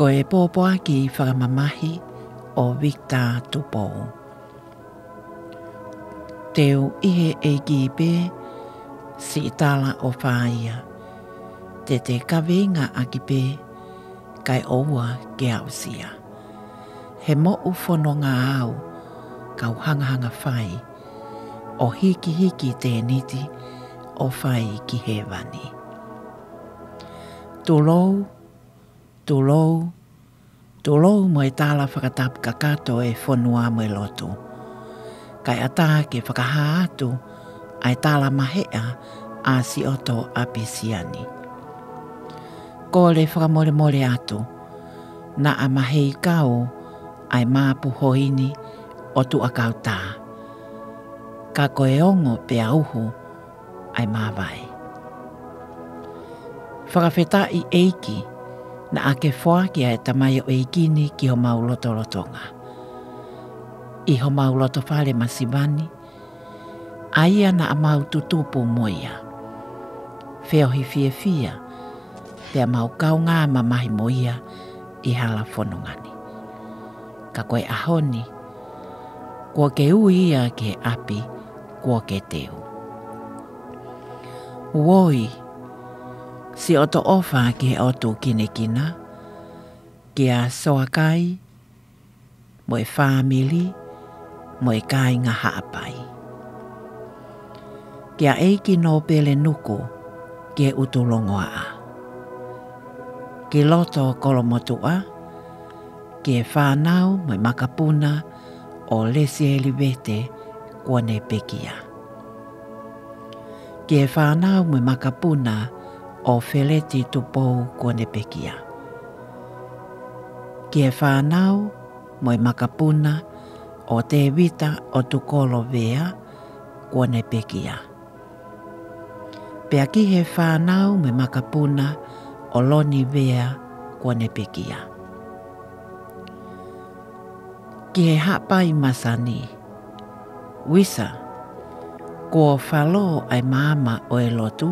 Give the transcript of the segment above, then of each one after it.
Ko e pōpoa ki whakamamahi o Victor Tupou. Teo ihe e ki pē si tala o whaia. Te kawinga aki pē kai oua ke ausia. He mo ufono ngā au kau hangahanga whai o hiki te niti o whai ki he wani. Tūlou mo e tāla whakatapu kakato e whonua mo e lotu. Kai ata ke whakaha atu ai tāla mahea a si oto apisiani. Ko le whakamore atu na a mahei kau ai māpu hoini o tu akau tā. Ka koe ongo pe auhu ai māwai. Whakawheta i eiki na ake whoa ki ai tamai o eikini ki ho maulotolotonga. I ho mauloto whare masivani, aia na a mau tutupu moia. Whiohi fia, pia mau kau ngā mamahi moia i hala whonongani. Ka koe ahoni, kua ke uia ke api, kua ke teu. Uoi, si oto ofa ki otu kinekina, ki a soakai, mo e whāmili, mo e kai ngā haapai. Ki a eiki no pele nuku, ki e utulongoa a. Ki loto kolomotua, ki e whānau mo e makapuna o lesi elivete kua ne pekia. Ki e whānau mo e makapuna o Feleti Tupou kua ne pekia. Ki e whānau mo e makapuna o te vita o tu kolo vea kua ne pekia. Pea ki he whanau me makapuna o loni vea kua ne pekia. Ki he hapa i masani, wisa, ko whalo ai maama o e lotu,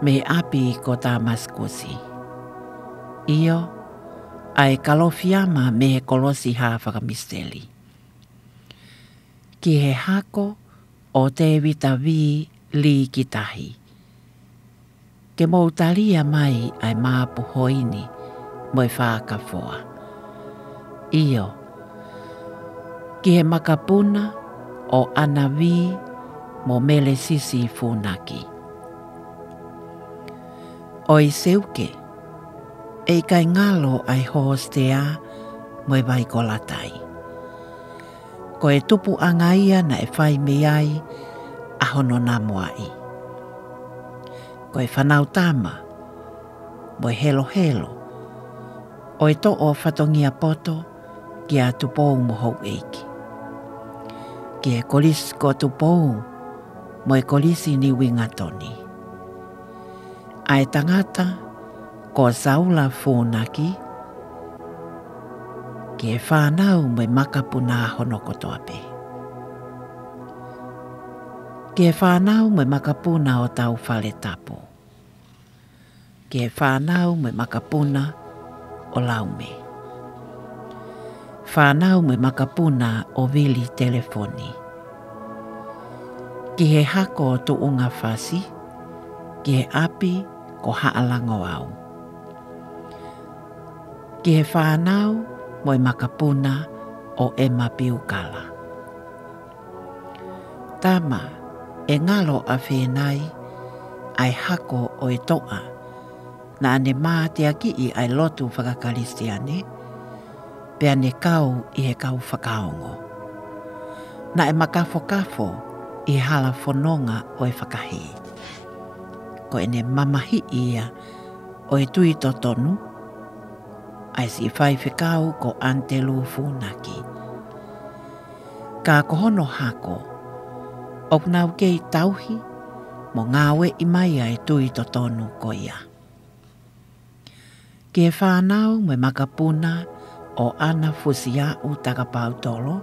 me api ko tā maskusi. Iyo, ai kalofiama me he kolosi haa whakamisteli. Ki he hako o te vita vi li ki tahi. Ke moutalia mai ai maapu hoini mo e whaakafoa. Iyo, ki he makapuna o ana vi mo mele sisi funaki. O i seuke, e kai ngalo ai hoostea mo e vai kolatai. Ko e tupu angaia na e whai me ai a hono na moai. Ko e whanau tama, mo e helo helo, o e to o whatongia poto ki a Tupou mo hou eiki. Ki e kolisi ko Tupou mo e kolisi ni winga toni. A e tangata ko saula fōnaki, ki e whanau mo e makapuna hono kotoape. Ki e whanau mo e makapuna o tau whale tapo. Ki e whanau mo e makapuna o laume. Whanau mo e makapuna o vili telefoni. Ki he hako o tuunga whasi, ki he api ko haalango au. Ki he whanau mo e makapuna o e mapiukala. Tama e ngalo a whenai ai hako o e toa na ane maa te aki i ai lotu whakakalisiane pea ne kau i he kau whakaongo. Na e makafo i hala whanonga o e whakahe. Ko e ne mamahi ia o e tui totonu ai si whai whikau ko antelu funaki. Ka kohono hako, o nau kei tauhi, mo ngawe i mai ai tui totonu ko ia. Ki e whanau me makapuna o ana Fiema'u takapautolo,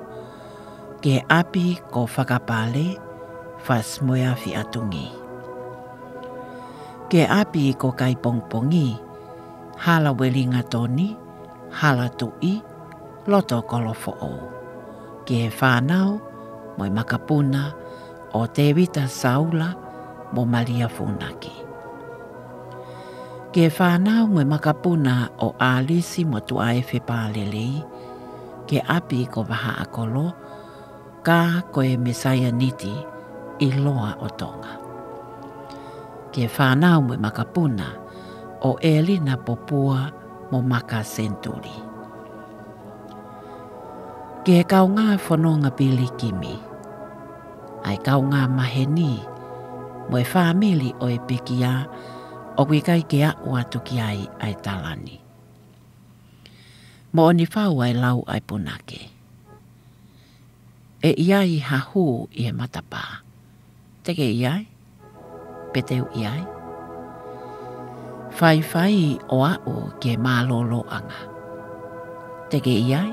ki e api ko whakapale, fas moea fiatungi. Ki e api ko kai pongpongi, hala welinga toni, hala tui, loto kolofo'o. Ki e whanau, mo i makapuna, o te vita saula, mo malia funaki. Ki e whanau, mo i makapuna, o alisi mo tuae whepalelei, ki api ko waha akolo, ka ko e mesaya niti, i loa o tonga. Ki e whanau, mo i makapuna, o elina popua mo maka senturi. Ki he kaunga whanonga pili kimi. Ai kaunga maheni mo e whamili o e pekia o wikai ke au atu ki ai talani. Mo oni whau ai lau ai punake. E iai hahu i he matapa. Teke iai? Peteu iai? Whai o au ke mālolo anga. Teke iai,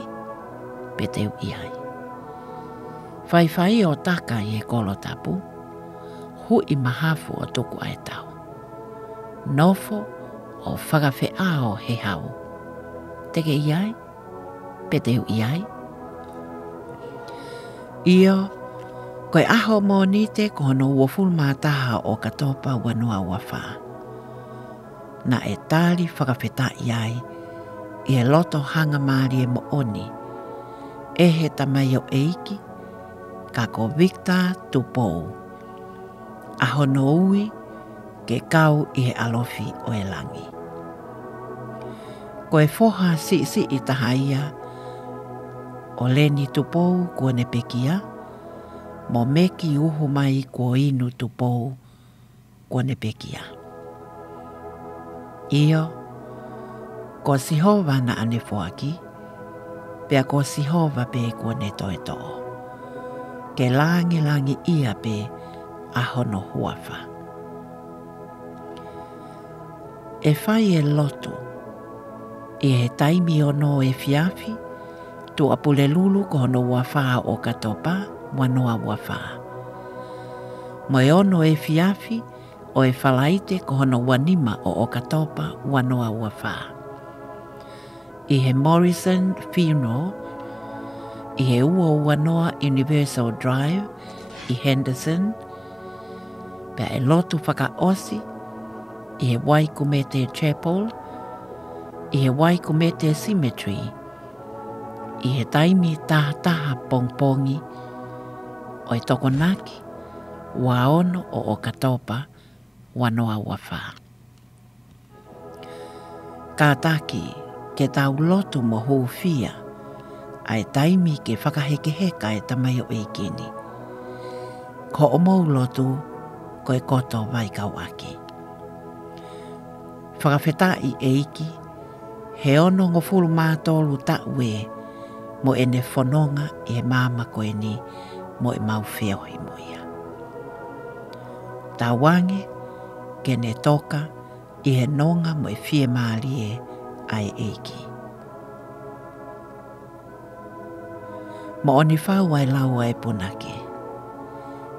peteu iai. Whai o taka i e kolo tapu, hu i mahafu o tuku ai tau. Nofo o Fai'aho he hau. Teke iai, peteu iai. Iyo, koe aho mo nite kono waful mātaha o katopa wanua wafaa. Na e tali whakawheta iai, i e loto hanga maari e mo oni, e he tamaio eiki, ka ko Victor Tupou. A hono ui, ke kau i he alofi o e langi. Ko e foha si i tahaia, o leni Tupou kua ne pekia, mo meki uhu mai kua inu Tupou kua ne pekia. Iyo, ko sihova na ane foaki, Pea ko sihova pe ko ne toi to. Ke langi ia pe ahono huafa. E whai e lotu. I he taimi ono e fiafi. Tu apule lulu ko hono wafaa o katopa wanoa wafaa. Moe ono e fiafi o e whalaite ko hono wanima o okatopa wanoa wafaa. I he Morrison Funeral, i he ua wanoa Universal Drive, i Henderson, pea e lotu whakaosi, i he Waikumete Chapel, i he Waikumete Cemetery, i he taimi taha pongpongi, o e tokonaki, waono o okatopa wanoa wafaa. Kātaki ke tau lotu mo hōwhia ai taimi ke whakahekeheka e tamaio e kini. Ko o mou lotu ko e koto vai kauaki. Whakawhetai e iki he ono ngofuru mātolu taue mo ene whanonga e māma koe ni mo e mau whiohi mo ia. Tā wange ke ne toka i he nonga mo e Fiema'u e ai eiki. Mo oni whau ai laua e punake.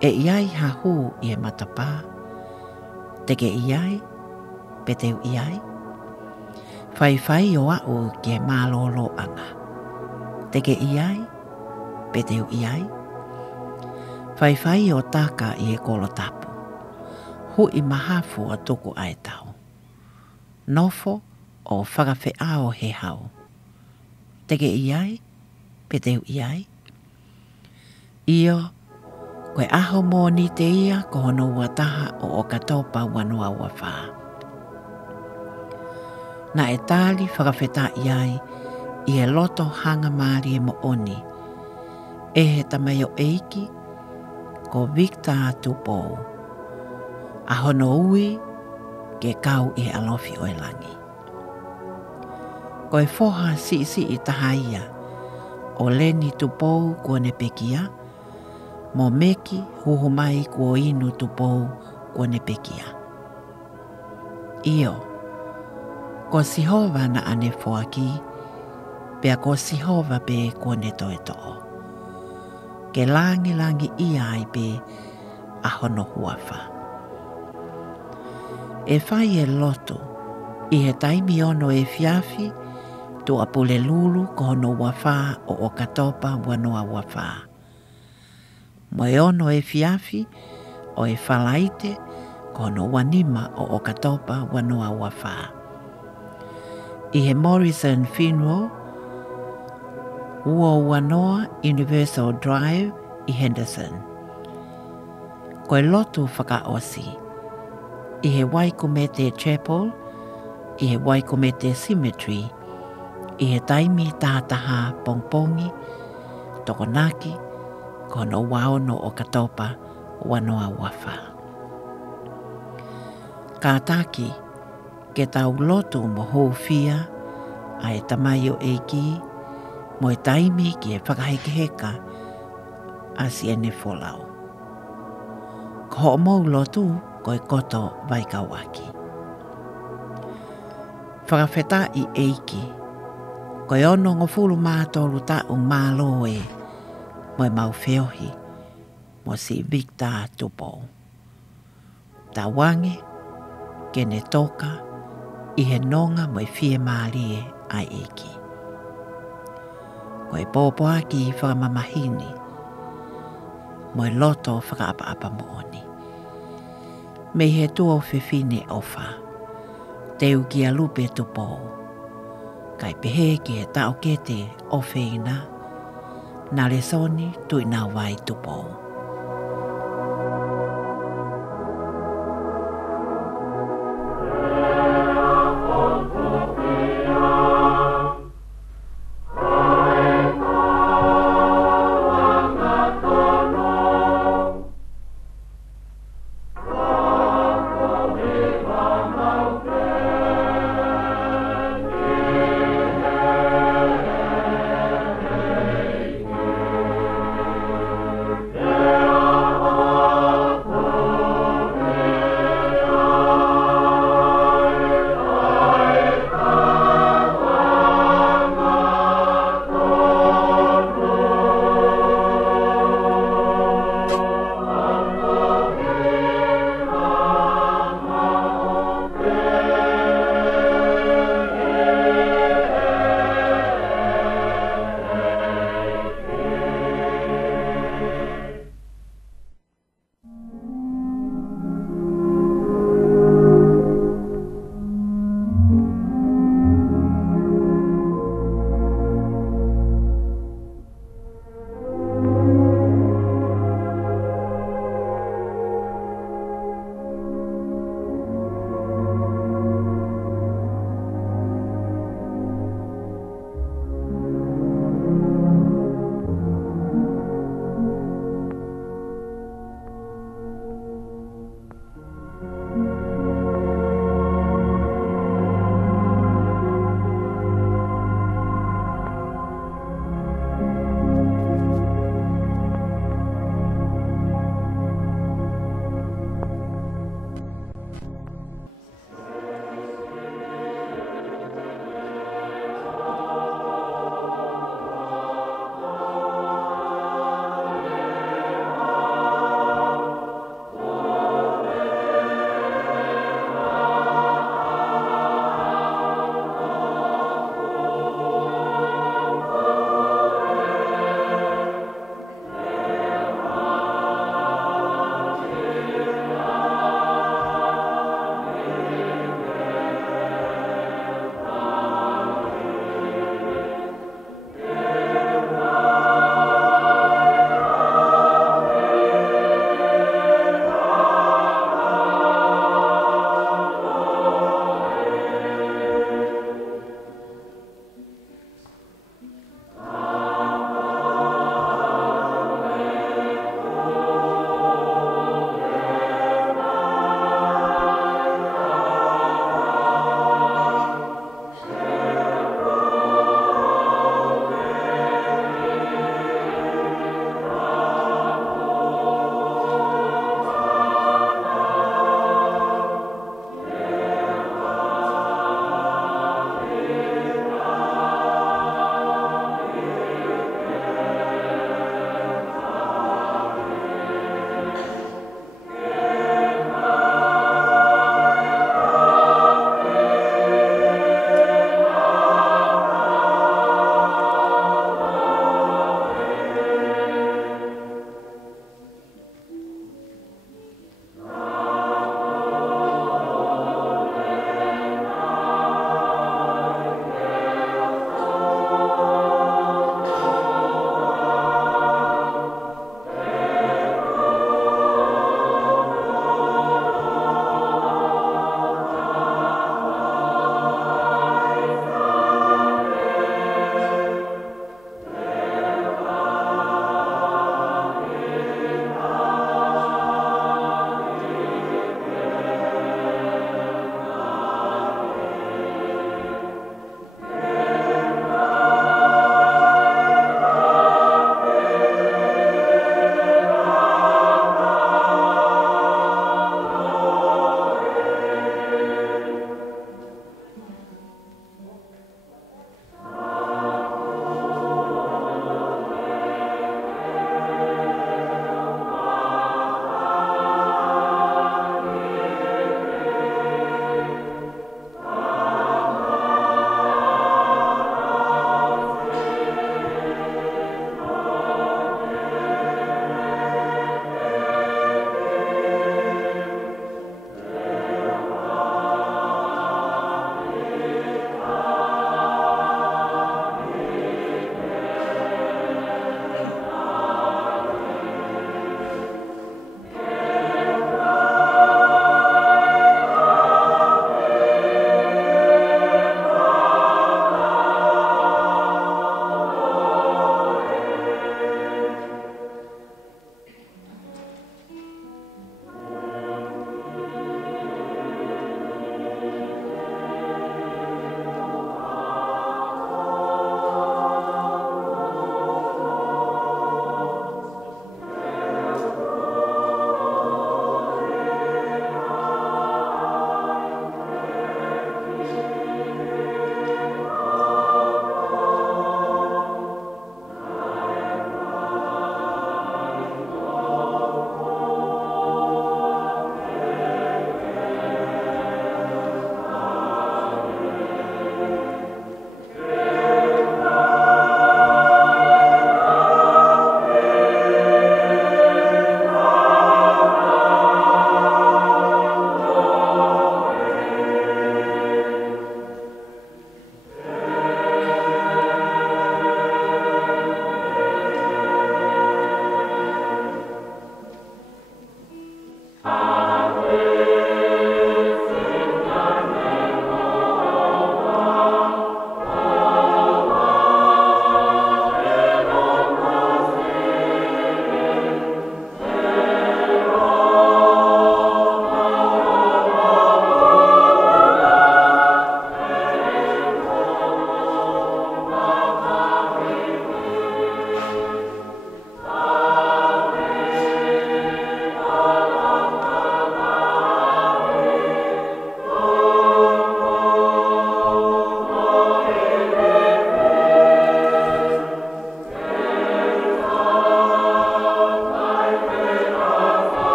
E iai hahu i he matapā. Teke iai, peteu iai. Whai o au ki he mālolo anga. Teke iai, peteu iai. Whai o taka i he kolotapu. Hui mahafu a tuku ai tau. Nofo o Fai'aho he hau. Teke iai, peteu iai. Io, koe aho mō ni te ia ko hono wataha o okatopa wanoa wafaa. Na e tāli whakawheta iai i he loto hanga maari e mo oni. E he tamaio eiki ko Tupou. A hono ui ke kau i alofi o e langi. Ko e foha si i tahaia o leni Tupou kua ne pekia, mo meki huhumai kua inu Tupou kua ne pekia. Io, ko sihova na ane foaki, pea ko sihova pe kua ne toe to'o. Ke langi ia ai pe a hono huafa. E whai e lotu, i he taimi ono e fiafi, tu apule lulu ko hono wafaa o okatopa wanoa wafaa. Moe ono e fiafi, o e whalaite ko hono wanima o okatopa wanoa wafaa. I he Morrison Funeral, ua wanoa Universal Drive i Henderson. Koe lotu whakaosi. I he Waikumete Chapel, i he Waikumete Cemetery, i he taimi tātaha pongpongi, tokonaki, kono waono o katopa wanoa wafa. Kātaki, ke tau lotu mo hōwhia, a e tamaio eiki, mo e taimi ki e whakahekeheka, a si ene wholau. Ko o mou lotu, ko e koto vai kauaki. Whakawheta i eiki, ko e ono ngofuru mātoru tau māloe, mo e mau whiohi, mo si Tupou. Tā wange, ke ne toka, i he nonga mo e Fiema'u ai eiki. Ko e pōpoaki i whakamamahini, mo e loto whakaapa mo oni. Me he tuo whiwhine ofa, teu ki a lupe Tupou. Kai pehe ki he tau kete o whina, na le soni tui nā wai Tupou.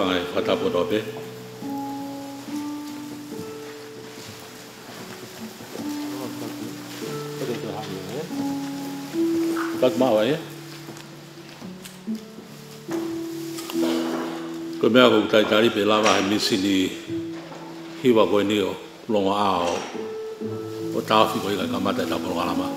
whangai whatapoto pe. Kat mawa e. Ko mea ko tai tari pe lava he misi ni hiwa koe ni o longa ao o tawhi koe ka kamata e tapono kalama.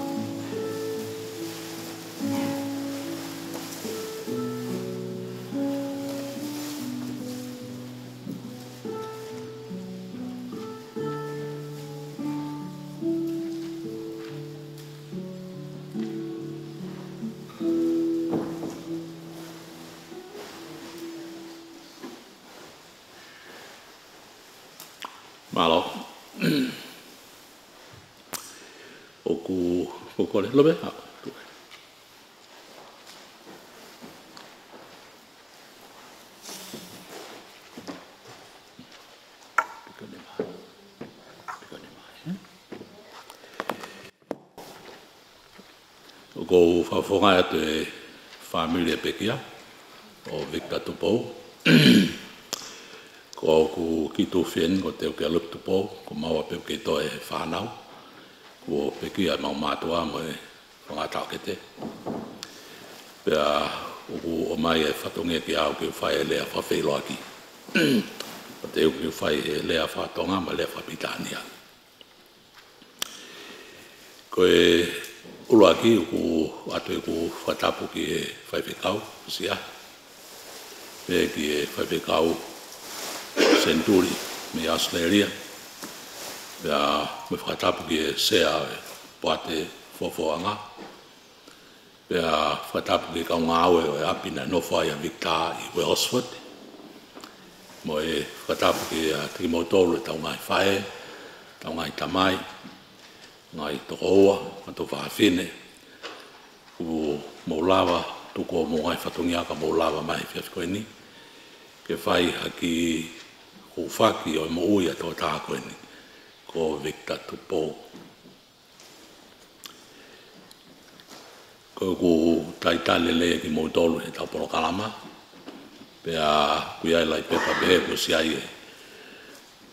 Malo. Oku kore lobe ha. Oku fafonga te familia pekia o Victor Tupou. Ko ku kito fien ko te ke lup Tupou ko maua pe ke to e whanau ko pekia mau matua mo e whangatau ke te pea o mai e whatongia ki au ke whae lea whawhiloa ki o te ke whae e lea whatonga ma lea whapitania ko e ulua ki ku atu e ku whatapu ki e whaiwhikau sia pe ki e whaiwhikau Senturi me Australia ya me whakatapu ki e sea e poate fofoanga ya whakatapu ki kaunga aue o e apina no whai a Victor i Wellsford mo e whakatapu ki a Timotolu e tau ngai whae tau ngai tamai ngai tokoua mato whaafine ku maulawa tuko mo ngai whatungiaka maulawa mai whiawhikoeni ke whai haki ko whaki o mo uia tō tākoeni ko Victor Tupou. Ko ku taitale lea ki mo tolu he tau poro kalama pea kuiai lai pepa behe ko siai e.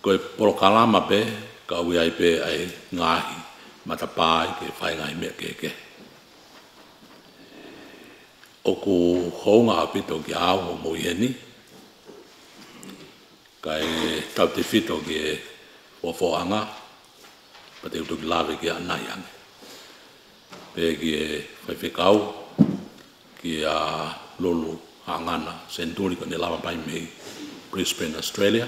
Ko poro kalama pe ka uiai pe ai ngahi matapai ke whai ngai mea keke. O ku hounga apito ki au o mo ieni kai tau te whito ki e whafoanga pa te utu ki lawe ki a nai ange. Pe ki e whaiwhikau ki a lulu hangana Senturi ko ne lawa pai mei Brisbane, Australia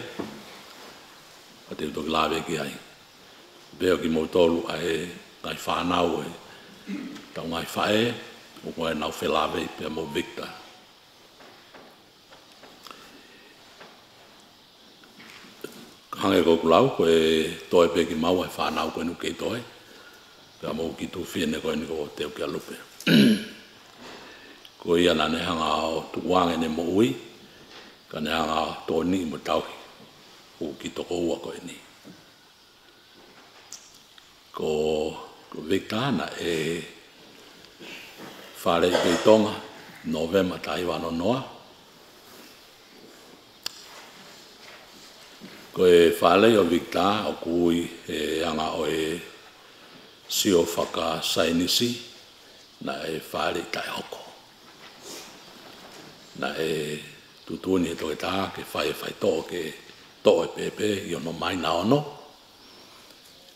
pa te utu ki lawe ki ai. Peo ki mautolu a e ngai whanau e tau ngai whae o koe nau whelawe pe mo Victor. Hange ko kulau ko e toe pe ki mau e whanau koe nu kei toe. Pea mou ki tu whiene koe ni ko teo kia lupe. Ko ia na ne hanga o tukuange ne mo ui. Ka ne hanga o tōni mo tauhi. Ko ki toko ua koe ni. Ko Victor na e whare i pei tonga. November tai wano noa. Ko e whale o Victor o kui e anga o e sio whaka sainisi na e whale tai hoko. Na e tutuni e toi tā ke whai tō ke tō e pepe i ono mai na ono.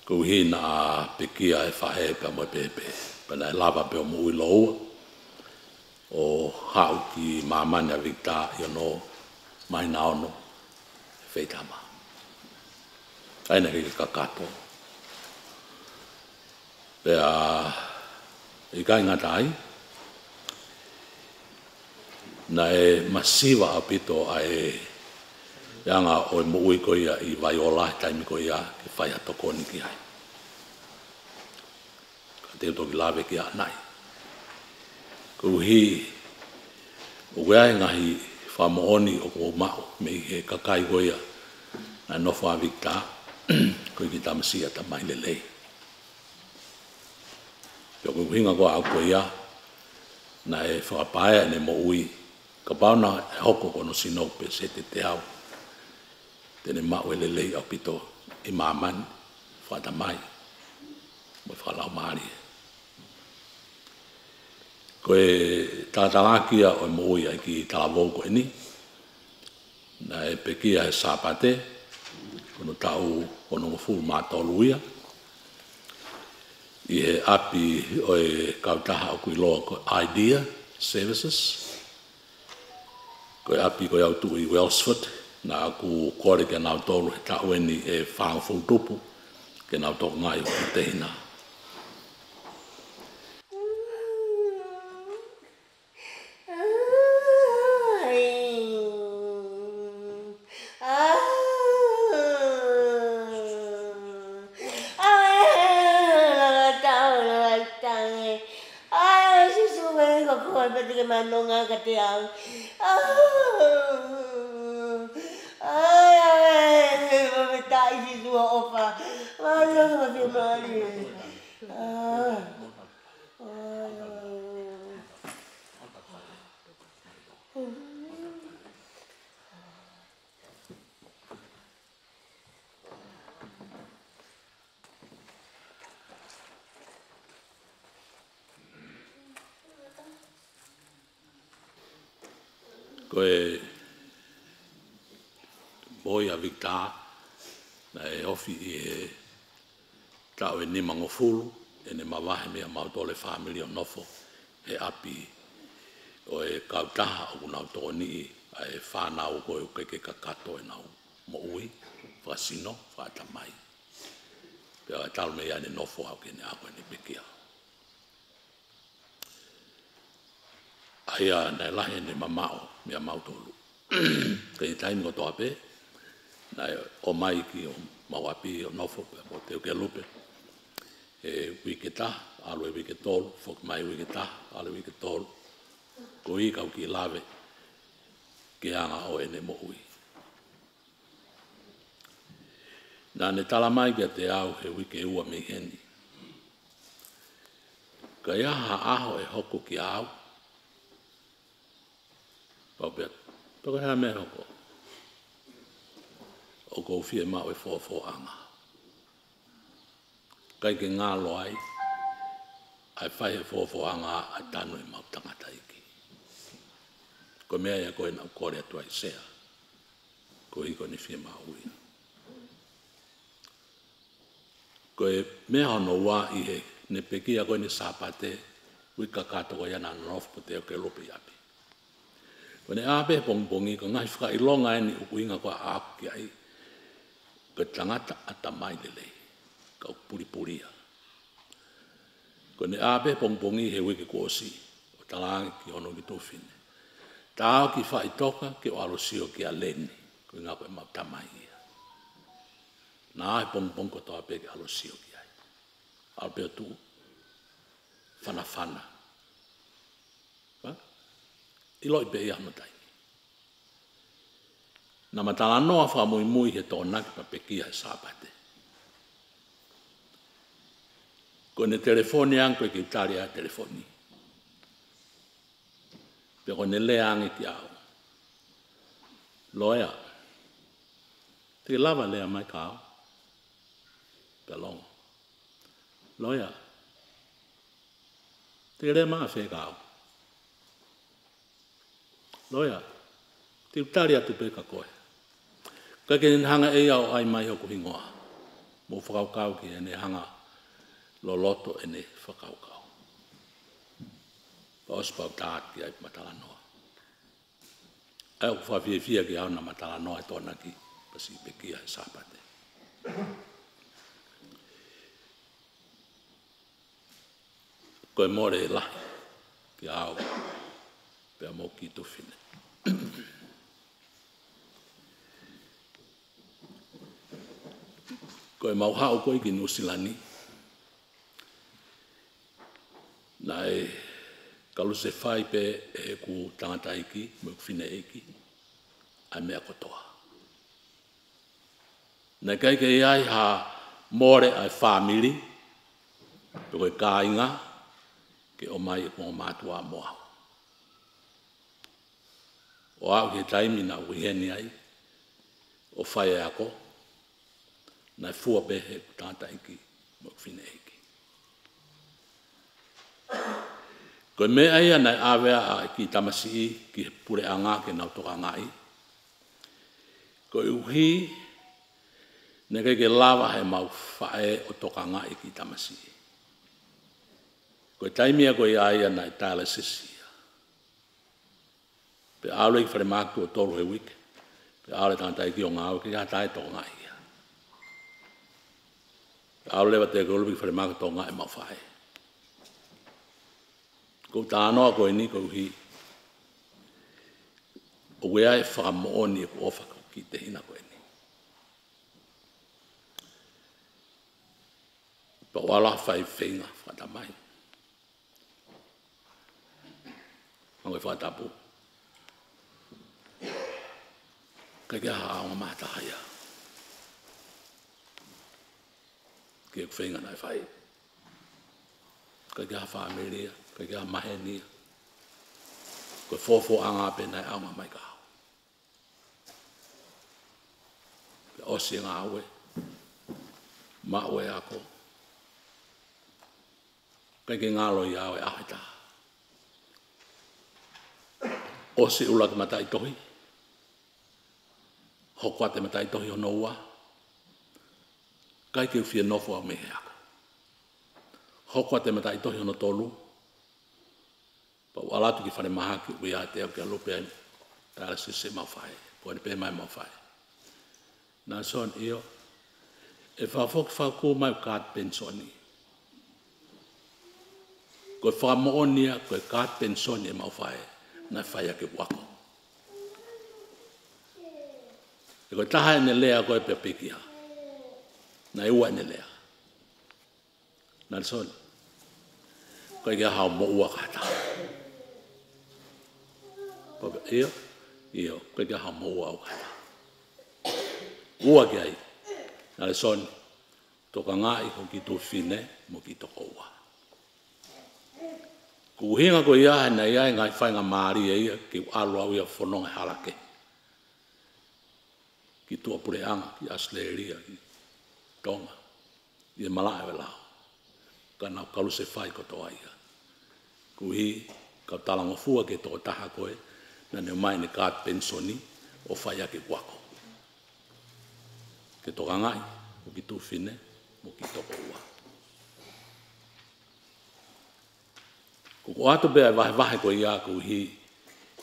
Ko hi na pekia e whahe pe mo pepe. Pana e lava pe o mui loua. O hau ki mamania Victor i ono mai na ono. Whaitama. Aina ki kakato. Pea i kai ngatai na e masiva apito a e anga o mo ui ko ia i vaiola taimi ko ia ke whai atokoni ki ai. Ka te utoki lawe ki a nai. Ko hi o wea ngahi whamooni o ko mau me he kakai ko ia na nofo a Victor ko ki tamasia ta mai lelei. Yo ko hinga ko au ko ia na e whakapaea ne mo ui Ka pauna e hoko kono sinope se te au. Tene mau ele lei au pito I mamani, whata mai, mo whalau maari. Koe tātalakia o mo ui ai ki talavou koe ni, na e pekia e sāpate, kono tau kono ngofuru mātolu ia, I he api o e kautaha o kui loa ko Idea Services, koe api koe au tu I Wellsford, na aku kore ke nau tolu he tau eni e Fai'aho Tupou, ke nau tolu ngai o te hina. Koe boi a Victor, na e ofi I e tau e nima ngofulu, e ne mawahe mea mautole family o nofo, e api o e kautaha o kunau tōni a e whanau koe o keke kakato e nau mo ui, whasino, whatamai. Pea e tau mea ne nofo au ke ne ako ne pekia. Aia nei lahe ne mamao mea mautolu. Kei taimi ko toa pe, na o mai ki o mauapi o nofo pe mo te uke lupe. E wiketa, alo e wiketolu, fok mai wiketa, alo wiketolu. Ko I kau ki lave, ke anga o ene mo ui. Nā ne tala mai kia te au he wike ua me heni. Ka ia ha aho e hoko ki au, Paupea, pako hea mea hoko. O kou Fiema'u e fōfō anga. Kai ke ngā loai, ai whai he fōfō anga a tanu e mau tangata iki. Ko mea ia koe nau kore atua I sea. Ko iko ni Fiema'u ia. Ko e mea hono wā I he ne pekia koe ni sāpate, wika kato koe ana nof po te o ke lupi api. Ko ne ape pongpongi ko ngai whaka ilonga eni ukuinga ko a aku ki ai, ko tangata ata mai lelei, ka puripuria. Ko ne ape pongpongi he wiki kuosi, o talangi ki ono ki tōwhine. Tāo ki whaitoka ki o alosio ki a leni, ko inga koe mau tamai ia. Nā ai pongpong ko tō ape ki alosio ki ai. Alpeo tu, whanawhana. Ilo I pe ia matai. Na matala noa wha mui he tōnaki pa pekia he sāpate. Ko ne telefoni ang koe ki utari a telefoni. Pe ko ne lea ange ki au. Loea. Te lava lea mai kao. Pe longo. Loea. Te lea maa whe kao. Loia, te utari atu peka koe. Ka ke hanga e au ai mai hoku hingoa. Mo whakaukau ki ene hanga loloto ene whakaukau. Pa ospau tāt ki ai matala noa. Ai o whawhiawhia ki au na matala noa e tōna ki pasi pekia e sāpate. Koe more e lahi ki au. Pea mo ki tōwhine. Koe mau hao koe ki Nusilani. Nai kalu se whai pe e ku tangata iki, mo ku whine iki, ai mea kotoa. Nai kai ke iai ha more ai whamiri, pe koe kāinga, ke o mai e kong mātua moa. o au ke taimi na uiheni ai, o Fai'aho, na fua behe tata iki, mo fine iki. Koe me aia na awea a ki tamasi ki pure anga ke nau toka ngai. Koe uhi, ne ke lava he mau fae o toka ngai ki tamasi. Koe taimia koe aia na tala sisia. Pe aule ki whare māku o tolu he wike. Pe aule tanta iki o ngāu ki hatai toka ngai. Pe aule wa te kolupi ki whare māku toka ngai mau fae. Ko tānoa koe ni ko uhi. O wea e whakamooni e ku ofa ki te hina koe ni. Pa wala whai whenga whatamai. Angoe whatapu. Ka kia haonga mātahaya. Kia whenga nai whai. Ka kia whaamiria. Ka kia mahenia. Koe fofo anga pe nai aunga mai ka hao. Pe osi ngā aue. Ma ue ako. Ka kia ngālo i aue aheta. Osi ula te matai tohi. Hokwa te matai tohi o noua. Kai ke uwhia nofo au mehe ako. Hokwa te matai tohi o no tolu. Pa walatu ki whare maha ki ui a te au ki a lupe ai. Tāra sise mau whae. Pua ni pē mai mau whae. Nā son io. E whawhok whawko mai kāt pensoni. Koe whamonia koe kāt pensoni e mau whae. Nā whaia ke wako. E koe taha e ne lea koe pia pikia. Nā ua e ne lea. Nā son. Koe kia hao mo ua kata. Koe io. Io. Koe kia hao mo ua kata. Ua kia i. Nā son. Toka ngā i ko ki tō whine mo ki toko ua. Ku hinga ko ia he nei ai ngai whainga maari e ia ki alu au ia whanonga halake. Ki tua pureanga, ki asleria, ki tonga. Ia malai we lao. Ka nau kalu se whai ko toa ia. Ku hi, kau talango fua ke tō taha koe, na ne mai ne kāt pensoni o whai ake wako. Ke toka ngai, mo ki tū whine, mo ki toko ua. Ko atu bea vahe ko ia ko hi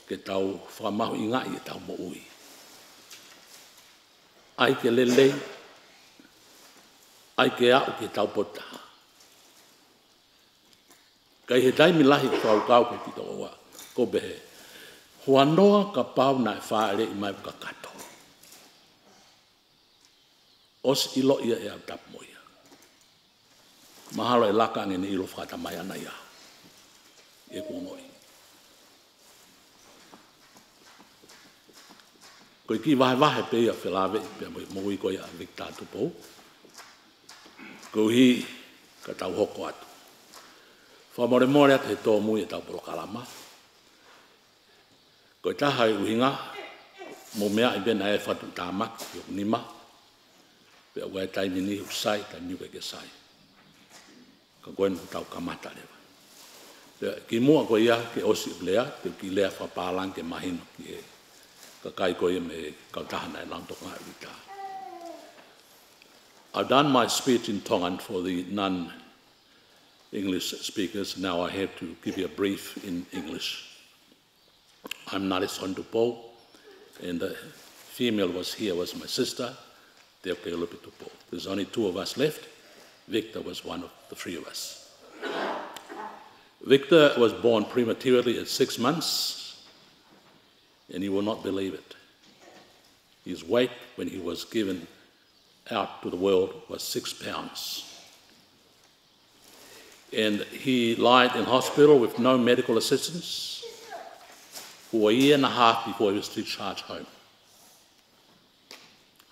ke tau whamahu i ngai e tau mo ui. Ai ke lelei, ai ke au ke tau potaha. Kai he taimi lahi kau kau ke tito oa, ko behe. Hua noa ka pau nai whaere i mai ka kato. Os ilo ia e au tap moia. Mahalo e laka ngeni ilo whata mai ana ia. E kongoi. Koe ki vahe pe ia whelawe, pe mo i koe a Victor Tupou. Ko hi ka tau hoko atu. Whamore atu he tō mui e tau polo kalama. Koe taha i uhinga, mo mea i bena e whatu tāmak, i o nima. Pe au e taimi ni usai, taimi uke ke sai. Ka koe nu tau kamata lewa. Ki mua ko ia ke osi lea, ki lea whapalang ke mahino ki e ka kai ko ia me kautahana e lantoka ngā wita. I've done my speech in Tongan for the non-English speakers. Now I have to give you a brief in English. I'm Narisan Tupou, and the female was here was my sister, Te Kulio Tupou. There's only two of us left. Victor was one of the three of us. Victor was born prematurely at 6 months, and you will not believe it. His weight when he was given out to the world was 6 pounds. And he lied in hospital with no medical assistance for a year and a half before he was discharged home.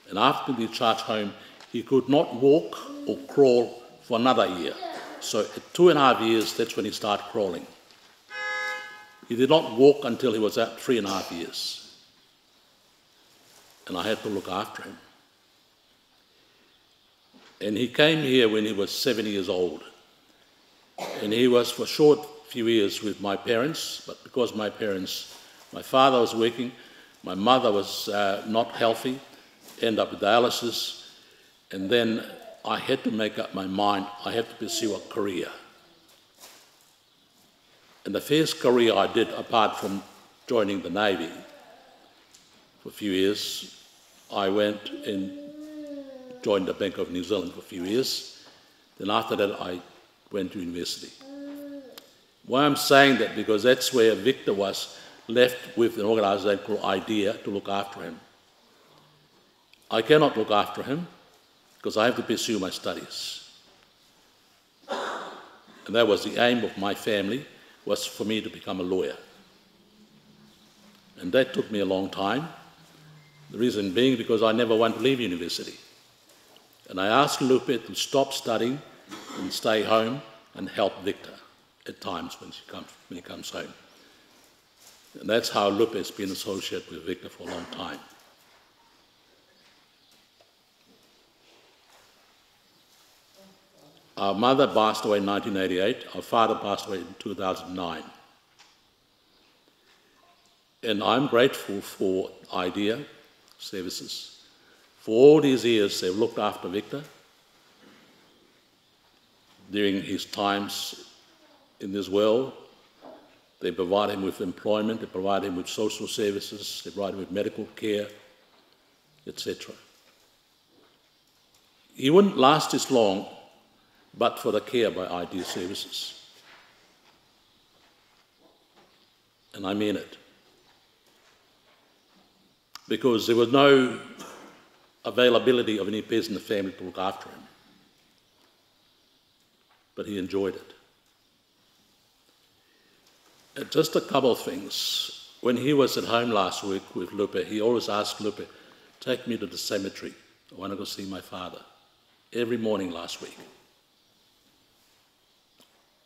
And after discharge home, he could not walk or crawl for another year. So at 2.5 years, that's when he started crawling. He did not walk until he was at 3.5 years. and I had to look after him. And he came here when he was 7 years old. And he was for a short few years with my parents, but because my father was working, my mother was not healthy, ended up with dialysis, and then I had to make up my mind, I had to pursue a career. And the first career I did, apart from joining the Navy for a few years, I went and joined the Bank of New Zealand for a few years. Then after that, I went to university. Why I'm saying that, because that's where Victor was left with an organisation called IDEA to look after him. I cannot look after him because I have to pursue my studies. And that was the aim of my family, was for me to become a lawyer. And that took me a long time. The reason being because I never wanted to leave university. And I asked Lupe to stop studying and stay home and help Victor at times when he comes home. And that's how Lupe has been associated with Victor for a long time. Our mother passed away in 1988. Our father passed away in 2009. And I'm grateful for IDEA services. For all these years, they've looked after Victor during his times in this world. They provide him with employment, they provide him with social services, they provide him with medical care, etc. He wouldn't last this long but for the care by IDEA services. And I mean it. Because there was no availability of any person in the family to look after him. But he enjoyed it. And just a couple of things. When he was at home last week with Lupe, he always asked Lupe, take me to the cemetery. I want to go see my father. Every morning last week.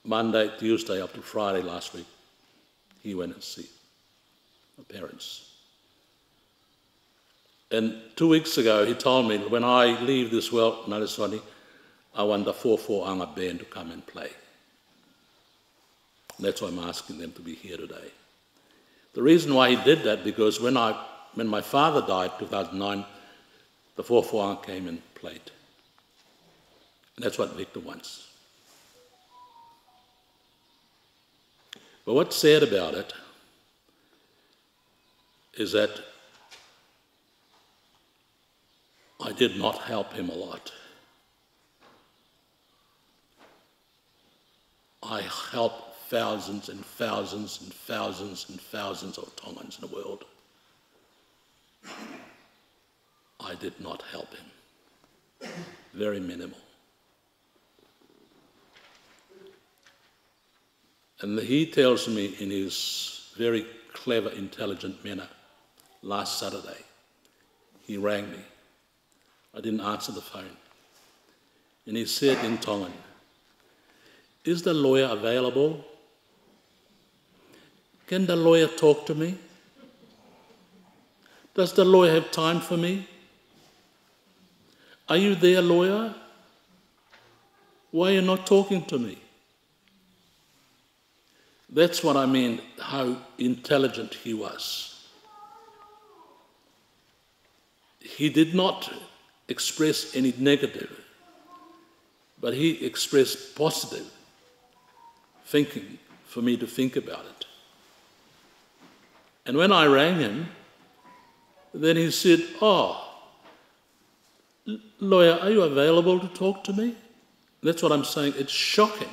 Monday, Tuesday, up to Friday last week, he went and see my parents. And 2 weeks ago, he told me, when I leave this world, Nariswani, I want the 4/4 band to come and play. And that's why I'm asking them to be here today. The reason why he did that, because when my father died in 2009, the 4/4 came and played. And that's what Victor wants. But what's sad about it is that I did not help him a lot. I helped thousands and thousands and thousands and thousands of Tongans in the world. I did not help him. Very minimal. And he tells me in his very clever, intelligent manner, last Saturday, he rang me. I didn't answer the phone. And he said in Tongan, is the lawyer available? Can the lawyer talk to me? Does the lawyer have time for me? Are you there, lawyer? Why are you not talking to me? That's what I mean, how intelligent he was. He did not express any negative, but he expressed positive thinking for me to think about it. And when I rang him, then he said, oh, lawyer, are you available to talk to me? That's what I'm saying. It's shocking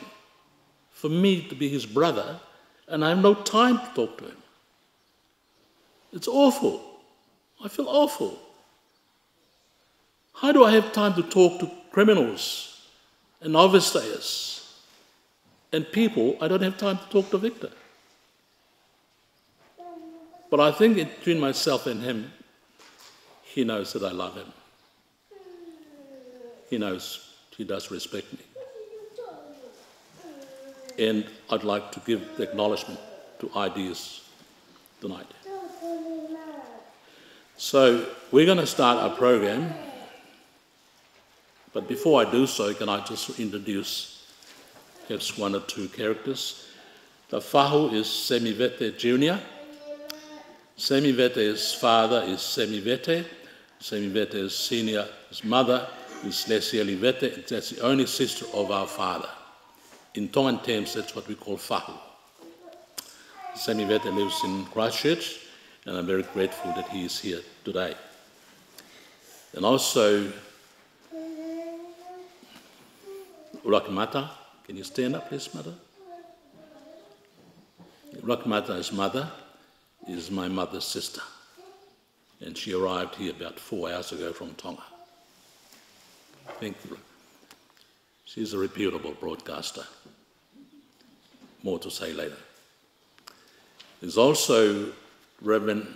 for me to be his brother and I have no time to talk to him. It's awful. I feel awful. How do I have time to talk to criminals and overstayers and people? I don't have time to talk to Victor. But I think between myself and him, he knows that I love him. He knows he does respect me. And I'd like to give the acknowledgement to IDEAs tonight. So we're going to start our program, but before I do so, can I just introduce perhaps one or two characters? The Fai'aho is Semivete Jr. Semivete's father is Semivete. Semivete is senior. His mother is Lesieli Vete. That's the only sister of our father. In Tongan terms, that's what we call Fai'aho. Semivete lives in Christchurch, and I'm very grateful that he is here today. And also, Urakimata, can you stand up, please, Mother? Urakimata's mother is my mother's sister, and she arrived here about 4 hours ago from Tonga. Thank you. She's a reputable broadcaster. More to say later. There's also Reverend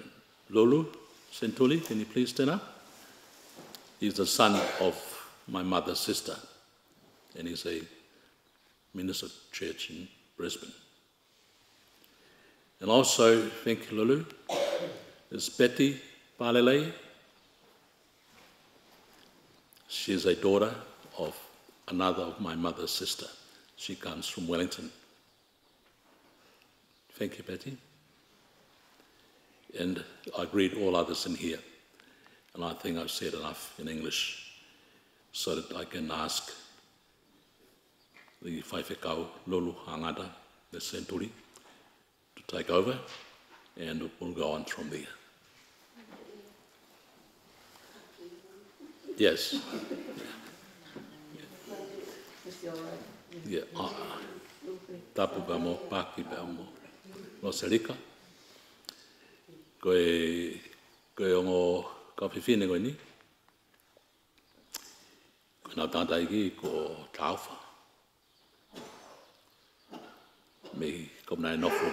Lulu Sentuli. Can you please stand up? He's the son of my mother's sister, and he's a minister of church in Brisbane. And also, thank you, Lulu, there's Betty Palelei. She's a daughter of another of my mother's sister. She comes from Wellington. Thank you, Betty. And I greet all others in here. And I think I've said enough in English so that I can ask the Whaiwhekau Lulu Hangata, the Centuri, to take over, and we'll go on from there. Yes. Yeah. Tapu ka mo, paki pa mo. No serika. Koe ongo ka whiwhine koe ni. Koe nau tātai ki ko tāwha. Me komnai nofo,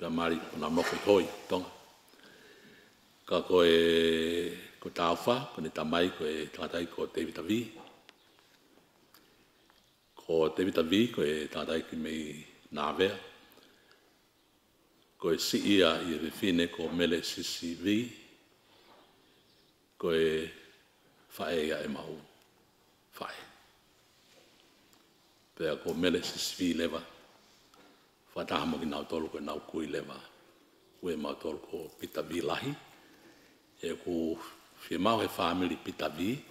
ka mari kona nofo i hoi, tonga. Ka koe ko tāwha, ko ni tamai koe tātai ko te vitavi. Ko te vitavi koe tātai ki mei nāwea. Koe si ia i whiwhine ko mele sisi vi. Koe whae ia e mahu. Whae. Pea ko mele sisi vi lewa. Whataha mo ki nau tolu koe nau kui lewa. Ue mau tolu ko pita vi lahi. E ko Fiema'u he whamiri pita vi.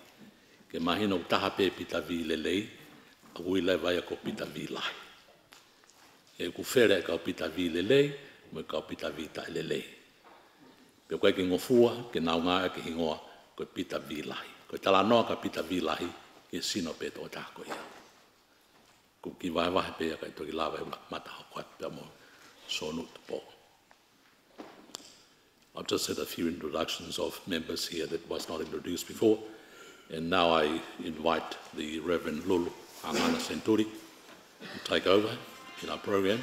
Ke mahino taha pe pita vi lelei. A ui lewa ia ko pita vi lahi. E ko where ka pita vi lelei. Mo ka pita vi tai lelei. Pe koe ki ngofua, ke nau ngā ke hingoa, koe pita vi lahi. Koe tala noa ka pita vi lahi, ke sino pe tō tāko ia. Ko ki vai wahe pe kai toki lawa e mata hau pia mo sonu Tupou. I've just had a few introductions of members here that was not introduced before, and now I invite the Reverend Lulu Hangana Senturi to take over in our program,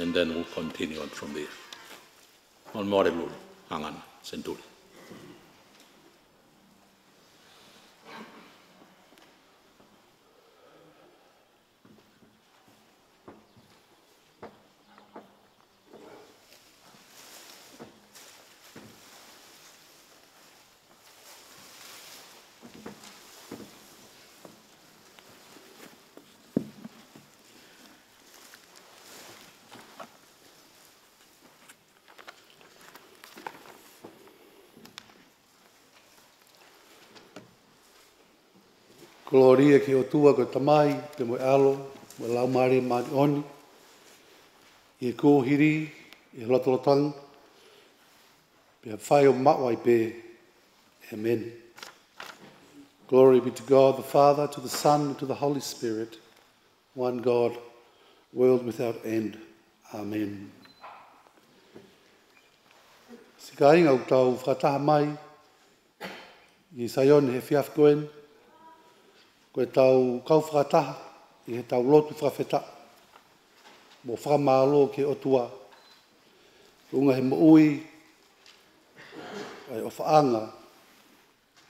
and then we'll continue on from there. On Mōre Lulu Hangana Senturi. Gloria ki o tua ko tamai, pe mo alo, mo lau maare maari oni, i kōhiri, i lotolotang, pe a whai o mawai pe, amen. Glory be to God, the Father, to the Son, and to the Holy Spirit, one God, world without end. Amen. Sika inga utau whakataha mai, i Saion he whiaf koen, koe tau kau whakataha, i he tau lotu whawheta, mo whamalo ke otua, unga he moui, ai o whaanga,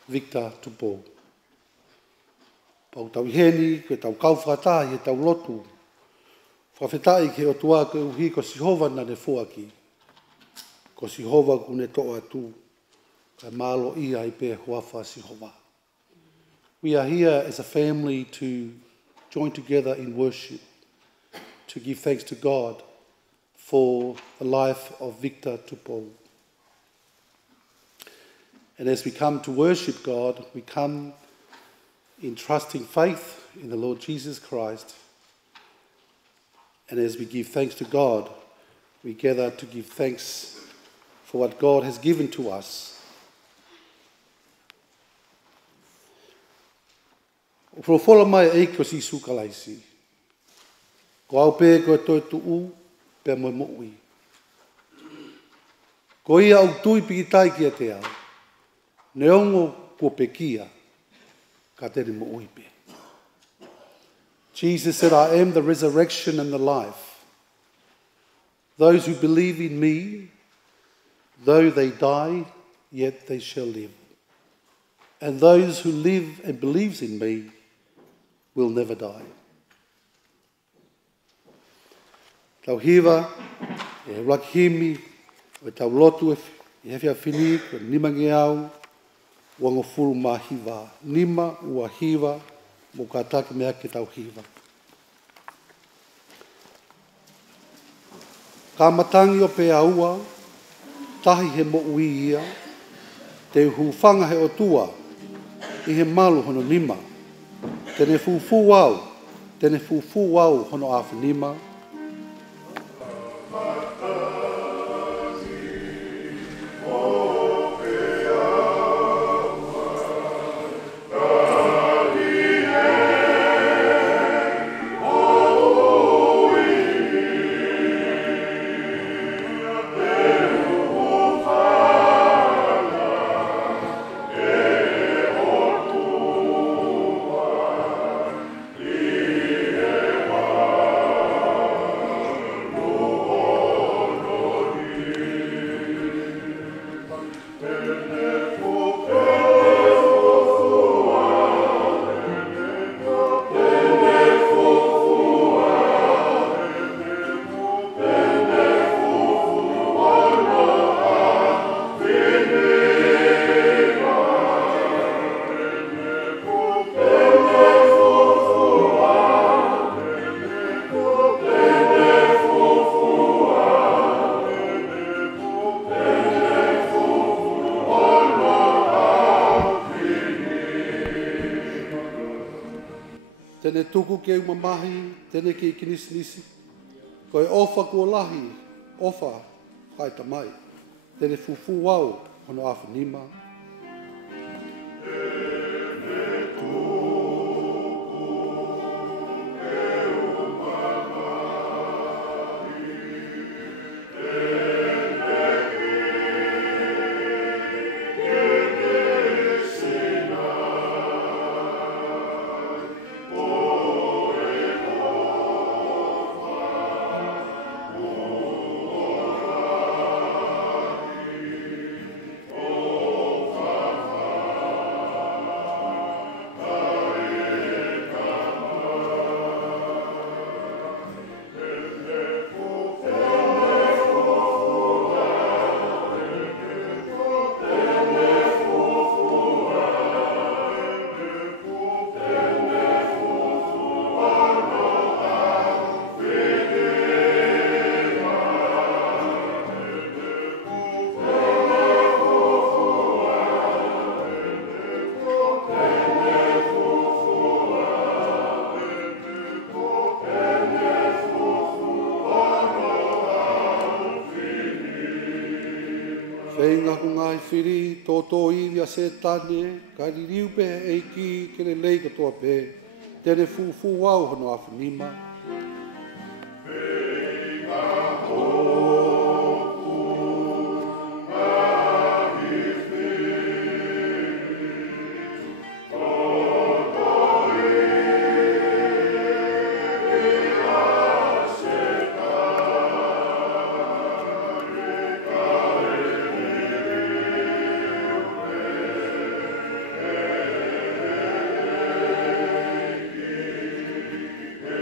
Victor Tupou. Pau tau iheni, koe tau kau whakataha, i he tau lotu, whawhetai ke otua ke uhi ko Sihova na ne fuaki, ko Sihova kune toa atu, Ka malo ia I pe huafa si hova. We are here as a family to join together in worship, to give thanks to God for the life of Victor Tupou. And as we come to worship God, we come in trusting faith in the Lord Jesus Christ. And as we give thanks to God, we gather to give thanks for what God has given to us. O whawhala mai e ko si sukalaisi. Ko au pē ko toi tuu pe mo mo'ui. Ko ia au tui pikitai kia te au. Ne ongo ko pekia ka tere mo'ui pe. Jesus said, I am the resurrection and the life. Those who believe in me, though they die, yet they shall live. And those who live and believes in me will never die. Tau hiwa, e rakihimi, o tau lotu e hefia whini, ko nimangi au, wango furu ma hiwa. Nima ua hiwa, mo ka take mea ke tau hiwa. Ka matangi o pe aua, tahi he mo ui ia, te hufanga he otua, I he malu hono nima, tene fufu au hono awhanima. Tene tuku ke umamahi, tene ke kinisnisi. Ko e ofa kua lahi, ofa hai tamai. Tene fufu au hono awhanima. Whenga ko ngai whiri, tōtō iwi a se tane, ka ririu pe eiki, kere lei katoa pe, tene fufu au hono awhanima.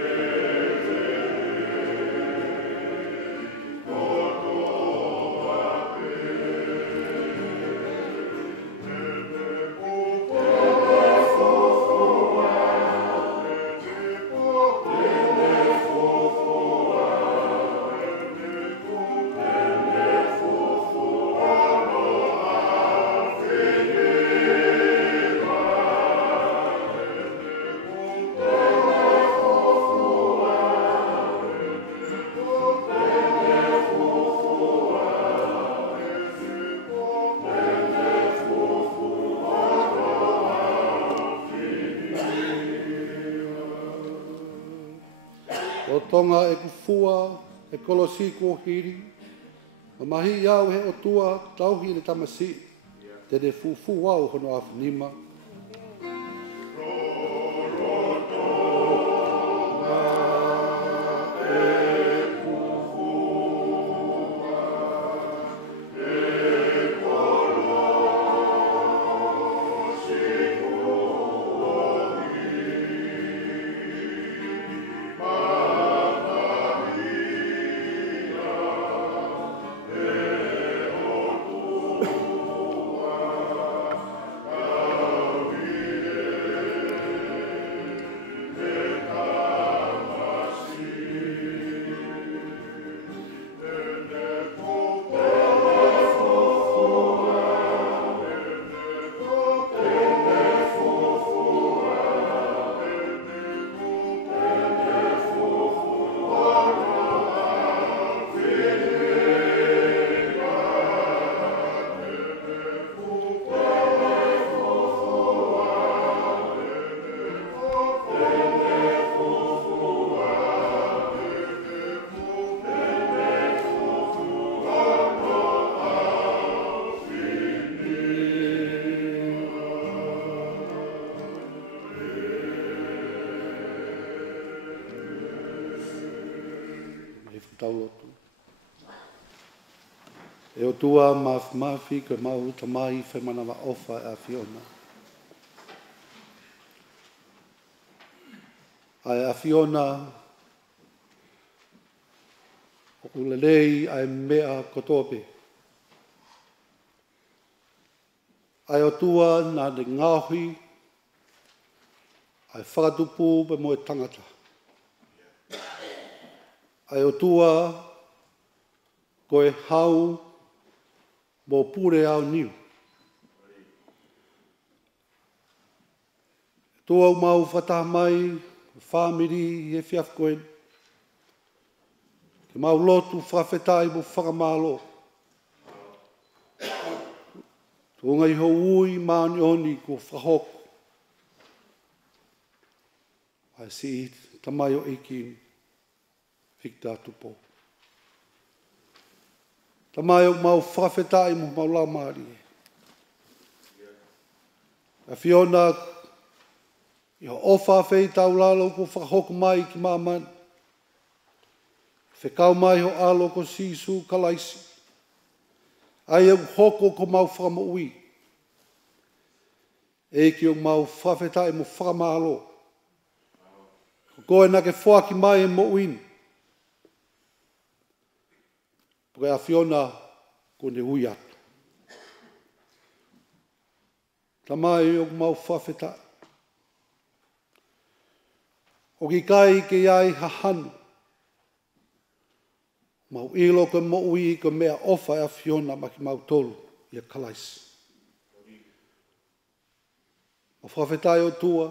Yeah. O tonga e kufua, e kolosi ko hiri. Ma mahi iau he o tua tauhi le tamasi. Te de fufu wau hono afunima. Taulotu. E o tua mafi ke mau tamai whaimanawa ofa a Fiona. Ai a Fiona o ulelei ai mea kotope. Ai o tua nā de ngāhui ai whakatupu pe moe tangata. Ai o tua koe hau mo pure au niu. Tua mau whataha mai, whamiri e whiaf koen. Ke mau lotu whawhetai mo whakamalo. Tua ngai ho ui maani oni ko whahoko. Ai si tamai o iki Victor Tupou. Tamai o mau whawhetai mo mau la maari. A Fiona i ho ofa whei tau lalo ko whakahoko mai ki māman. Whekau mai ho alo ko sisu kalaisi. Ai au hoko ko mau whakamaui. E ki o mau whawhetai mo whakamalo. Ko koe na ke whaki mai e mo uini. Porque a Fiona ko ne hui atu. Tamai o mau whawhetai. O ki kai ke iai hahanu. Mau ilo ke mo ui ke mea ofa e a Fiona ma ki mau tolu i a kalaisi. O whawhetai o tua.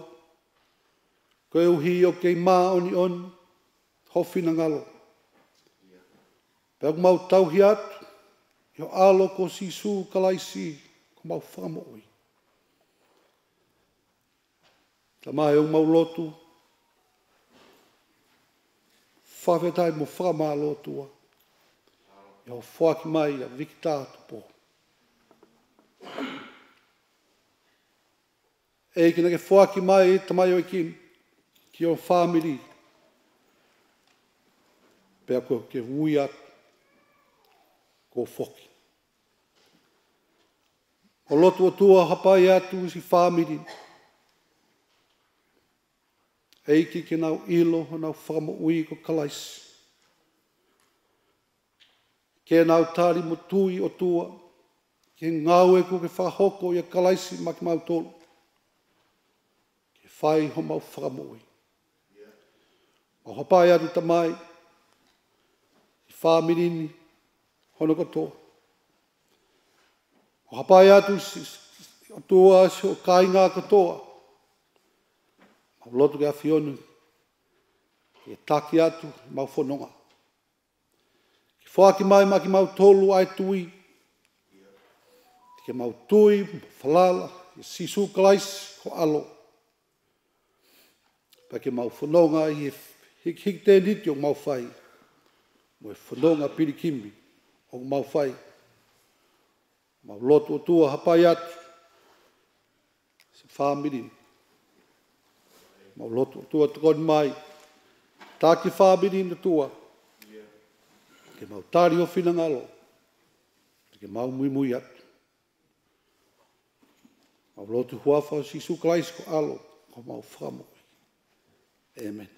Koe uhi o kei mā oni on. Hofi na ngalo. Pea mau tauhi atu. I o alo ko sisu kalaisi. Ko mau whamo ui. Tamai o mau lotu. Whawhetai mo whama lotua. I o whaki mai a Victor Tupou. E kina ke whaki mai tamai o ikin. Ki o whamiri. Pea ko ke hui atu. Ko whoki. O lotu o tua hapai atu si whamiri. Eiki ke nau ilo o nau whakamo ui ko kalaisi. Ke nau tari mo tui o tua. Ke ngau e ko ke whakahoko i a kalaisi ma ki mau tolu. Ke whai ho mau whakamo ui. O hapai atu tamai. I whamirini hono katoa. O hapai atu o tua si o kai ngā katoa. Mau lotu ke a Fiona, ke taki atu, mau whanonga. Ki whaki mai ma ki mau tolu ai tui. Ke mau tui, whalala, ke sisu kalaisi ko alo. Pa ke mau whanonga i Hik te niti o mau whai. Mo e whanonga pirikimi o mau whai. Mau lotu o tua hapai atu. Se whamiri. Mau lotu o tua tukoni mai. Tāki whamiri na tua. Ke mau tāri o whina ngalo. Ke mau mui mui atu. Mau lotu huafa o sisu klais ko alo. Ko mau whamo. Amen.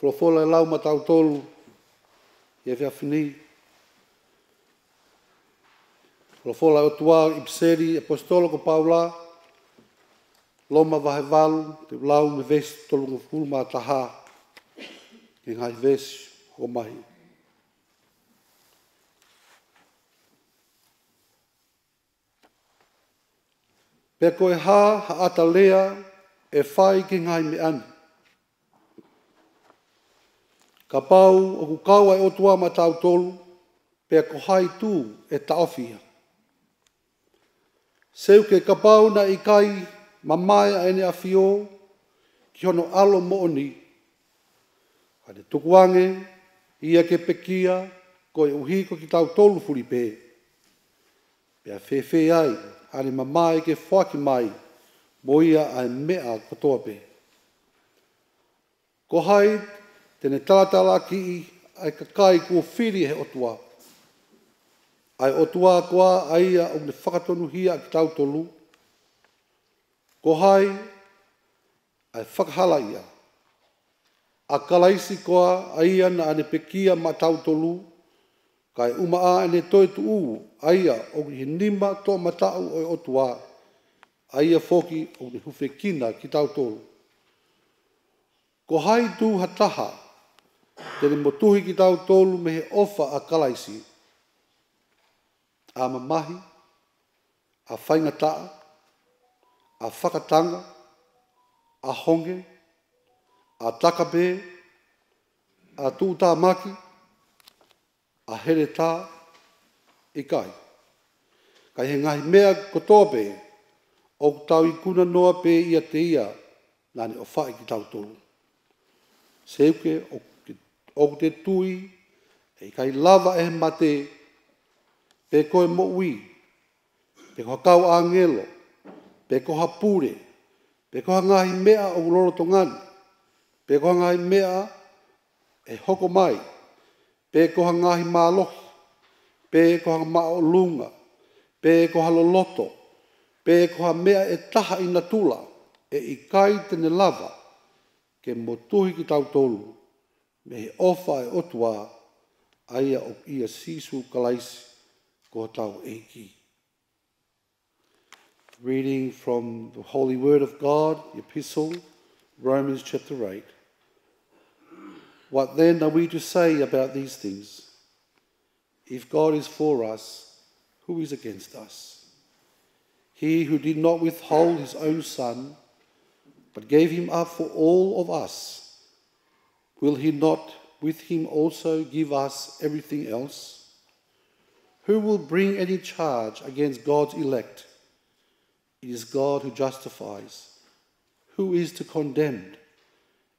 Flofola e lau matau tolu. Ia whia whini. Flofola o tua i pseri apostolo ko Paula. Loma vahe valu. Te lau me vesi tolu ngafulu ma taha. Ke ngai vesi o mahi. Pea koe ha ata lea e whai ke ngai me ani. Ka pau o ku kaua e o tua ma tau tolu, pea ko hai tū e taofia. Seu ke ka pau na i kai mamaia ene a fio, ki hono alo mooni. Hane tukuange, ia ke pekia, ko e uhiko ki tau tolu furi pe. Pea whewhe ai, hane mamaia ke whaki mai, mo ia ai mea kotoa pe. Ko hai, tene talatala ki i ai kakai kua whiri he otua. Ai otua koa aia o ne whakatonu hia ki tau tolu. Ko hai, ai whakahala ia. A kalaisi koa aia na ane pekia ma tau tolu. Kai umaa ane toi tu uu aia o ni nima to matau o otua. Aia foki o ni hufekina ki tau tolu. Ko hai tu hataha. Tene motuhi ki tau tolu me he ofa a kalaisi. A mamahi, a whaingataa, a whakatanga, a honge, a takape, a tūtāmaki, a heretā, i kai. Kai he ngahi mea kotoa pe, o tau i kuna noa pe ia te ia, nani o whai ki tau tolu. Seuke o te tui, e kai lava e mate, pe koe mo ui, pe koha kau angelo, pe koha pure, pe koha ngahi mea o loro tongani, pe koha ngahi mea e hoko mai, pe koha ngahi mālohi, pe koha mao lunga, pe koha loloto, pe koha mea e taha ina tula, e i kai tene lava, ke motuhi ki tau tolu, me he ofa e otua, aia o ia sisu kalaisi, ko tau eiki. Reading from the Holy Word of God, the Epistle, Romans chapter 8. What then are we to say about these things? If God is for us, who is against us? He who did not withhold his own Son, but gave him up for all of us, will he not with him also give us everything else? Who will bring any charge against God's elect? It is God who justifies. Who is to condemn?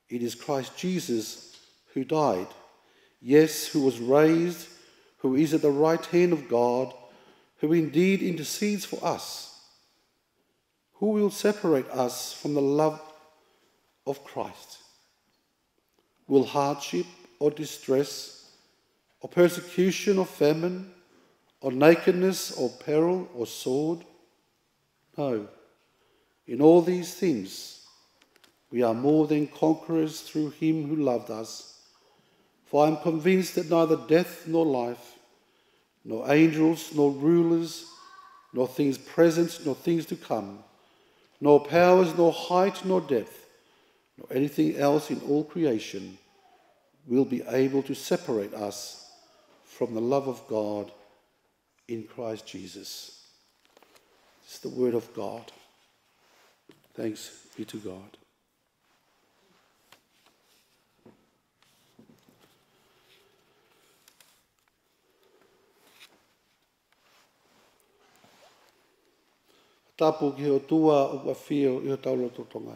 It is Christ Jesus who died, yes, who was raised, who is at the right hand of God, who indeed intercedes for us. Who will separate us from the love of Christ? Will hardship or distress, or persecution or famine, or nakedness, or peril, or sword? No. In all these things, we are more than conquerors through him who loved us. For I am convinced that neither death nor life, nor angels, nor rulers, nor things present, nor things to come, nor powers, nor height, nor depth, nor anything else in all creation will be able to separate us from the love of God in Christ Jesus. This is the word of God. Thanks be to God. Whatapu ki o tua o whawhio i o tauloto tonga.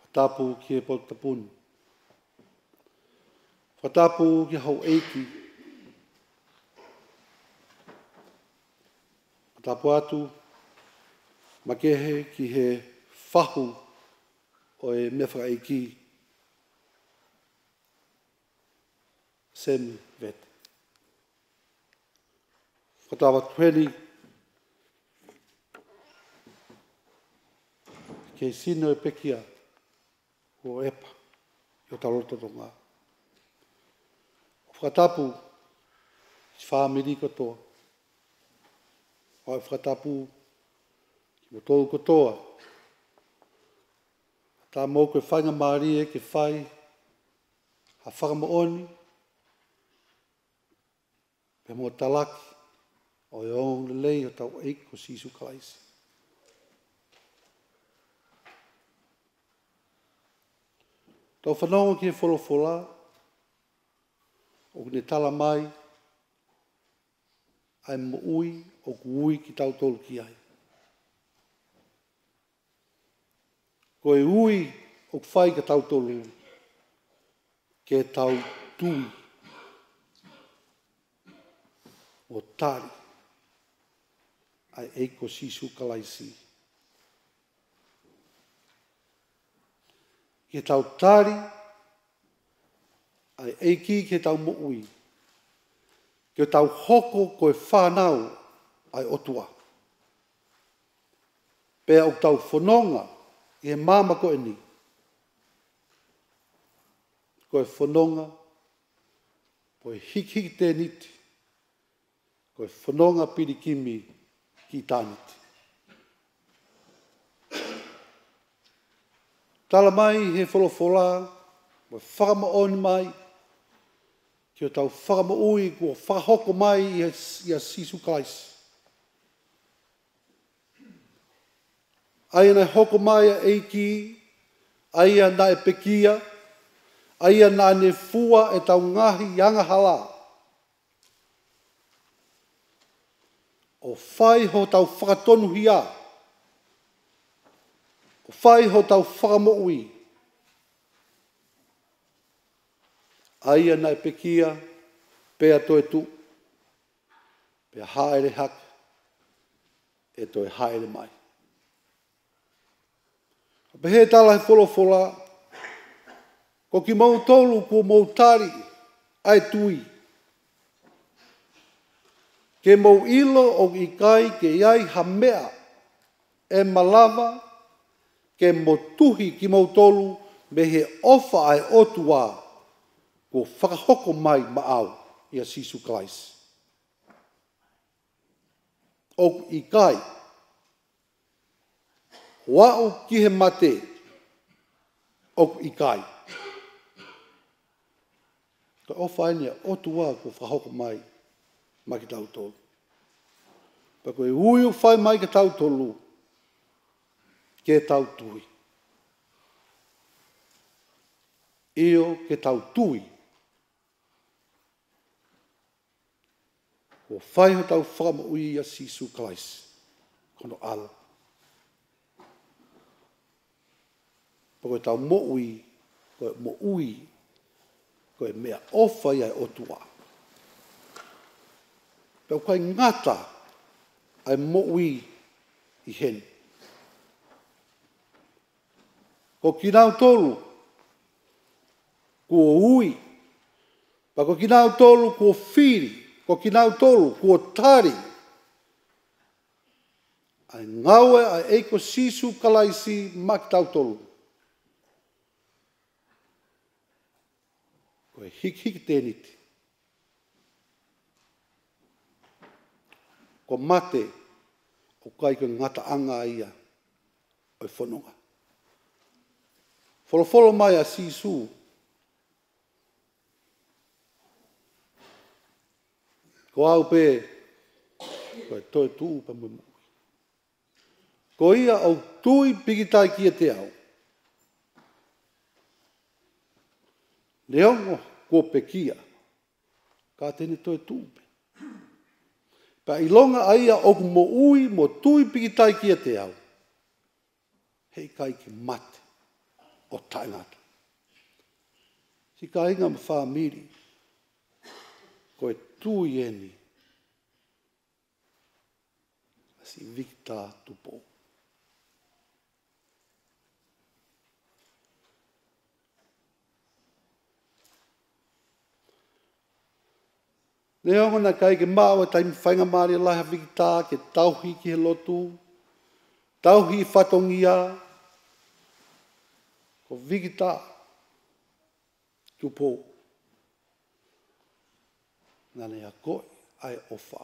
Whatapu ki e potapuni. Whatapu ki hau eiki. Whatapu atu makehe ki he whahu o e mea whakaeiki. Semi vete. Whatawa tueni ke sino e pekia o epa i o taloto tonga. Whatapu i whaamiri katoa. O whatapu ki mo tolu katoa. Tā mō koe whainga maari e ke whai ha whakamooni pe mo talaki o e o lelei o tau eiko sisu kalaisi. Tau whanonga ki e wholofola o ne tala mai ai mo ui o ku ui ki tau tolu ki ai. Ko e ui o ku whai ka tau tolu ke tau tui o tari ai eiko sisu kalaisi. Ke tau tari ai eiki ke tau mo ui. Ke tau hoko koe whanau ai otua. Pea o tau whanonga i he māma koe ni. Koe whanonga, koe hiki te niti. Koe whanonga pirikimi ki tāniti. Tala mai he wholofola, koe whakamaoni mai, ki o tau whakamaui, koe whakahoko mai i a sisu kaisi. Aia nei hoko mai a eiki, aia na e pekia, aia na ne fua e tau ngahi yanga hala. O whai ho tau whakatonu hia. O whai ho tau whakamoui. Aia na e pekia, pea toe tu, pea haere hak, e toe haere mai. Pehe tala he wholofola, ko ki mau tolu ko mau tari ai tui. Ke mau ilo o i kai ke iai ha mea e malava ke mo tuhi ki mau tolu me he ofa ai otua ko whakahoko mai maau i a sisu kalaisi. O i kai wao ki he mate o i kai. Ka ofa enia otua ko whakahoko mai ma ki tau tolu. Pa koe uiu whai mai ki tau tolu ke tau tui. Io ke tau tui. O whai ho tau whakamaui a sisu kalaisi. Kono ala. Pa koe tau mo ui, koe mea ofa ia e otua. Pau kai ngata ai mo ui i hen. Ko kinau tolu, kua ui. Pa ko kinau tolu, kua whiri. Ko kinau tolu, kua tari. Ai ngaue ai eiko sisu kalaisi makitau tolu. Koe hiki tēniti. Ko mate o kai ko ngata anga ia o whanonga. Wholofolo mai a sisu. Ko au pē, koe toi tuu pa mui. Ko ia au tui pikitai kia te au. Neongo ko pekia, ka tene toi tuu pe. Pa ilonga aia oku mo ui mo tui pikitai kia te au. Hei kai ki mate o taingata. Si ka inga ma whamiri, koe tui eni, si Victor Tupou. Leo ngana kai ke maua taimi whainga maari laha Victor ke tauhi ki he lotu, tauhi whatongia, ko Victor Tupou. Nane a koe ai ofa.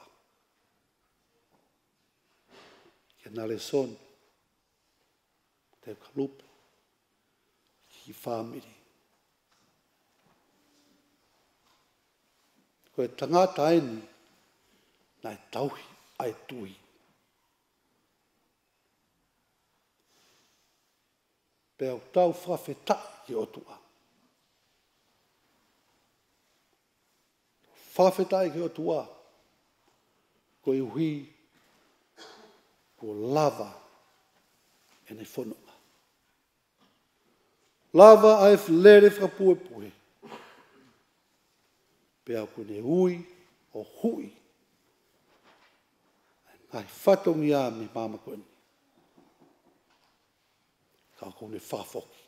Ke nale son, te kalupe, ki whamiri. Koe tangata eni, nai tauhi ai tui. Pea tau whawheta ki otua. Whawheta ki otua. Koe uhi, ko lava ene whanunga. Lava ai lere whapue pue. Pea kune ui o hui. Ngai whatongi a me mama koe. Ka kone whafoki.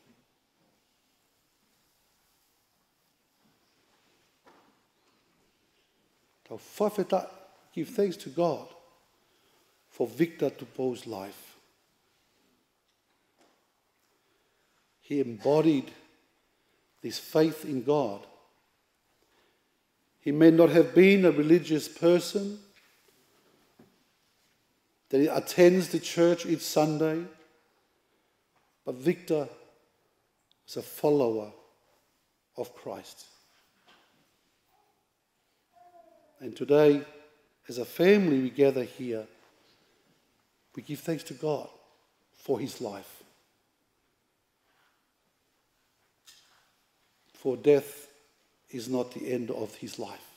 Tau whawheta, give thanks to God for Victor Tupou's life. He embodied this faith in God. He may not have been a religious person, that he attends the church each Sunday, but Victor was a follower of Christ. And today, as a family, we gather here. We give thanks to God for his life. For death is not the end of his life.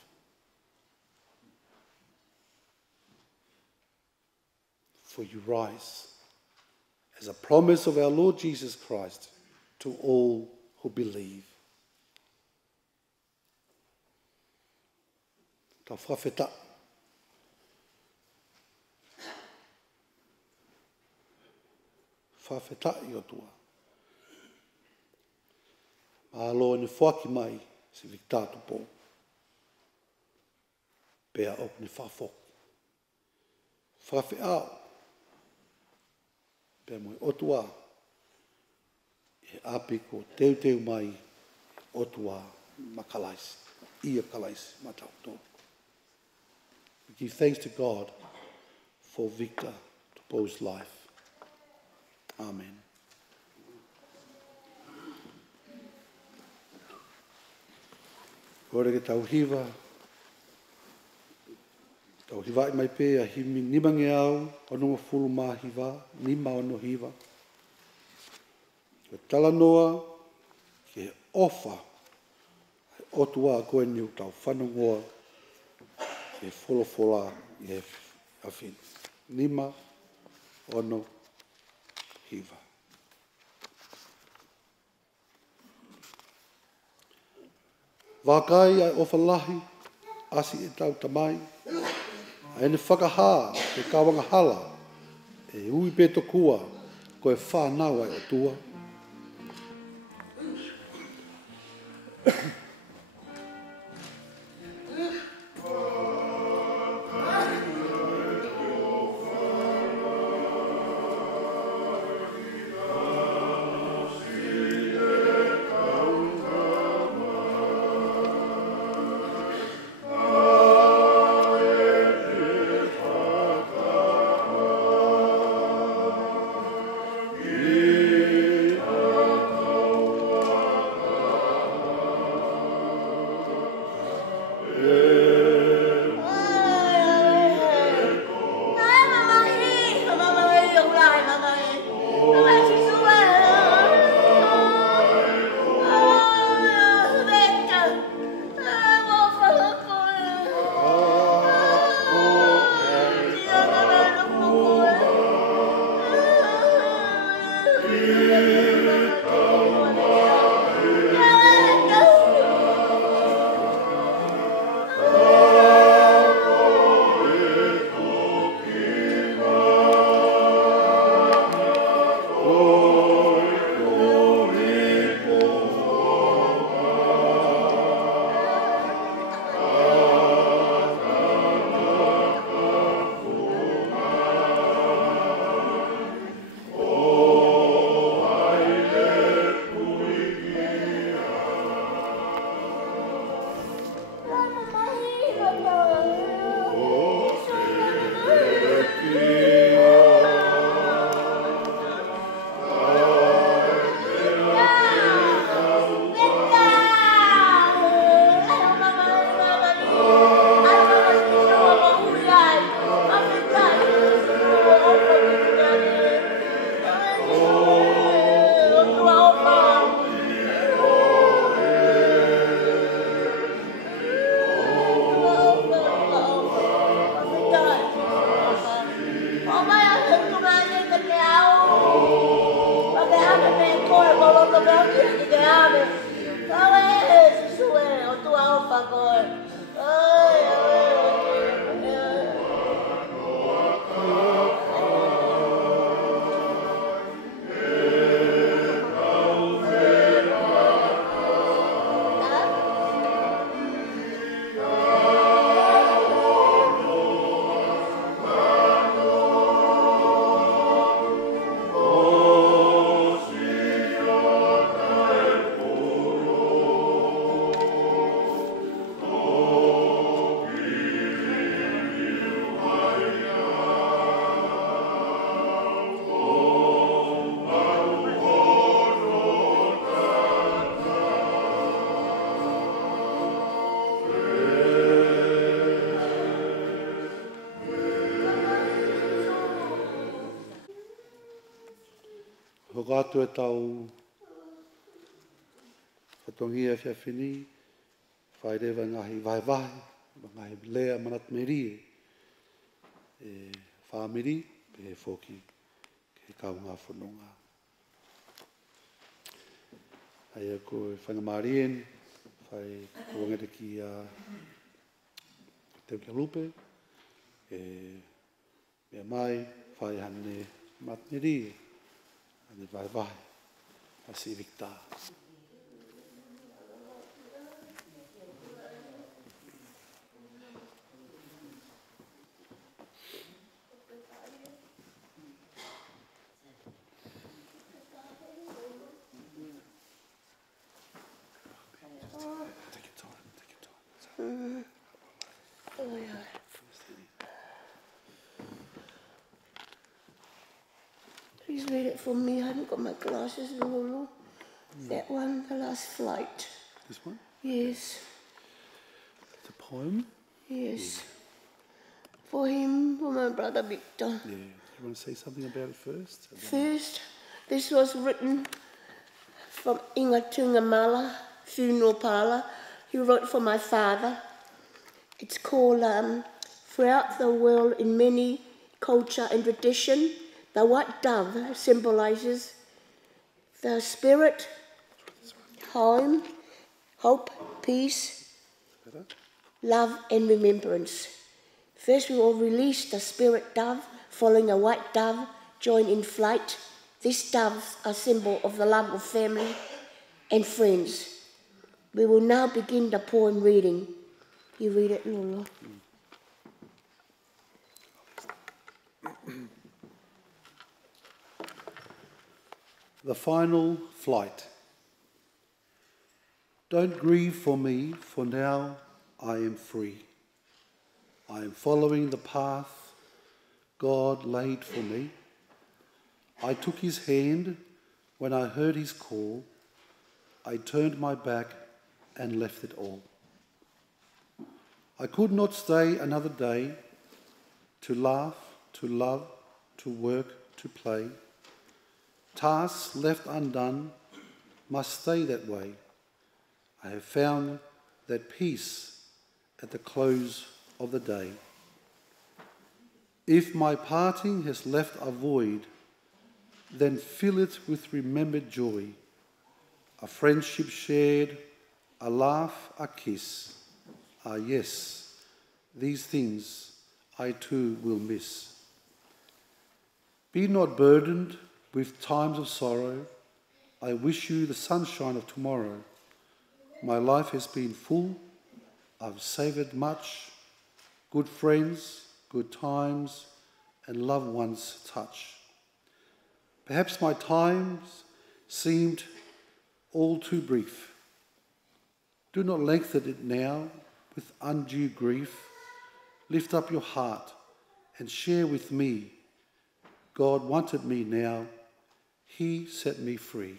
For you rise as a promise of our Lord Jesus Christ to all who believe. Ta whawheta. Whawheta I o tua. Alo ne whaki mai si Victor Tupou. Pea o ne whawhok. Fai'aho. Pea moi otua. E api ko teu mai otua makalaisi. Ia kalaisi matau tō. We give thanks to God for Victor Tupou's life. Amen. Kore ke tauhiwa i mai pe a himi nimange au, ono fulu mahiwa, nima ono hiwa. Ke talanoa, ke ofa, otua a koe niu tau whanongoa, ke wholofola I he awhinu. Nima ono hiwa. Wakai ai ofalahi, asi e tau tamai, ene whakahā, e kawanga hala, e ui peto kua, koe whanau ai o tua. Hoko atu e tau whatongia whiawhini, whai rewa ngahi vai, ngahi lea manat meri e whamiri, pe whoki ke kau ngā whanonga. Ai a koe whangamarien, whai kuangere ki a Teu Kia Lupe, mea mai, whai hane matneri, ane vai, a si vikta. Please read it for me. I haven't got my glasses, Lulu. That one, The Last Flight. This one? Yes. It's a poem? Yes. For him, for my brother Victor. Yeah. Do you want to say something about it first? First, this was written from Inga Tungamala, funeral parlour. He wrote for my father. It's called Throughout the World in Many Culture and Tradition, the white dove symbolises the spirit, home, hope, peace, love and remembrance. First we will release the spirit dove, following a white dove, join in flight. These doves are a symbol of the love of family and friends. We will now begin the poem reading. You read it, Lulu. The Final Flight. Don't grieve for me, for now I am free. I am following the path God laid for me. I took his hand when I heard his call. I turned my back and left it all. I could not stay another day to laugh, to love, to work, to play. Tasks left undone must stay that way. I have found that peace at the close of the day. If my parting has left a void, then fill it with remembered joy. A friendship shared, a laugh, a kiss. Ah yes, these things I too will miss. Be not burdened with times of sorrow. I wish you the sunshine of tomorrow. My life has been full. I've savoured much. Good friends, good times, and loved ones' touch. Perhaps my times seemed all too brief. Do not lengthen it now with undue grief. Lift up your heart and share with me. God wanted me now. He set me free.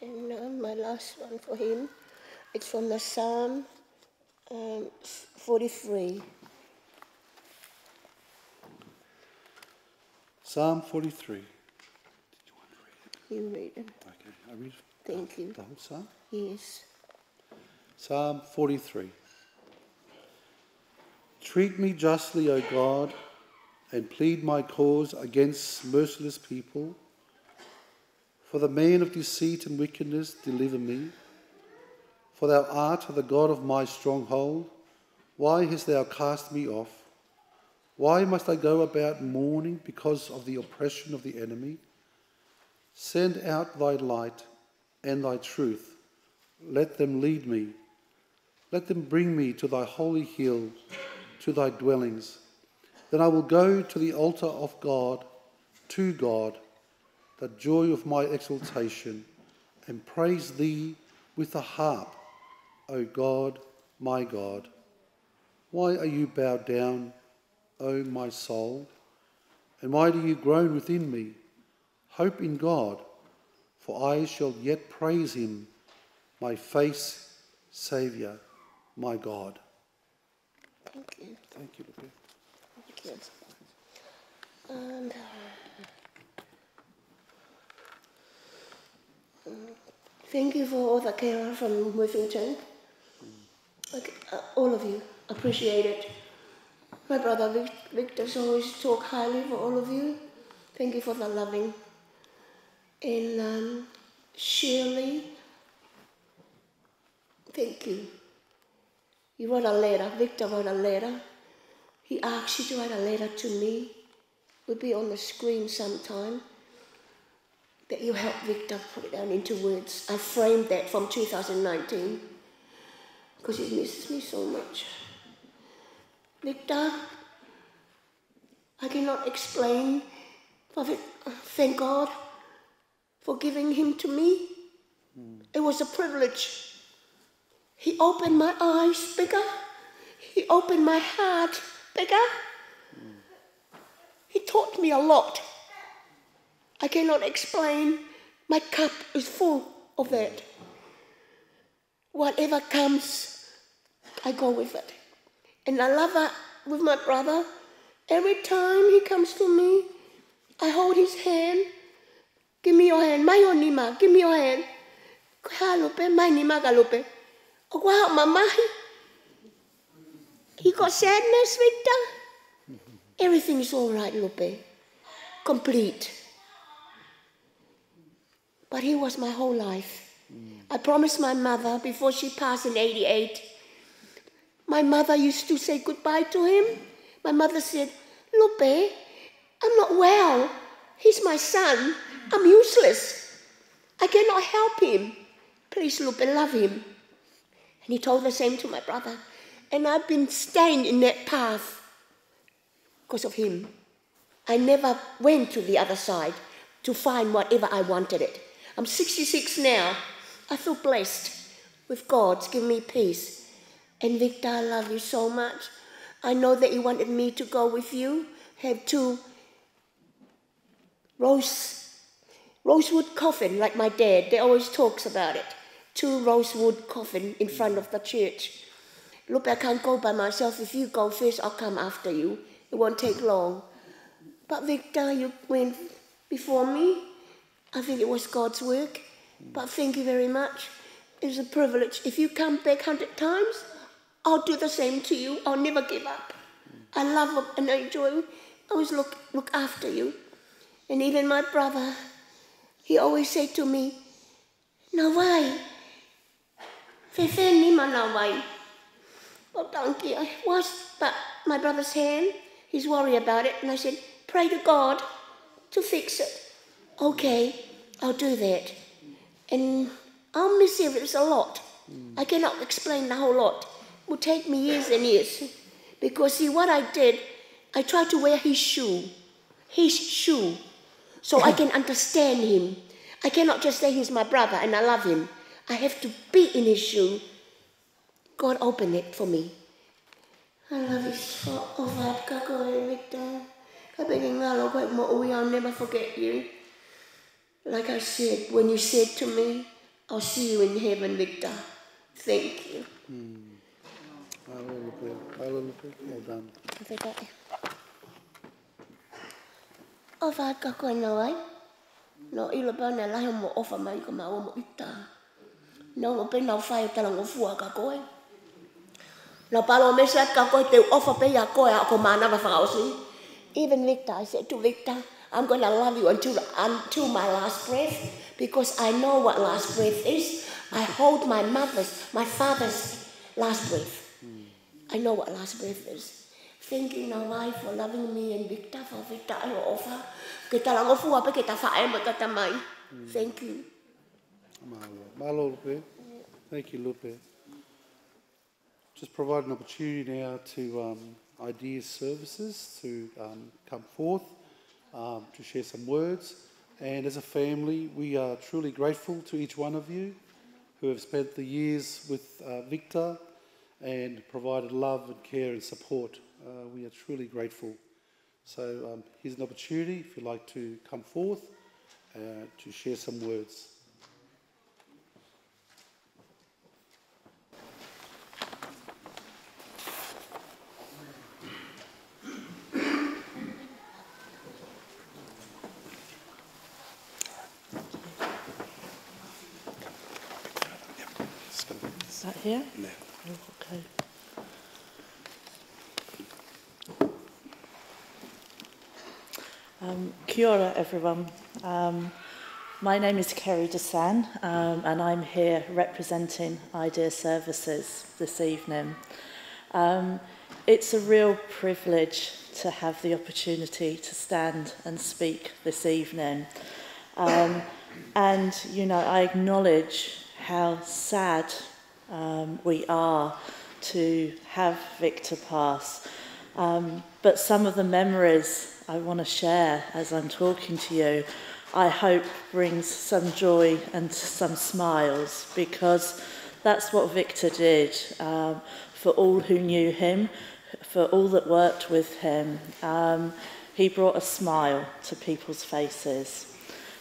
Beautiful. And my last one for him, it's from the Psalm 43. Psalm 43. Did you want to read it? You read it. Okay, I read Thank you. the whole psalm. Yes. Psalm 43. Treat me justly, O God, and plead my cause against merciless people. For the man of deceit and wickedness, deliver me. For thou art the God of my stronghold. Why hast thou cast me off? Why must I go about mourning because of the oppression of the enemy? Send out thy light and thy truth. Let them lead me. Let them bring me to thy holy hill, to thy dwellings. Then I will go to the altar of God, to God, the joy of my exaltation, and praise thee with the harp, O God, my God. Why are you bowed down, O my soul? And why do you groan within me? Hope in God, for I shall yet praise him, my face, Saviour, my God. Thank you. Thank you, Lupe. Thank you. And, thank you for all the care from Withington. All of you, appreciate it. My brother Victor's always talk highly for all of you. Thank you for the loving. And Shirley, thank you. You wrote a letter, Victor wrote a letter. He asked you to write a letter to me. It will be on the screen sometime. That you help Victor put it down into words. I framed that from 2019 because he misses me so much. Victor, I cannot explain. Thank God for giving him to me. It was a privilege. He opened my eyes bigger. He opened my heart bigger. He taught me a lot. I cannot explain. My cup is full of that. Whatever comes, I go with it. And I love that with my brother. Every time he comes to me, I hold his hand. Give me your hand. Mai o nima. Give me your hand. Ha lupe. Mai nima ka lupe. O kwa mamahi. He got sadness, Victor. Everything is all right, Lupe. Complete. But he was my whole life. I promised my mother before she passed in 88. My mother used to say goodbye to him. My mother said, Lupe, I'm not well. He's my son. I'm useless. I cannot help him. Please, Lupe, love him. And he told the same to my brother. And I've been staying in that path because of him. I never went to the other side to find whatever I wanted it. I'm 66 now. I feel blessed with God's given me peace. And Victor, I love you so much. I know that you wanted me to go with you, have 2 rosewood coffin like my dad. They always talks about it. 2 rosewood coffin in front of the church. Look, I can't go by myself. If you go first, I'll come after you. It won't take long. But Victor, you went before me. I think it was God's work. But thank you very much. It was a privilege. If you come back 100 times, I'll do the same to you. I'll never give up. I love and I enjoy. I always look after you. And even my brother, he always said to me, Nawai, Fefe Nima Nawai. Oh, thank you. I washed my brother's hand. He's worried about it. And I said, pray to God to fix it. Okay, I'll do that. And I'll miss him. It's a lot. I cannot explain the whole lot. It would take me years and years. Because see, what I did, I tried to wear his shoe. So I can understand him. I cannot just say he's my brother and I love him. I have to be in his shoe. God opened it for me. I love you so much, Victor. I'll never forget you. Like I said, when you said to me, I'll see you in heaven, Victor. Thank you. Hallelujah. Well done. Ofa ka koe nawai. No ilo pa na lahi mo ofa mai ka mau mo ita. No mo pe na fai tala ngo fua ka koe. Na palo mesa ka koe te ofa pe ya koe ako mana va fausi. Even Victor, I said to Victor, I'm going to love you until my last breath because I know what last breath is. I hold my father's last breath. I know what last breath is. Thank you, Nawai, for loving me and Victor, for Victor I offer. Kita lang ofu apa kita fae matatamai. Thank you. Malo Lupe. Thank you, Lupe. Just provide an opportunity now to Ideas Services to come forth to share some words. And as a family, we are truly grateful to each one of you who have spent the years with Victor and provided love and care and support. We are truly grateful. So here's an opportunity, if you'd like to come forth, to share some words. Is that here? No. Oh, okay. Kia ora, everyone. My name is Kerry DeSan, and I'm here representing Idea Services this evening. It's a real privilege to have the opportunity to stand and speak this evening. And, you know, I acknowledge how sad we are to have Victor pass. But some of the memories I want to share as I'm talking to you, I hope brings some joy and some smiles, because that's what Victor did for all who knew him, for all that worked with him. He brought a smile to people's faces.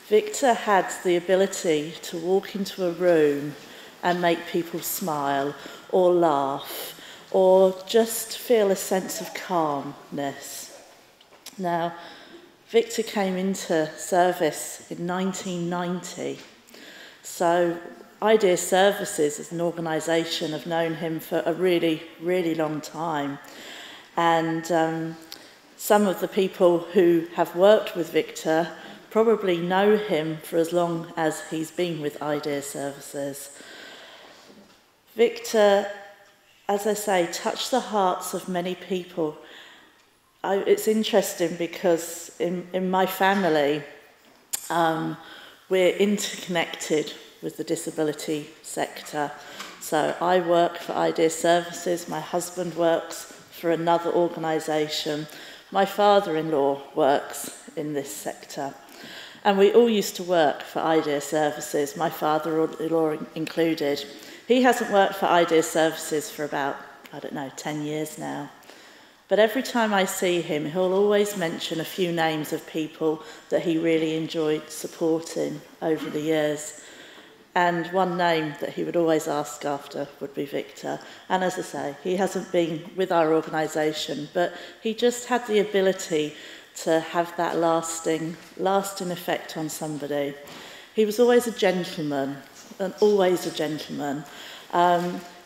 Victor had the ability to walk into a room and make people smile or laugh or just feel a sense of calmness. Now, Victor came into service in 1990, so Idea Services as an organisation have known him for a really, really long time. And some of the people who have worked with Victor probably know him for as long as he's been with Idea Services. Victor, as I say, touched the hearts of many people. It's interesting because in my family, we're interconnected with the disability sector. So I work for Idea Services, my husband works for another organisation, my father-in-law works in this sector. And we all used to work for Idea Services, my father-in-law included. He hasn't worked for Idea Services for about, 10 years now. But every time I see him, he'll always mention a few names of people that he really enjoyed supporting over the years. And one name that he would always ask after would be Victor. And as I say, he hasn't been with our organisation, but he just had the ability to have that lasting effect on somebody. He was always a gentleman, and always a gentleman.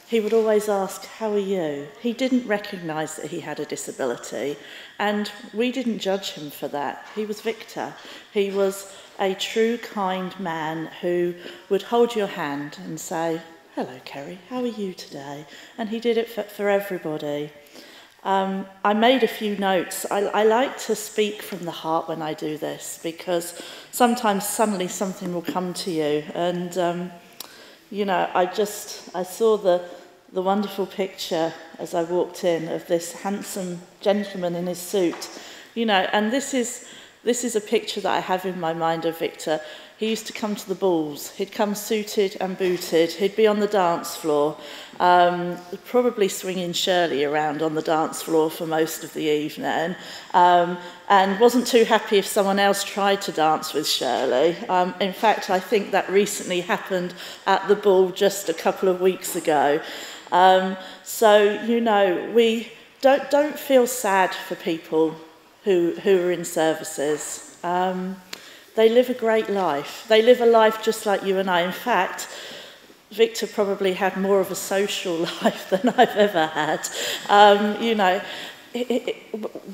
He would always ask, how are you? He didn't recognise that he had a disability, and we didn't judge him for that. He was Victor. He was a true, kind man who would hold your hand and say, hello, Kerry, how are you today? And he did it for everybody. I made a few notes. I like to speak from the heart when I do this, because sometimes suddenly something will come to you. And, you know, I saw the wonderful picture as I walked in of this handsome gentleman in his suit. You know, and this is a picture that I have in my mind of Victor. He used to come to the balls. He'd come suited and booted. He'd be on the dance floor, probably swinging Shirley around on the dance floor for most of the evening, and wasn't too happy if someone else tried to dance with Shirley. In fact, I think that recently happened at the ball just a couple of weeks ago. So, you know, we don't feel sad for people who are in services. They live a great life. They live a life just like you and I. In fact, Victor probably had more of a social life than I've ever had. You know,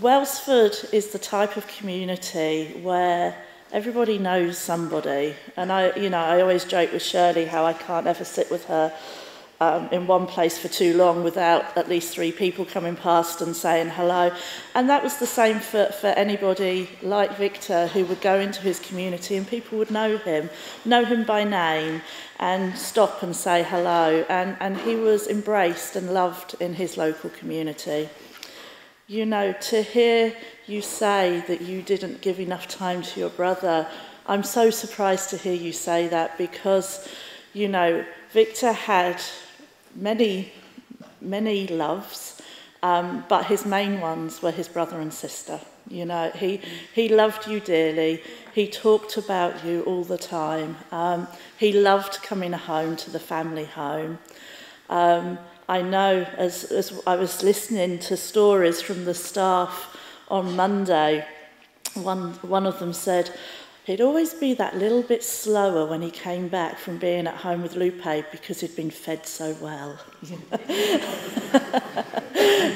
Welsford is the type of community where Everybody knows somebody, and I always joke with Shirley how I can't ever sit with her in one place for too long without at least 3 people coming past and saying hello. And that was the same for anybody like Victor who would go into his community and people would know him by name and stop and say hello. And he was embraced and loved in his local community. You know, to hear you say that you didn't give enough time to your brother, I'm so surprised to hear you say that because, you know, Victor had many loves, but his main ones were his brother and sister. You know, he loved you dearly. He talked about you all the time. He loved coming home to the family home. I know as I was listening to stories from the staff on Monday, one of them said, he'd always be that little bit slower when he came back from being at home with Lupe because he'd been fed so well.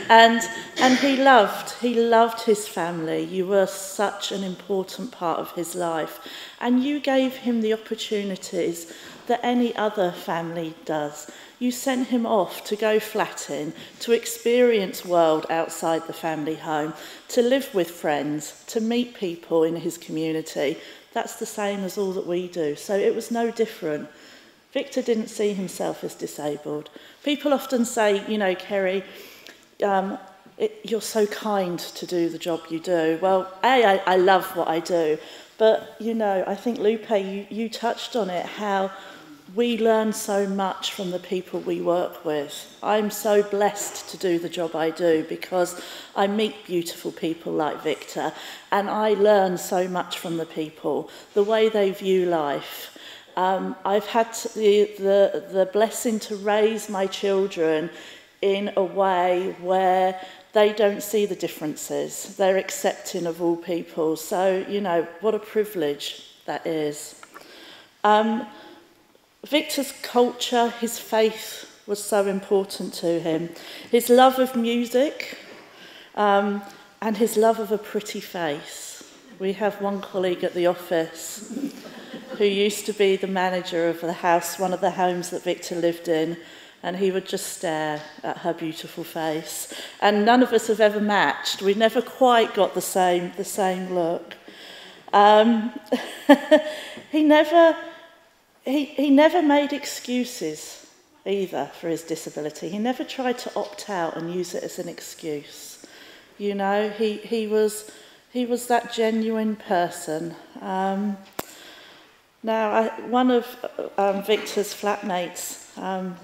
and he loved his family. You were such an important part of his life. And you gave him the opportunities that any other family does. You sent him off to go flatting, to experience world outside the family home, to live with friends, to meet people in his community. That's the same as all that we do. So it was no different. Victor didn't see himself as disabled. People often say, you know, Kerry, you're so kind to do the job you do. Well, I love what I do. But, you know, I think, Lupe, you touched on it, how we learn so much from the people we work with. I'm so blessed to do the job I do because I meet beautiful people like Victor and I learn so much from the people, the way they view life. I've had the blessing to raise my children in a way where they don't see the differences. They're accepting of all people. So, you know, what a privilege that is. Victor's culture, his faith was so important to him. His love of music and his love of a pretty face. We have one colleague at the office who used to be the manager of the house, one of the homes that Victor lived in, and he would just stare at her beautiful face. And none of us have ever matched. We never quite got the same look. He never made excuses either for his disability. He never tried to opt out and use it as an excuse. You know, he was that genuine person. Now, one of Victor's flatmates,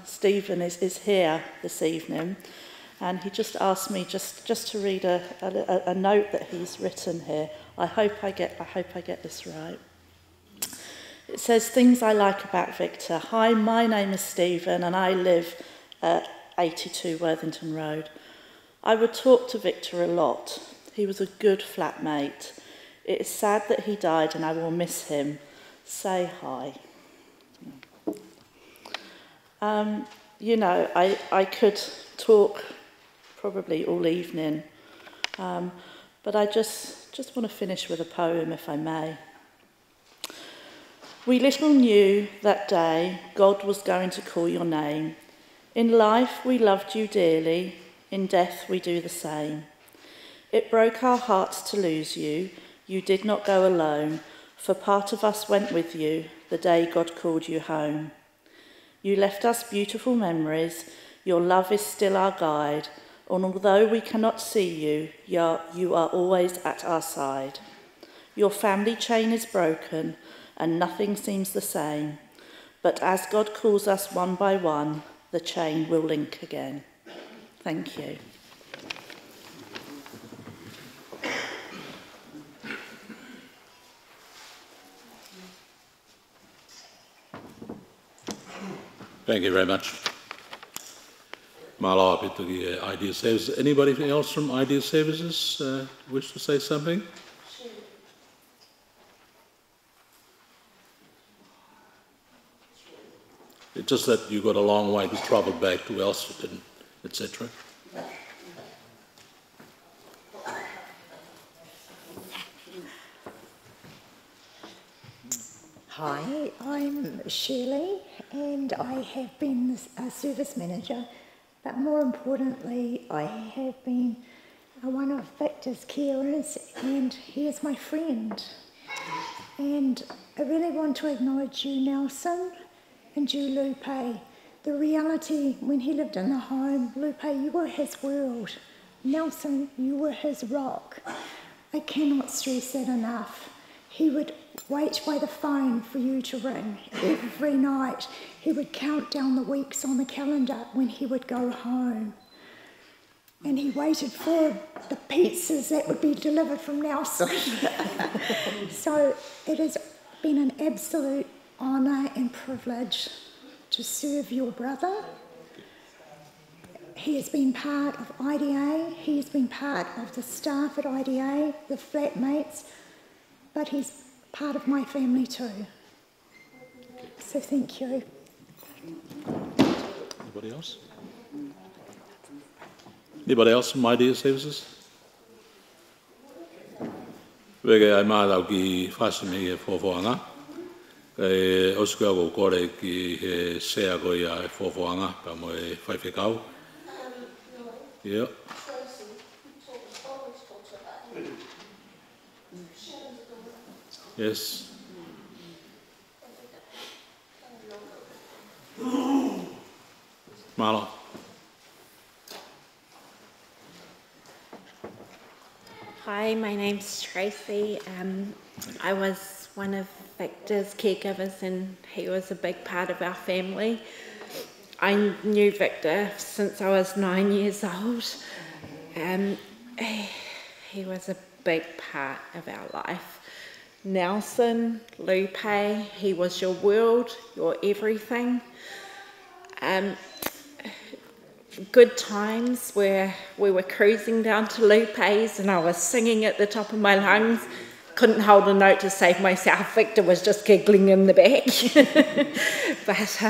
Stephen, is here this evening, and he just asked me just to read a note that he's written here. I hope I get this right. It says, things I like about Victor. Hi, my name is Stephen and I live at 82 Worthington Road. I would talk to Victor a lot. He was a good flatmate. It is sad that he died and I will miss him. Say hi. You know, I could talk probably all evening, but I just want to finish with a poem, if I may. We little knew that day God was going to call your name. In life we loved you dearly, in death we do the same. It broke our hearts to lose you, you did not go alone, for part of us went with you the day God called you home. You left us beautiful memories, your love is still our guide, and although we cannot see you, you are always at our side. Your family chain is broken, and nothing seems the same. But as God calls us one by one, the chain will link again. Thank you. Thank you very much. Malawa Pituki, Idea Services. Anybody else from Idea Services wish to say something? It's just that you got a long way to travel back to Elsterton, etc. Hi, I'm Shirley and I have been a service manager, but more importantly I have been one of Victor's carers and he is my friend. And I really want to acknowledge you, Nelson, and you, Lupe. The reality, when he lived in the home, Lupe, you were his world. Nelson, you were his rock. I cannot stress that enough. He would wait by the phone for you to ring every night. He would count down the weeks on the calendar when he would go home. And he waited for the pizzas that would be delivered from Nelson. So it has been an absolute honour and privilege to serve your brother. He has been part of IDA, he has been part of the staff at IDA, the flatmates, but he's part of my family too. So thank you. Anybody else? Anybody else from IDA Services? Wege ai mātau ki whasimi e whawhanga. Kei osukua ko kore ki he sea ko ia e whawhanga pa mo e whaiwhekau. Yeah. Yes. Marlo. Hi, my name's Tracy. I was one of Victor's caregivers and he was a big part of our family. I knew Victor since I was 9 years old. He was a big part of our life. Nelson, Lupe, he was your world, your everything. Good times where we were cruising down to Lupe's and I was singing at the top of my lungs. Couldn't hold a note to save myself. Victor was just giggling in the back. But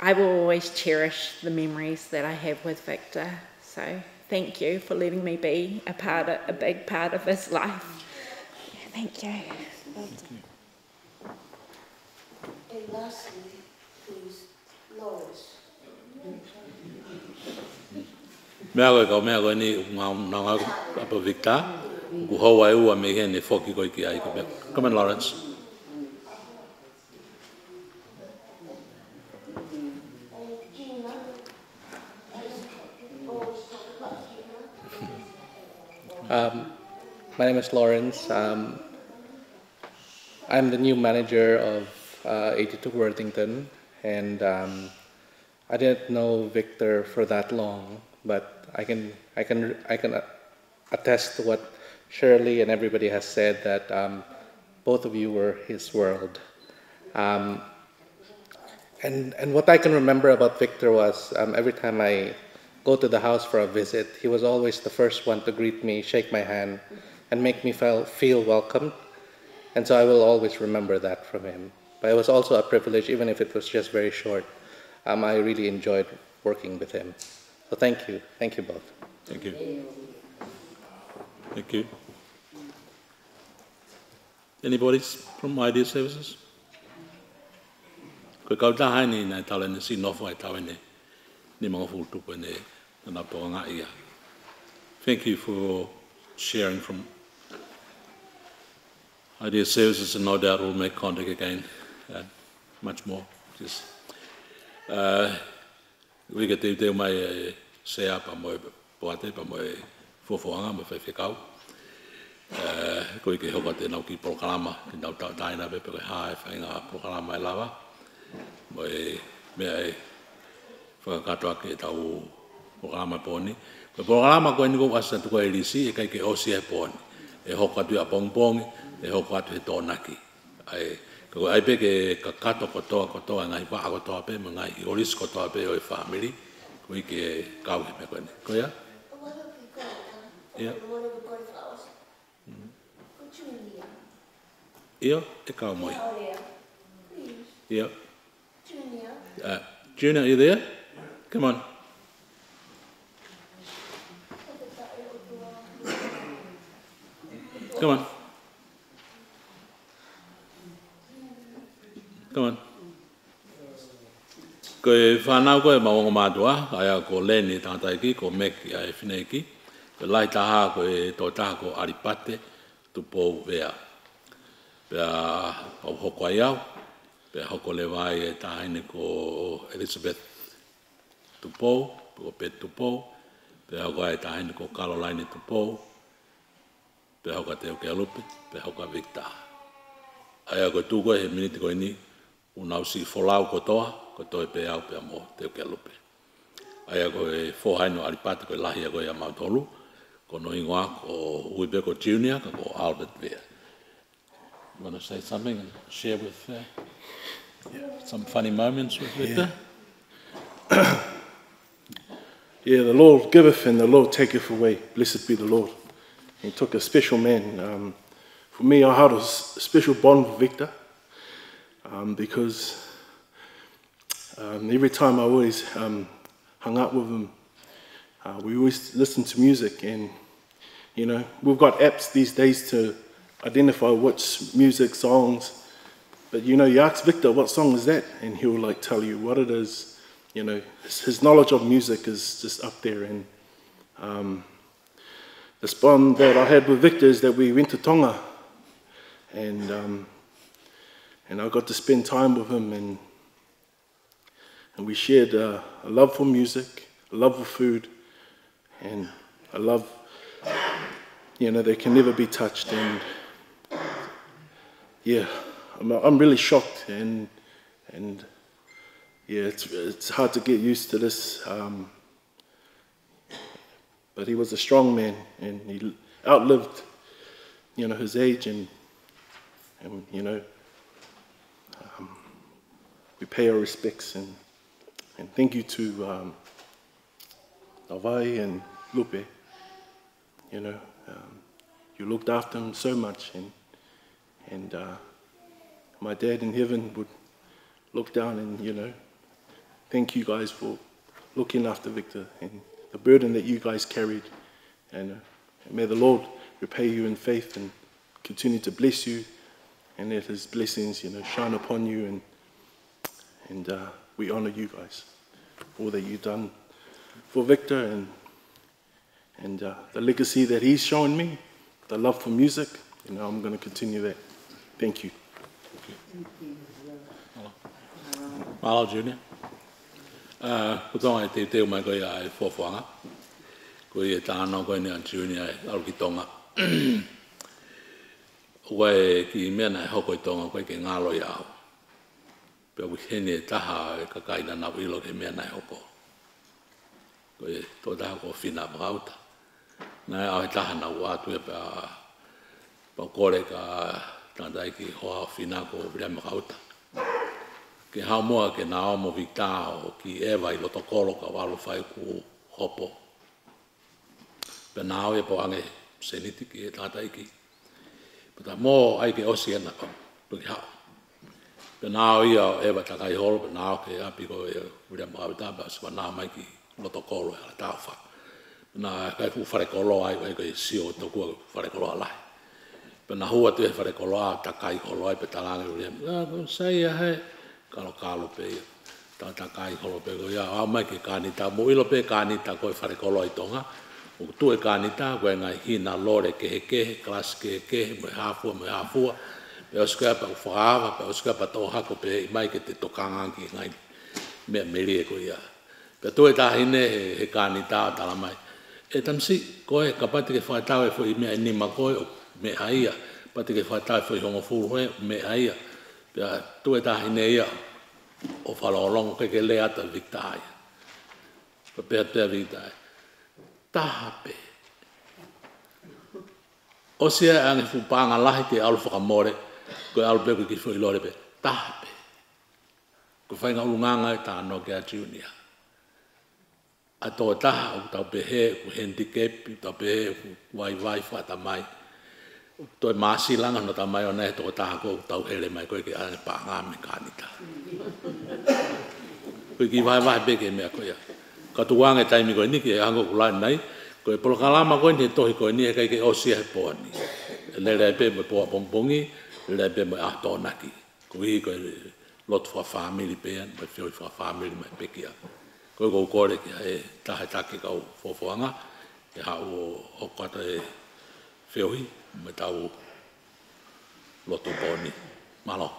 I will always cherish the memories that I have with Victor. So thank you for letting me be a big part of his life. Thank you. And lastly, please, Lois. Mea koe ni ngā apa Victor. Ku hawa e ua me hene whoki koe ki ai koe. Come on, Lawrence. My name is Lawrence. I'm the new manager of 82 Worthington, and I didn't know Victor for that long, but I can attest to what Shirley and everybody has said, that both of you were his world. And what I can remember about Victor was every time I go to the house for a visit, he was always the first one to greet me, shake my hand, and make me feel welcome. And so I will always remember that from him. But it was also a privilege, even if it was just very short. I really enjoyed working with him. So thank you both. Thank you. Thank you. Anybody from IDEA Services? Koe kau taha ni nai tala ni si nofo ai tawe ni mga futupu ni na toa ia. Thank you for sharing from IDEA Services, and no doubt we'll make contact again much more. Just we get te mai sea pa mo poate pa mo fofoanga mo whaiwhekau. Koe ke hoka te nau ki programa, ki nau tau taina pe pe hae whainga programa e lawa. Mo mea e whakakatoa ke tau programa poni. Koe programa koe niko asa tuko e risi e kai ke osi e poni. E hoka tu a pongpongi, e hoka tu he tōnaki. Koe ai pe ke kakato kotoa ngai waa kotoa pe, mo ngai oris kotoa pe o e family. Koe ke kau he me koe ne. Koe ya? Ia. Ia, e kau moi. Ia. Junior, are you there? Come on. Come on. Come on. Ko e whanau koe maongo mātua, aia ko leni tātaiki, ko meki ai whineki, ko lai taha ko e tō taha ko aripate, Tupou vea. Pea au hoko ai au, pea hoko le vai e tahine ko Elizabeth Tupou, ko Pet Tupou, pea hoko ai tahine ko Caroline Tupou, pea hoko te o Kealupe, pea hoko a Victor. Aia ko tūko he miniti koe ni, unau si folau kotoa, ko toi pe au pe mo te o Kealupe. Aia ko e fohaino aripate ko lahia ko ia mautolu, ko no ingoa ko Uipe ko Junior, ko Albert Vea. You want to say something and share with some funny moments with Victor? Yeah, the Lord giveth and the Lord taketh away. Blessed be the Lord. He took a special man. For me, I had a special bond with Victor because every time I always hung out with him, we always listened to music, and you know, we've got apps these days to identify which music songs, but you know, you ask Victor what song is that, and he'll like tell you what it is. You know, his knowledge of music is just up there. And the bond that I had with Victor is that we went to Tonga, and I got to spend time with him, and we shared a love for music, a love for food, and a love, you know, that can never be touched. And yeah, I'm really shocked, and yeah, it's hard to get used to this. But he was a strong man, and he outlived, you know, his age, and you know, we pay our respects, and thank you to Navai and Lupe. You know, you looked after him so much, and my dad in heaven would look down and, you know, thank you guys for looking after Victor and the burden that you guys carried. And may the Lord repay you in faith and continue to bless you, and let his blessings, you know, shine upon you, and we honor you guys for all that you've done for Victor, and the legacy that he's shown me, the love for music. You know, I'm going to continue that. Thank you. Malo Junior. Ko tonga te teo mai koe ai fofoanga. Ko i e tāna koe ni a Junior au ki tonga. Koe ki mea nei hoko i tonga koe ke ngalo i au. Pea wikene e taha e kakaina na wilo ke mea nei hoko. Koe tō taha ko whina wakauta. Nai au he taha na watu e pea kore ka tātai ki hoa whina ko whina wakauta. Ke hao moa ke nā omo Victor ki ewa i loto kolo ka walo whai ku hopo. Pe nāo e po ange seniti ki e tātai ki. Pata mō ai ke osi ena pa, puki hao. Pe nāo ia o ewa takai holo, pe nāo ke api ko e uria mawita, pa siwa nā mai ki loto kolo e ala tāo wha. Nā kai fu whare kolo ai, kai kai sio tokua whare kolo alai. Pe nā hua tu e whare kolo a takai kolo ai, pe talange uria, sei a he, kalo pe ia. Tā takai kolo pe ko ia, au mai ke kānita, mo ilo pe kānita koe whare kolo ai tonga. O tu e kānita, koe ngai hina lore kehe, klasi kehe, me hāfua. Pe oskua pa whaawa, pe oskua pa tō hako pe mai ke te tokangangi ngai mea merie ko ia. Pe tu e tāhine he kānita tala mai. E tamsi, koe ka pati ke whaetau e fwoi mea inima koe o mea ia. Pati ke whaetau e fwoi hongo furu he mea ia. Pe tu e tāhine ia o whalolongo ke le ata Victor ia. Pe pea Victor ia. Tahape. O sia ange fupanga lahi te alu whakamore, koe alu peku ki fwoi lore pe, tahape. Ko whainga ulunganga e tāno ke a Junior. A tō taha o tau pehe, ku handicap, tau pehe, ku vai whata mai. Toi maasi langa no tamai o nei tō taha ko tau hele mai koe ke ane pāngā me kānita. Koe ki vai peke mea koe a. Ka tuwange taimi koe ni ki e hango kulai nei, koe polokalama koe ni e tohi koe ni e kai ke osia he poa ni. Le pe me poa pompongi, le pe me ato naki. Koe hi koe lot for family pea, mai whioi for family mai pekia. Koe kou kore ki e tahe take kau fofoanga, e hau o kata e whioi, mai tau loto poni. Malo.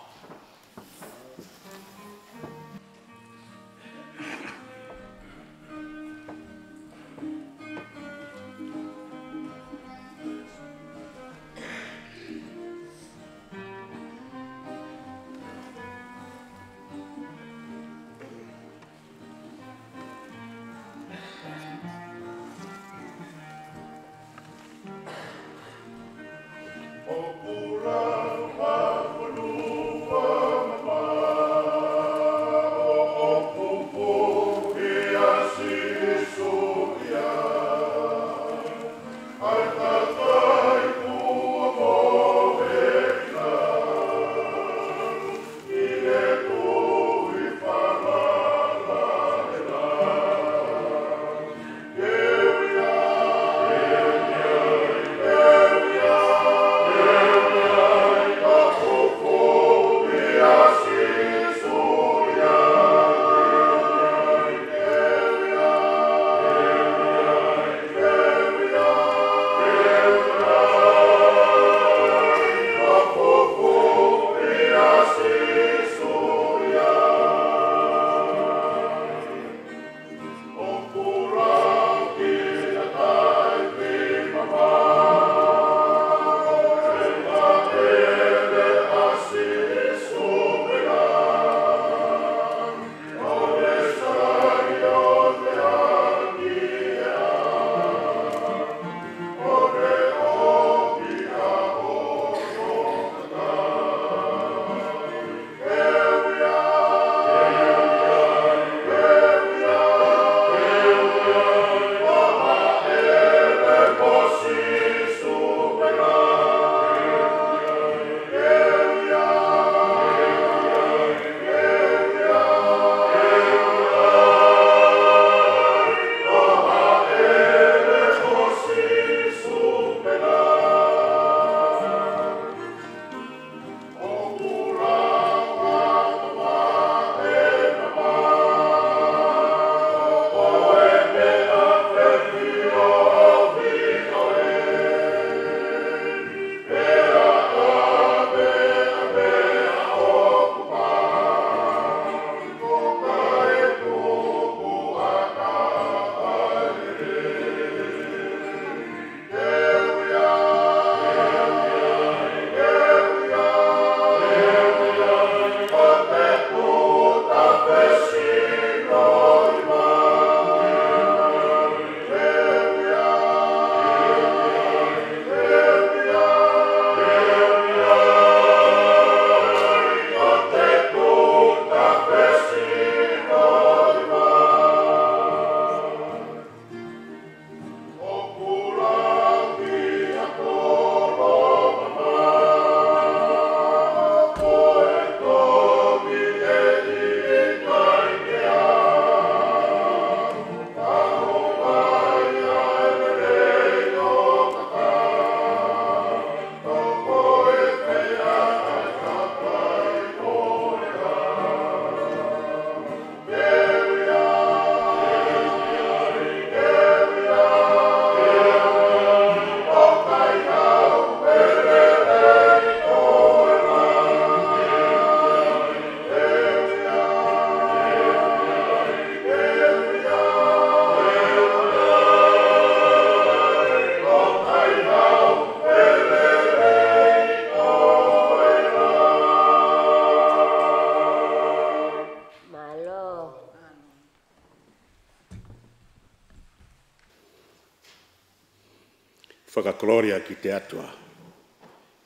Whakakloria ki te atua.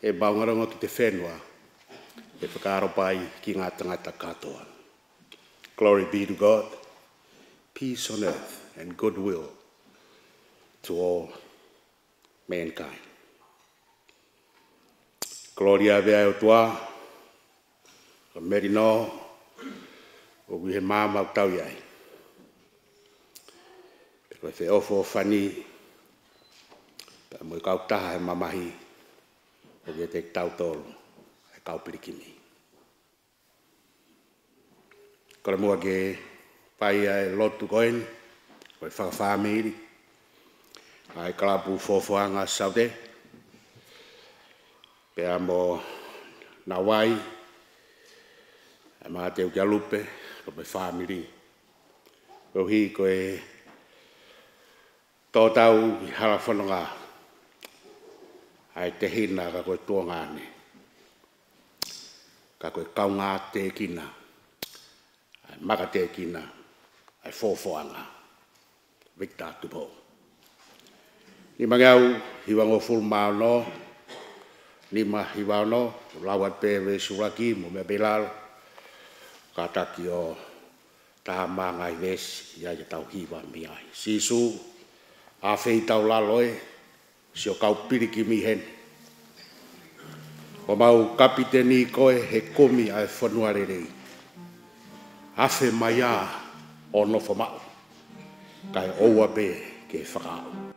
E maungarongo ki te whenua. E whakaropai ki ngā tangata katoa. Glory be to God. Peace on earth and goodwill to all mankind. Gloria vea o tua. O merino. O wihe māma o tau iai. Peko e ofo whani. Mo kau taha e mamahi o te tau tolu e kau pirikini. Kora mua ke pai ai lotu koen, koe whakawhamiri. Ai kalapu fofoanga saude. Pea mo na wai, ai maa te ukia lupe, koe whamiri. Rohi koe tōtau i hala whanonga. Ai te hina ka koe tuongane. Ka koe kaunga te kina. Ai maka te kina. Ai fofoanga. Victor Tupou. Ni mangau hiwango full mao ni ma hiwano lawat pe ve suraki mo me belal kataki o tama ngai ves ya ya tau hiwa mi ai sisu a fei tau la loe sio kau piriki mi hen o mau kapiteni koe he komi ai fonuare rei afe maya o no fomau kai oua pe ke whakao.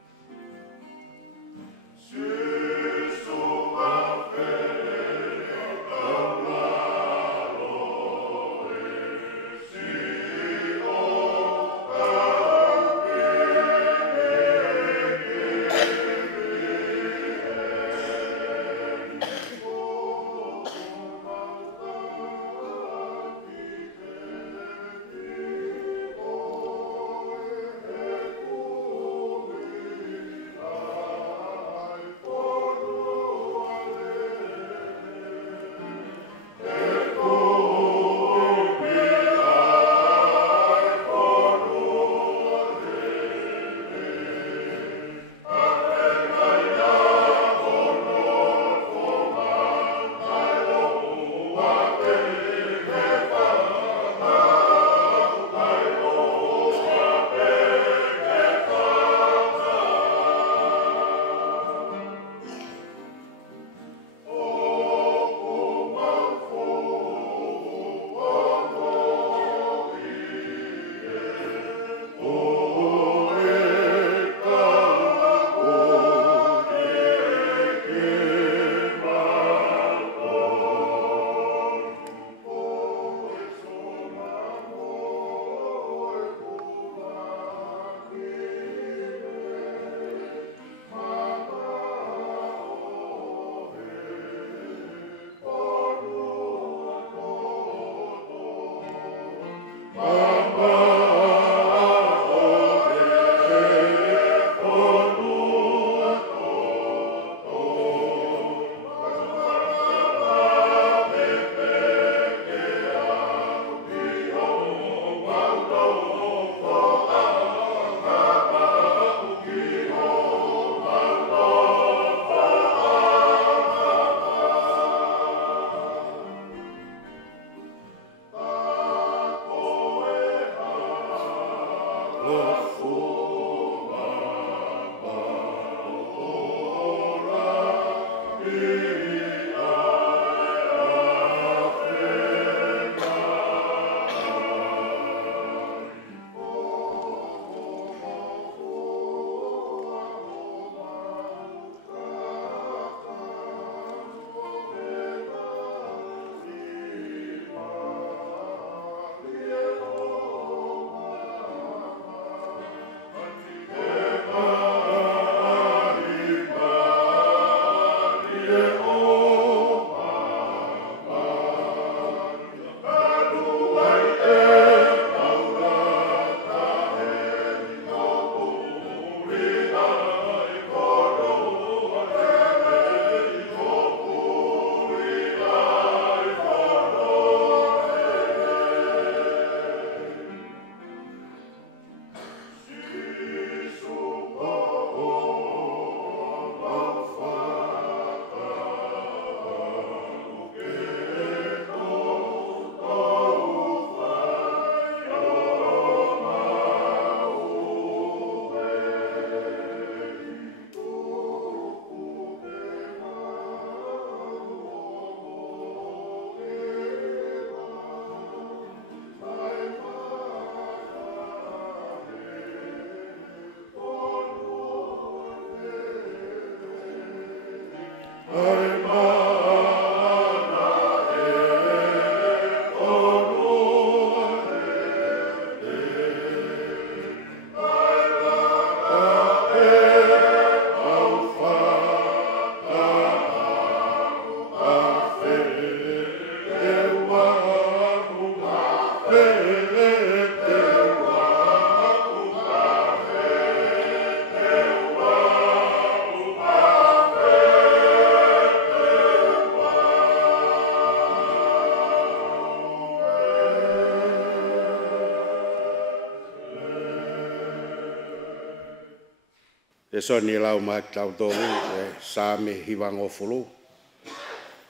Pe soni lau mai tau tolu e same hiwango fulu.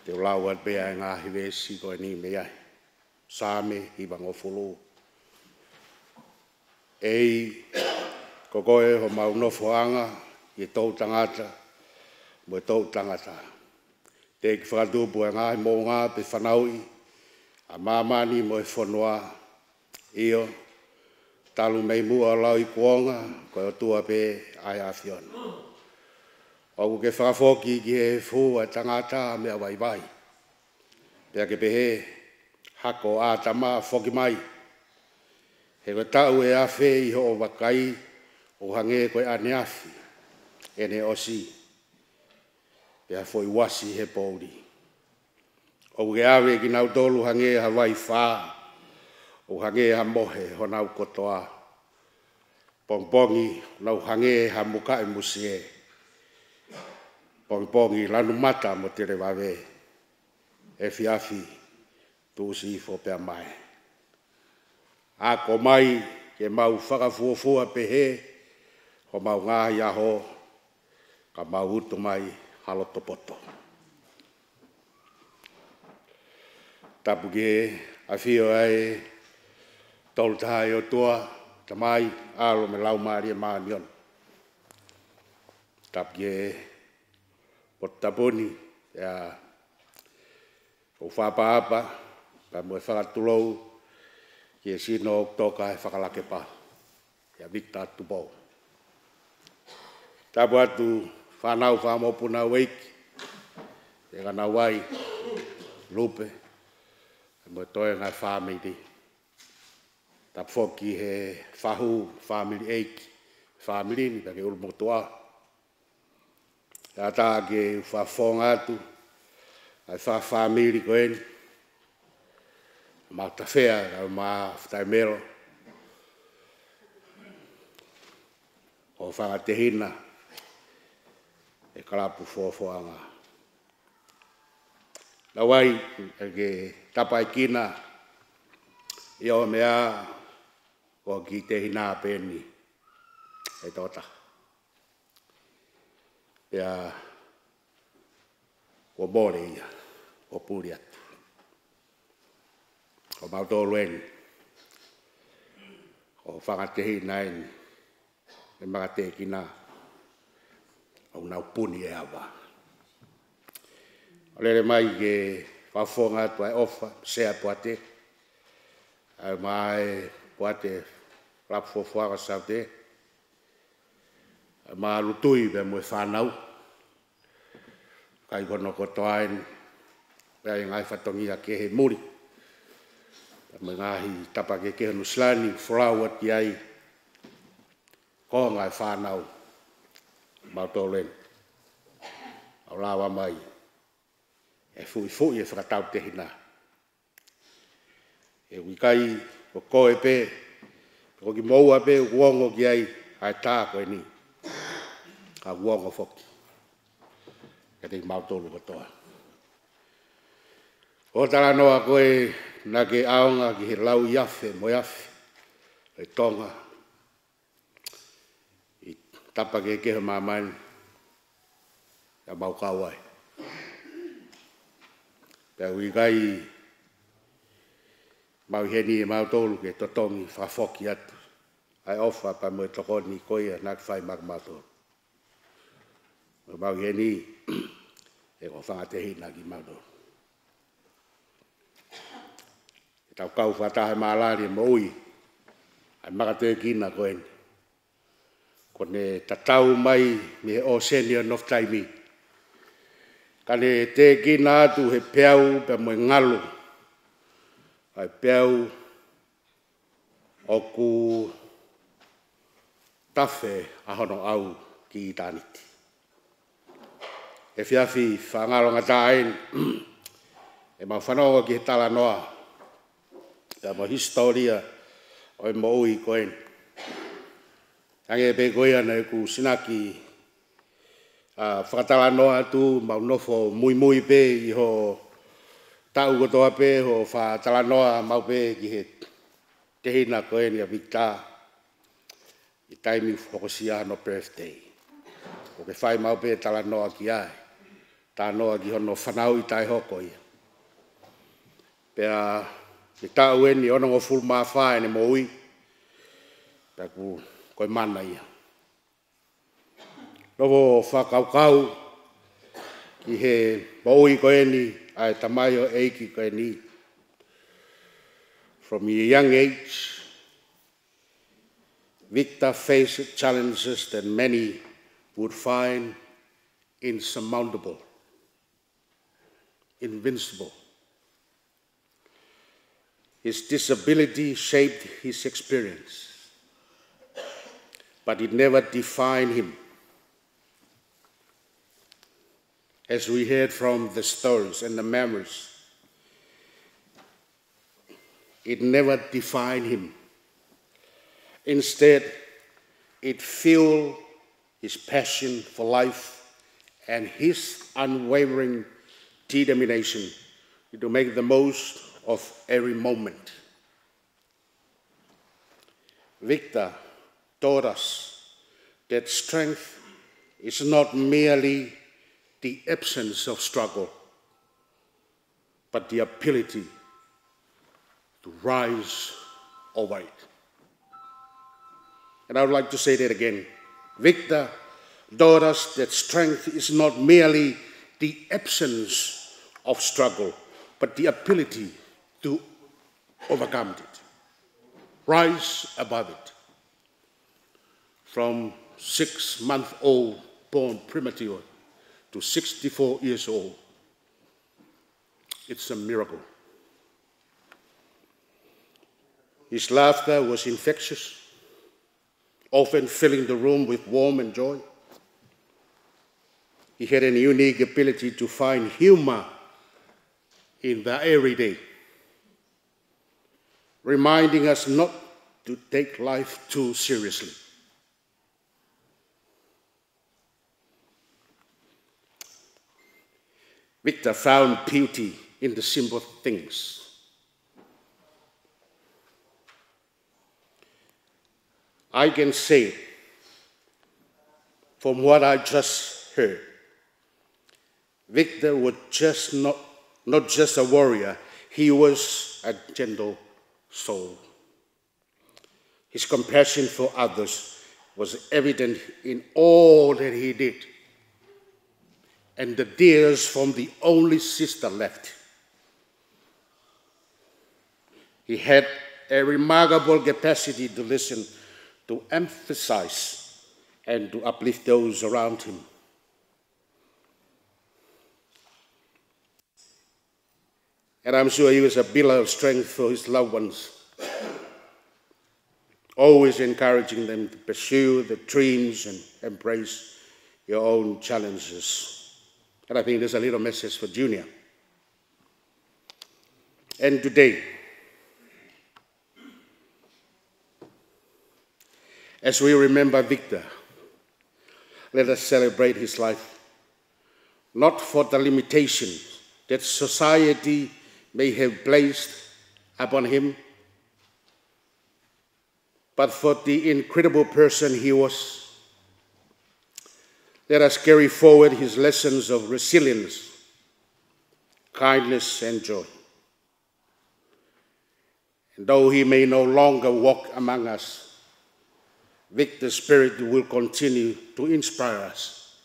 Te lau at bea ngā hiwesi ko ni mea. Same hiwango fulu. Ei kokoe ho mau nofoanga i tau tangata mo tau tangata. Te ki whakatupu e ngāhi mō ngā pe whanaui a mamani mo e whanua io talu mei mua lau i kuonga koe o tua pe ai a whiona. Oku ke whakafoki ki he fu a tangata mea vai vai. Pea ke pehe hako a tama foki mai. He koe tau e awhi i ho o wakai o hange koe ane awhi. Ene osi. Pea foi wasi he pouri. O ke awe ki nau tolu hange ha vai wha. O hange ha mohe ho nau kotoa. Pongpongi nau hange ha muka e musie. Pongpongi lanu mata mo tere wawe. E fiafi tu si fo pea mai. Ako mai ke mau whakafuafua pehe ho mau ngāhi aho ka mau utu mai haloto poto. Tapu ke a whio ai tolu tahai o tua tamai alo me lau maari e maanion. Tapu ke potaponi ya o whapaapa pa mo e whakatulou ki e sino o toka e whakalake pa. Ia Victor Tupou. Tapu atu whanau whamopuna weiki. E gana wai lupe. E mo toe ngai whamiri. Tapu foki he whahu whamiri eiki. Whamiri ni pake ulmotua. Ia tā ke whawhonga atu. Ai whamiri koeni. Mau tawhea au maa whtai mero. O whangatehina. E kalapu fuafuanga. Na wai e ke tapai kina. I o mea o ki te hina peni. E tota. Pea o bore ia. O puri atu. O mau tōluen. O whangatehi nain. E mga te kina. O nau puni e awa. O lere mai ke whawhonga atu ai ofa. Sea puate. Ai mai puate. Rapu fuaga sau te. Ai maa lutui be mo e whanau. Kai kono kotoain. Pea ngai whatongia ke he muri. Me ngahi tapa ke ke nuslani flower ki ai ko ngai whanau mau tōlen au lawa mai e fui e whakatau te hina e wikai o koe pe ko ki moua pe uongo ki ai ai tā koe ni ka uongo foki e te mau tōlu katoa o tala noa koe na ke aonga ki he lau iafe mo iafe e tonga i tapa ke keho mamani ya mau kawai pea wikai mau heni e mau tolu ke totongi whafoki atu ai ofa pa mo e tokoni koia nak whai magmato mau heni e ko whangatehi na ki mau tolu tau kau whatahe maalari mo ui. Ai makate kina koen. Kone tatau mai me he o senior of taimi. Kane te kina atu he peau pe mo ngalu. Ai peau oku tafe ahono au ki taniti. E fiafi whangalo ngatain. E mau whanau ki he tala noa. Ya mo historia o mo ui koen. Ange pe koia na ku sinaki whakatala noa tu mau nofo mui pe i ho tau kotoa pe ho whakatala noa mau pe ki he tehina koen ya Victor i taimi whokosia no birthday. o ke Fiema'u pe tala noa ki ai. Tā noa ki hono whanau I tai hoko ia. Pea, me tau eni ono ngo full maa whae ne mo ui. Pea ku koe mana ia. Novo whakaukau ki he mo ui koe ni ai tamaio eiki koe ni. From a young age, Victor faced challenges that many would find insurmountable, invincible. His disability shaped his experience, but it never defined him. As we heard from the stories and the memories, it never defined him. Instead, it fueled his passion for life and his unwavering determination to make the most of every moment. Victor taught us that strength is not merely the absence of struggle, but the ability to rise over it. And I would like to say that again. Victor taught us that strength is not merely the absence of struggle, but the ability to overcome it, rise above it. From 6-month-old born premature to 64 years old, it's a miracle. His laughter was infectious, often filling the room with warmth and joy. He had a unique ability to find humor in the everyday, reminding us not to take life too seriously. Victor found beauty in the simple things. I can say, from what I just heard, Victor was just not just a warrior, he was a gentle soul. His compassion for others was evident in all that he did. And the tears from the only sister left. He had a remarkable capacity to listen, to emphasize, and to uplift those around him. And I'm sure he was a pillar of strength for his loved ones, always encouraging them to pursue their dreams and embrace your own challenges. And I think there's a little message for Junior. And today, as we remember Victor, let us celebrate his life, not for the limitations that society may have placed upon him, but for the incredible person he was. Let us carry forward his lessons of resilience, kindness, and joy. And though he may no longer walk among us, Victor's spirit will continue to inspire us.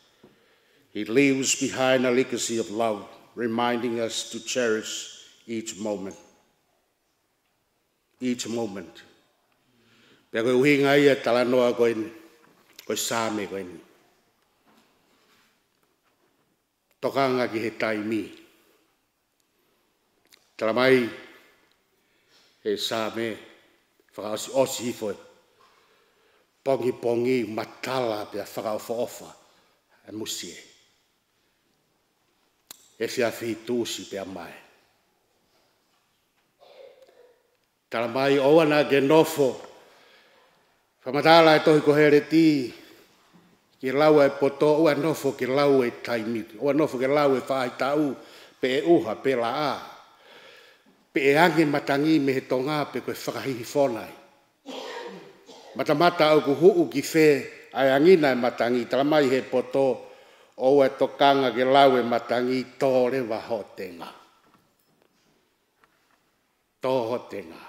He leaves behind a legacy of love, reminding us to cherish each moment. Each moment. Pea koe uhinga ia talanoa koe ni, koe sāme koe ni. Tokanga ki he taimi. Talamai he sāme, whakaosi osi foe. Pongi pongi matala pia whakaofa ofa e musie. E whiawhi tūsi pia mai. Talamai oana ke nofo. Whamatala e tohi ko here ti. Ki lau e poto ua nofo ki lau e taimiti. Ua nofo ki lau e whaai tau pe e uha pe la a. Pe e ange matangi me he tonga pe koe whakahihi whonai. Matamata au ku huu ki whe ai angina e matangi tala mai he poto o e tokanga ke lau e matangi tō le wa hotenga. Tō hotenga.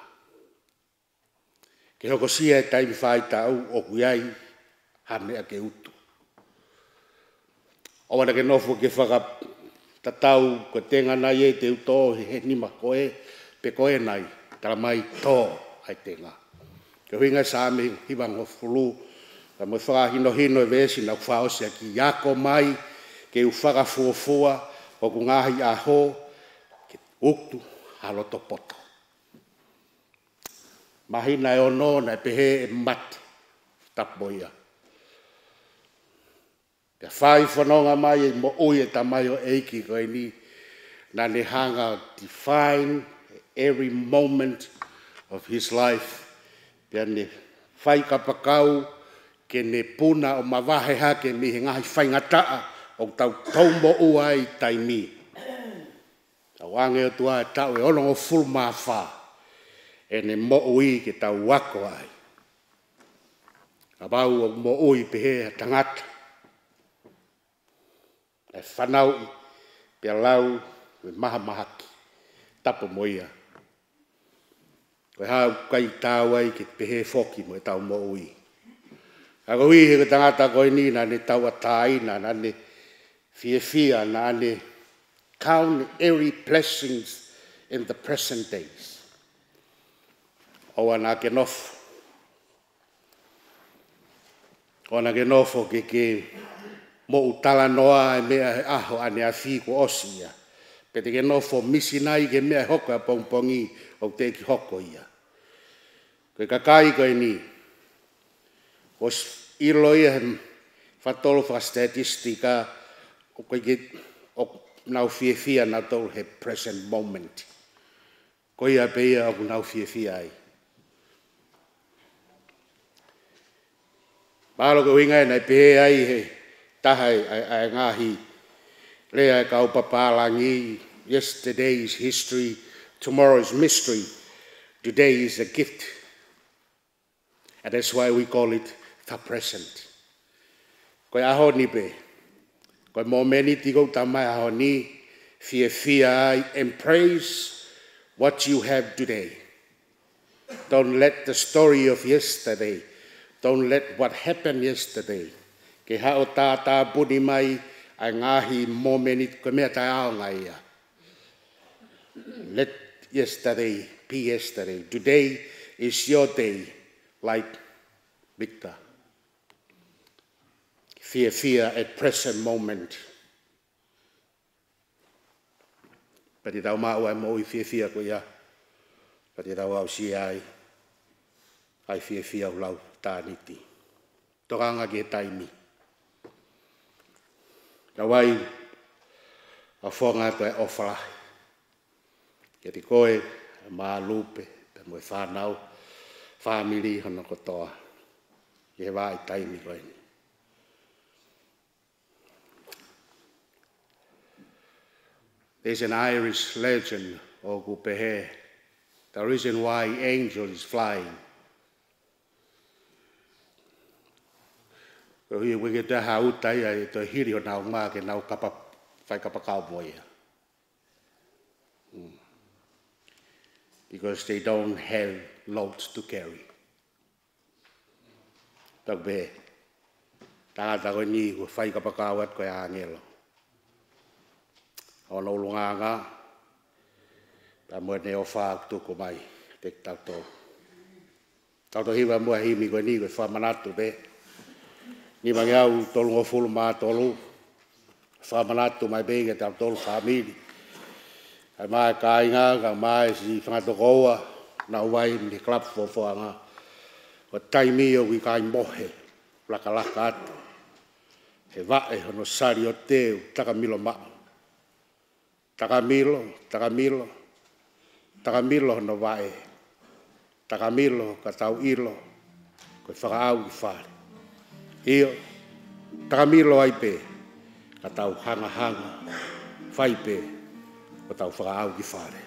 Ke hoko sia e taimi whai tau o kuiai hane a ke utu. O wana ke nofo ke whaka tatau ko tenga nai e te uto he nima koe pe koe nai tala mai tō ai tenga. Ke huinga sa me hiwang o fulu ka mo whaka hino e vesi na whaosia ki yako mai ke u whaka fuafua o ku ngahi a ho ke uktu haloto poto. Mahina e ono na pehe e mati tapoia. Te whai whanonga mai e mo ui e tamai o eiki koe ni na ne hanga define every moment of his life. Pea ne whai kapakau ke ne puna o mawahe hake mi he ngahi whai ngataa o tau tau mo uai taimi. Tau ange o tua e tau e olongo full mawha. E ne mo ui ke tau wako ai. A bau o mo ui pehe tangata. E whanau i pia lau me maha mahaki. Tapo moia. Koe hau kai tau ai ke pehe foki mo e tau mo ui. A ko hui he ke tangata koe ni na ne tau atai na ne fia na ne count every blessings in the present days. O ana ke nofo. O ana ke nofo ke mo utala noa e mea he aho ane a fi ko osia. Pete ke nofo misinai ke mea hoko a pongpongi o te ki hoko ia. Koe kakai koe ni. Os ilo ia he whatolo wha statistika o koe ke o nau fia na tolu he present moment. Koe ia pe ia o nau fia ai. Palo ko winga na pe ai he tahai ai ngahi lea ka upapalangi yesterday's history, tomorrow's mystery, today is a gift, and that's why we call it the present. Koe aho ni pe koe mo meni tiko tamai aho ni fia ai embrace what you have today. Don't let the story of yesterday, don't let what happened yesterday. Ke hao tātā puni mai ai ngahi momeni ko mea tai ao ngai ia. Let yesterday be yesterday. Today is your day, like Victor. Fear at present moment. Pati tau mau ai mo i fear ko ia. Pati tau au si ai. Ai fear lau tāniti. Tokanga ke taimi. Ka wai a whonga to e ofala. Ke te koe maa lupe, pe moe whanau, family hana kotoa. Ke wai taimi koe ni. There's an Irish legend o kupehe. The reason why angel is flying. Ko hui wenge te hautai ai to hiri o nau maa ke nau kapa whai kapa kau moia. Because they don't have loads to carry. Tak be. Tangata koe ni ko whai kapa kau at koe angelo. O no lunganga. Pa moe ne o whaak tuku mai. Tek tau tō. Tau tō hiwa mua himi koe ni koe whamanatu be. Ni mangi au tolu o fulu maa tolu. Whamanatu mai bege tau tolu whamiri. Ai mai ka inga, ka mai si whangatokoua. Na uwai ni klap whoanga. O taimi o wikai mohe. Laka atu. He vae hono sari o teu. Takamilo maa. Takamilo hono vae. Takamilo ka tau ilo. Koe whakaau ki whare. Io, takamilo ai pe, ka tau hanga, whai pe, ka tau whakaau ki whare.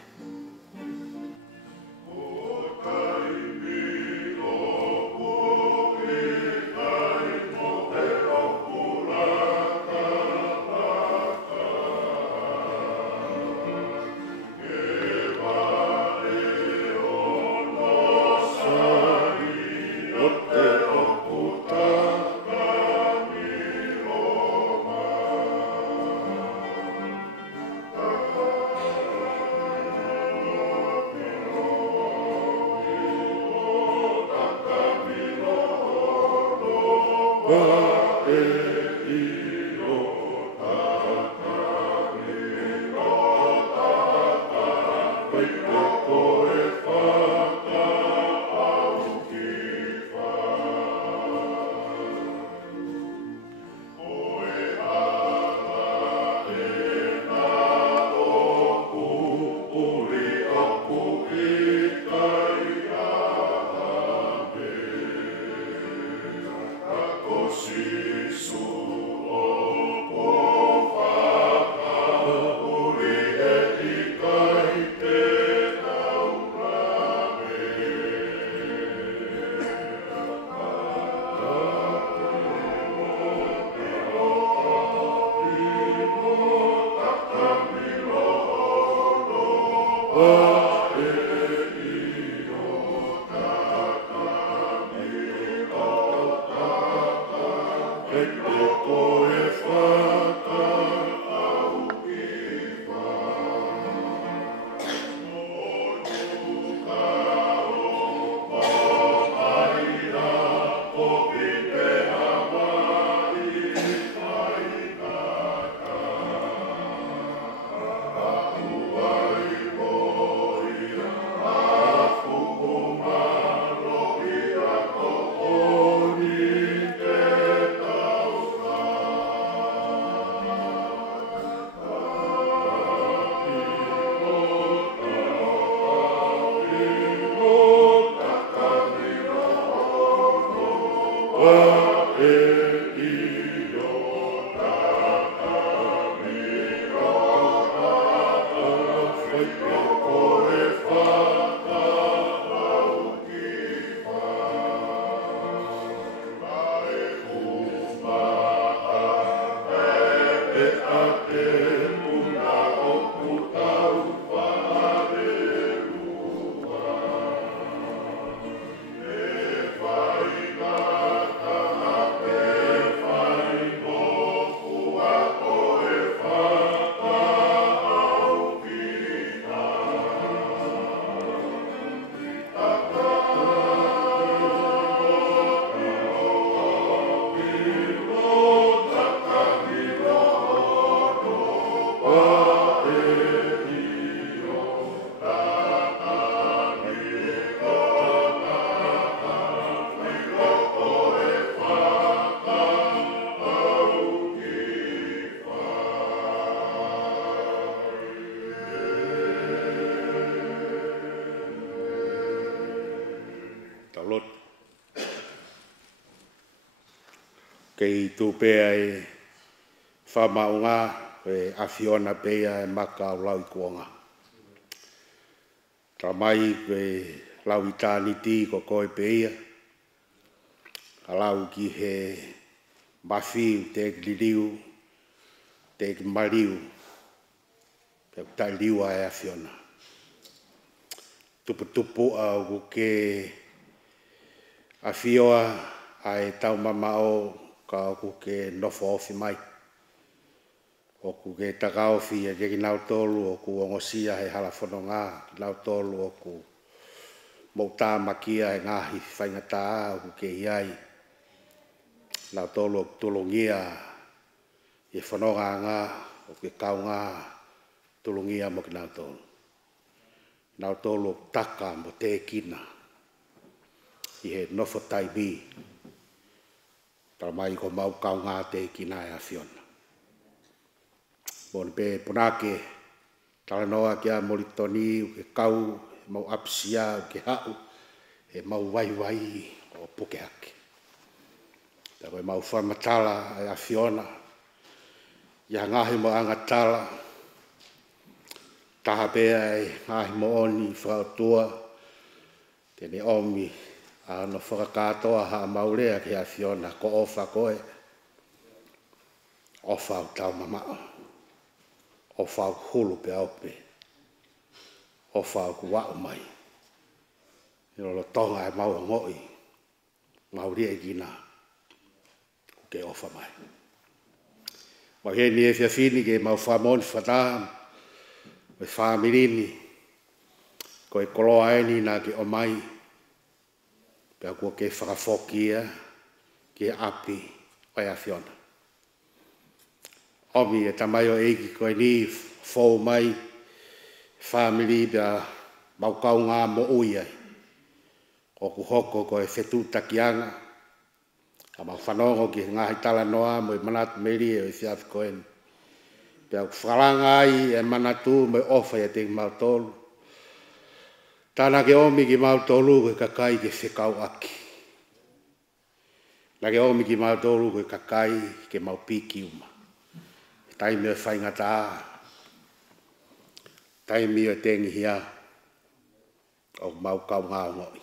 Kei tupea e Fiema'u e Fiona pea e maka o lau i kuonga. Tamai e lau i tāniti ko koe pea. A lau ki he mafiu te liriu, te mariu, pe tai liua e Fiona. Tupu au ke Fioa ai tau mamao ka ku ke nofo ofi mai. O ku ke takao fi e ke nau tolu o ku ongosia he hala whanonga, nau tolu o ku mouta makia e ngahi whaingata o ku ke iai. Nau tolu o tulungia e whanonga ngā o ke kaunga tulungia mo ke nau tolu. Nau tolu o taka mo te kina i he nofo taibi. Mai ko mau kaunga te kina e Fiona. Bon pe ponake talanoa kia molitoni ke kau mau apsia ke hau e mau vai o puke hake. Ta koe mau whamatala e Fiona. Ia ngahi mo angatala. Taha pea e ngahi mo oni whautua. Tene omi no whakakatoa ha maurea ki Fiona ko ofa koe. Ofa au tau mamao. Ofa au hulu pe aupe. Ofa au ku wau mai. Ilo tonga e mau ngoi. Maurea e gina. Ke ofa mai. Maheni e fiafini ke mau whamoni whataha. Me whamirini. Ko e koloa eni na ke o mai. Pea kua ke whakafokia, ke api, oia Fiona. Omi e tamayo eiki koe ni fōu mai, whamiri pea maukau ngā mo uiai. O ku hoko koe whetu takianga, a mau whanongo ki ngāhi tala noa mo i manatu meri e whiafi koe ni. Pea ku whalanga ai e manatu mo i ofa e te mau tolu. Tāna ke omi ki mau tolu koe kakai ke whekau aki. Nā ke omi ki mau tolu koe kakai ke mau piki uma. Taimi e whaingata a. Taimi e tengi hia. O mau kau ngā ngoi.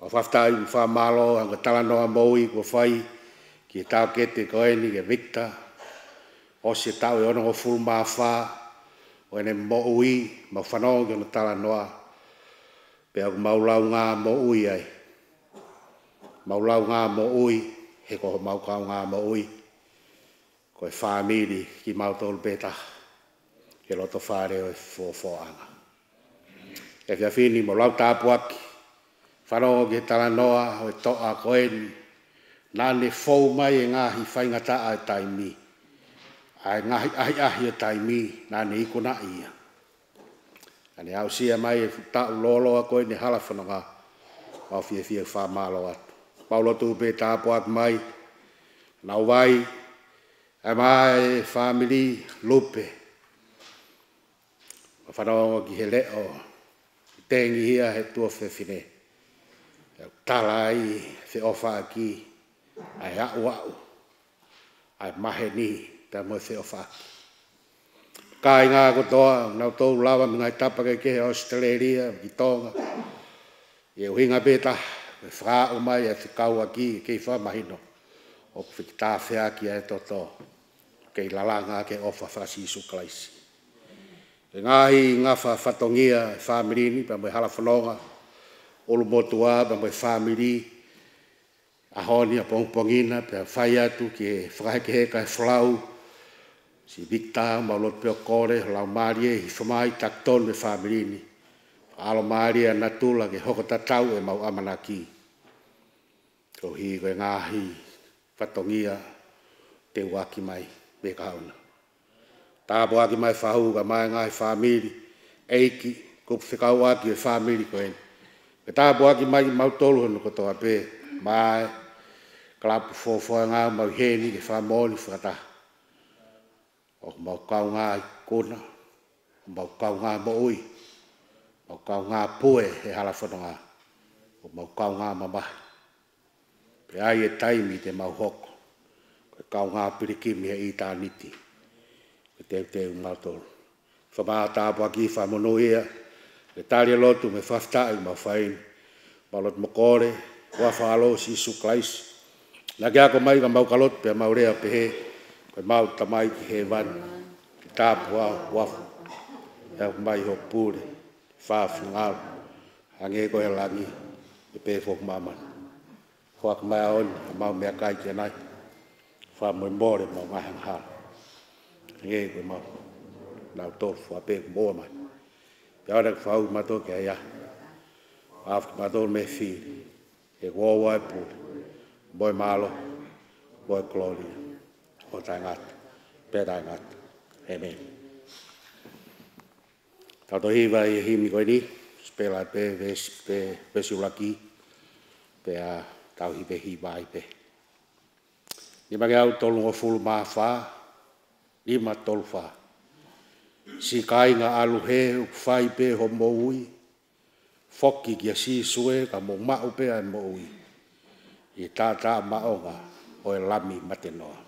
O whaftai u whamalo hanga talanoa moui ko whai ki tau kete koe ni ke Victor. O se tau e ono o fulu maa whaa. O ene mo ui, mau whanong ki ono tala noa. Pea ku mau lau ngā mo ui ai. Mau lau ngā mo ui, he ko mau kau ngā maui, ko e whāmiri ki mau tolu peta, he loto whāre o e fōanga. E whia whini mo lau tāpuaki, whanongo ki he talanoa o e toa koeni, nāne fōu mai e ngāhi whaingataa e taimi, ai ngāhi ahi e taimi, nāne ikona ia. Ane au sia mai e futau loloa koeni hala whanonga, mau fia whamalo atu. Paulotu pe tāpuak mai, nau vai, e mai family lupe. Whanongo ki he leo, tengi hia he tua whewhine. Tala ai, whi ofa aki, ai au, ai mahe ni, ta mo whi ofa aki. Kai ngā kotoa, nau tōu lawa mi ngai tapake ke he Australia, ki Tonga. Ie uhinga peta, me whā umai e whikau aki, kei whamahino. O whikita whea ki e toto, kei lalanga ke ofa whasisu klaisi. E ngāhi ngawha whatongia e whamirini, pa moi hala whanonga, olu motua, pa moi whamiri, ahoni a pongpongina, pa whai atu ki e whakaheke heka e whlau, si Victor, maulot peo kore, lau marie, hi whamai takton me whamirini. Alo maria natula ke hoko tatau e mau amanaki. Ko hi koe ngāhi whatongia te waki mai me kauna. Tāpo aki mai whahu ka mai ngāhi whamiri eiki kupu whikau aki e whamiri koe. Ke tāpo aki mai mau tolu honu kotoa pē mai klapu fōwhoa ngā mau heni ke whamoni whakata. O mau kau ngāhi kona, mau kau ngā moui. Mau kau ngā pue he hala whanonga. O mau kau ngā mamahi. Pe ai e taimi te mau hoko. Koe kau ngā pirikimi he i tā niti. Ke teu mau tolu. Whamaa tāpua ki whamono ia. Le tālia lotu me whaftai mau whaini. Mau lotu mokore. Kua whaalo si suklaisi. Nā kia ko mai ka mau kalot pe mau rea pe he. Koe mau tamai ki he wani. Ki tāpua wafu. Hea mai ho pūre. Whaafu ngāru, hange koe langi, e pēwhok māman. Whak mai aoni, a mau mea kai kia nai. Wha moe mōre mau ngahang hāra. Hange koe mau, nau tōru wha pēku mōa mai. Pea ora ka whau mato kia ia. Whaafu mato me whiri, e kōwa e pūre. Moe mālo, moe kloria. O tai ngata, pē tai ngata. Amen. Tato hiwa i himi koe ni, spela pe vesi ulaki, pe a tau hiwe hiwa i pe. Ni mange au tolu o fulu maa wha, lima tolu wha. Si kai ngā alu he whai pe ho mo ui, foki kia si sue ka mo mau pe ai mo ui. I tā maonga o e lami matenoa.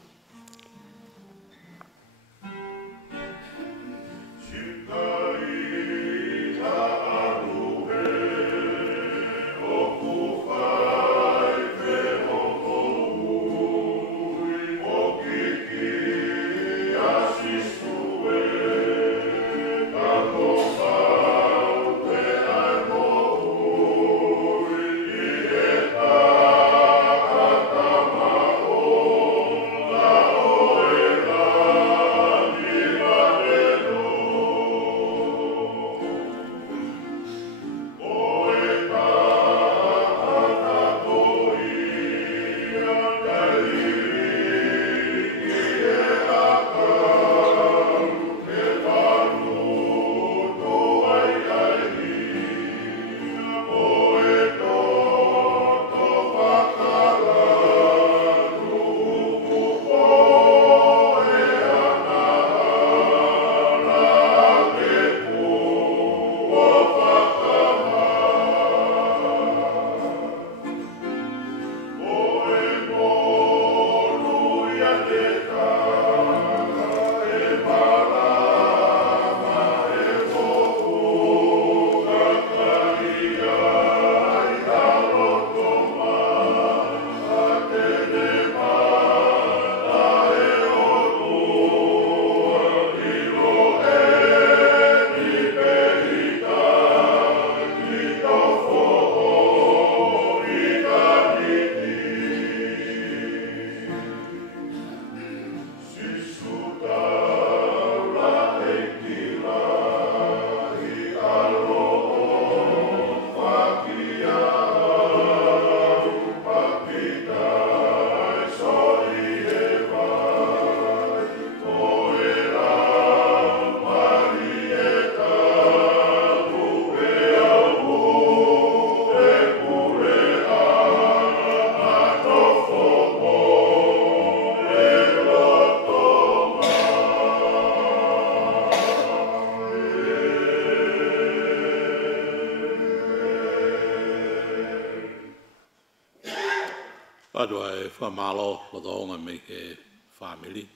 whamalo lo doonga me ke family.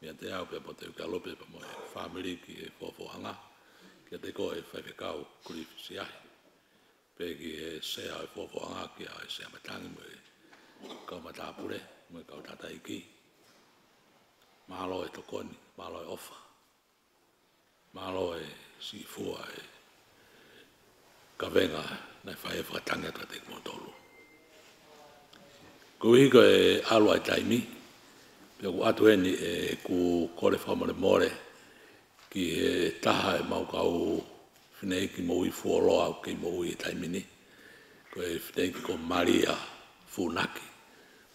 Mea te au pe po te uka lope pa mo e family ki e fōwhanga. Kia te ko e whaiwhekau kuri siahi. Pe ki e sea e fōwhanga ki a e sea matangi mo e kau matapure, mo e kau tata iki. Mahalo e tokoni, mahalo e ofa. Mahalo e si fua e kawenga na whae whakatanga ka te kumotolu. Ko hiko e alua e taimi, pia ku atu eni e ku kore whamore more ki e taha e maukau whinei ki moui fuoloa au ki moui e taimini. Ko e whinei ki ko Maria Funaki.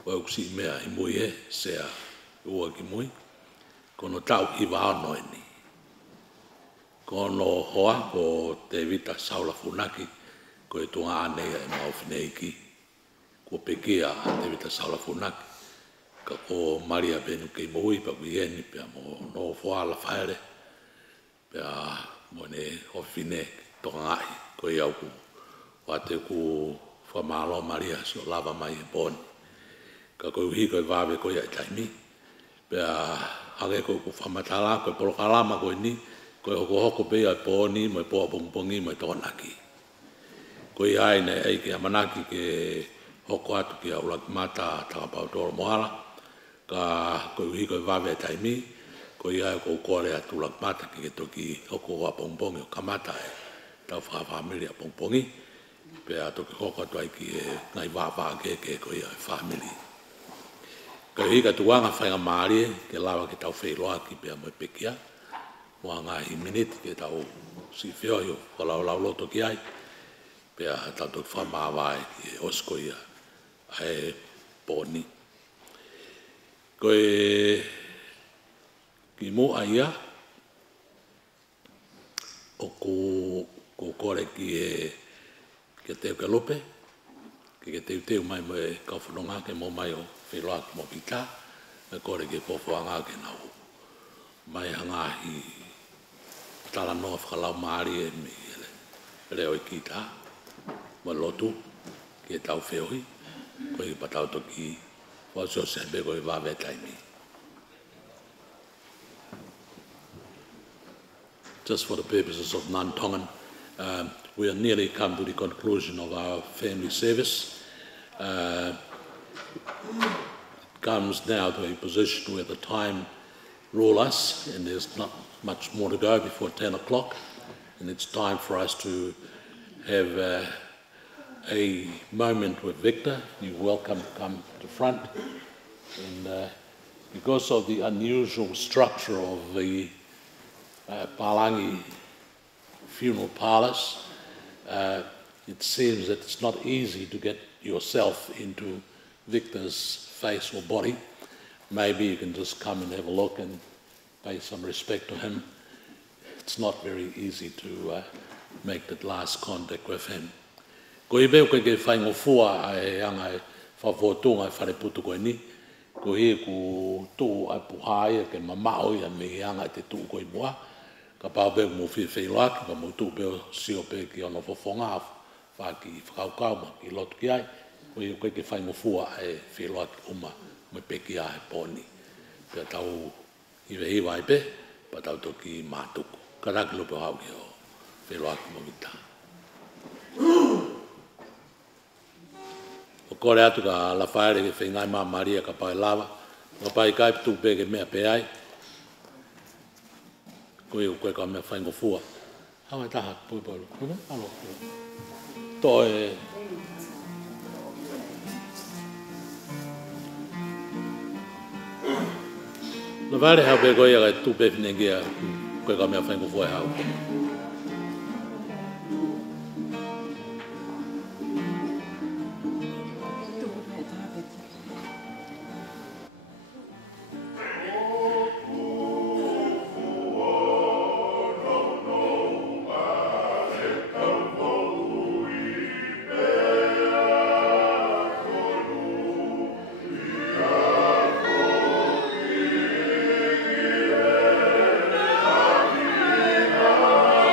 Ko e kusi mea i mui e, sea ua ki mui. Kono tau i wāno eni. Kono hoa ko te vita Saula Funaki, ko e tunga anea e mau whinei ki. Ko pekia te vita Saula Funaki. Ka ko Maria Benu kei moui pa kuieni pia mo no whaala whaere. Pia mo ne hofine toka ngai ko i au ku. Wate ku whamalo Maria so lava mai e poni. Ka ko uhi ko i wawe ko i ai taimi. Pia hake ko ku whamatala ko i polokalama ko i ni. Ko i hoko pe ai poni mo i poa pongpongi mo i tokanaki. Ko i ai nei ei ke amanaki ke hoko atu ki au laki mata takapau toro moala. Ka ko i ko i wawe taimi, ko i ai ko kore atu laki mata ki ke toki hoko wa pongpongi o kamata e tau whawhamiri a pongpongi. Pea toki hoko atu ai ki e ngai wāwā ke ko i ai whamiri. Ka i ka tuanga whainga maari ke lawa ki tau whailoa ki pea mo i pekia. Moa ngai miniti ke tau si whiohio whalau loto ki ai. Pea tau toki whamawai ki e osko ia ai pōni. Ko e ki mua ia o ko kore ki e teo ke lope, ki ke teo mai mo e kauwhanonga ke mo mai o whiloa ki mo pita, me kore ki e pōwhanga ke nau. Mai hangahi tala noa whakalau maari e mi reo i kita, mo lotu ki e tau whiohi, ko i patau toki whasio sembe ko i wawe taimi. Just for the purposes of non-Tongan, we are nearly come to the conclusion of our family service. It comes now to a position where the time rule us, and there's not much more to go before 10 o'clock, and it's time for us to have a moment with Victor. You're welcome to come to front. And because of the unusual structure of the Palangi funeral parlours, it seems that it's not easy to get yourself into Victor's face or body. Maybe you can just come and have a look and pay some respect to him. It's not very easy to make that last contact with him. Ko i beo ke whaingo fua ai anga e whawhotunga e whareputu koe ni. Ko hi ku tū ai puhai ke mamao ia me anga te tū koe mua. Ka pao beo mo whiwhiloaki, ka mo tū beo sio pe ki ono whawhonga whaki whakaukau ma ki lotu ki ai. Ko hi koe ke whaingo fua ai whiloaki uma me peki ai poni. Pea tau iwe hiwa ai pe, pa tau toki mātuku. Ka raki lupe hau ki o whiloaki mo mita. O kore atu ka la whaere ke whengai mā Maria ka pai lava. Ka pai kai tu pe ke mea pe ai. Koe o koe ka mea whaingo fua. Hawa taha pui pui. Kume? Alo. To e... La whaere hau pe koe ka tu pe whinengia koe ka mea whaingo fua e hau. Oh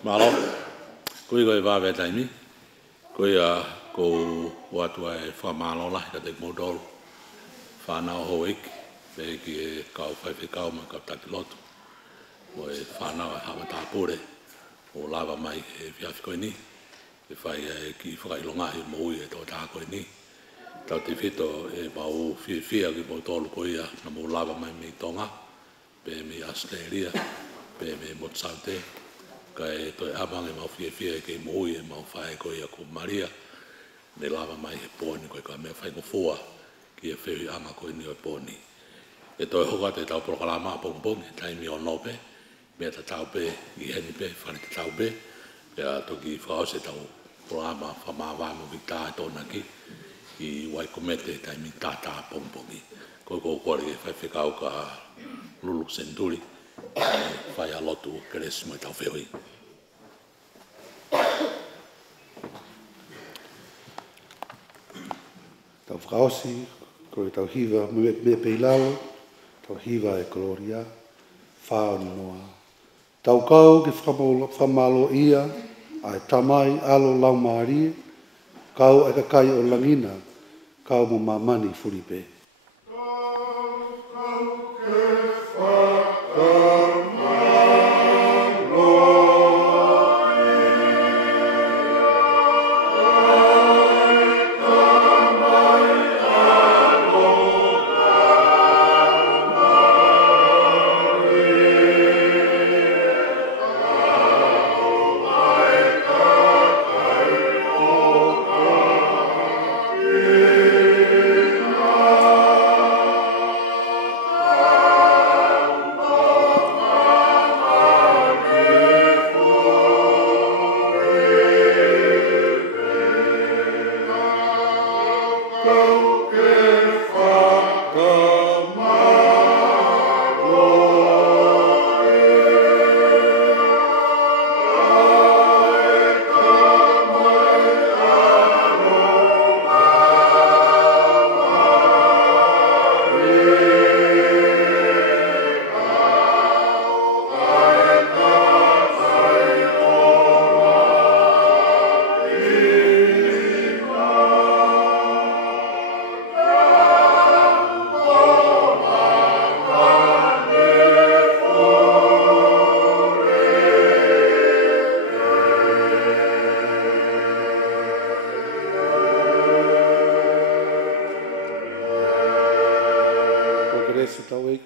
Malo, koe koe wawe taimi, koe ko watua e whamalo lahi ka te modolo, whanau ho iki, pe ki e kau whaiwhi kau ma kau taki lotu, mo e whanau e hawa tāpore, o lava mai e whiawhi koe ni, e whai e ki whakailongahi mo ui e tō tā koe ni, tau te whito e mau whia ki mo tōlu koe ia, na mo lava mai me Tonga, pe me Australia, pe me Motsaute, kai toi abange mau whia ke mo ui e mau whae koe ia ko Maria, ne lava mai he pōni koe ka mea whai ko fua ki e whii anga koe ni o pōni. E toi hoka te tau prokalama pongpong, e taimi o nope, mea ta tau pe, i heni pe, whare te tau pe, pea toki whao se tau prokalama whamawamo ki tā e tōna ki, i wai komete taimi tā pongpongi. Koe ko kore e whai whikau ka lulu senturi, whai a lotu keres mo i tau whioi. Tau whakaosi, koe tau hiwa me peilalo, tau hiwa e koloria, whao ni noa. Tau kau ki whamalo ia, ai tamai alo lau maari, kau e kakai o langina, kau mo mamani furipe.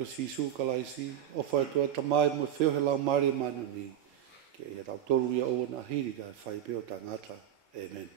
Sisu kalaisi, o whai tua tamai mo whio he lau maari manu ni. Ke ia tau toru ia o na hiri ka whai peo ta ngata. Amen.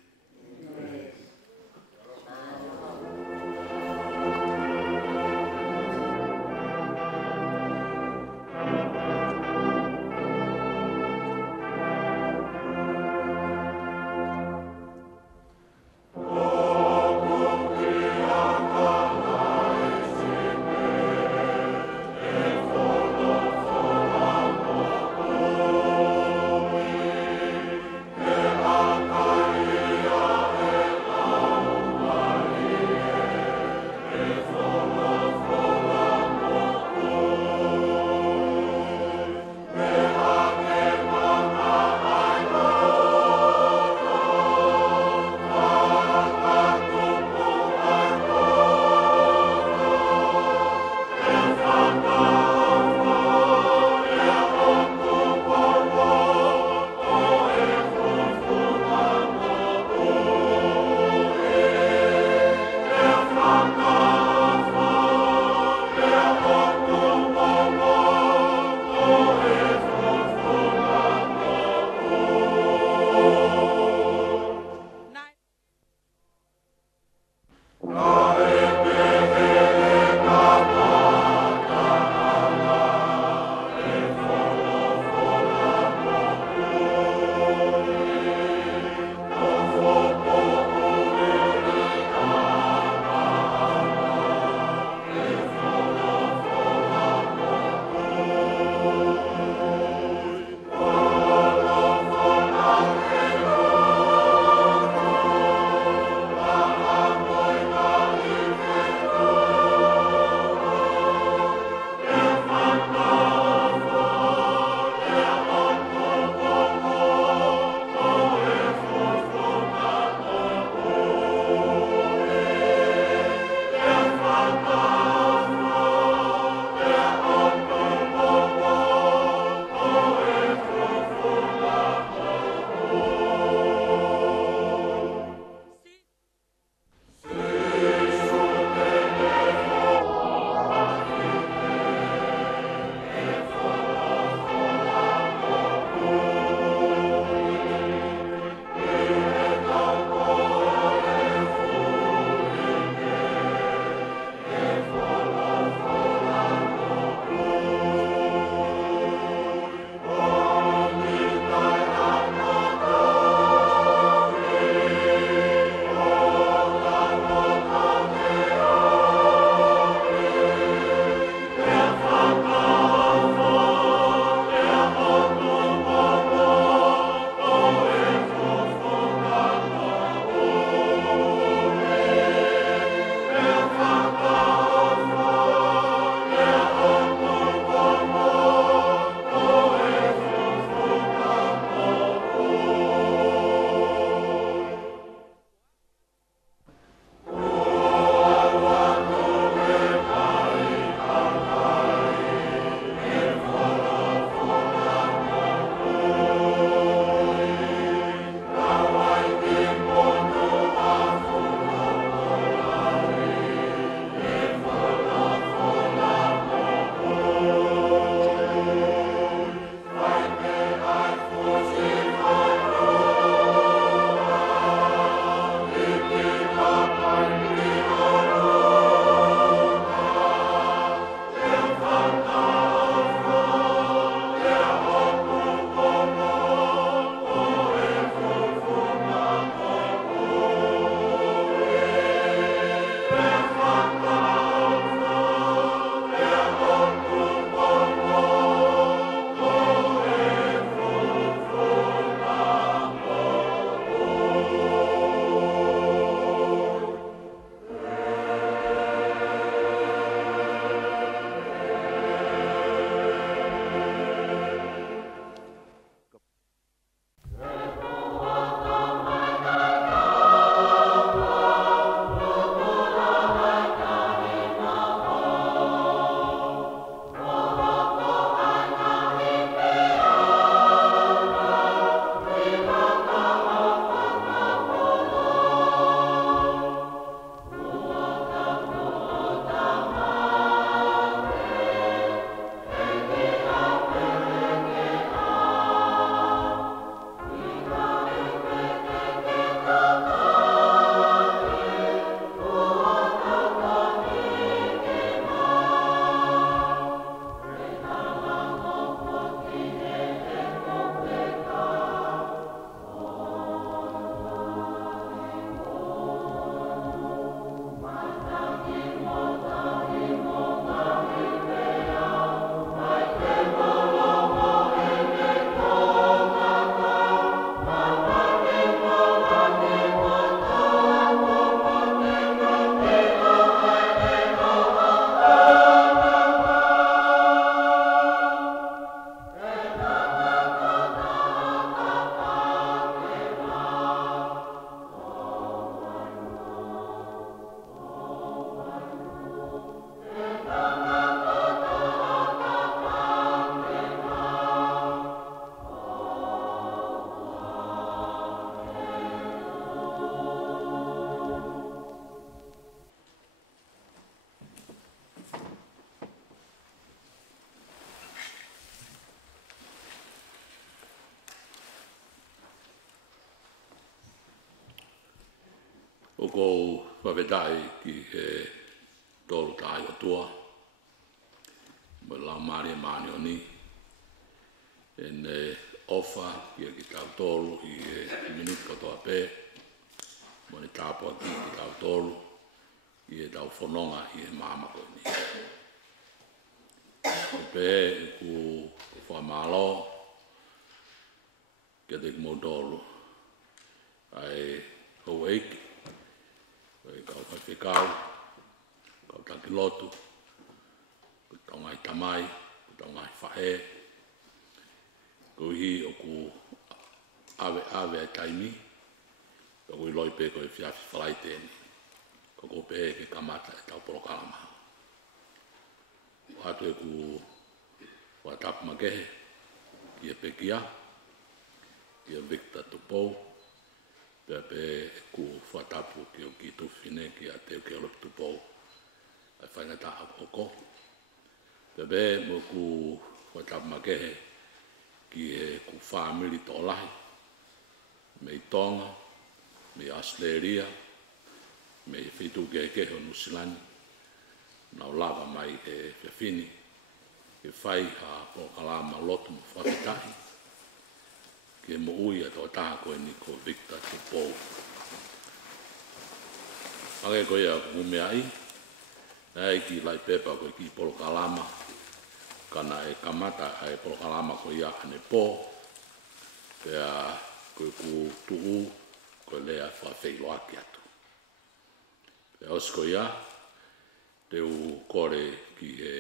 O kou whawedai ki he tōru tāi o tua. Mo lau maari e maani o ni. E ne ofa ki tau tōru i e minute katoa pē. Mo ne tāpua ki tau tōru i e tau whanonga i e māma koe ni. O pē e ku whamalo kia te mo tōru. Ai hou eiki. Ai kau whaiwhikau, kau taki lotu, kau ngai tamai, kau ngai whahe. Kau hi o ku awe ai taimi, kau i loi pē koe whiawhi whalai tēni. Kau ko pē ke kamata e tau porokalama. Atu e ku watapu makehe, ki e pekia, ki e Victor Tupou, pea pe ku whatapu ki o ki tuwhine ki a teo ki o Tupou ai whaingata a koko. Pea pe mo ku whatapu makehe ki e ku whamiri tō lahi, me i Tonga, me i Australia, me i whitu kehe o Nusilani, nau lava mai e whiawhini, e whai ha o kalama lotu mo whakitahi, ke mo ui a tō taha koe ni ko Victor Tupou. Ake koe a kumea ai, nei ki lai pepa koe ki polo kalama, kana e kamata ai polo kalama koe ia ane pō, pea koe ku tuu koe lea whawhelo ake atu. Pea os koe ia, te u kore ki e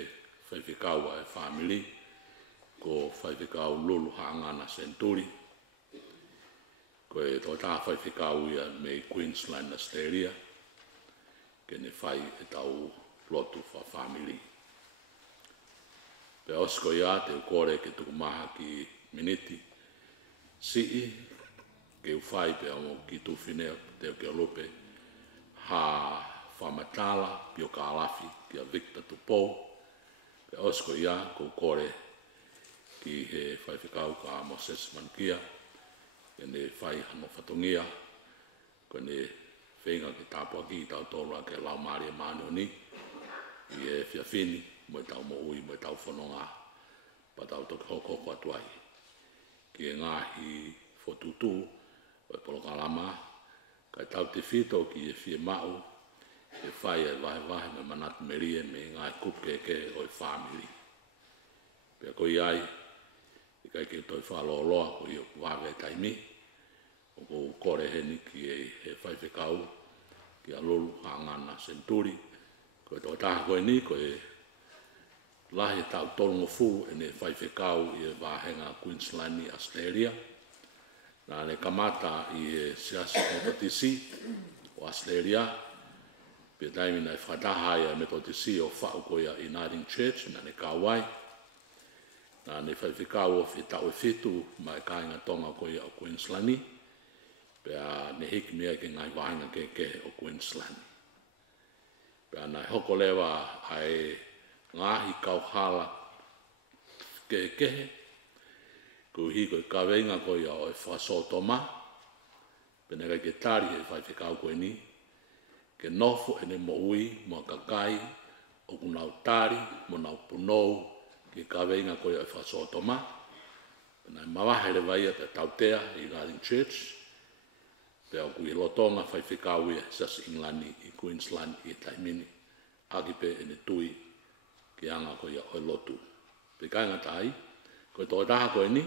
whaiwhikau ai whamili, ko whaiwhikau lulu hangana senturi, koe tō tā whaiwhikau ia me Queensland, Australia, ke ne whai e tau lotu wha whamili. Pea osko ia te ukore ke tukumaha ki miniti, sii, ke u whai pea mo ki tuwhinea te o ke lupe, ha whamatala pio ka alafi ki a Victor Tupou, pea osko ia ko ukore ki he whaiwhikau ka Moses Mankia, ke ne whai hano whatongia, ko ne whenga ki tāpua ki tau tōrua ke lau maari e maani o ni, i e whiawhini, mo e tau mo ui, mo e tau whanonga, pa tau toki hoko atuai. Ki e ngahi whotutu, o e polokalama, kai tau te whito ki e Fiema'u, e whai e vahe me manatu merie, me ngahi kupkeke o e whamiri. Pea koi ai, i kai ke toi whaloloa ko i o wawe taimi, o ko kore heni ki e he whaiwhikau, ki a lulu hangana senturi, ko e tō taha koe ni, ko e lahi tau tolungo furu e ne whaiwhikau i e wāhenga Queensland, Australia, nā ne kamata i e siasi metotisi o Australia, pia taimi nei whataha i a metotisi o whau koe a Uniting Church, nā ne kāwai, nā ne whaiwhikau o whitau e whitu mai kāinga tonga koe o Queensland, pea ne hiki mea ke ngai wāinga ke o Queensland. Pea nai hoko lewa ai ngahi kauhala ke ku hi koe kaweinga koe o e whasotoma, pena kai ke tari e whaiwhikau koe ni, ke nofo e ne mo ui, mo kakai, o kunau tari, mo nau punou, ki kaweinga koe o e whasotoma, pena i mawahele vai a te tautea i Uniting Church, pea o kui lotonga whaiwhikau ia sas Inglani i Queensland i taimini, akipe e ne tui ki anga koe ia o lotu. Pe kainga tai, koe tō taha koe ni,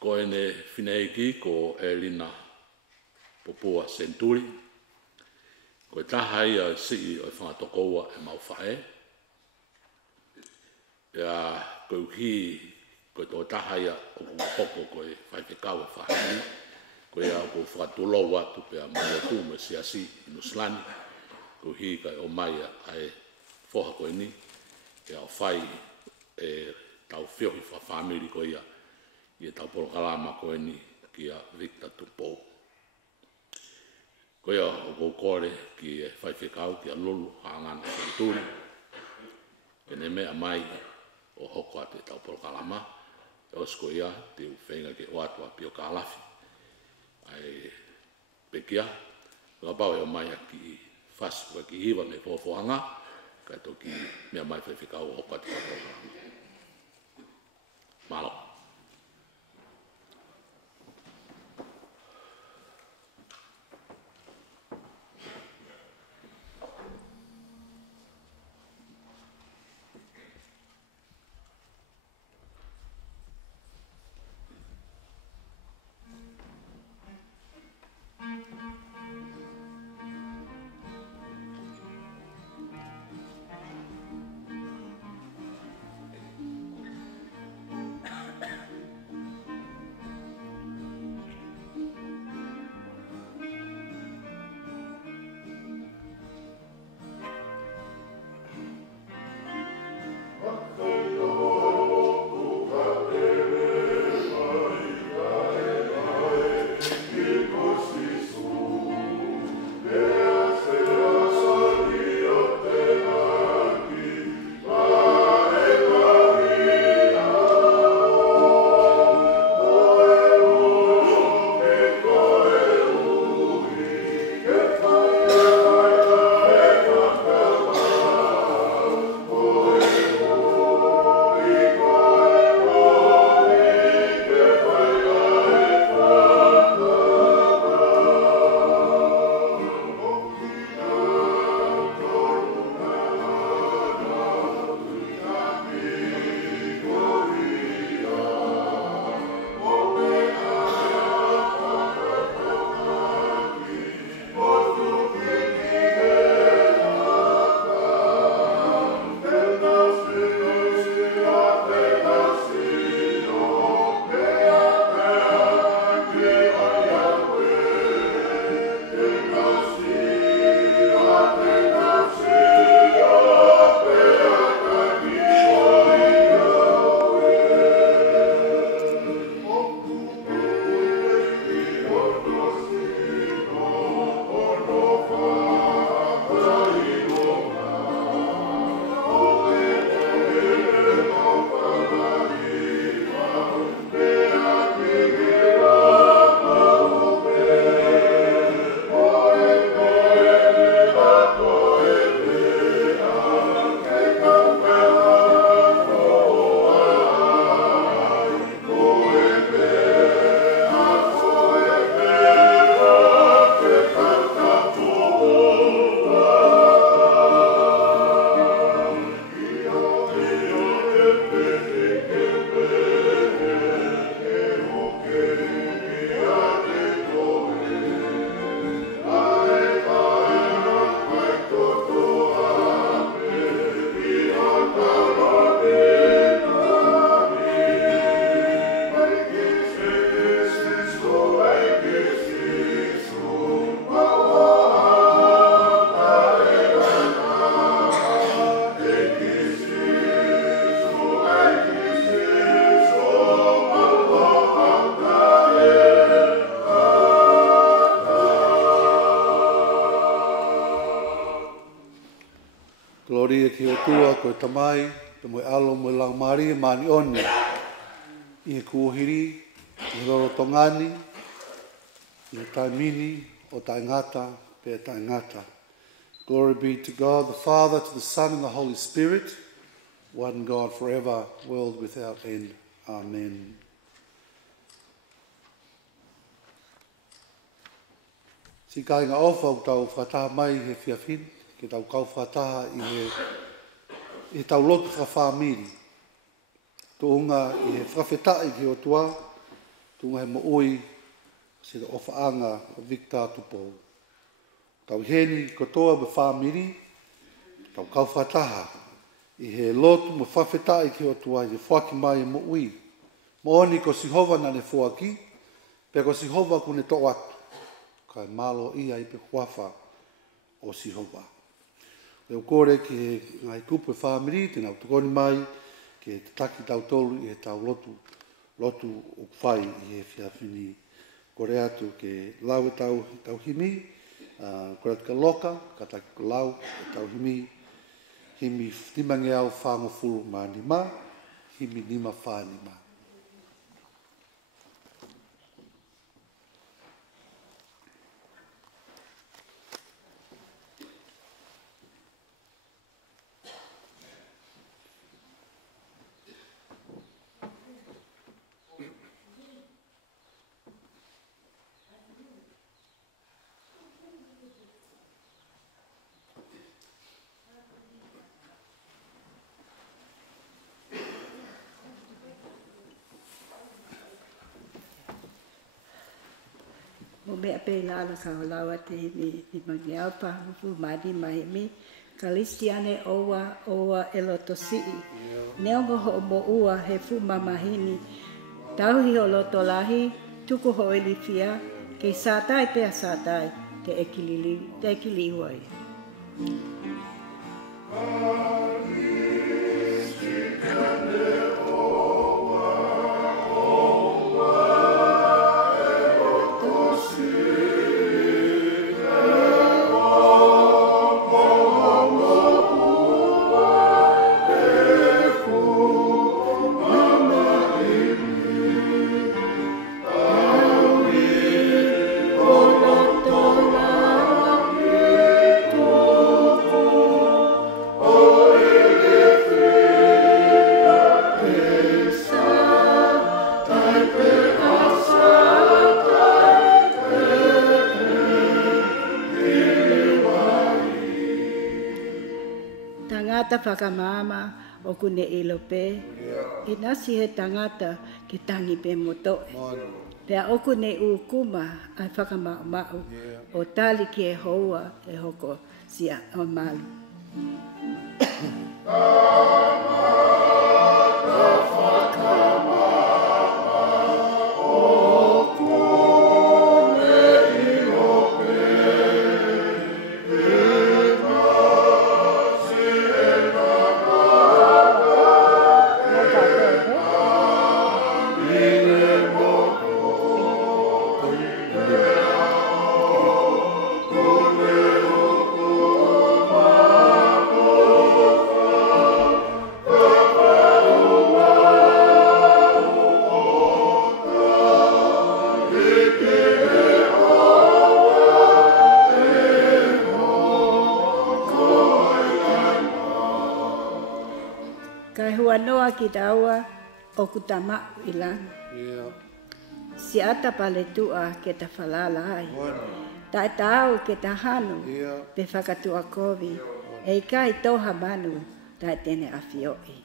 koe ne whineiki ko Elina Popua Senturi, koe taha ia sii o whangatokoua e mau whae, pea koe uki koe tō taha ia o hoko koe whaiwhikau e whae, koe au ko whakatulou atu pea mai tu me siasi i Nuslani, ko hi kai o mai ai whoha koe ni, e au whai e tau whiohi wha whamiri koe ia, i e tau porokalama koe ni ki a Victor Tupou. Koe ia o kou kore ki e whaiwhikau ki a lulu hangana whaituri, e ne mea mai o hoko ate tau porokalama, e osko ia te u whenga ke o atua pio ka alafi. Ai pekia, Wa pau e o mai ki fasu ki iwa me fofoanga ka toki mea mai whewhikau o pati katoa. Malo. Gloria ki o tua ko tamai, te moe alo moe lang mari, mani one. I he kuohiri, i roro tongani, i he taimini, o tai ngata, pe tai ngata. Glory be to God, the Father, to the Son, and the Holy Spirit, one God forever, world without end. Amen. Si kai ngā ofa o tau whataha mai he whiawhin, ke tau kau whataha i he tau lotu whawhamiri. Tōunga i he whawhetai ki o tua, tōunga he mooi, se te ofa anga o Victor Tupou. Tau heni kotoa me whamiri, tau kau whataha, i he lotu me whawhetai ki o tua, i he whaki mai e mooi. Mooni ko sihova na ne whaki, pe ko sihova ku ne to atu. Kai malo ia i pe huafa o sihova. Leo kore ki he ngai kupe whamiri, tēnā utukoni mai, ke te taki tau tolu i he tau lotu o whai i he whiawhini. Kore atu ke lau e tau himi, kore atu ka loka, ka taki ko lau e tau himi, himi timange au whango fulu ma nima, himi nima whanima. mea pe la ala ka lawa te mi mangi au pa fu madi mai mi Kalistiane oa eloto sii. Neongo ho mo ua he fu mamahini. Tauhi o loto lahi, tuku ho elifia, ke sātai pea sātai te ekili uai. Tangata whakamama o kune ilope, i nasi he tangata ki tangi pe motoe. Pea o kune ukuma ai whakamau o tali ki e hoa e hoko sia o malu. Kai hua noa ki taua o kutamau ilana. Si ata pale tua ke ta falala ai. Tai tau ke ta hanu pe whakatua kovi. E kai toha manu tai tene afioi.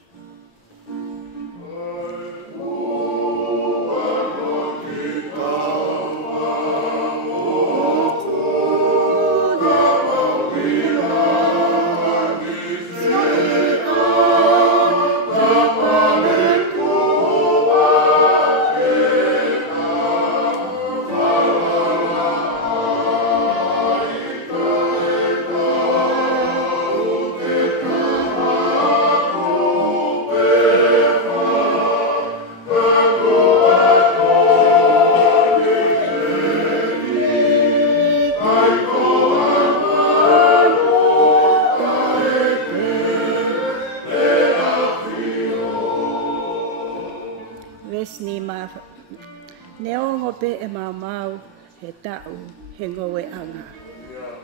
Neongo pe e mau he tau he ngoe anga.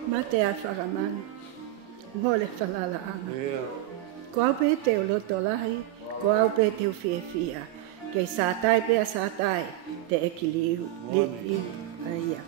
Mate a whakamanu, ngole whalala anga. Ko au pe te o loto lahi, ko au pe te o fia. Kei sātai pe a sātai te ekiliu. Aia.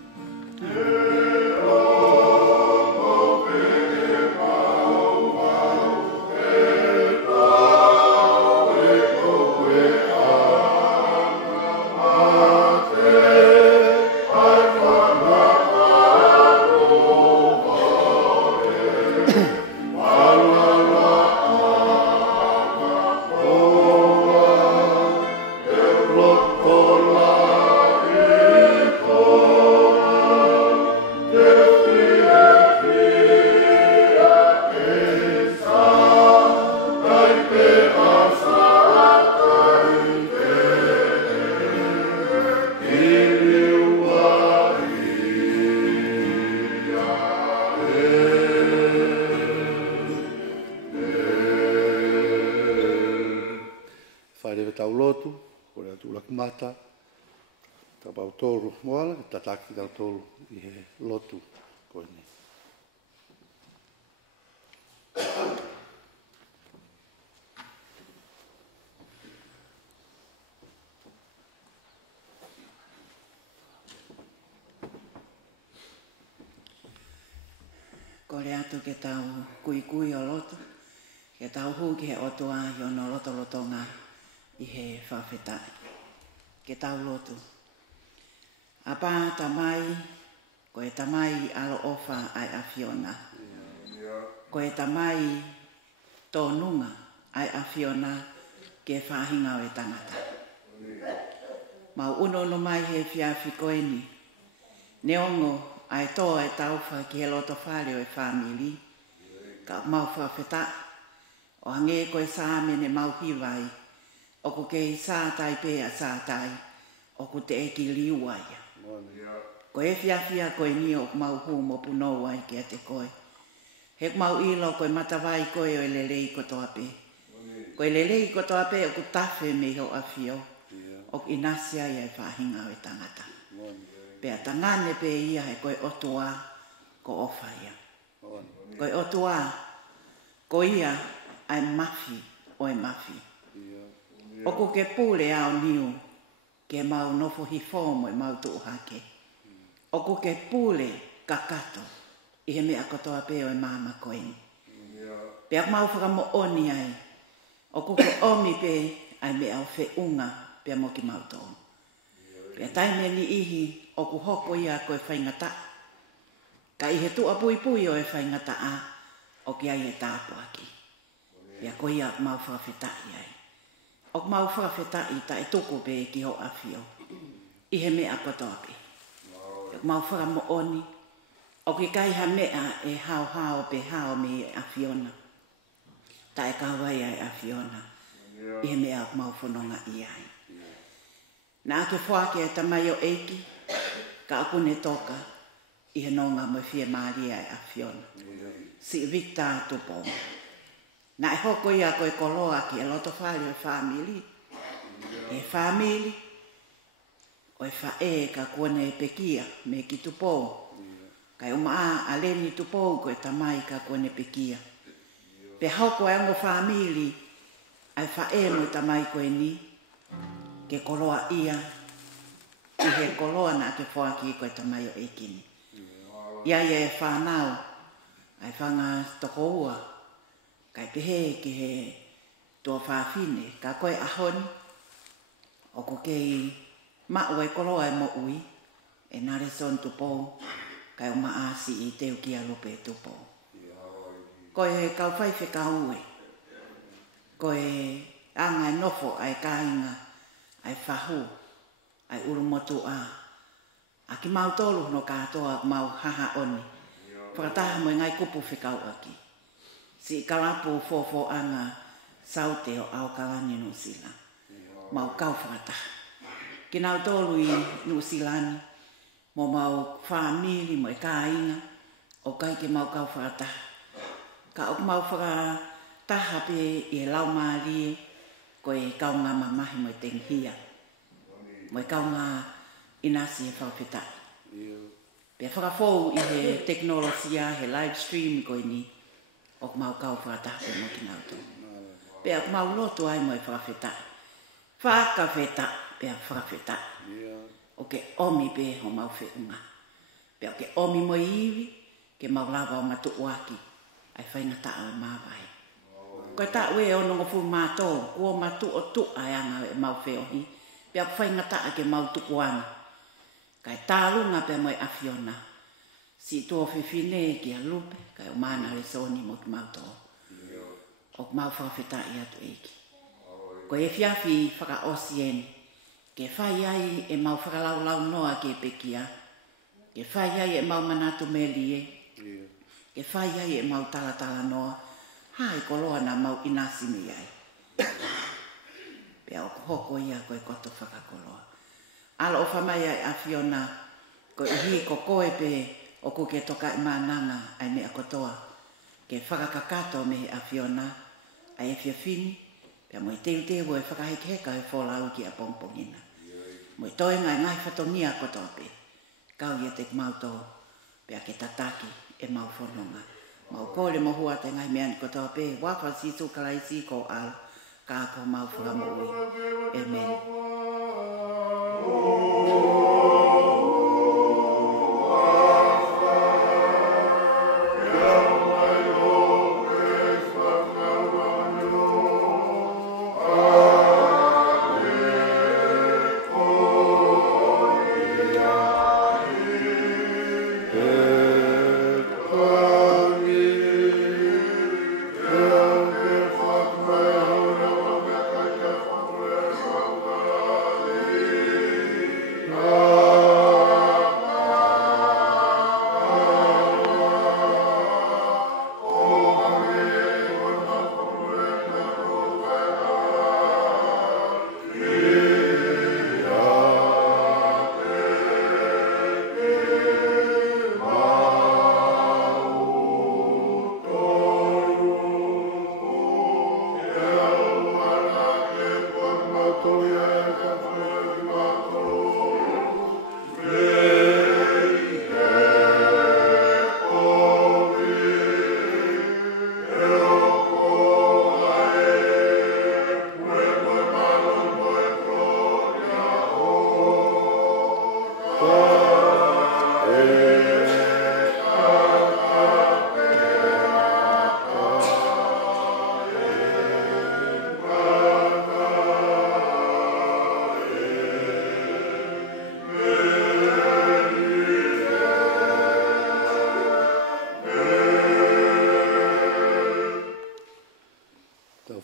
Mata, tapau tolu moala, tataki tau tolu i he lotu koe ni. Kore atu ke tau kui o lotu, ke tau hu ki he otua i ono lotonga i he whawhetai. Ke tau lotu. A pā ta mai Ko e tamai alo ofa ai awhiona. Ko e tamai tōnunga ai awhiona ke whahinga o e tangata. Mau uno no mai he whiawhi koeni. Ne ongo ai toa e tauwha ki he loto whare o e whamili. Ka mau whawheta. O hange koe sāme ne mau hiwai. O ko kei sātai pēa sātai. O ko te eki liuaia. Ko e whiawhia koe ni o mau hu mo punou ai ki a te koe. He mau ilo koe matawai koe o e lelei ko toa pē. Ko e lelei ko toa pē o ku tawhe me ho a whio. O ku inasia ia e whahinga o e tangata. Pea tangane pē ia he koe otua ko ofa ia. Koe otua ko ia ai mafi o e mafi. O ko ke pule ao niu ke mau nofo hifomo e mau tuu hake. O ko ke pule kakato i he mea kotoa pē o e mama koeni. Pea mau whakamo oni ai. O ko ke omi pē ai mea o whiunga pea mo ki mau tōnu. Pea taime ni ihi o ku hoko ia koe whaingata. Ka i he tua pui pui o e whaingata a o ki ai e tāpu aki. Pea ko ia mau whawhetai ai. O mau whawhetai ta e tuku pē ki ho awhio. I he mea kotoa pē. Mau whakamo oni. O ki kai ha mea e hao hao pe hao me a Fiona. Ta e kawai ai a Fiona. I he mea mau whanonga i ai. Nā ke whake e tamai o eiki. Ka akune toka. I he nonga mo Fiema'u ai a Fiona. Si Victor Tupou. Nā e hoko ia koe koloa ki e loto whare o whamili. E whamili. O e whae ka kuone e pekia me ki Tupou. Kai o maa a leni Tupou ko e tamai ka kuone pekia. Pe hoko e ango whamili ai whae mo tamai koe ni. Ke koloa ia. I he koloa na ke whaki ko e tamai o ekini. Ia e whanau. Ai whanga toko ua. Kai pehe ki he tua whawhine. Ka koe ahoni. O ko kei ma'u e koloa e mo ui. E nare son Tupou. Kai o maasi i teo ki alope e Tupou. Koe he kau whaife ka ue. Koe anga e nofo ai kāinga. Ai whahu. Ai urumotu a. A ki mau tolu no katoa mau haha oni. Whakataha mo ngai kupu whikau aki. Si kalapu fofo anga saute o au kalani no sila. Mau kau whakataha. Ki nau tolu i no silani. Mo mau whamiri mo e kāinga. O kai ke mau kau whakataha. Ka o mau whakataha pe i e lau maari. Ko e kau ngā mamahi mo e tenghia. Mo e kau ngā inasi e whakawhitai. Pea whakafou i he teknolosia, he live stream koe ni. O mau kau whakataha pe mo ki nau tō. Pea mau loto ai mo e whakawhitai. Whakawhita pea whakawhitai. O ke omi pe ho mau whiunga. Pea o ke omi mo iwi, ke mau lava o matu waki. Ai whaingata o e mawai. Koe ta ue o nongo fu mātou, kua matu o tu ai anga e mau whiohi. Pea whaingata ke mau tukuana. Kai tālunga pe mo e a Fiona. Si tō whiwhine ki a lupe, kai o mana le soni mo ki mau tō. O mau whakawhitai atu eiki. Ko e whiawhi whakaosien. Ke whai ai e mau whakalaulau noa ke pekia. Ke whai ai e mau manatu melie. Ke whai ai e mau talatala noa. Hai koloa na mau inasi me ai. Pea o hoko ia koe koto whakakoloa. Ala o whamai ai a Fiona. Ko i hi ko koe pe o ko ke toka e mananga ai mea kotoa. Ke whakakakato me a Fiona. Ai e whiawhini. Pea mo i teu e whakahekeheka e wholau ki a pongpongina. Mo i toi ngai whatongia kotoa pe. Kau ia te mauto. Pea ke tataki e mau whanonga. Mau kōle mo hua te ngai mea ni kotoa pe. Wapa sisu kalaisi ko al. Ka ko mau whakamo ui. Amen.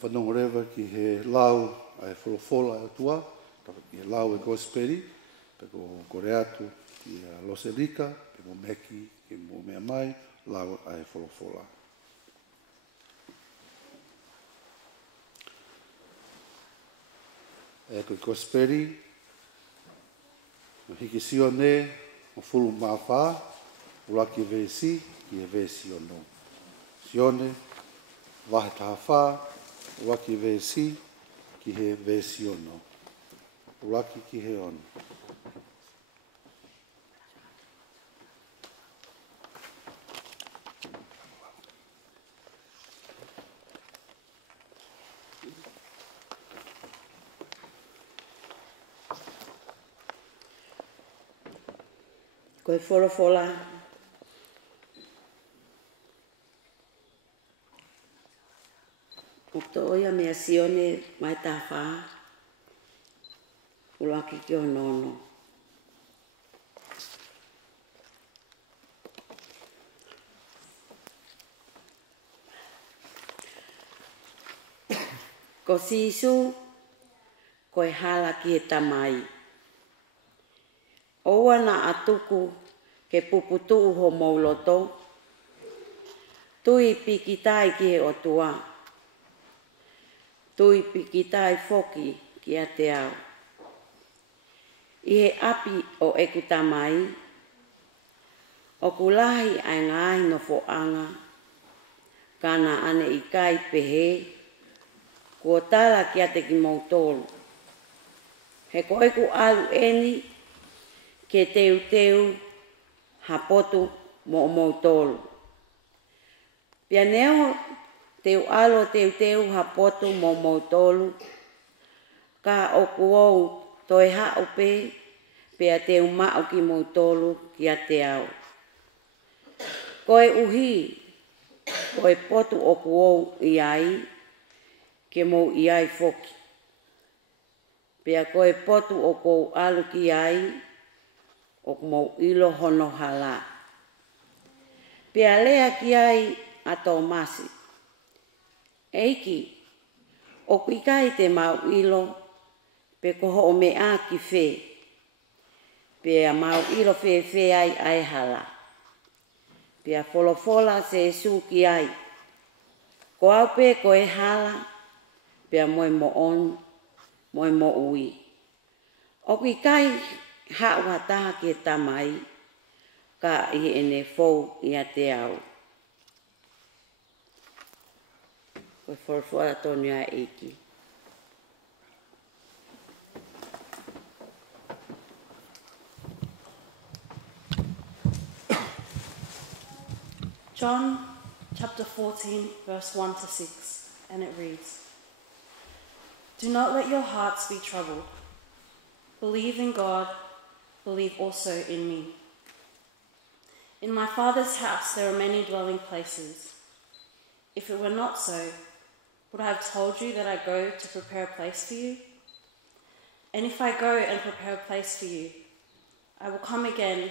whanongo rewa ki he lau ai wholofola e tua, ki he lau e gosperi, pe ko re atu ki a Loserika, pe mo meki, ki mo mea mai, lau ai wholofola. E koe gosperi, no hiki sio ne, o fulu mawha, ula ki vesi, ki e vesi o no. Sione, wahe taha wha, ula ki vesi, ki he vesi o no. Ula ki he ono. Koe wholofola. O to oia mea sione mai tā whā. Ulaki ki o nono. Ko sisu, koe hala ki e tamai. Oua na atuku ke puputu ho mauloto. Tui pikitai ki he otua. Tui pikitai foki ki a te au. I he api o eku tamai. O kulahi ai ngai no foanga. Kana ane i kai pehe. Kua tala ki ate ki mautolu. He ko eku alu eni. Ke teu hapotu mo mautolu. Pia neo teu alo teu hapotu mo mautolu. Ka oku ou toi hao pe. Pia teu mao ki mautolu ki a te au. Koe uhi. Koe potu oku ou i ai. Ke mou i ai foki. Pia koe potu oku alu ki ai. O mo ilo hono hala. Pia lea ki ai ato masi. Eiki, o kuikai te mau ilo, pe koho o me a ki fe. Pia mau ilo fe ai hala. Pia wholofola se su ki ai. Ko au pe ko e hala, pia moe mo on, moe mo ui. O kuikai hawa taha ki e tamai, ka i ene fou i a te au. Koe whorofora tonu a eiki. John chapter 14, verse 1 to 6, and it reads, Do not let your hearts be troubled. Believe in God, believe also in me. In my Father's house there are many dwelling places. If it were not so, would I have told you that I go to prepare a place for you? And if I go and prepare a place for you, I will come again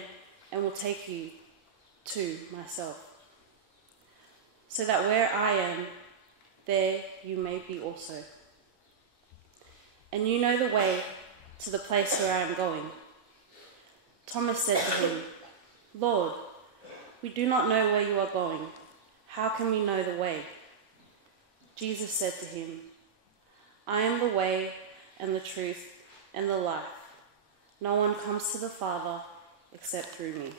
and will take you to myself, so that where I am, there you may be also. And you know the way to the place where I am going. Thomas said to him, Lord, we do not know where you are going. How can we know the way? Jesus said to him, I am the way and the truth and the life. No one comes to the Father except through me.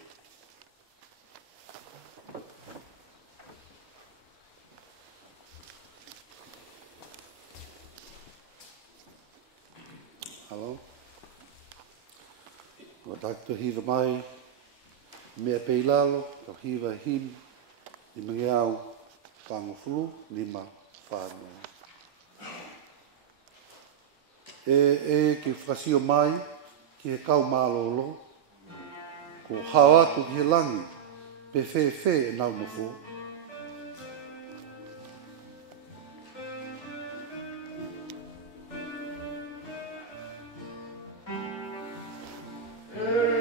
Hello. Wa takto hiva mai, mea peilalo, ka hiva him, I mangiau pangofulu, lima whānau. Ki whakasio mai, ki he kau mālolo, ko hao atu ki he langi, pe whē e nau mawhu. Yeah.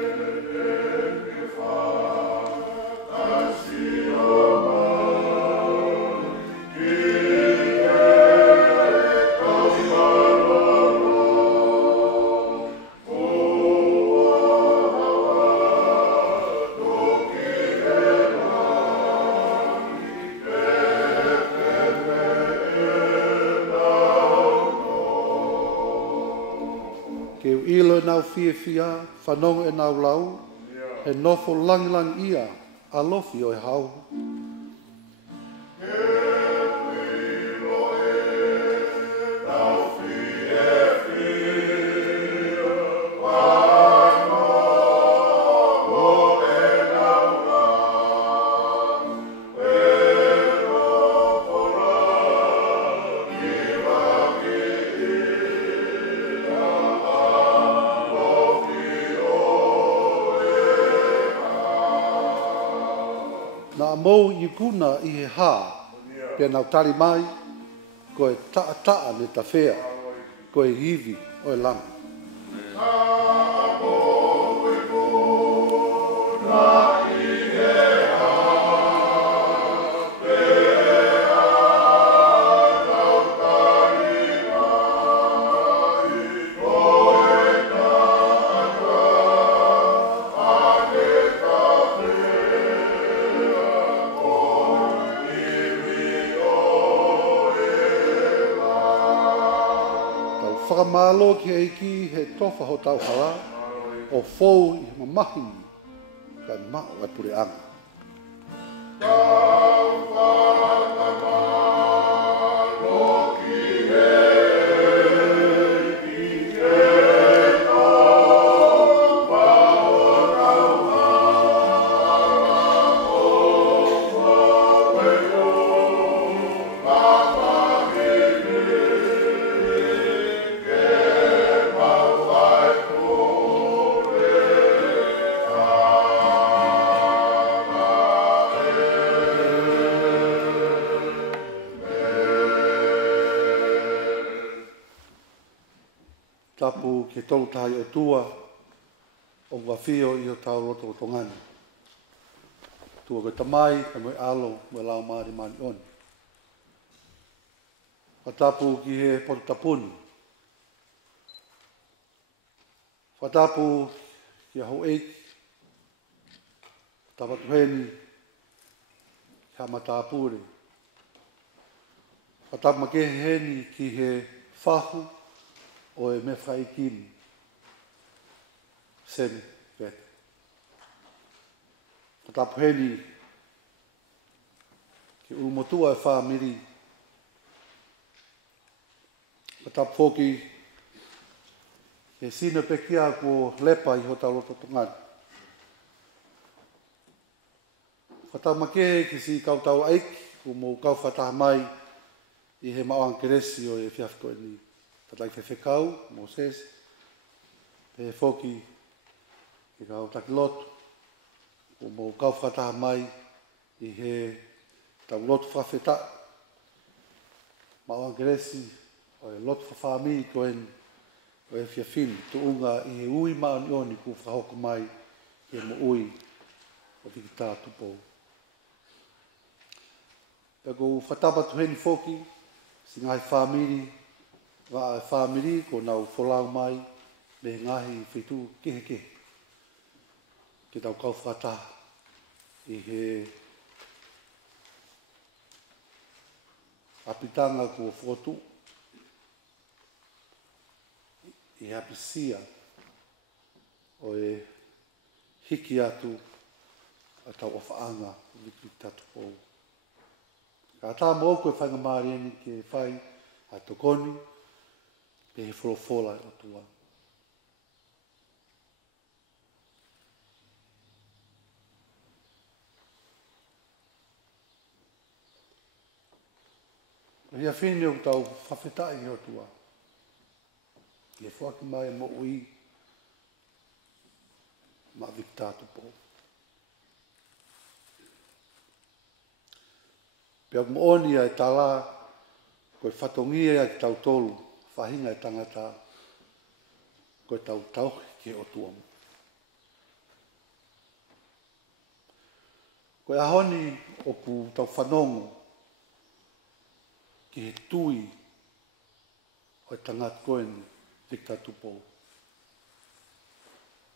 ilo e nau fia, whanong e nau lau, he nofo lang ia, alofi o e hau. Na mou I kuna I he hā, pia nau tari mai, ko e taa ne ta whea, ko e hivi o e langa. Whakamalo ki eiki he tofa ho tau hala, o fou I mamahi, kai mao e pure anga. Tapu ke tolu tahi o tua, o wawhio I o tau roto o tongani. Tua koe tamai, ka moe alo, moe lau maari mani oni. Whatapu ki he potu tapuni. Whatapu ki a ho eiki. Whatapatu heni, ki a matapure. Whatapu make heni ki he whahu, o e me whaikini. Semi, vete. Whatapu heni, ki umotua e whamiri. Whatapu foki, he sina pekia ko lepa I hota roto tongani. Whatapu make ki si kautau aiki, ko mo kau whataha mai, I he mao ankeresi o e whiafko e ni. Tatai Fai'aho, Moses, pe foki, ki kau taki lotu, o mo kau whataha mai, I he tau lotu whawheta, mao angeresi, o e lotu whawhami ko en, o e whiawhini, tu unga I he ui maa ni oni ku whahoko mai, I he mo ui, o vikita Tupou. Peko whatapatu heni foki, si ngai whamiri, wa e whamiri ko nau wholau mai me ngahi whitu kehe. Ke tau kau whataha I he apitanga ko whotu I he apisia o e hiki atu a tau o whaanga wiki Tupou. Ka tā mō koe whainga mārieni ke whai a tokoni, pe he wholofola o tua. Hia whini o tau whawhetai o tua. Ke whaki mai mo ui, ma vikita Tupou. Pea mooni ai tala, koe whatongia ai tau tolu, whahinga e tangata, koe tau tauhi ke o tuamu. Koe ahoni o ku tau whanongo, ki he tui o e tangata koen vikita Tupou.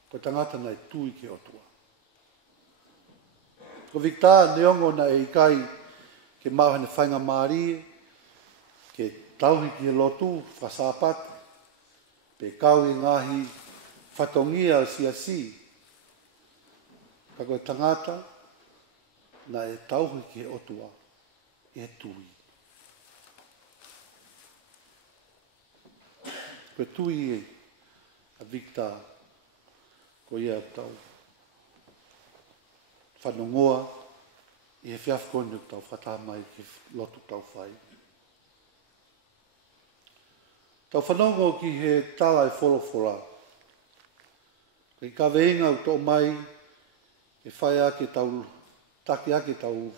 Koe tangata nei tui ke o tua. Ko vikita neongo na e ikai, ke mau hane whainga maari, ke tauhi ki he lotu, whasapat, pe kau i ngahi whatongia o si. Ka koe tangata, na e tauhi ki he otua, e tui. Koe tui e a Victor, ko ia tau. Whanongoa, i he whiaf kone tau whatamai ki lotu tau whai. Tau whanongo ki he tala e wholawhola. Kei ka veinga u tō mai, e whai ake tau, taki ake tau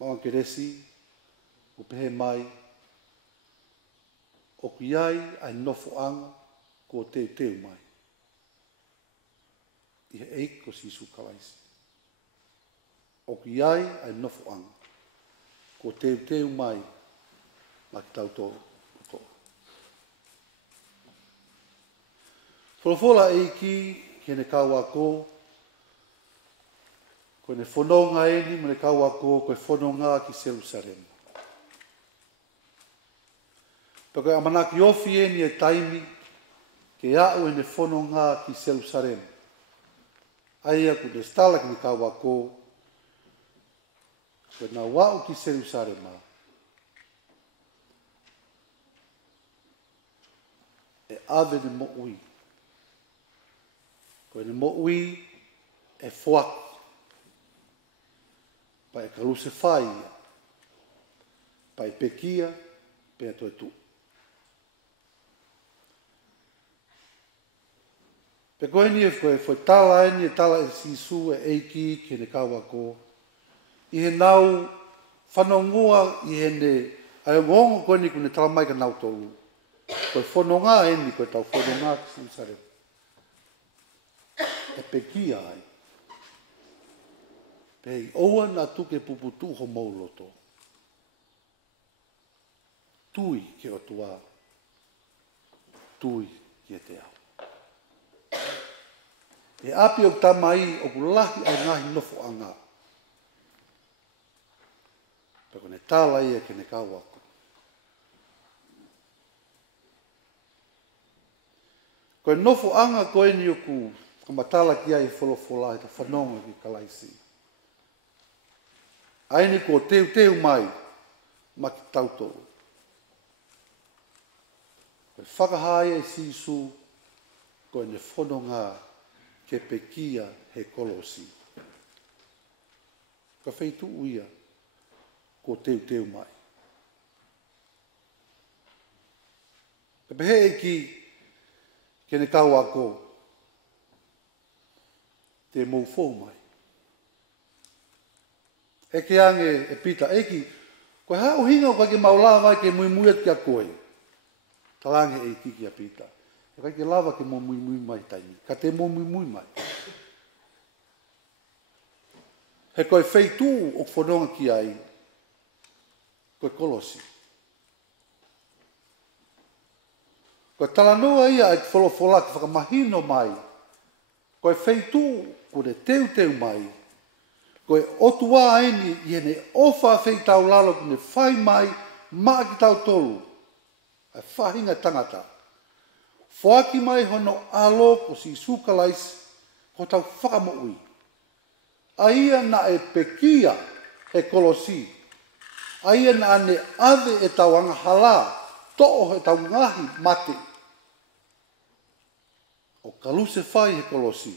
mawankeresi, u pehe mai, o ki ai ai nofo anga, ko teu mai. I he eiko sisu kalaisi. O ki ai ai nofo anga, ko teu mai, ma ki tau tō. Wholofola e ki, kene kau ako, ko ne whanonga eni, mo ne kau ako, ko e whanonga ki Jerusalem. Pako amanaki ofi eni e taimi, ke au e ne whanonga ki Jerusalem. Aia ku ne stala ki ne kau ako, ko e na wau ki Jerusalem. E ave ne mo ui. Ko ne mo ui e whuak. Pa e karuse whai, pa e pekia, pe ato e tu. Pe koe ni e koe tala eni, e tala e sisu e eiki, ke ne kau ako. I he nau whanongoa, i he ne, ai ngongo koe ni kune tala mai ka nau tolu. Koe whanonga eni, koe tau whanonga ki Jerusalem. E pekia ai. Pei oua na tuke puputu ho mauloto. Tui ke o tua. Tui ke te au. E api o tamai o kulahi ai ngahi nofo anga. Peko ne tala ia ke ne kau aku. Koe nofo anga koe ni oku kamatala ki ai wholofola e ta whanonga ki kalaisi. Aini ko teu mai, ma ki tautoro. Koe whakahai e sisu, koe ne whanonga ke pekia he kolosi. Ka wheitu uia, ko teu mai. Ka pehe eki, ke ne kau ako, te mou fōu mai. Eke ange e pita eki, koe hao hinga o kake maulava mai ke mui muiat kia koe. Talange e ki kia pita. E kake lava ke mo mui mai taimi. Ka te mo mui mai. He koe wheitu o whanonga ki ai, koe kolosi. Koe talanoa ia e wholofola ki whakamahino mai, koe wheitu ko ne teu mai, koe otua eni i ene ofa wheitau lalo ki ne whai mai maa ki tau tolu. Ai whahinga tangata. Whaaki mai hono alo ko si sukalais ko tau whakamoui. Aia na e pekia he kolosi. Aia na ane ave e tau anga hala, to'o he tau ngahi mate. O kaluse whai he kolosi.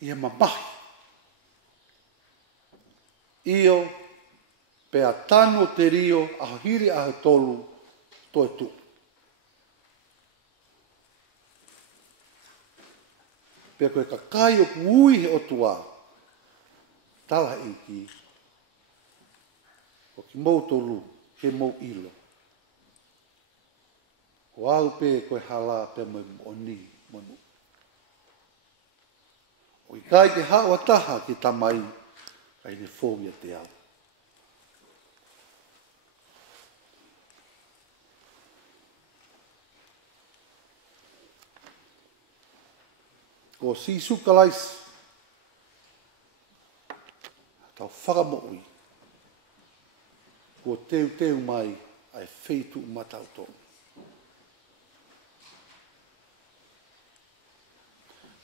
Ia mamahi. Io, pe a tano te rio, a hiri a tolu, toi tu. Pe koe ka kai o kui he o tua, tala iki, o ki mou tolu, he mou ilo. O au pe koe hala pe mo oni monu. O i kai te hawa taha ki tamai, ai ne fōmia te au. Ko si sukalais, tau whakamoui, ko teu mai ai wheitu matau tō.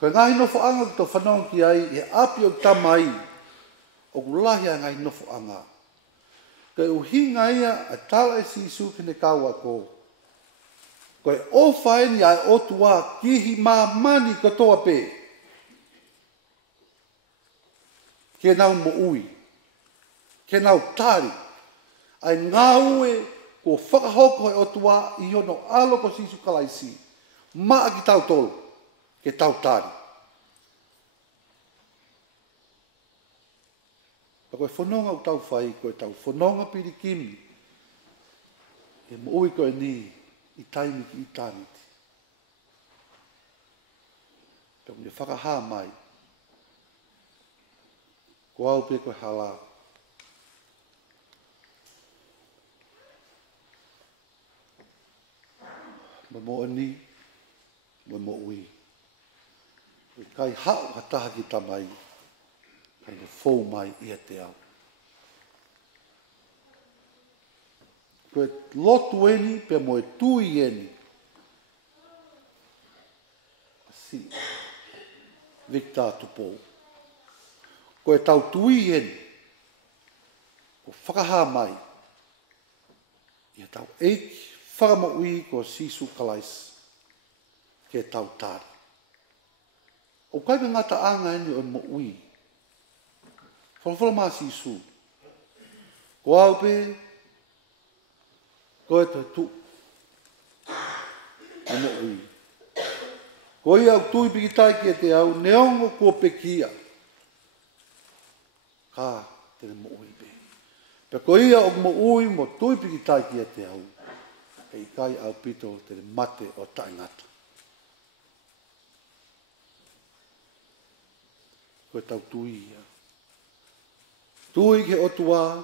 Koe ngai nofo anga ki tau whanong ki ai, e api o tamai, o kulahi a ngai nofo anga. Koe uhinga ia a tala e sisu kene kaua ko. Koe o whaeni ai o tua kihi mā mani katoa pē. Ke nau mo ui, ke nau tari, ai ngā ue ko whakahoko e o tua i hono alo ko sisu kalaisi. Maa ki tau tolu, ke tau tari. Pa koe whanonga o tau whai, koe tau whanonga pirikimi. E mo ui koe ni, i taimi ki i tāmiti. Tau me whakaha mai. Ko au pe koe hala. Mo ni, mo ui. Kai hao hataha ki tamai. Kai ne fou mai ia te au. Koe lotu eni pe mo e tui eni. Si. Victor Tupou. Koe tau tui eni. Ko whakaha mai. Ia tau eiki whakamaui ko sisu kalais. Ke tau tāri. O kai me ngata anga eni o mo ui. Whalawhala mā sisu. Ko au pe, ko e toi tu. O mo ui. Ko i au tui pikitai ki e te au, neongo kua pekia. Ka, tene mo ui pe. Pe ko ia o mo ui mo tui pikitai ki e te au. E i kai au pito tene mate o taingata. Ko e tau tui ia. Tui ke otua,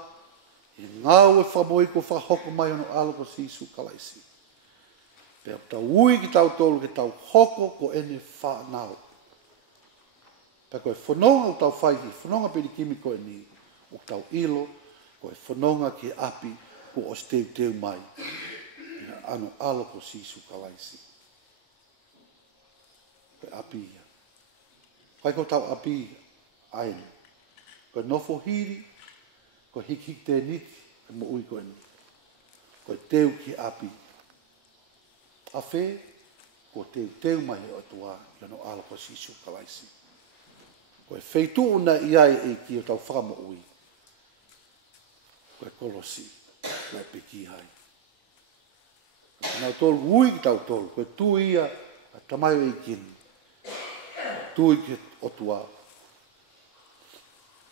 i ngau e whamoi ko whahoko mai ono alo ko sisu kalaisi. Pe au tau ui ki tau tolu ke tau hoko ko ene whanau. Pe koe whanonga o tau whaiki, whanonga peri kimi ko e ni, o tau ilo, ko e whanonga ki api ko o steu teu mai. Ina ano alo ko sisu kalaisi. Koe api ia. Kai ko tau api aina. Koe nofo hiri, koe hik te niti, e mo ui koe ni. Koe teu ki api. A whē, ko teu mai o tua, i ano ala ko sisu kalaisi. Koe wheitu una i ai e ki o tau whakamo ui. Koe kolosi, mai peki hai. Nau tolu ui ki tau tolu, koe tu ia, a tamayo e kini. Tu i ki o tua,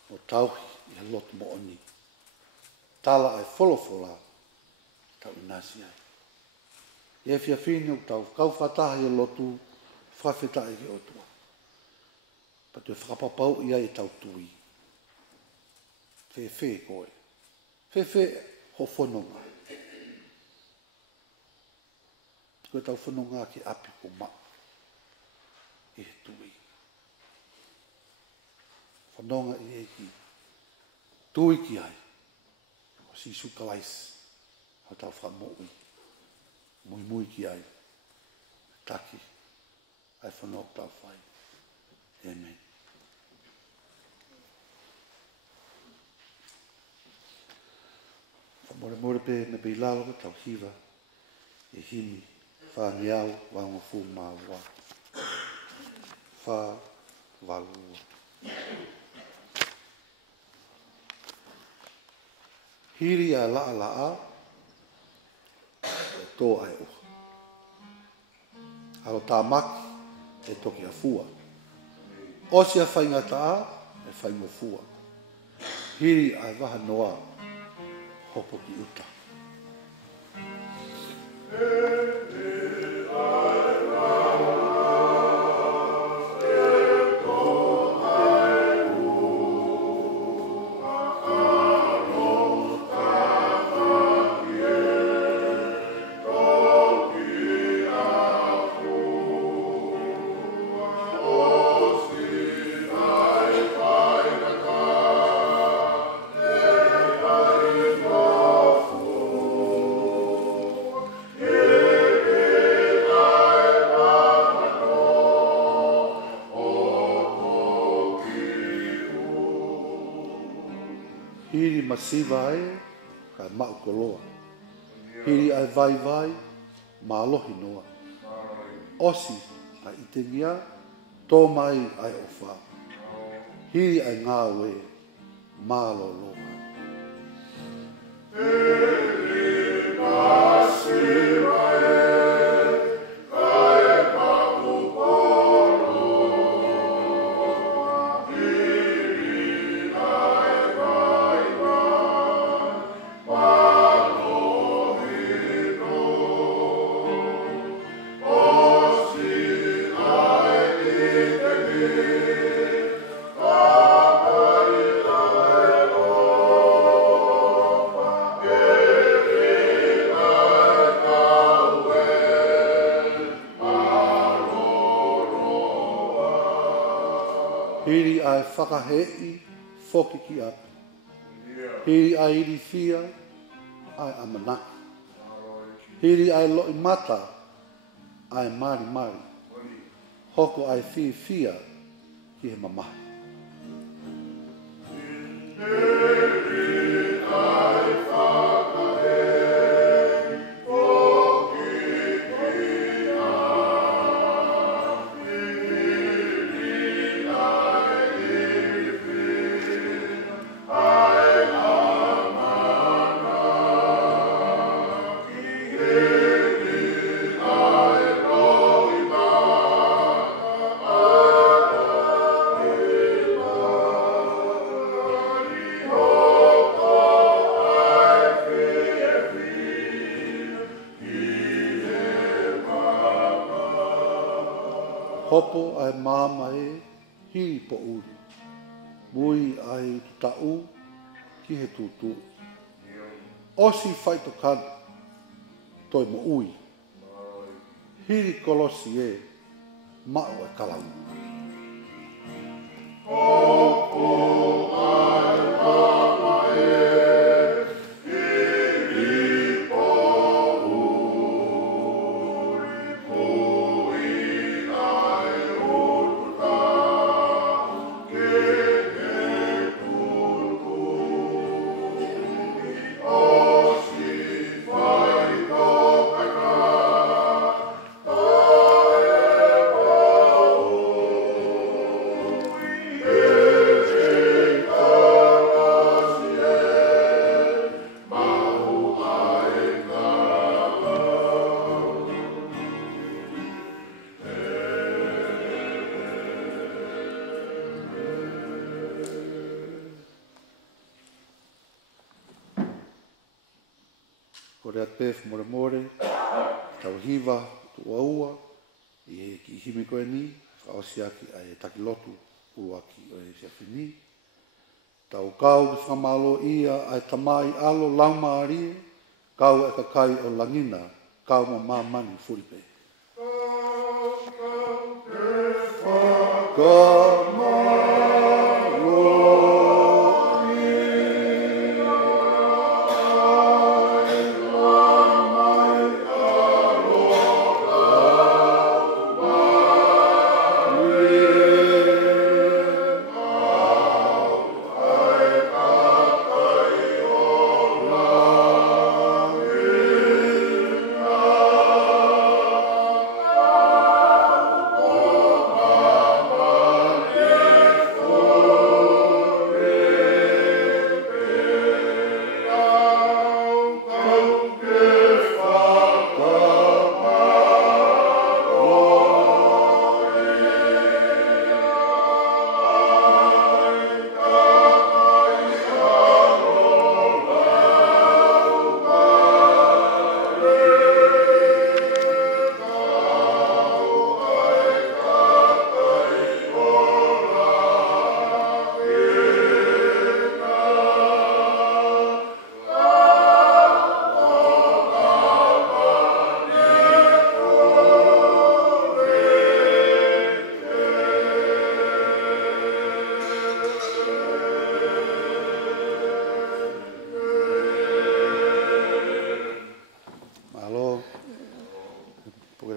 o tauhi i a lotu mo oni. Tala ai wholofola, tau inasi ai. E fia fini o tau kau whataha i a lotu, whawheta i ki o tua. Pa tu e whakapapau i ai tau tui. Whē koe. Whē ho whanonga. Koe tau whanonga ki api ko ma. E tui. Whanonga i eki. Tui ki ai. O sisu kalais. O tau whamoi. Mui ki ai. Taki. Ai whanok tau whai. Amen. Whamore pe me pe ilalo tau hiva. E himi. Whāngiau wāngo fu māua. Whā walua. Hiri a laa, e tō ai uha. Haro tā maki, e toki a fua. Osi a whainga tā, e whaingo fua. Hiri a waha noa, hopo ki uta. Yeah. masiva e, ka mau koloa. Hiri ai vai vai, ma alohi noa. Osi ai itengia, tō mai ai ofa. Hiri ai ngā we, ma loloa. Hiri masiva e, hiri ai whakahei whoki ki api. Hiri ai iri whia ai amanaki. Hiri ai loi mata ai mari mari. Hoko ai whia whia ki he mamahi. Hiri ai whakahei whoki ki Hopo ai mama e hiri po uri. Mui ai tutau ki he tutu. Osi whaitokana toi mo ui. Hiri kolosi e mao e kalangu. Hopo ai mama e hiri po Kore pef more more, tau hiva, tu aua, i ki himi koe ni, whaosiaki ai takilotu, uruaki o e siafini. Tau kau ki whamalo ia ai tamai alo lauma arie, kau e kakai o langina, kau ma mamani furipe.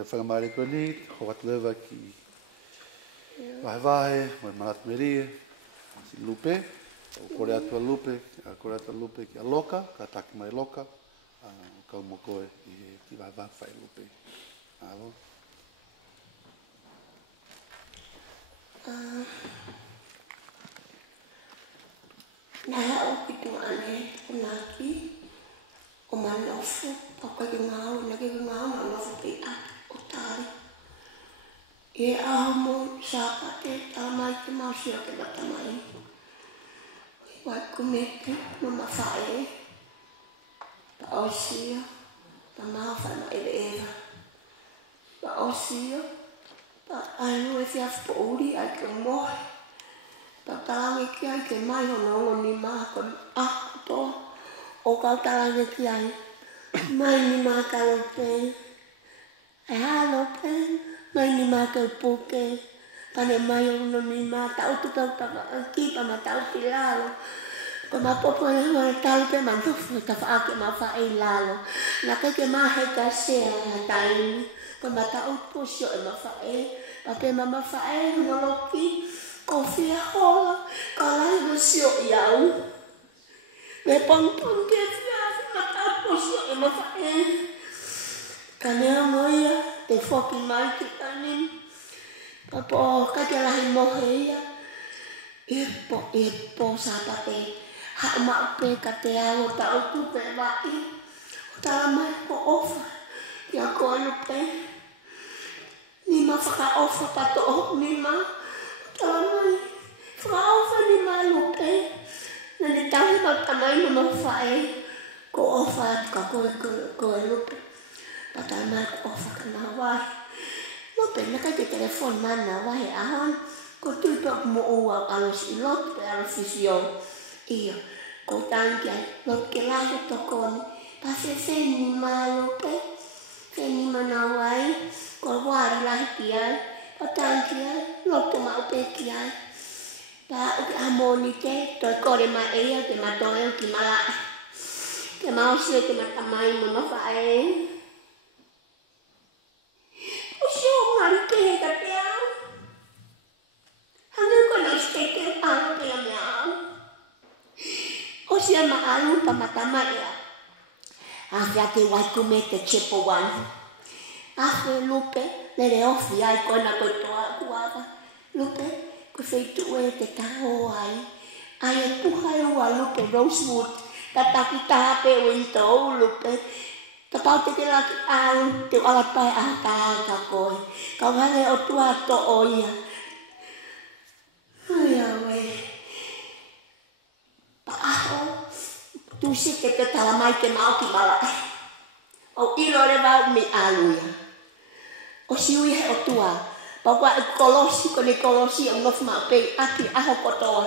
whakamare koe ni, ho atlewa ki vahe vahe, mai marat merie, si lupe, Kore atua lupe ki a loka, ka taki mai loka, kau mo koe ki vai whai lupe. Awo. Nā hea o ki tunga ane, o nā ki, o manofu, paka ki ngāu, na ki ngāu, manofu ki ati, o tāri. E aho mo sāpate, tā mai ki mausia ke matamai. Wai kumete, no mawhae, pa osia, pa mawhai ma ere era. Pa osia, pa ainu e fiaf po uri, ai ke mohe. Pa talange ki ai ke mai honongo ni maa kon to. O kau talange ki ai, mai ni maa ka lope. E halope, mai ni maa ka upuke. Pane mai ono ni maa, tau tu tau ki pa ma tau ki lalo. Ko ma popo e hoa tau pe ma ntofu ta whaake ma whae lalo. Na ke maa he ka sea ha taini. Ko ma tau posio e ma whae. Pa pe ma whae honoloki. Ko Fai'aho, ka lai mo sio iau. Me pongpong ke Fai'aho, ma tau posio e ma whae. Ka nea moia, te whoki mai ki tanin. Pa po ka te lahi mohe ia. E po sapate. Ha ma pe ka te ao tau tupe wai. O tala mai ko ofa. Ia ko anu pe. Ni ma whaka ofa pato o ni ma. Tamai, whaofa ni mai lupe. Na ni tahi ma tamai ma mawhae. Ko ofa ka koe lupe. Pa tamai ko ofa ka na wai. Lupe, naka te telefon mana wai ahon. Ko tuipa mo ua alos ilot pe alos fisio. Ia, ko tangi ai. Lot ke lahi tokoni. Pa se ni mai lupe. Feni mana wai. Ko wari lahi ki ai. O tanki ai, loto ma upeki ai. Pa uke hamoni te, toi kore ma ea, te matoe o ki malaa. Te maosio te matamai ma mawhae. O sio ngari ke he ka te au. Hangu kona steke au te ame au. O sia ma alu pa matamai ea. Awhia te waikume te chepo wani. Awhe lupe. Nere ofi ai kona koe toa kuawa. Lupe, ko wheitu e te taho ai. Ai e puhai ua lupe Rosewood. Ta taki tape o intou lupe. Ta pau te laki au, te alapai a ka koe. Kau hane o tua to o ia. Ai awe. Pa aho, tu si te talamai ke mau ki malai. O ilo le vau mi aluia. O siui he o tua. Paua e kolosi ko ne kolosi o nofu ma pe aki aho kotoa.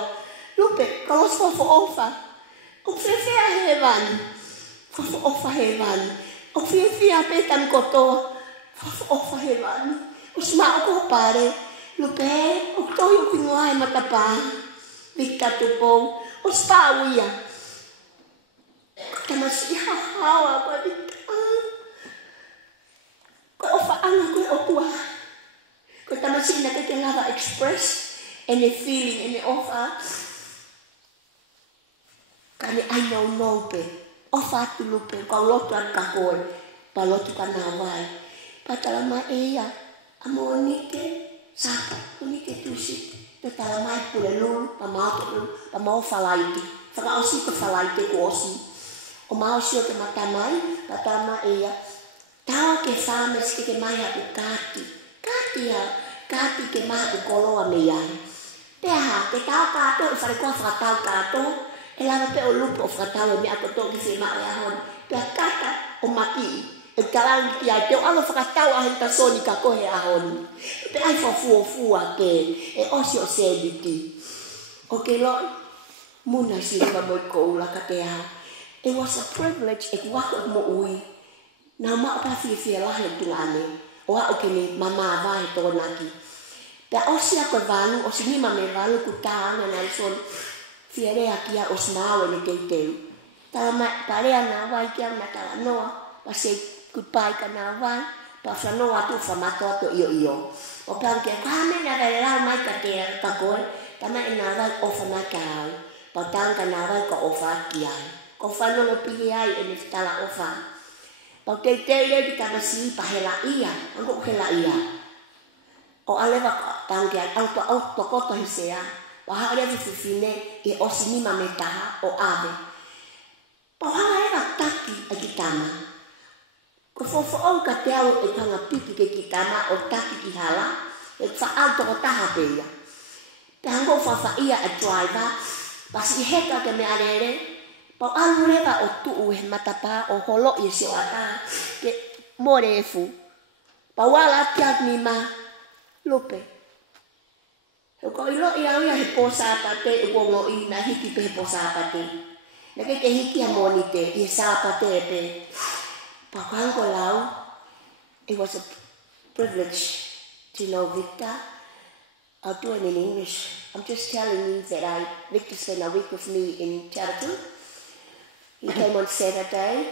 Lupe, kolosi fofo ofa. O fefea he vani. Fofo ofa he vani. O fefea pe tan kotoa. Fofo ofa he vani. O sima o ko pare. Lupe, o toi o kingoa e matapa. Vika Tupou. O spa uia. Tamasi hawa kwa vika. Ko ofa anga koe o tua. Ko tamasi na ke lava express ene feeling ene ofa. Kane ai no pe. Ofa tu lupe ko loto an ka koe. Pa loto ka na wai. Pa talama ea. Amonike sapa. Monike tusi. Te talama pule lulu. Pa maoto lulu. Pa mao falaiti. Whaka osi ko falaiti ko osi. O mao sio ke matamai. Pa talama ea. Tau ke farmers ke mai hapu kati. Kati ke mai hapu koloa me iai. Peha, ke tau kato e whare koa whakatau kato. E lava pe o lupo o whakatau e me ako tō ki Fiema'u e ahon. Pea kata o maki. E karangi ki ai teo alo whakatau ahen tasoni ka kohe ahon. Pe ai whafua ke. E osi o sediti. O ke loi. Muna si riva moi ko ula ka te hao. It was a privilege e wako mo ui. Nā maa pa fia lahe tungane. O hao ke ni mama vai tōna ki. Pea osi a koe valu, osi ni mame valu ku tāna nā son. Fia rea kia os māwe ni teiteu. Tala mai, pa rea nā wai kia na tala noa. Pa se kupai ka nā wai. Pa whanoa tu whamatoa to iyo. O plan kia, ka hame nā rei rau mai ka te ka koe. Tama e nā wai o whanai ka au. Pautanga na wai ko ofa ki ai. Ko whanongo pihi ai e ne tala ofa. Pau te le ki tamasi pa hela ia. Ango hela ia. O alewa tangi ai auto koto hisea. Pa haere fifine e osinima me taha o ave. Pa haere taki a ki tama. Ko fofo au ka te au e kanga piki ke ki tama o taki ki hala. E whaalto o taha peia. Te hango whawha ia a driver. Pasi heka ke me arere. Pau alu rewa o tuu he matapa o holo i se o ata. Ke more e fu. Pau ala tiak ni ma. Lupe. Ko ilo i au ia he posa apate e wongo i na hiki pe he posa apate. Na ke hiki a monite i sa apate e pe. Pau hango lau. It was a privilege to know Victor. I'll do it in English. I'm just telling you that Victor spent a week with me in Tupou. He came on Saturday.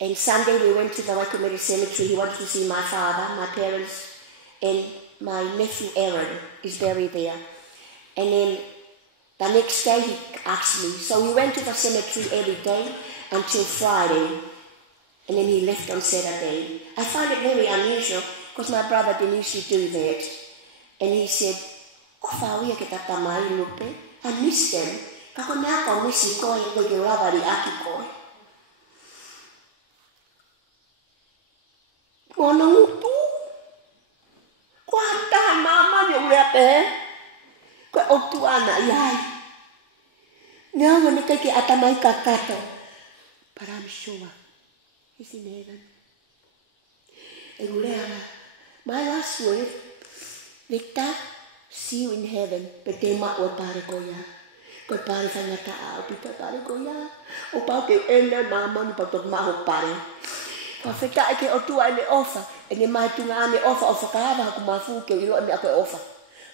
And Sunday we went to the Waikumere Cemetery. He wanted to see my father, my parents, and my nephew Aaron is buried there. And then the next day he asked me. So we went to the cemetery every day until Friday. And then he left on Saturday. I find it very unusual because my brother didn't usually do that. And he said, "O whawia ke tata mai lupe, I miss them. Kako nea kau misi koe e koe ke rawari aki koe." Kua nangutu. Kua hataha mama ni urea pehe. Koe otu ana iai. Nea wane kai ke atamai kakato. But I'm sure he's in heaven. E urea, my last word, Victor, see you in heaven. Pete ma'o pare koia. Koe pare whangata au pita pare koia. O pau ke ena mama ni pau tok maho pare. Ka wheta e ke otua ene ofa. E ne maitunga ane ofa o whakahawa haku mafu ke ilo eme a koe ofa.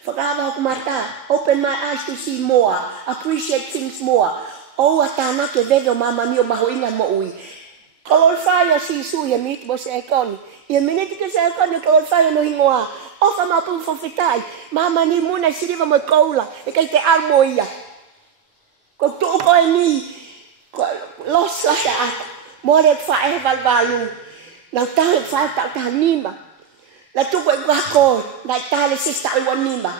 Whakahawa haku mata. Open my eyes to see more. Appreciate things more. O atana ke vedo mama ni o maho inga mo ui. Kalorifaya si sui e miti mo se ekoni. Ia miniti ke se ekoni kalorifaya no hingoa. Ofa mapu whawhetai. Mama ni muna siriwa mo koula. E kei te almo ia. Ko tuo koe ni. Ko los lasa ata. More whae valvalu. Nau tahe whae tau taha nima. Na tuko e wako. Nai tale sista alwa nima.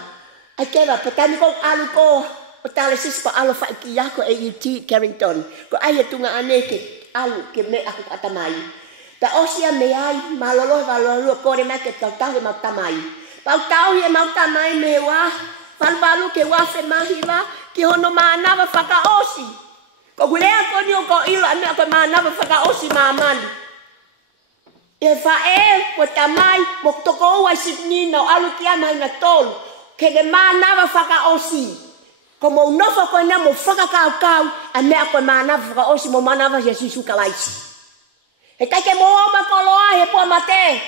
Ai kewa petani kong alu ko. O tale sista alo whae ki yako AUT Carrington. Ko ai tunga aneke. Alu ke me aku atamai. Ta osia me ai malolo valolo kore me ke tau tahu mau tamai. Pau tau he mau tamai me wa. Valvalu ke wa fe mahila ki hono manawa whaka osi. Ko gulea ko ni o ko ilo ame ako manawa whaka osi mamani. E whae ko tamai mo toko ua sipnino alu ki amai na tolu. Ke de manawa whaka osi. Ko mo nofo ko na mo whaka kau ame ako manawa whaka osi mo manawa ya sisu kalaisi. E kai ke mo oma koloa he po mate.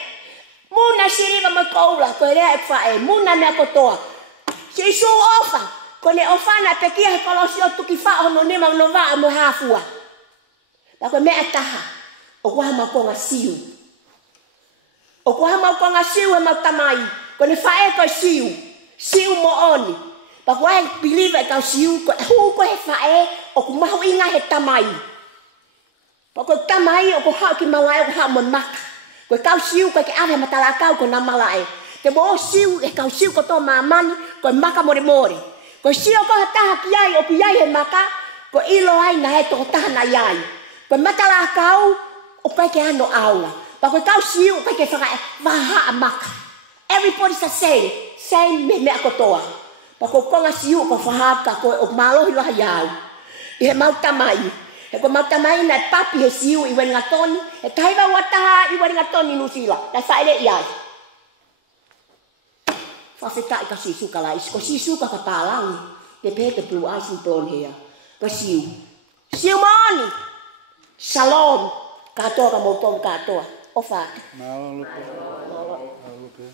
Muna siriwa mo koula ko rea e whae. Muna me ako toa. Sisu ofa. Ko ne ofana pekia he kolosi o tuki wha ono nema no waa mo hafua. Pako mea taha. O kuaha mau konga siu. O kuaha mau konga siu e mau tamai. Ko ne whae ko siu. Siu mo oni. Pako ai believe e kau siu. Ko huu ko he whae. O ku mahu inga he tamai. Pako tamai o ku hao ki malae o ku hao mo maka. Ko kau siu ko ke awe matala kau ko na malae. Te mo siu e kau siu ko to mamani. Ko maka more more. Ko siu ko hataha ki ai o ki ai he maka. Ko ilo ai na he toko taha na iai. Ko matala kau o kai ke ano aula. Pako kau siu o kai ke whaka waha a maka. Everybody's the same. Same me mea kotoa. Pako konga siu ko whahaka ko o malohi laha iau. I he mau tamai. He ko mau tamai na papi he siu i wani ngatoni. He taiwa wataha i wani ngatoni nusila. Na whaere iai. Whawheta i ka sisu ka lais. Ko sisu ka palangi. Te pehe te blue eyes and blonde hair. Ko siu. Siu maoni. Shalom. Katoa ka mautonga katoa. O whate. Nā lupe. Nā lupe.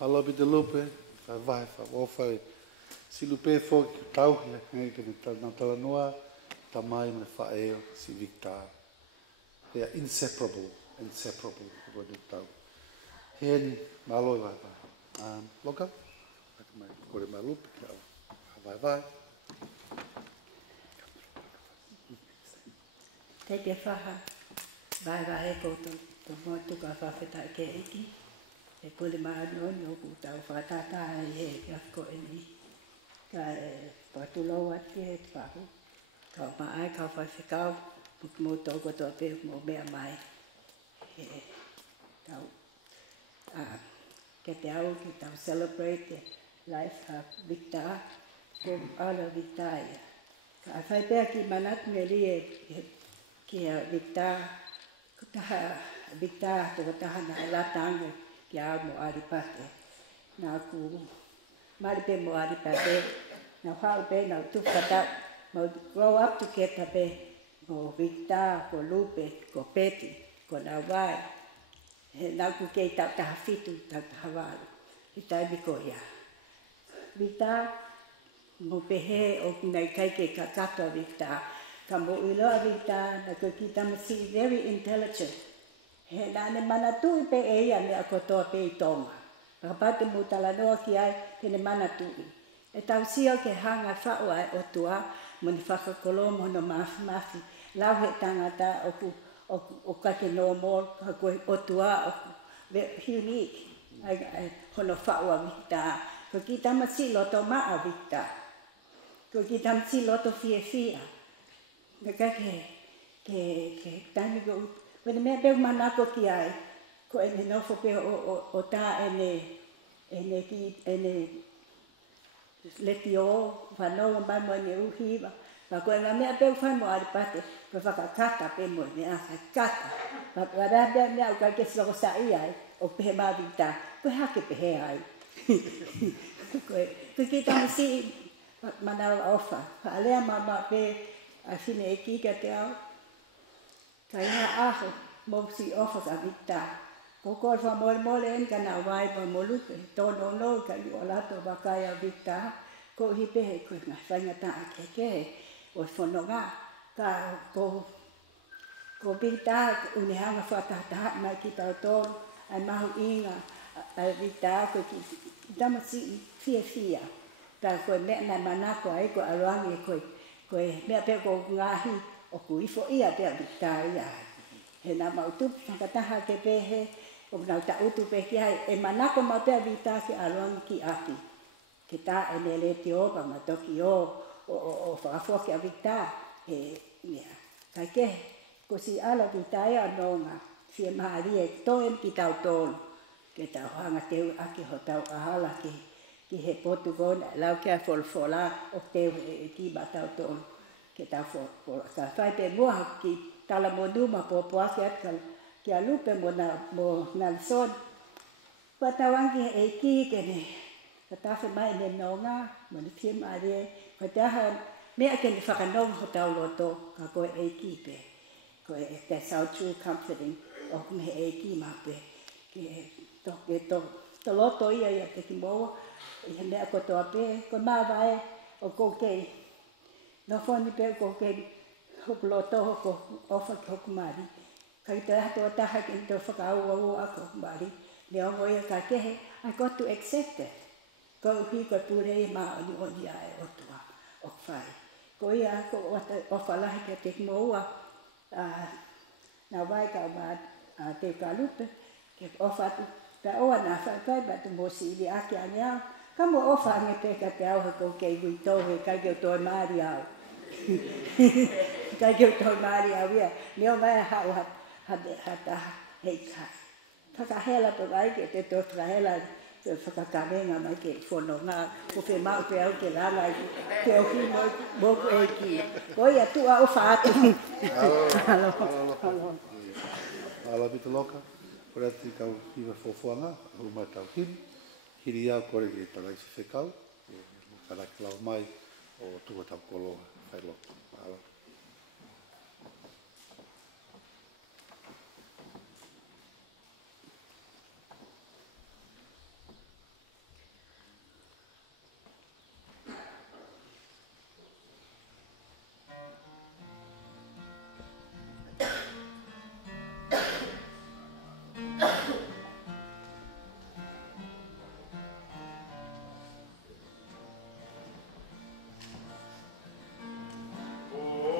Alobi te lupe. Vai, o whai. Si lupe fōki tau. Ngai ke nā talanua. Tamai me whaeo. Si Victor. They are inseparable. Inseparable. Wadu tau. Heni. Maloi vai vai. Loka. Kore mai lupe. Vai vai. Te te whaha, vai e koutou, to mo tuka whawheta ke iki. E pule maa noni o kutau whakatata e kiafko e ni. Ka e patulau ati e whahu. Kau maa kau whawhekau, mo toko to pe mo mea mai. Tau, ke te au ki tau celebrate the life of Victor, ko ala Victor ia. Ka whaipea ki manat me li ki a Victor, ko taha Victor toko taha na latanga ki a mo aripate. Nā ku maripe mo aripate, nā whau pe nā tupata, mo grow up together pe, mo Victor, ko Lupe, ko Peti, ko nā wai. He nā ku kei tau taha fitu, tau taha waru. I taimi ko ia. Victor, mo pehe o nei kaike ka katoa Victor. Ka mo iloa Victor, na ko ki tamasi very intelligent. He nā ne mana tui pe e ia mea kotoa pe i tonga. Ka pate mo talanoa ki ai, te ne mana tui. E tau sio ke hanga whaua e o tua, mo ni whakakolomo no mafi. Lau he tangata o kake normal, ka koe o tua, o unique. Hono whaua Victor. Ko ki tamasi loto maa Victor. Ko ki tamasi loto fia. Ka ke tangi ko when me be manako ki ai ko ene no fo pe o ta ene letio va no ba mo ne uhiva pa ko na me be fa mo ari pate ko fa kata pe mo ne a kata pa ra be me ka ke so sa ai o pe ma vita ko ha ke pe ai ko ki tamasi mana ofa pa le mama pe a fine e ki ka te au. Ka ia aho mo si ofa ka vita. Ko ko fa mole en kana wai pa molupe. Tono no ka i olato wakaya vita. Ko hipe he ko na whainga ta ke. O whanonga. Ka ko vita une hanga whatata mai ki tau tōru. Ai mahu inga. Ai vita ko ki tamasi fia. Ta ko me na manako ai ko aroangi ko mea pe ko ngahi o ku ifo ia te Victa ia. He nā mautup whakataha ke pehe o nau ta utu pe ki hai. E manako ma pe Victa ki aluangi ki aki. Ke tā e nele te opa ma toki o whakafua ki a Victa. Kai ke ko si ala Victa ia nonga. Fiema'u e toen ki tau tonu. Ke tau hanga teu aki ho tau ahala ki he Portugal, lau kia folfola o teu e ki ba tau tonu. Ke tau folfola. Ka whai pe mua ki tala mo numa popoa ki a lupe mo nalson. Wa tawangi e ki ke ne. Ka tawhi mai ne nonga, mo ni Fiema'u e. Ka taha mea ke ni whakanonga ho tau loto, ka koe e ki pe. Koe e te sound true comforting o me e ki ma pe. Ke to loto ia te ki moa. I he mea kotoa pe, ko mā vai o koukei. No whoni pe koukei hoku loto hoko ofa ki hoku mari. Kai te ato taha ki te whakaua a hoku mari. Ne ongo ia ka kehe, I got to accept it. Ko uhi ko purei maa oni ai o tua o whai. Ko ia ko ofa lahi ke te moa. Nā vai ka te kalupe, ke ofa tu. Ta oa nā whaipai batu mo si ili aki a ngeau. Ka mo ofa ange pe ka te au hako kei hui tau he kai keo toi maari au. Kai keo toi maari au ia. Neo mai hau hata hei kai. Whakahela to ai ke te to whakahela te whakakarenga mai ke whono ngā. Ko Fiema'u pe au ke langa i te ohi moku e ki. Ko ia tu a ofa atu. Ala bita loka. Kore ati kau hiwa fofuanga, hu mai tau hiri. Hiri au kore ki talaisi whekau. Karaki lau mai o tuka tau koloa. Whai loko. Ala. Oh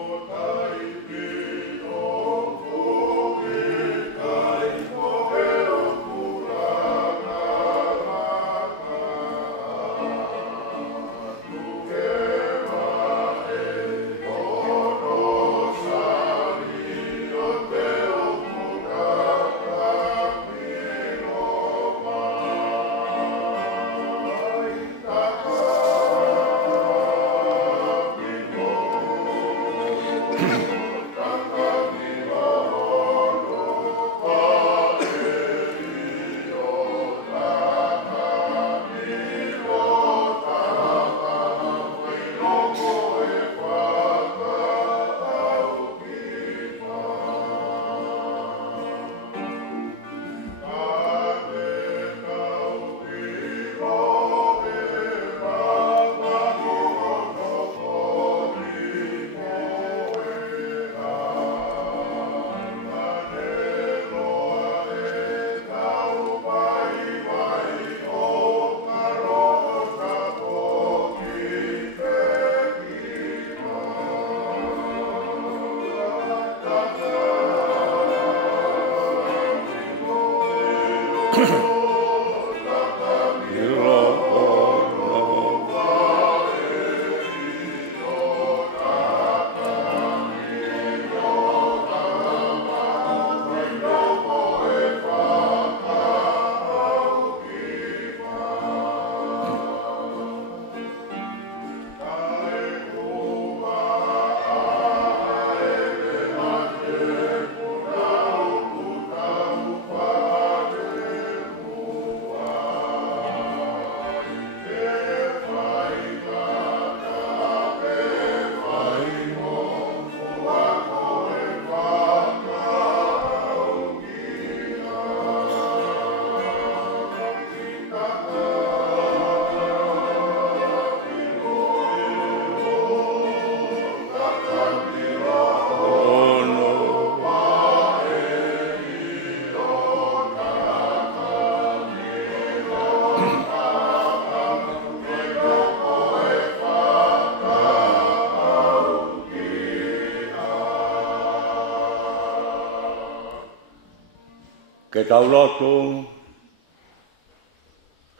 Ke tau loto,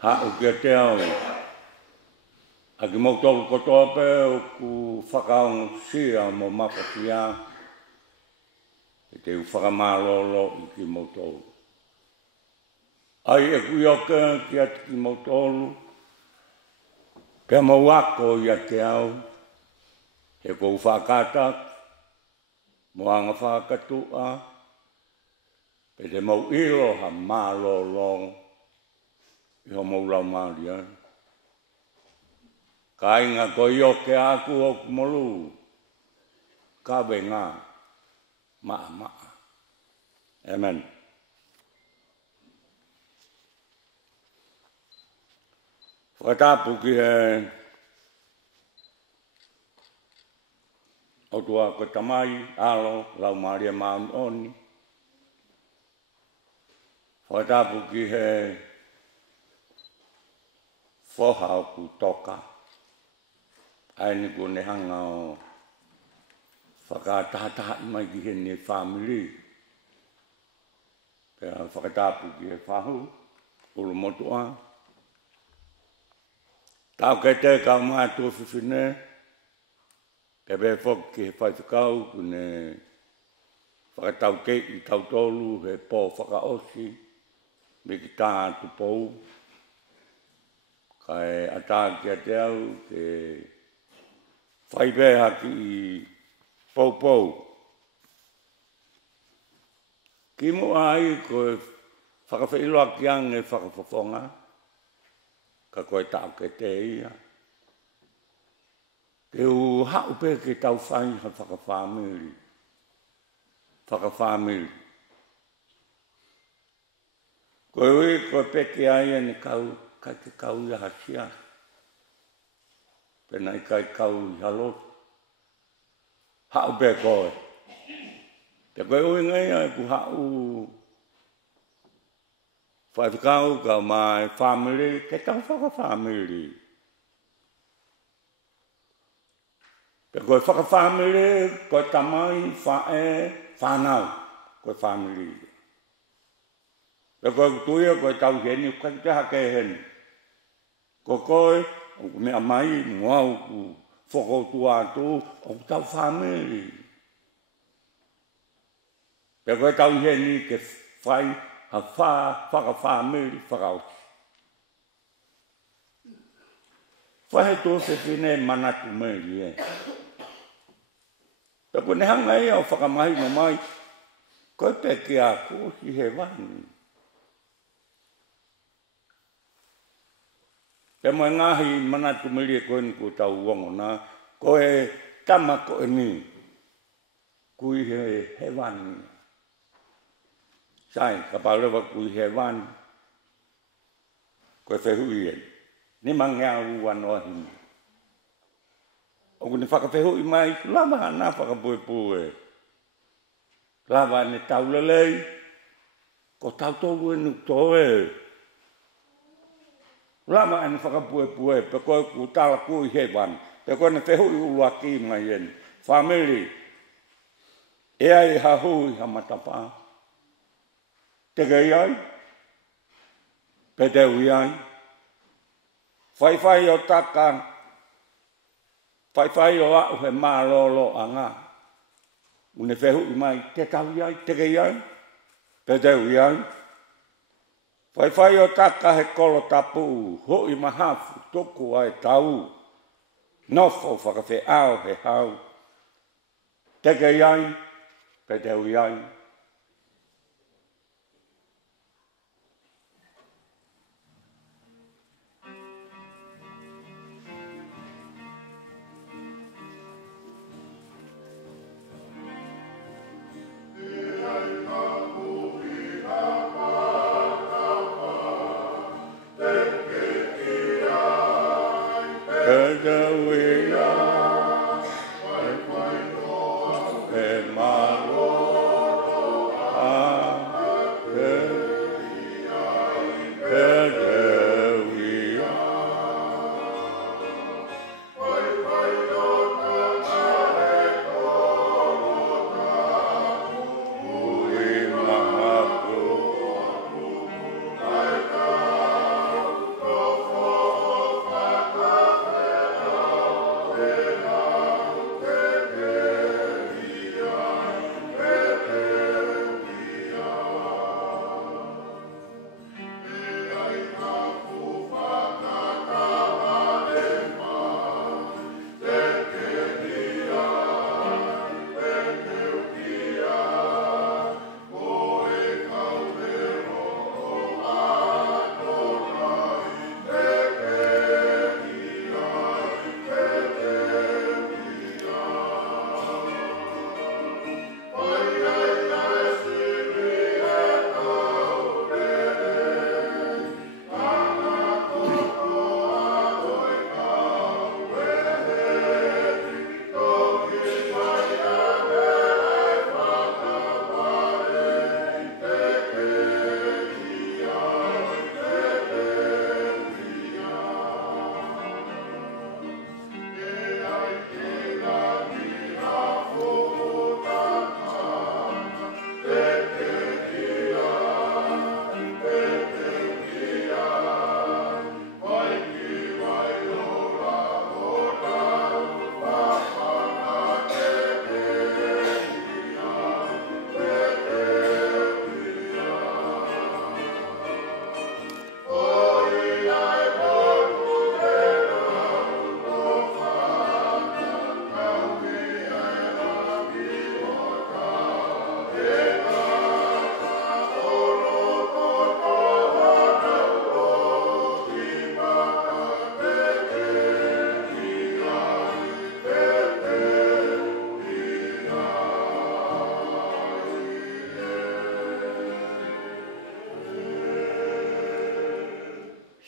hau ke te au. A ki mau tolu kotoa pe o ku whakaong sia mo mapatia. E te whakamālolo i ki mau tolu. Ai e kui oka ki ati ki mau tolu. Pea mau ako i a te au. He kou whakatak. Mo anga whakatua. Pe te mau ilo ha mālolo. I ho mau lau maari ai. Ka inga ko i oke aku o kumolu. Ka venga. Maa maa. Amen. Whakatapu ki he o tua ko tamai, alo, lau maria maoni. Whakatapu ki he whoha o ku toka. Aini ko ne hanga o whakataha mai ki he ne family. Pea whakatapu ki he whahu, ulu motua. Tau kei te kau mātua whiwhine. Ke be whok ki he whaifakau kune whakatau kei i tau tolu he pō whakaosi. Me ki tā Tupou. Kai ata ki a te au ke whaibeha ki i Pou. Ki mua ai koe whakawhailoa ki ange whakawhawhonga. Ka koe tau ke te ia. Ke u hau pe ke tau whai ha whakawhamiri. Whakawhamiri. Koe ui koe peke ai ane kau, kai ke kau ia hasia. Pena i kai kau i halot. Hau pe koe. Te koe ui ngai ai ku hau whaifakau ka mai family, ke tau whakawhamiri. Pe koe whakawhamiri, koe tamai, whae, whanau, koe family. Pe koe kutuia, koe tau heni, koe te hake heni. Ko koe, o mea mai, muau ku whakautu atu, o tau family. Pe koe tau heni ke whai, ha whakawhamiri, whakauti. Whahe tō se whine manatu meri e. Pe koe ne hanga e au whakamahi no mai, koe peke a kōsi he wani. Pe moe ngahi manatu meri e koe ni ko tau wongo nā, koe tama koe ni, kui he wani. Sai, ka palewa kui he wani, koe whehui e. Ni mangea uanoa hini. Oku ni whakawhehui mai, lava nā whakapuepue. Lava ne taulelei, ko tau tolu e nuk toe. Lava ne whakapuepue, pe koe ku tala kui he wani. Pe koe ne whehui ulua ki mai en. Family, e ai ha hui ha matapa. Te gei ai, Pete uiai. Whai o taka. Whai o au he mālolo anga. Une whehu I mai te tau iai, teke iai. Pete uiai. Whai o taka he kolo tapu. Hoi mahafu toku ai tau. Nofo whakawheao he hau. Teke iai. Pete uiai.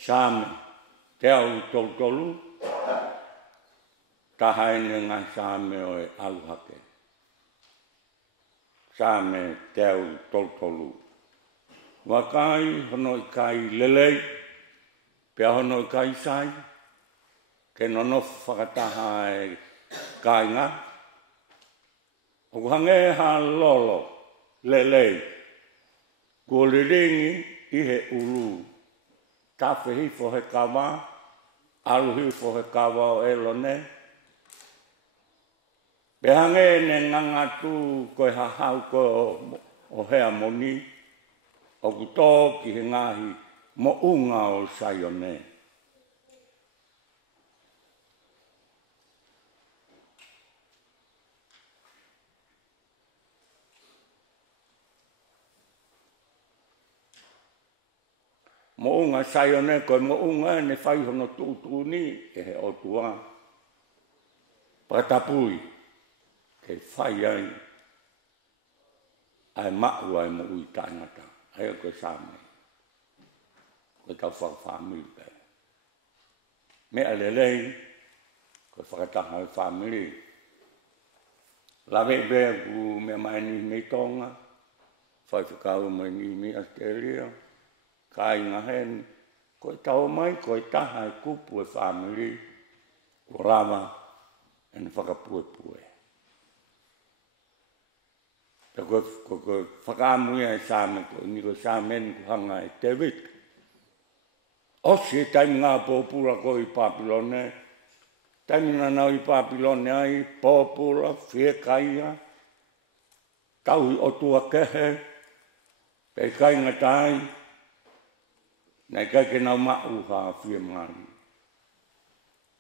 Same, te au tolu, tahaine ngai same o e aluhake. Same te au tolu. Wakai hono I kai lelei, pia hono I kai sai, ke nono whakataha e kainga. O hange ha lolo, lelei, ko liringi I he ulu. Tawhi fo he kawa, aluhi fo he kawa o elone. Pehange ne ngangatu koe hahau ko o hea moni, o kuto ki he ngahi mo unga o sayone. Mo unga sayone koe mo unga ne whai hono tūtū ni e he otua. Patapui ke whai ai ai mau ai mo ui taingata. Ai koe same. Koe tau whakawhamiri pe. Mea lelei koe whakataha e whamiri. Lawe bea ku mea mai ni mei tonga. Whai whakau mai ni mi Australia. Kai ngā hen, koe tau mai, koe taha e kupu e whamiri, ko rawa, e ne whakapue. Te koe whakamuia e sāme, koe ni koe sāme ni ko hanga e te wik. Osi taimi ngā pōpura ko I Papilone. Taimi nana I Papilone ai, pōpura, whiekaia, tauhi o tua kehe, pei kai ngatai, nei kai ke nau ma'u ha Fiema'u.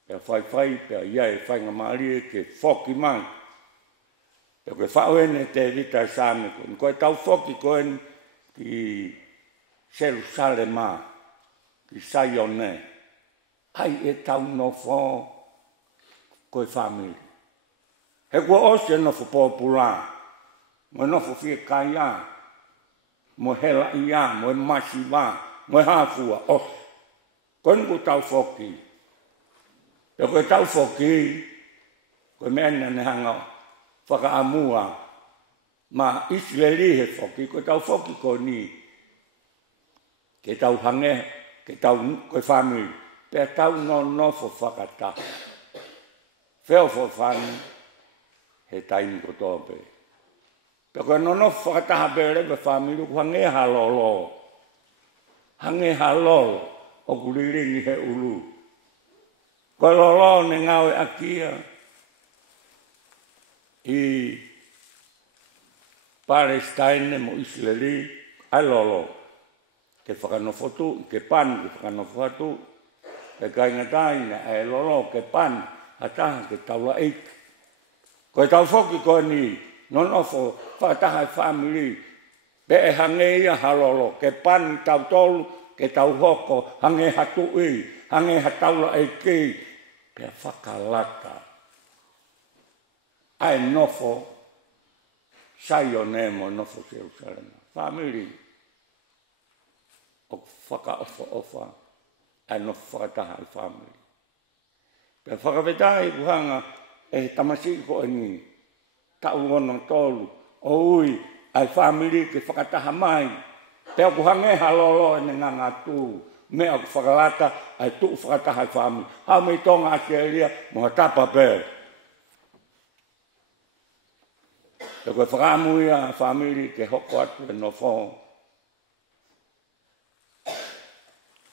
Pea whai, pea iai whai ngā maari ke whoki mai. Pea koe whaoene te vita I sāme koe. Koe tau whoki koe ki Jerusalema, ki Saione. Ai e tau no who koe whamiri. He kua osi e nofo pōpura. Mo e nofo whiekai a. Mo hela I a, mo e masi wā, mo e hāfua osi. Koe nku tau whoki. E koe tau whoki, koe mea ne hanga whakaamua. Ma Israeli he whoki, koe tau whoki koe ni. Ke tau hange, ke tau koe whamiri. Pea tau no nofo whakata. Wheo fo whani, he taimi ko tōpe. Pea koe no nofo whakataha perewe whamiri, ku hange halolo. Hange halolo, o kuriringi he ulu. Koe lolo ne ngawe akia I Palestine mo Israeli, ai lolo. Ke whakanofotu, ke pan, ke whakanofotu, ke kaingatai na ai lolo, ke pan, ataha ke taula eik. Koe tau whoki koe ni, non ofo whakataha I family, be e hange ia halolo, ke pan tau tolu, ke tau hoko, hange hatu I, hange hataula eiki, pea whakalata. Ai nofo, Saione mo nofo Jerusalem. Family, o whakaofa, ai nofo whakataha I family. Pea whakawetai kuhanga, e tamasi ko ni, tau ono tolu, o ui, ai family ke whakataha mai. Pea kuhange halolo e ngā tū. Mea ku whakalata, ai tuu whakataha I whāmi. Hau mei tonga Australia, moha tapa pēr. E koe whakamuia whamiri ke hoko atu e no whō.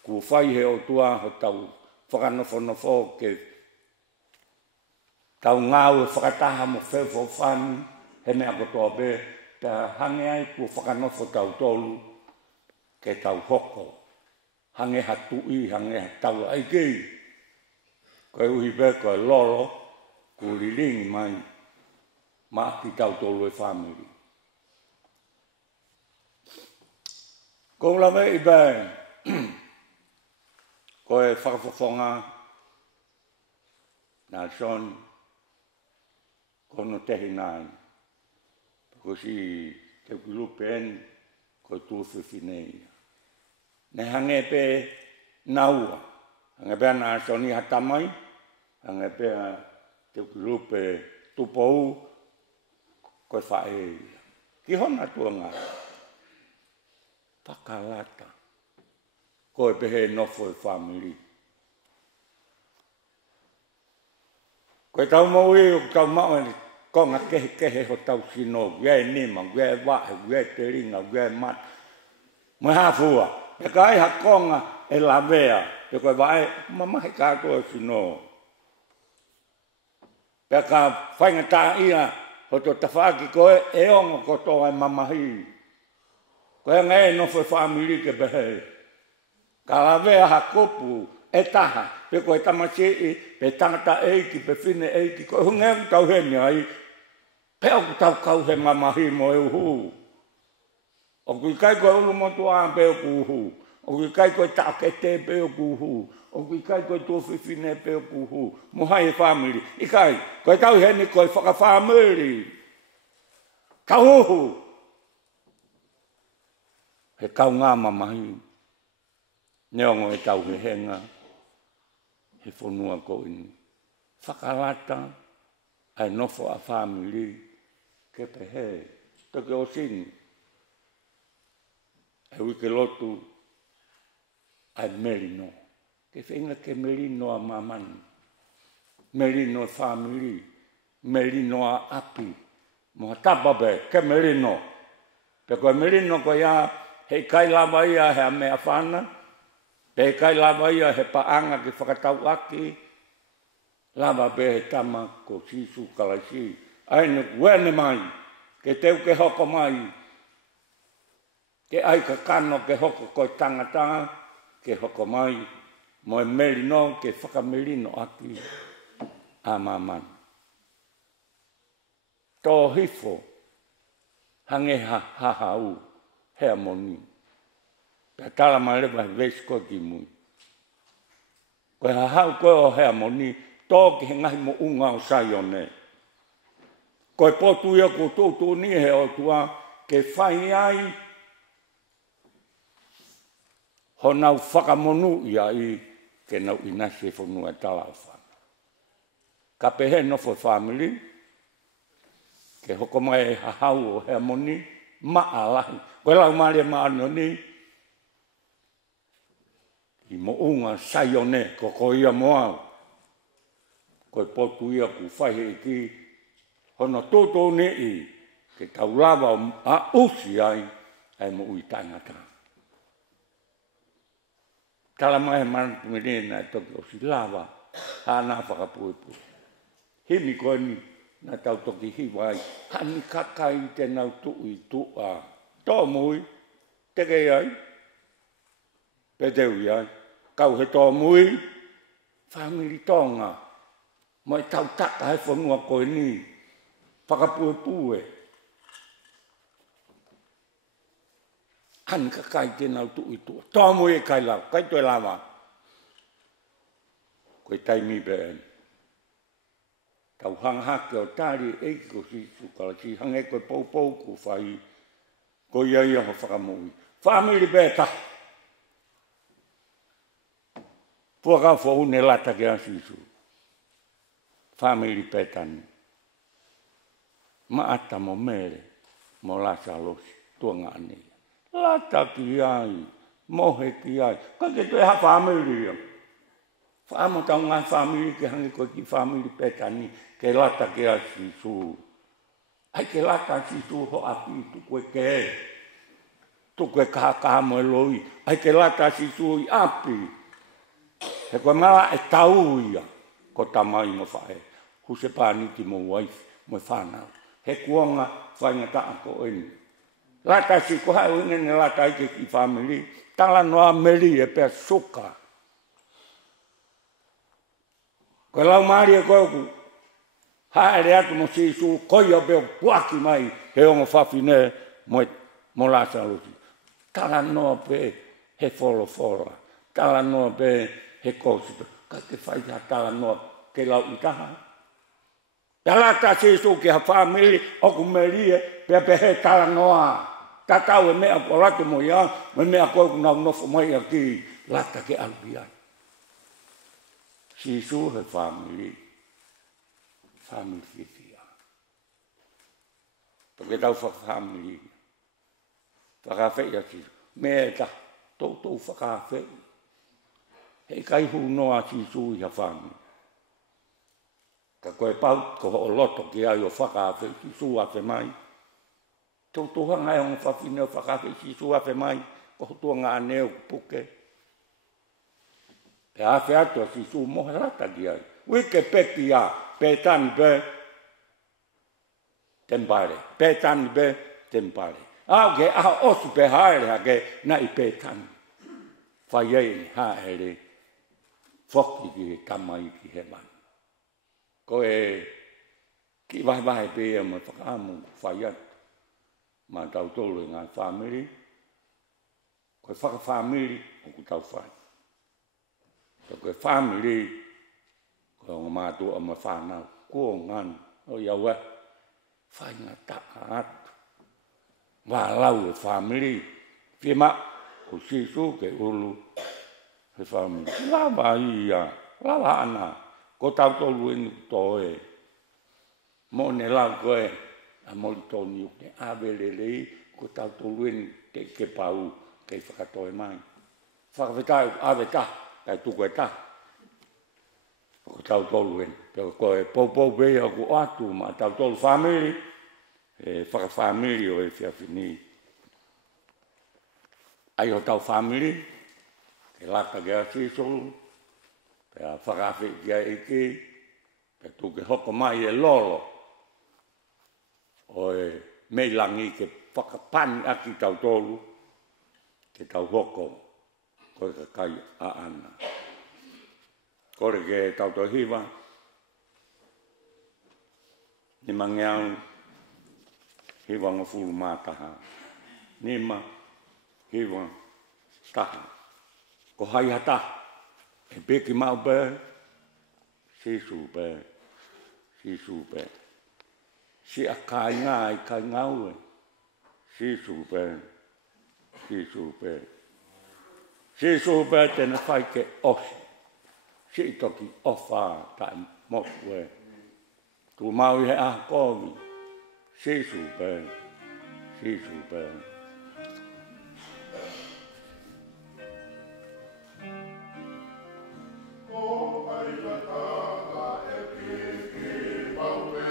Ku whai he o tua ho tau whakanofo no whō ke tau ngāu e whakataha mo whewho whani, he mea kotoa pē, te hange ai ku whakanofo tau tolu ke tau hoko. Hange hatui, hange hataula ai kei. Koe uhi pē, koe lolo, ku liringi mai, ma ki tau tolu e whamiri. Ko lawe I pē, koe whakafofonga, nā son, kono tehi nai. Ko si te kilupen, koe tūwhiwhinei. Ne hange pe naua. Hange pe ana soni hatamai. Hange pe te kilupe Tupou. Koe whae. Ki hona tua ngā. Pakalata. Koe pe he nofo E family. Koe tau maui o tau mau e konga kehe ho tau sino. Gue nima, gue wae, gue te ringa, gue mat. Moe hafua. E kai hakonga e la vea, e koe wae, mamahi kātoa sino. Pea ka whainga tā ia, ho to tawhaki koe, e ongo kotoa e mamahi. Koe ngai no fwe whamiri ke behe. Ka la vea hakopu, e taha, pe koe tamasii, pe tangata eiki, pe whine eiki, koe hungeu tau heni ai, pe oku tau kau he mamahi mo e uhu. O kui kai koe ulu motu a pe o kuhu. O kui kai koe tākete pe o kuhu. O kui kai koe tōwhiwhine pe o kuhu. Mohai e whamiri. I kai, koe tau heni koe whakawhamiri. Kauhu. He kau ngā mamahi. Neongo e tau he henga. He whonua ko ini. Whakalata. Ai nofo a whamiri. Ke pehe. Toke o sini. E wike lotu ai merino. Ke whenga ke merino a mamani. Merino a family. Merino a api. Moha tapape, ke merino. Pe koe merino ko ia hei kai lava ia hea mea whana. Pe kai lava ia he paanga ke whakatau aki. Lava pe he tama ko sisu kalasi. Aine kuene mai. Ke teu ke hoko mai. Ke ai ka kano ke hoko koe tangata. Ke hoko mai. Moe merino ke whakamerino aki. Amaman. Tō hifo. Hange hahau. Hea moni. Pea tala malewa he vesi koe ki mui. Koe hahau koe o hea moni. Tō ki he ngahi mo unga o sai o ne. Koe potu ia ko tōtō ni he o tua. Ke whai ai. Ho nau whakamonu ia i. Ke nau inasi e whanua tala o whana. Ka pehe nofo family. Ke hoko mai hahau o hea moni. Maa lahi. Koe lau maria maa no ni. I mo unga sai o ne. Ko ia moau. Koe potu ia ku whaihe i ki. Hono tōtō ne i. Ke tau lava a usi ai. Ai mo ui tangata. Tala mai mana tumerena e toki o si lava. Hana whakapuepu. Himi koe ni. Na tau toki hiwai. Hani kakai te nau tui tua. Tō mui. Teke ai. Peteu ai. Kau he tō mui. Family tonga. Moi tau taka he whanua koe ni. Whakapuepue. Hani kakai te nau tui tua. Tō mui e kai lau. Kai toi lava. Koe taimi bēn. Tau hangahake o tāri eiki ko si sukalasi. Hange koe pou ku whai. Ko ia ho whakamui. Family bēta. Puaka whau ne lata ke a sisu. Family petani. Maata mo mere. Mo lasa losi. Tuanga ane. Lata ki ai. Mohe ki ai. Kake toi ha family ia. Whaamo tau ngā family ke hangi koe ki family petani. Ke lata ke a sisu. Ai ke lata sisu ho api tukue ke. Tukue kaha mo e loi. Ai ke lata sisu i api. He koe mala e tau ia. Ko tamai mo whae. Huse pāniti mo wife. Mo whanau. He kuonga whainga taa ko eni. Lata si ko hai uine ne lata ike ki family. Tala noa meri e pea suka. Koe lau maari e koe ku. Haere atu mo sisu. Koi o peo puaki mai. He ongo whawhine. Mo lasa lusi. Tala noa pe. He wholo. Tala noa pe. He kōsito. Ka te whaiha tala noa. Ke lau itaha. Talata sisu ki ha family. Oku merie. Pe he tala noa. Tatau e mea ko latu mo ia. Me mea koe ku nau nofo mai a ki. Lata ke albiai. Sisu he family. Family fifia. Toke tau family. Whakawhai a sisu. Mea ta. Tau whakawhai. Hei kai hu noa sisu i ha family. Ka koe pau ko ho loto ki ai o whakawhai sisu a te mai. Tau hanga e hongo whawhine o whakawhai sisu a te mai. Ko ho tua ngā neo puke. E awhi atu a sisu mohe rata ki ai. Wike peki a. Pētani pe. Tempare. Pētani pe. Tempare. Au ke aha osu pe haere hake. Na i pētani. Whai ei haere. Whoki ki tamai ki he man. Ko e. Ki wahi pe e mo whakaamu whai atu. Ma tau tolu ngā family. Ko e whaka family. O ku tau whai. Ko e family. Ko ngā mātua o ma whanau. Ko ngan. O iawe. Whai ngā taka atu. Wā lau e family. Fiema'u. Ko sisu ke ulu. He family. Lava ia. Lava ana. Ko tau tolu inu toe. Mo ne lau koe. A moli toni uke. Awelelei. Ko tau tolu inu te ke pau. Kei whakatoe mai. Whakawhetai awe ta. Kai tuku e ta. Ko tau tolu inu. Ko e pou bea ku atu. Ma tau tolu family. E whakafamily o e whiawhini. Ai o tau family. ke lata kia siso, pe a whakawhi kia iki, pe tu ke hoko mai e lolo, o e meilangi ke whakapani aki tau tolu, ke tau hoko, koe ka kai a ana. Kore ke tau tau hiwa, ni mangeau, hiwa ngā fulu mātaha, nima, hiwa, taha. Ko hai hata, e peki mau pē, sisu pē, sisu pē. Si a kai ngā i kai ngau e, sisu pē, sisu pē. Sisu pē tēnā whai ke osi, si toki ofa tai moku e. Tu mau i he aha kovi, sisu pē, sisu pē.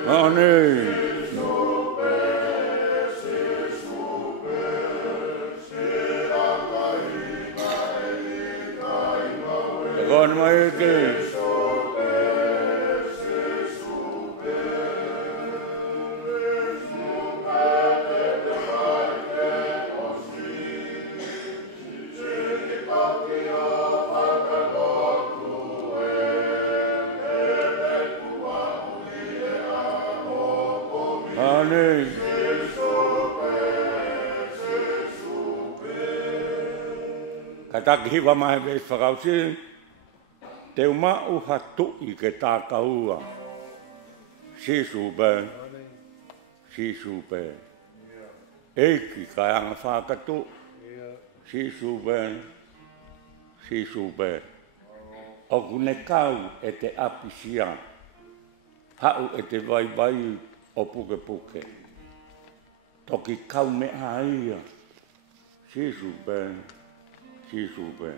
Ane. Agora mai que Kataki hiwa mai vei whakauti, te umau hatu i ke tākaua. Sisu pē, sisu pē. Eiki kai anga whakatu, sisu pē, sisu pē. Oku ne kau e te apisia, hau e te vai vai o puke puke. Toki kau me haia, sisu pē. Sisu pē.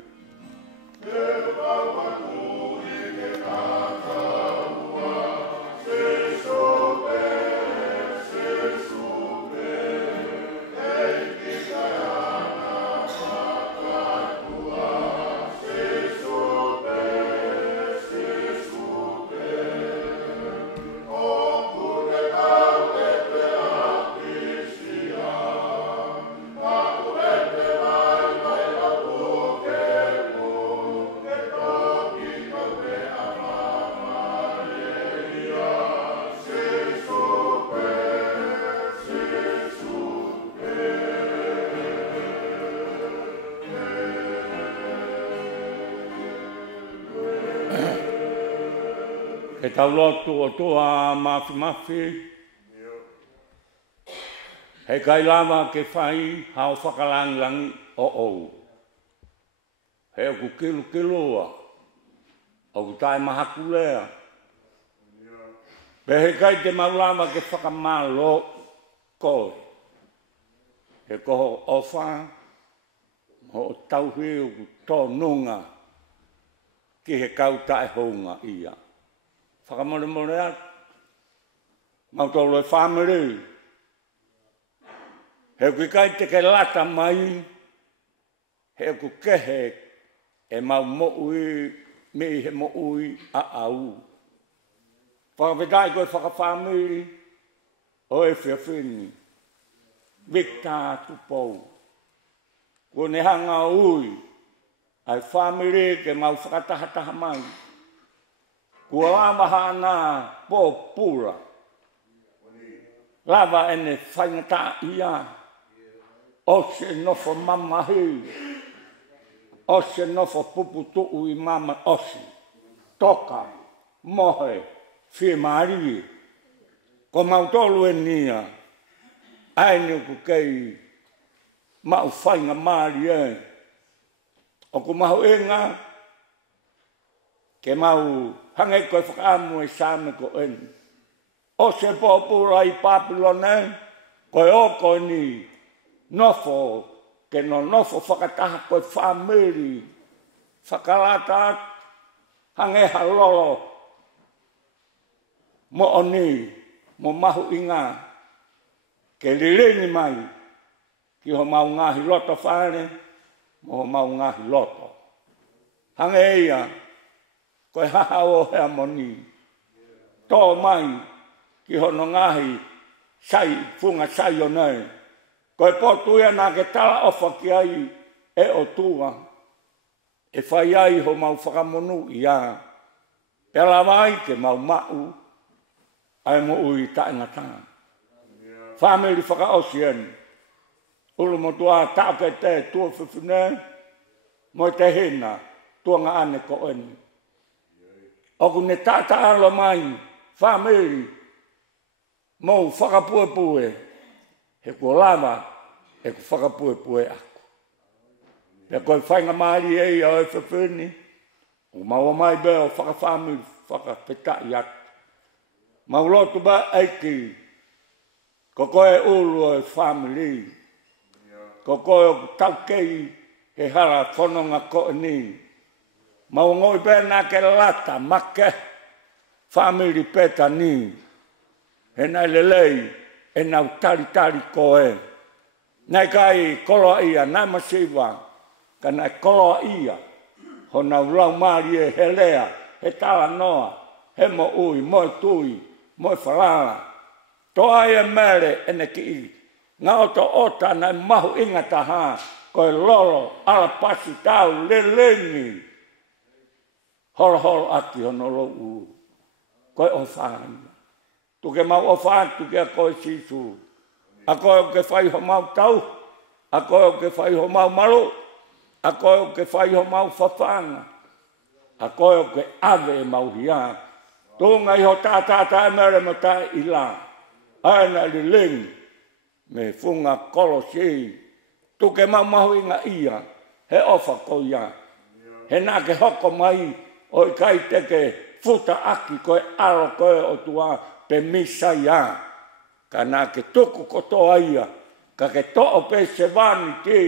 E tau lotu o toa mafi mafi. He kai lava ke whai hao whakalangilangi o ou. He oku kilu kiloa. Oku tai mahaku lea. Pe he kai te maulava ke whakamalo koe. He koho ofa. Ho tauhi oku tō nunga. Ki he kauta e hounga ia. Whakamore more atu. Mautolo e whamere. He kui kai te ke lata mai. He ku kehe e mau mo'ui, me he mo'ui a au. Whakawhetai koe whakawhamere. O e whiawhini. Victor Tupou. Ko ne hanga ui. Ai whamere ke mau whakatahataha mai. Kua lava hana po pura. Lava ene whaingata ia. Ose nofo mamahi. Ose nofo puputu i mama osi. Toka, mohe, Fiema'u. Ko mautolu e nia. Aini ku kei mau whainga maari e. O ku mahu inga. Ke mau hangai koe whakaamu e sāme ko eni. O se pōpura i Papilone, koe o koe ni nofo, ke no nofo whakataha koe whamiri, whakalata, hangai halolo, mo oni, mo mahu inga, ke lireni mai, ki ho mau ngahi loto whare, mo ho mau ngahi loto. Hange ia, koe hahao hea moni. Tō mai, ki hono ngahi, sai, funga sai o nei. Koe potu ia nā ke tala ofa ki ai e o tua. E whai ai ho mau whakamonu ia. Pela mai ke mau mau, ai mo ui taenga tā. Family whakaosien. Ulu mo tua tāke te tua whiwhine, mo te hina, tua ngā ane ko eni. Oku ne tāta alo mai, family, mo whakapuepue, he kua lava, he ku whakapuepue aku. Pea koe whainga maari ei o e whiwhini, o maua mai beo whakafamily, whakapetai atu. Maulotu ba eiki, ko koe ulu o e family, ko koe o taukei he hara whanonga ko ni. Mau ngoi pēnā ke lata, make, family pēta ni. He nai lelei, e nau tari koe. Nai kai koloa ia, nai masiwa, ka nai koloa ia, ho nau lau maari e he lea, he tala noa, he mo ui, mo e tui, mo e whalala. Toa ia mere ene ki i. Ngā ota nai mahu inga taha, koe lolo, ala pasi tau, lelengi. Holo aki hono lo u. Koe o whaanga. Tuke mau o whaanga, tuke a koe sisu. A koe o ke whaiho mau tau. A koe o ke whaiho mau malo. A koe o ke whaiho mau whawhanga. A koe o ke ave e mau hia. Tōnga iho tātātā e mere mo tā ila. Aina li ling. Me funga kolo si. Tuke mau mahu inga ia. He ofa ko ia. He nā ke hoko mai. O i kai teke futa aki koe alo koe o tua pe misa ia. Ka nā ke tuku kotoa ia. Ka ke to'o pe se wani ki.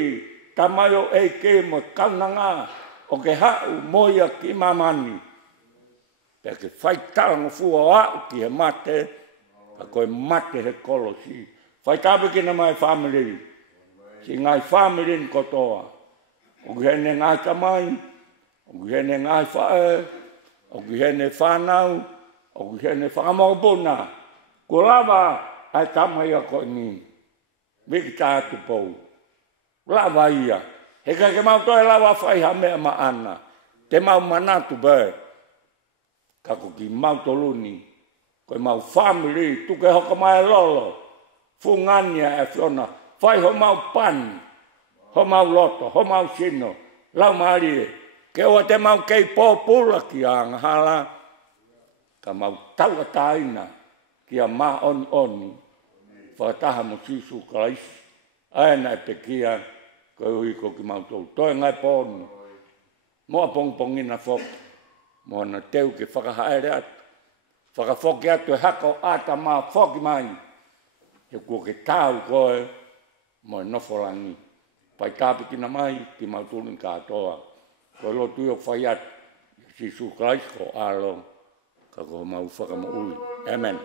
Tamayo e ke mo kaunanga. O ke hau moia ki mamani. Pe ke whai talango fua o au ki he mate. Ka koe mate he kolo si. Whai tabe ki na mai family. Si ngai family ni kotoa. O ki hene ngai tamai. O ki hene ngai whae, o ki hene whanau, o ki hene whakamokopuna. Ko lava ai tamai a koe ni. Wiki tā Tupou. Lava ia. He kai ke mau toi lava whaiha mea maana. Te mau manatu bē. Kako ki mau toluni. Koe mau family, tuke hoka mai lolo. Fungania e whiona. Whai ho mau pani. Ho mau loto, ho mau sino. Lau maari e. Ke oa te mau kei pōpula ki a ngahala, ka mau taua taina ki a mā oni. Whataha mo sisu kalaisi. Aena e pekia, koe hui ko ki mau tau. Toi ngai pōnu. Moa pongpongina whok. Moa na teu ke whakahaere atu. Whakawhoki atu e hako ata mā whoki mai. He kua ke tau koe, moa noforangi. Pai tāpikina mai, ki mau tūlin kātoa. Ko lo tu yo whaiat, si su Christ ko alo, ka ko mau whakama ui. Amen.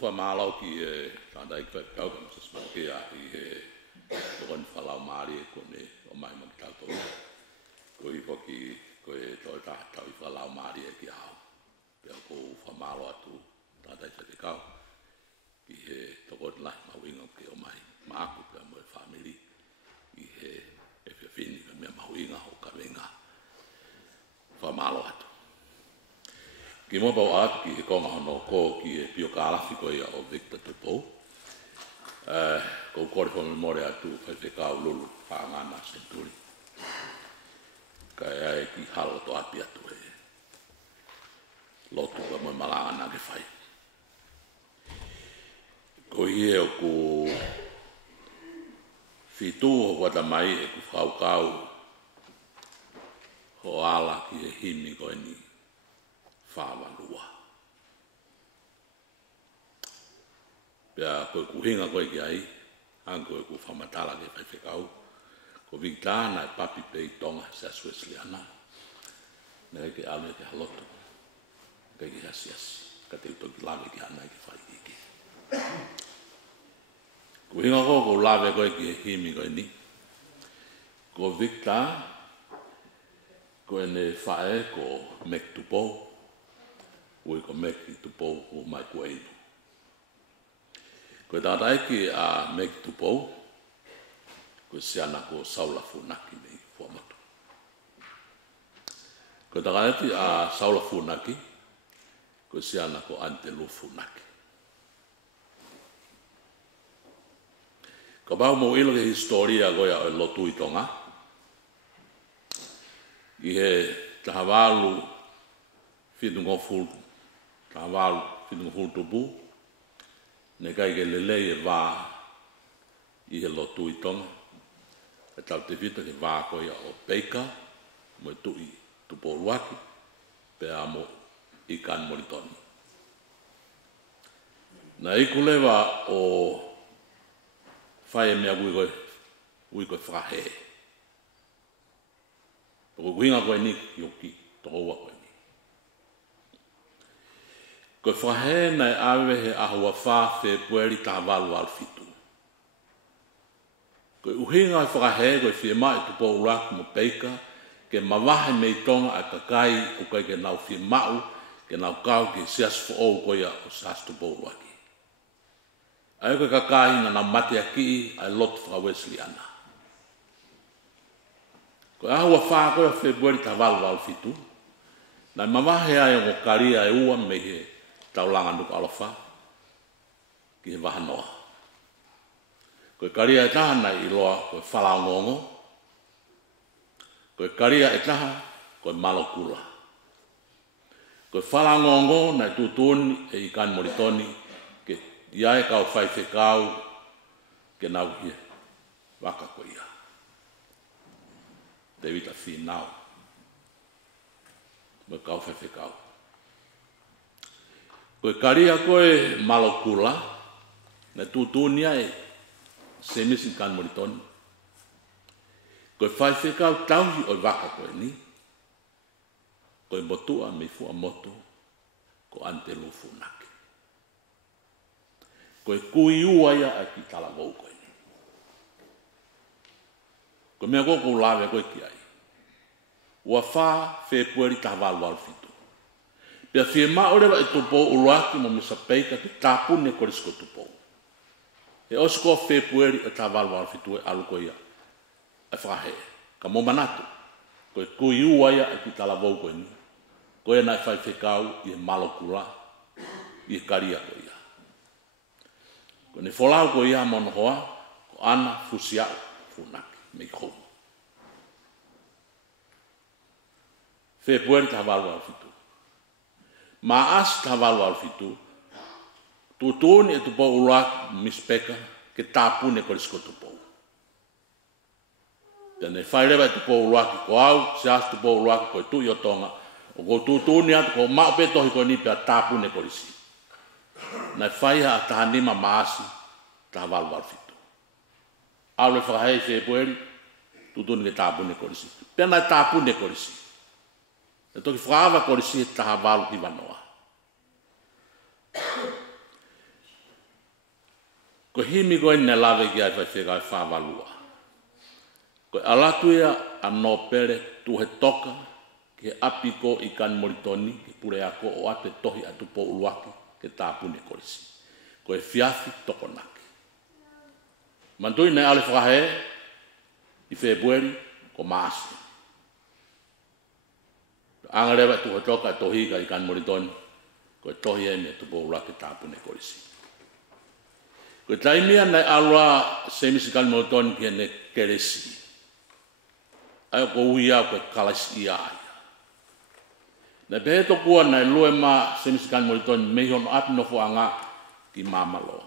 whamālau ki tātai kau kam sa smoke a i tokon whalau maari kone o mai maki tātou. Ko i poki ko e toi tātau i whalau maari ki hao. Pea ko whamālau atu tātai whake kau. Ki he tokon lai mawinga ki o mai maaku pea mo e whamiri. I he e whiawhini ka mea mawinga o ka wenga. Whamālau atu. Ki mo pau atu ki he konga hono ko ki e pio ka alafi ko ia o Victor Tupou. Ko kore wha memore atu whaiwhekau lulu whaangana senturi. Ka e ki halo to api atu e lotu ka mo malanga ke whai. Ko i e o ku whitu o wata mai e ku whaukau ho ala ki e himi ko e ni whāwanua. Pea koe kuhinga koe ki ai, an koe ku whamatala ke whaiwhekau, ko Victāna e papi pei tonga sa Suesliana, nea ke alu e ke haloto, ke ki hasiasi, ka te utoki lawe ki hana ki whai ike. Kuhinga ko lawe koe ki e himi koe ni, ko Victāna, ko e ne whae ko mek Tupou, ui ko meki Tupou o mai kueinu. Ko tātai ki a meki Tupou, ko siana ko saula funaki nei fuamatu. Ko tātai ki a saula funaki, ko siana ko antelu funaki. Ko pau mo ilo ke historia goia o lotu i tonga, i he tahawalu whitungo fulu, tahawalu whitungo fulu tupu, ne kai ke lelei e wā i he lotu i tonga, e tau te whita ke wā koia o peika, mo e tui tupo ruaki, pe a mo i kan moritoni. Na iku lewa o whae mea ui koe whahe. Ko kuhinga koe ni ki oki, toko ua koe ni. Koe whahe nei awe he ahua wha whe pueri tahawalu al fitu. Koe uhinga e whakahe koe Fiema'u Tupou uraku mo peika, ke mawahe mei tonga a kakai o kai ke nau Fiema'u, ke nau kau ke sias fo'ou koia o sas Tupou uraki. Ai koe kakai na nau mate aki ai lotu whakawesli ana. Ko ahua wha koe a Februari tawalu al fitu, nai mawahe ai o karia e ua me he taulanga nuku alofa, ki he wahanoa. Koe karia e taha nai i loa koe whalaongongo, koe karia e taha koe malokula. Koe whalaongongo nai tutuni e ikan moritoni, ke iae kau whaiwhekau, ke nau hie, waka koe ia. Te wita whinau. Me kau whewhekau. Koe karia koe malokula, na tutunia e semisin kan moritoni. Koe whewhekau tauhi oi waka koe ni. Koe motua me fua motu, ko ante lufu nake. Koe kui uaia a ki talagou koe ni. Ko mea koko lawe koe ki ai. Ua wha Februari tahawalu al fitu. Pea Fiema'u rewa e Tupou uruaki mo misa peika te tāpune korisko Tupou. E osko Februari e tahawalu al fitu e alu koe ia. E whakahe. Ka mo manatu. Koe kui uaia e ki talavou koe ni. Koe nai whaiwhekau i e malokula i e karia koe ia. Ko ne wholau koe ia mono hoa, ko ana fusiau funaki. Me kou. Februari tahawalu al fitu. Maas tahawalu al fitu. Tutuni e Tupou uruak mispeka ke tāpune korisko Tupou. Tene whairewa e Tupou uruak ko au, se as Tupou uruak ko e tui o tonga. O ko tutuni atu ko mao petohi ko ni pea tāpune korisi. Nai whaiha a tahanima maasi tahawalu al fitu. Aule whakahei Februari, tutuni ke tāpune korisi. Pea nai tāpune korisi. E toki whakawa korisi he tahawalu i wanoa. Ko himi koe ne lave ki ai whai whekai whāwalua. Ko alatu ia anō pere tuhe toka ke api ko I kan moritoni ke pure ako o ate tohi atu po uluaki ke tāpune korisi. Ko e fiafi toko naki. Mantui ne ale whakahe I Februari ko maasi. Angarewa tuhe toka tohi ka I kan moritoni ko e tohi e me atu po uluaki tāpune korisi. Ko taimia nei alua semisi kan moritoni ki ne keresi. Ayo ko uia ko kalasi ia ia. Na beto kua na lue ma semisi kan moliton mehon api no fuanga ki mamalo.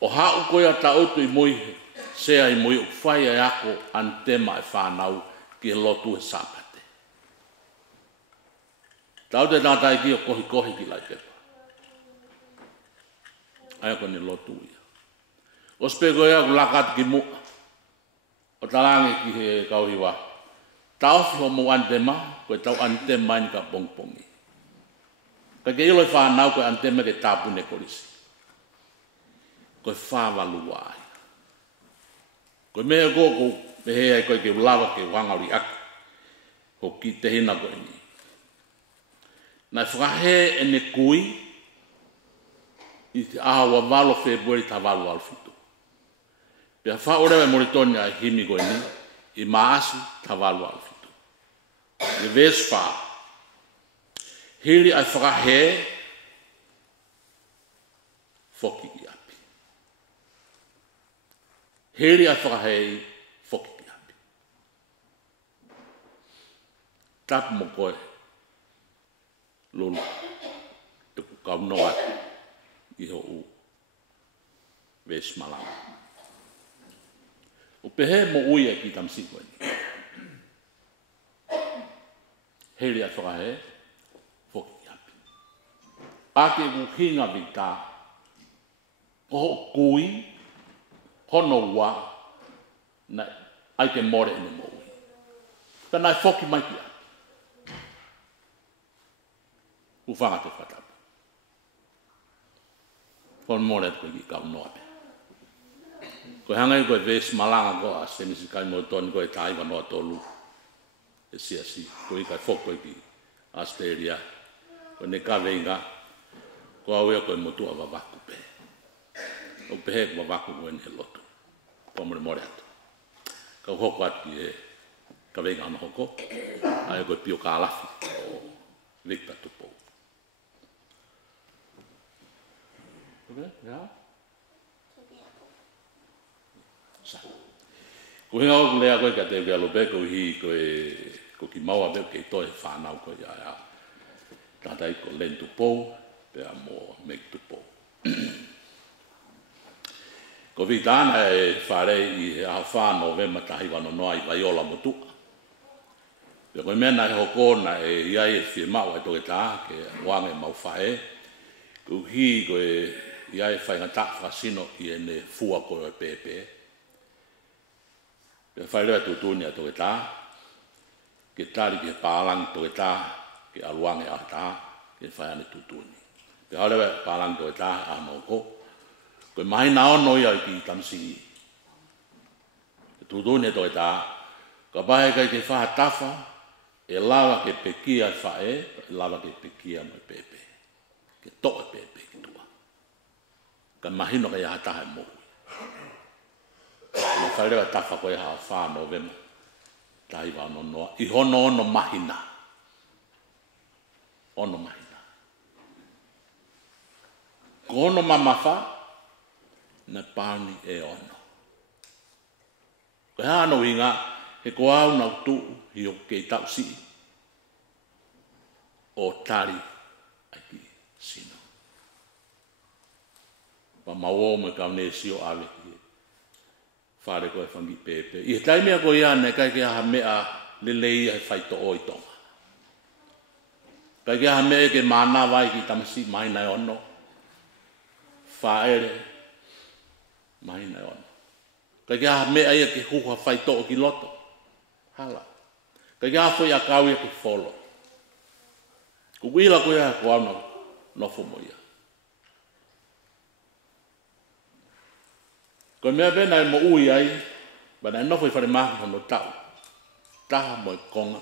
O hau ko ia tautu I moi sea I moi fai ai ako antema e whanau ki he lotu e sapate. Tau te tātai ki o kohi ki lai pepa. Ayo ko ni lotu ia. O spego ia kulakat ki mua. O talangi ki he kauhiwa. Tau fiho mo antema, koe tau antema ni ka pongpongi. Ka ke ilo whanau koe antema ke tāpune korisi. Koe whāwalua ai. Koe mea kōku, me hea koe ke ulawa ke wangauri aku. Ho ki te hina koe ni. Nai whakahe e ne kui, I te ahawa walo Februari ta walu alfitu. Pea whaorewa moritoni ai himi koe ni, I maasi ta walu alfitu. Le vespa. Hiri ai whakahe, foki I api. Hiri ai whakahe, foki I api. Tapu mo koe, lulu, te ku kaunoa I ho u, vesmalama. O pehe mo uia ki tamsiko ni. Heri a whakahe, whoki api. Ake ku hinga vita, ko kui, hono ua, na aike more ene mo ui. Ka nai whoki mai ki api. Ku whanga te whatapu. Kon more koe ki kau noa me. Koe hangai koe ves malanga koe a semisi kai mo toni koe taiwa noa tolu. E si, koe kai whoko ki Australia. Koe ne kawe inga, koe auea koe motua wawaku pe. O pehe koe wawaku koe ne lotu. Koe more atu. Kau hoko atu ki e kawe inga ana hoko. Ae koe pio ka alafi o Victor Tupou. Ja? Sa. Ko hinga o lea koe ka te kia lope ko hi ko ki maua veo ke toi whanau koe ia. Tātai ko len Tupou, pea mo mek Tupou. Ko vitana e wharei I a whāno ve matahi wano noa I vaiola motu. Pea koe mena e hokona e iai e Fiema'u e toke tā ke wange mau whae. Ko hi koe iai whaingata whasino I ene fua koe pepe. Pea whaelea tutuni a toke tā, ke tari ke pālang toke tā, ke aluange a tā, ke whaeane tutuni. Pea haurewa pālang toke tā a noko, koe mahi na ono ia ki tamsi. Ke tutuni a toke tā, ka pahe kai ke whahatafa, e lawa ke pekia whae, e lawa ke pekia mo pepe. Ke toa pepe ki tua. Ka mahino ka ia hataha e mohu. Ma whaerewa tafa koe haa whāno vema. Tai wano noa. I hono ono mahina. Ono mahina. Ko ono mamafa, na pāni e ono. Koe hāno inga, he ko au nau tu hi o kei tau si. O tari aki sino. Pa mawo me kaune sio ave ki. Whare koe whangi pepe. I he taimea koe ia ne kai kia ha mea lelei ai whaito oi tonga. Kai kia ha mea ke mana vai ki tamasi mai nai ono. Whaere mai nai ono. Kai kia ha mea ia ke huha whaito o ki loto. Hala. Kai kia ha whoi a kau ia ke wholo. Kukuila koe ia ko au nofo mo ia. Ko mea bena e mo ui ai, bana e nofo i whare mahi hono tau. Taha mo e konga,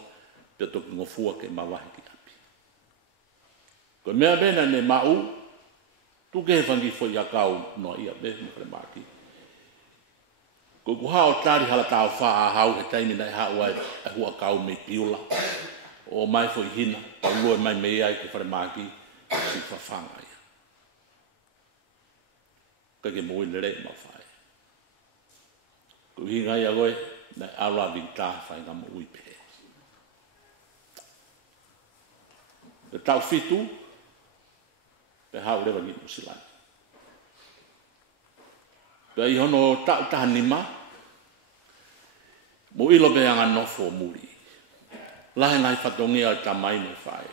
te toki ngofua ke mawahi ki api. Ko mea bena ne mau, tuke he whangi fo i a kau no ia be, me whare mahi. Ko kuha o tari hala tau wha a hau he taimi nei hau ai a hua kau me piula. O mai fo i hina, pa lua mai mei ai ke whare mahi, si whawhanga ia. Ka ke mo i nere ma whae. Ko hinga ia goe, na ala vinta whae nga mo ui pehe. Te tau fitu, pe hau rewa ni musilani. Pe i hono tau taha nima, mo ilo be anga nofo muri. Lahe ngai whatongia ta mai me whae.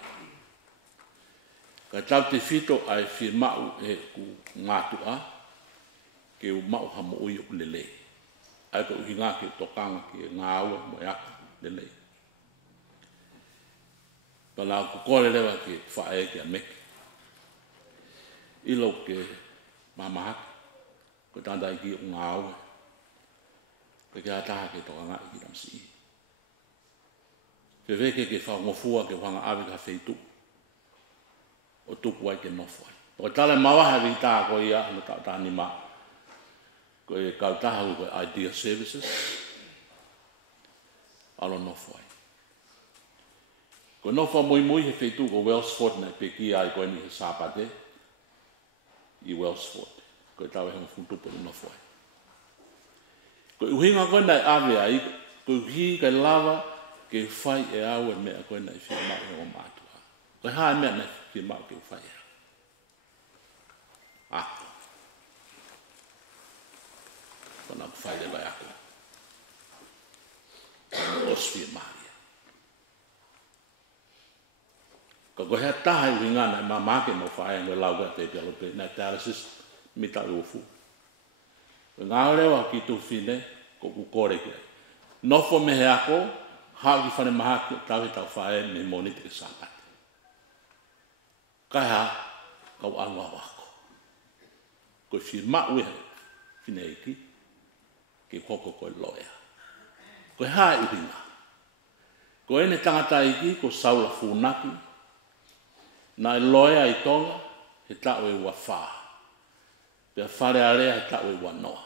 Ka tau te fito ai Fiema'u e ku ngātua, ke u mau ha mo ui o lele. Ai ka uhinga ke tokanga ke ngāua mo aka lele. Pala ku kore lewa ke whae ke a meke. Ilo ke mamahaki, ko tanda i ki o ngāua. Ko ke ataha ke tokanga i ki ramsi. Ke veke ke whangofua ke whanga awe ka wheitu. O tuku ai ke nofo ai. O tala mawaha vi tā ko ia no tau ni ma. Ko e kautaha ko idea services. Alo nofo ai. Ko nofo moi he wheitu ko Wellsford na peki ai ko ni he sāpate. I Wellsford. Ko e tau e hanga whuntupo ni nofo ai. Ko uhinga ko nai awe ai. Ko uhi kai lava ke whai e au e mea ko nai Fiema'u o mātua. Ko hae mea nai Fiema'u ke whai e. Ako. Ko nā whai le vai ako. Ko os Fiema'u. Ko hea taha i winga nai mamake mo whai e ngoi lauga te pialo pe nai dialysis mita i ufu. Ko ngā rewa ki tu whine ko kukore ki ai. Nofo me he ako, hau ki whane maha ki tau he tau whae me moni te sāpate. Kai ha, kau angwa wako. Ko Fiema'u e whine iki, ke hoko koe loea. Ko hae uhinga. Ko ene tangata iki, ko saula funaki, na e loea i tonga, he tau e ua wha. Pea whare area he tau e ua noa.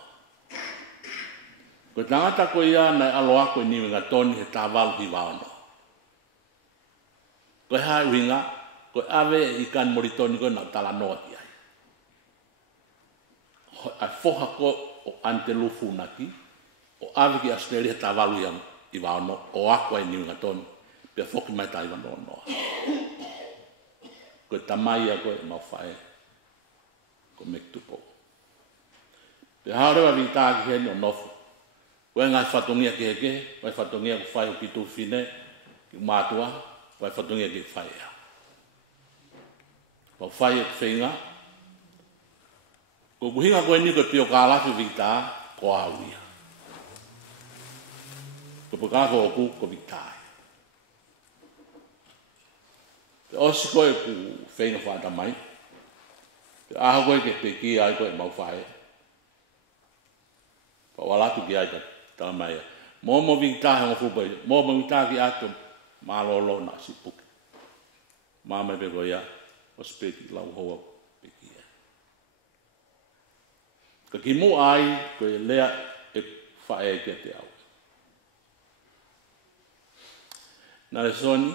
Ko tangata ko ia na alo ako i niwe ngatoni he tāwalu hi wāno. Ko hae uhinga, ko awe i kan moritoni ko na tala noa i ai. Ai foha ko o ante lufu naki, o awe ki Australia tāwalu i wāno, o ako i niwe ngatoni, pia foki mai tā i wano noa. Ko tamai a ko e mau whae, ko mek Tupou. Pia haurewa vi tāki heni o nofu. Koe ngai whatongia ke heke, koe whatongia ku whai o ki tu whine, ki mātua, koe whatongia ke whai ea. Ko whai e whenga, ko kuhinga koe ni koe pio kālafi vita, ko auia. Ko pukako o ku, ko vitai. Te osi koe ku whenga whata mai, te aho koe ke peki ai koe mau whai. Pa walatu ki ai ta mai. Mo vita ha fu bai. Mo vita ki ato malolo na sipuki. Mama be goia o speki la hoa peki. Ka ki mo ai ko lea e fae ke te au. Na le soni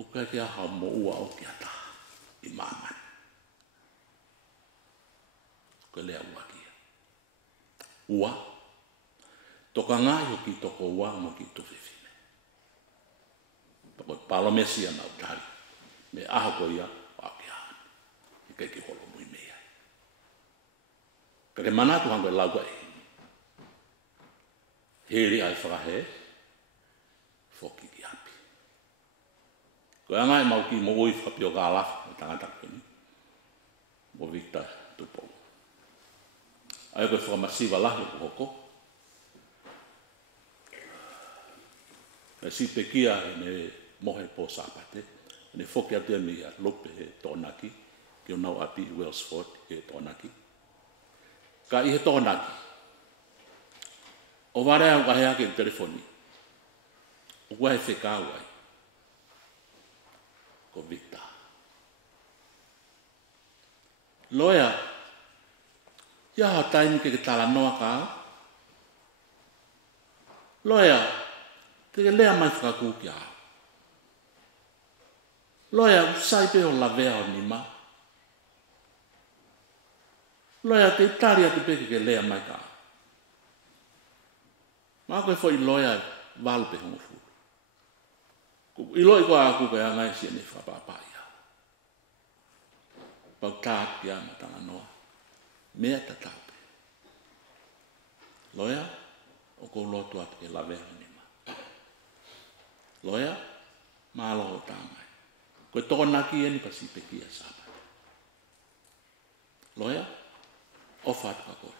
o ka ki ha mo ua o ki ata i mama. Ko lea ua ki. Ua, toka ngai o ki toko ua mo ki tuwhiwhine. Toko palomesia na utari, me aho ko ia, wao ki ahani. I kai ki holo mui mea. Kare manatu hango e lauga e. Heri ai whakahe, whoki ki api. Ko anga e mau ki mo ui whapio ka alafu, o tangata kweni. Mo Victor Tupou. Ai koe whakamasiwa lahi o hoko. E si te kia e ne mohe po sāpate. E ne whoki atua mi a lope he tōnaki. Ki o nau api Wellsford he tōnaki. Ka i he tōnaki. O ware au kahe ake telefoni. O kua he whekau ai. Ko Victor. Loia, ia hao taimi ke tala noa ka. Loia, ke lea mai whakaku ki a. Loia, usai pe o lavea o nima. Loia, te itari atu peke ke lea mai ka. Mā koe fo i loia walu pe hongo furu. I loi koa aku ke angai si ane whapapai a. Pau tāki ki ama tanga noa. Mea ta tāpe. Loia, o kou lotu atu ke lavea o nima. Loia, mā loho tāngai. Koe tōnaki eni pasi pekia sāpai. Loia, ofa atu kakore.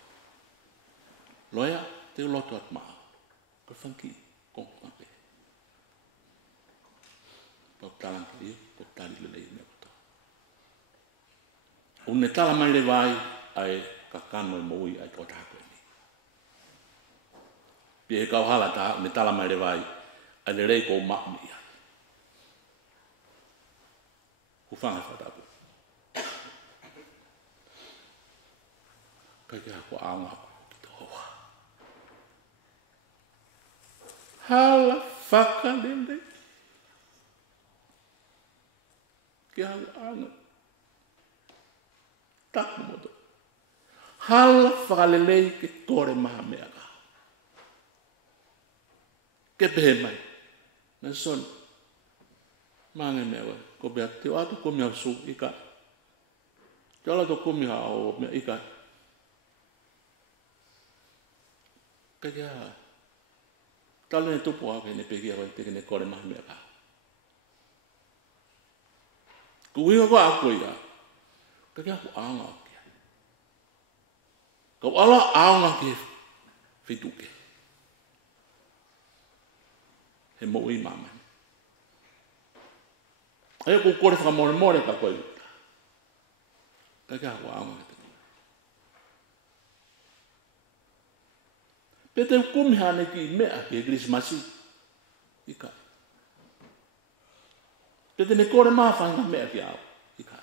Loia, te lotu atu maa. Koe whanki, kongko mape. Pau tālanka ia, pau tāli lelei mea koto. Une tala mai le vai, ai kakano e moui ai kota hako eni. Pia he kau hala taha, une tala mai le vai, ai le rei kou maumi ia. Kufanga whatapu. Peke hako aunga ki te hoa. Hala whakalele. Ki hau aunga. Taku moto. Hala whakalele ke kore maha mea ka. Ke pehe mai. Na son. Mange mea wai. Ko bea te atu komi au su ika. Te ala to komi hao mea ika. Peke haa. Talo ne tupu ake ne peki awai teke ne kore mahi mea ka. Kuhinga ko ako ia. Peke aku aanga ake. Kau ala aanga ke whituke. He mo i mama. Ai ko kore whakamore ka koe uta. Peke aku aanga ke. Pete kumi hane ki mea ki Krismasi. Ika. Pete ne kore maa whainga mea ki au. Ika.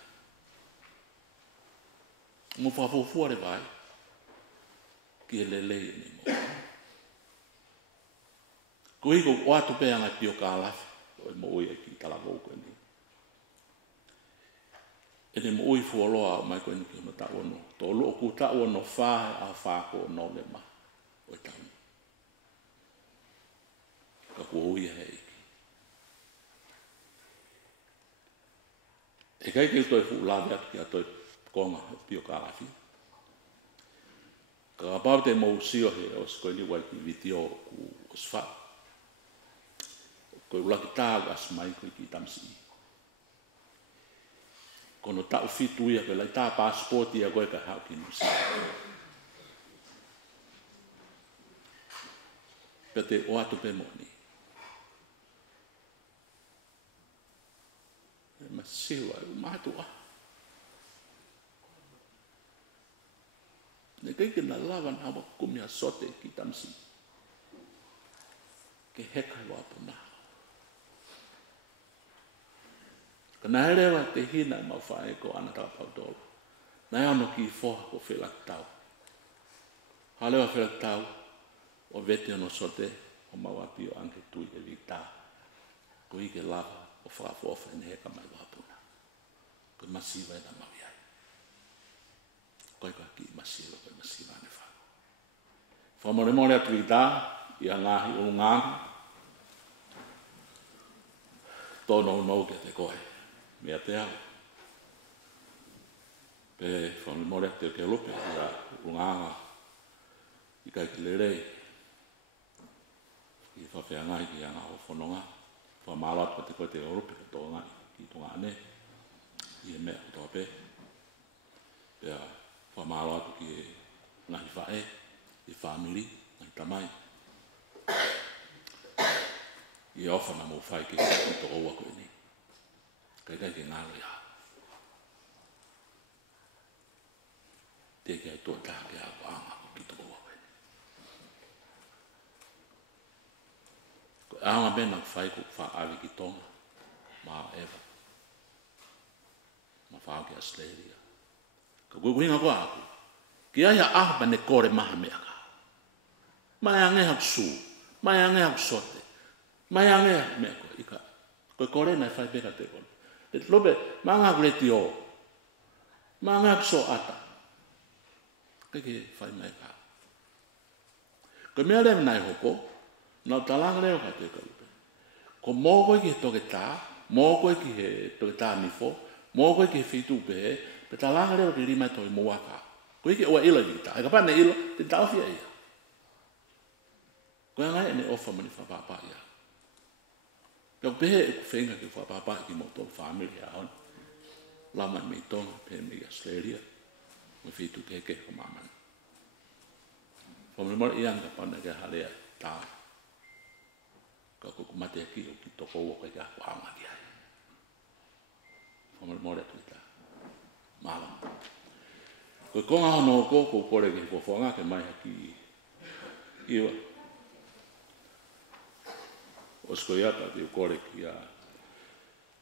Mo whafofuare vai. Ki e lelei ni mo. Ko hiko watu pea ngai pio ka alafi. O e mo ui e ki tala vauko ni. E ne mo ui fuoloa mai koe ni ki hono ta ono. Tō loo ku ta ono whahe a whako no le ma. O tau. Ka kua ui he iki. E kai kei toi fu lawe atu ki a toi konga pio ka alafi. Ka pau te mou sio he o skoi ni wai ki vitio ku o sfa. Koe ulaki tāgas mai koe ki tamsi. Kono tau fitu ia koe lai tā passporti ia koe ka hau ki nusi. Pete o atu pe moni. E masiwa e umatua. Ne keike na lawan hawa kumia sote ki tamsi. Ke heka i wapuna. Ka naerewa te hina i mawhae ko ana tāpau tōru. Nai ano ki foha ko whelak tau. Halewa whelak tau. O vete ono sote, o mawapi o anke tui e vita. Ko ike lava, o whaafofa e neheka mai wapuna. Ko masiwa e na mawiai. Ko ika ki masiwa, ko masiwa ane whako. Whamoremore atu i tā, i a ngāhi o ngāhi. Tōno nou ke te koe, mea te au. Pe whamoremore atu ke lupe, i a ngāha. I kai ki le rei. I whawhea ngai ki anga o whanonga. Whamālat pa te koe te orupe ka tō ngai ki tō ngā ne. I e mea o tō pe. Pea whamālat ki e ngai whae, i whamiri, ngai tamai. I ofa na mō whai ki tō oua koe ni. Kai kai ki ngālo ia. te kia tō tā kia wāanga ko ki tō wawe. Ko āma mena whai ko whaawi ki tonga, mā ewa. Ma whao ki Australia. Ko kuinga ko aku, ki aia ahpa ne kore maha mea ka. Mai angeha su, mai angeha sote, mai angeha mea ko ika. Ko kore nai whai peka te kone. Te lobe, maanga kureti o, maanga so ata. Keke whai mai ka. Ko mea rewa nai hoko, nau talanga leo ka te kalupe. Ko mōkoi ki he toke tā, mōkoi ki he toke tā nifo, mōkoi ki he whitu pehe, pe talanga leo ki rima toi moaka. Ko ike oa ilo ki tā, e ka pane ilo, te tauwhia ia. Ko ngai ene ofa mani whapapa ia. Kau pehe e ku whenga ki whapapa ki mo tō family a hon. Lama me tonga pehe me Australia. Me whitu keke ko mamana. Whamre mora ianga pana kia halea tā. Kau kuku mate ki o ki toko ua kai kia wāanga ki hai. Whamre mora tui tā. Mālam. Koe konga hono ko ko kore ki ko whanga ke mai haki iwa. Osko iata ki o kore ki a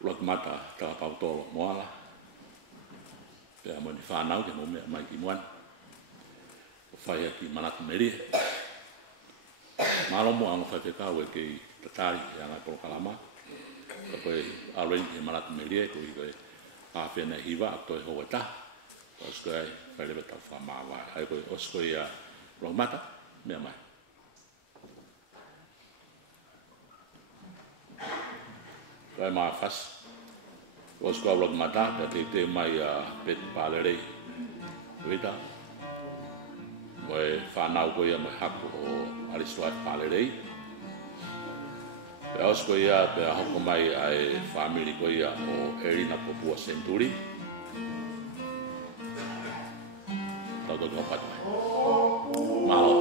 ulak mata tā pautolo moala. Pea mo ni whanau ke mo mea mai ki muan. O whai ki manatu meria. Malomo anga whai whekau e kei tatari e angai polo kalama. Ka koe aroin ki manatu meria ko i koe pāwhena hiwa a toi hoa ta. Osko ai whai lewa tau whamawai. Ai koe osko ia ulak mata mea mai. Kai maa whas. Osko au lak mata, ka te mai pet pālerei. Weta. Moe whanau koia moe haku o Aristoai pālerei. Pe osko ia, pe hoko mai ai family koia o Erina Popua Centuri. Tau toki hopatu mai. Mahalo.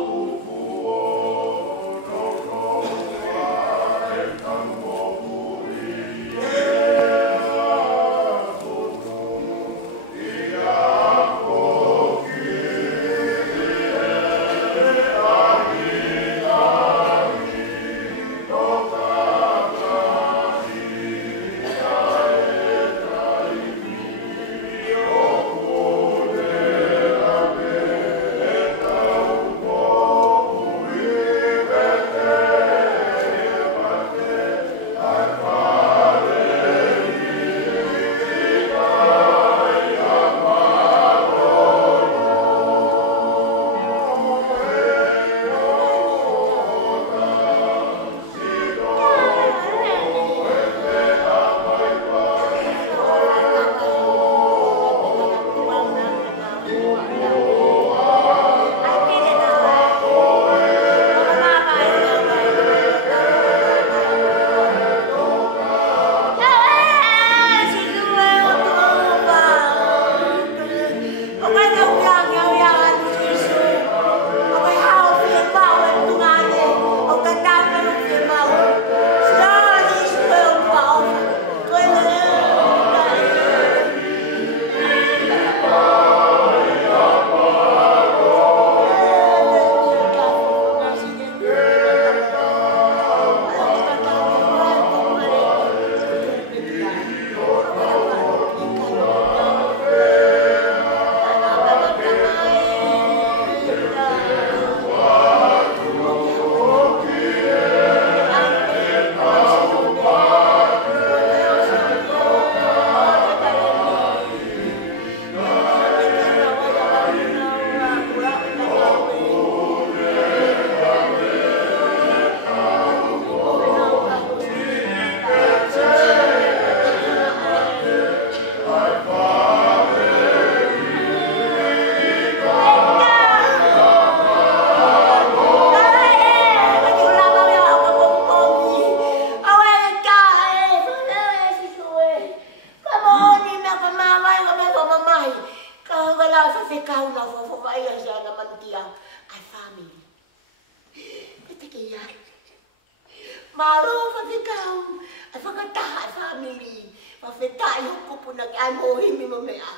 Whawhetai hukupu na ki ai mo himi mo mea.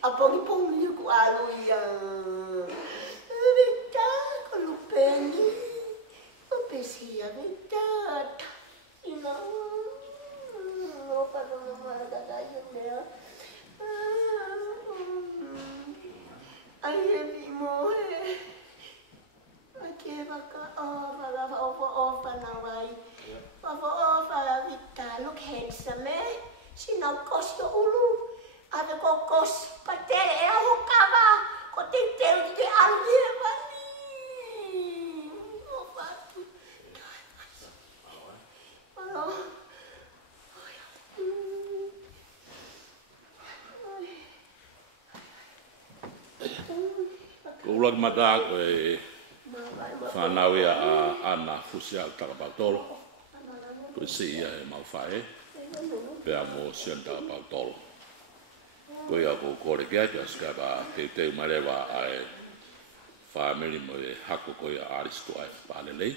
pongi ku alu ia. Vita ko lupeni. O pesia vita. Ina. O pa no mala da ia. Ai mi mo. Aki vaka ofa na wai. Ofa vita look handsome eh. Sina kos yo ulu. Ave ko kos patere e ho kava. Ko te te alu e mani. Ofa tu. Alo. Ko ulag mata ko e whanau ia a ana fusia o Takapautolo. Ko si ia e mawhae. Pea mo sian Takapautolo. Ko ia ko kore kia kia skaba ke te umarewa ai whamiri mo e hako ko ia aristo ai whalelei.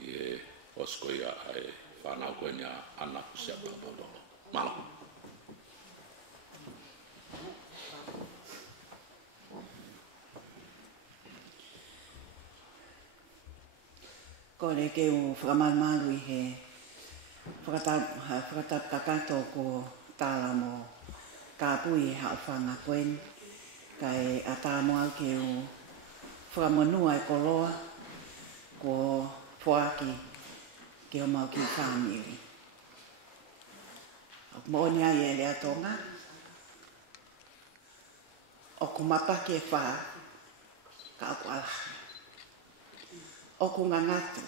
I e osko ia ai whanau ko ia ana fusia o Takapautolo. Malo. Ko le ke o whakamalmalu I he whakatap kakato ko tāla mo kāpui e hao whanga koen. Kai a tā moau ke o whakamonua e koloa ko whaaki ke o mau ki whamiri. O mooni ai e lea tonga. O kumapa ke wha ka o ala. O ku ngangatu,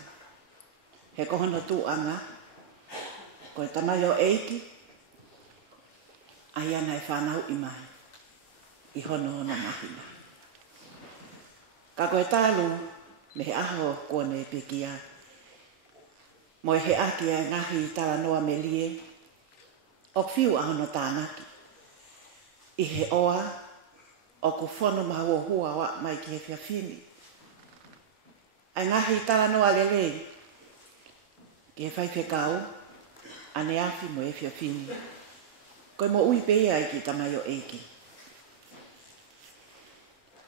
he kohono tūanga, ko e tamayo eiki, ai ana e whanau I mai, I hono mahina. Ka koe tālu, me he aho kone e pekia, mo he aki e ngahi tala noa me lie, o whiu ahono tānaki, I he oa, o ku whono mahua hua wa mai ki he whiawhini. Ai ngahi tala noa lelei, ki e whaiwhekau, ane awhi mo e whiawhini. Koe mo ui pēia I ki tamayo eiki.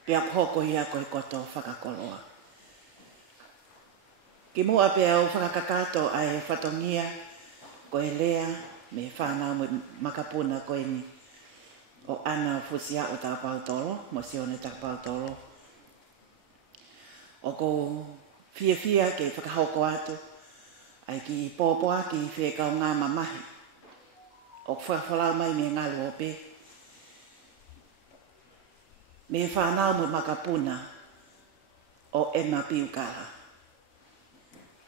Pea hoko ia koe koto whakakoloa. Ki mua pea o whakakakato ai whatongia, koe lea, me whanau mo makapuna koe ni. O ana fusia o Takapautolo, mo sione Takapautolo. O ko fia ke whakahoko atu, ai ki pōpoa ki whekau ngā mamahi. O whakawhalau mai me ngalu o pe. Me whanau mo makapuna o ema piukara.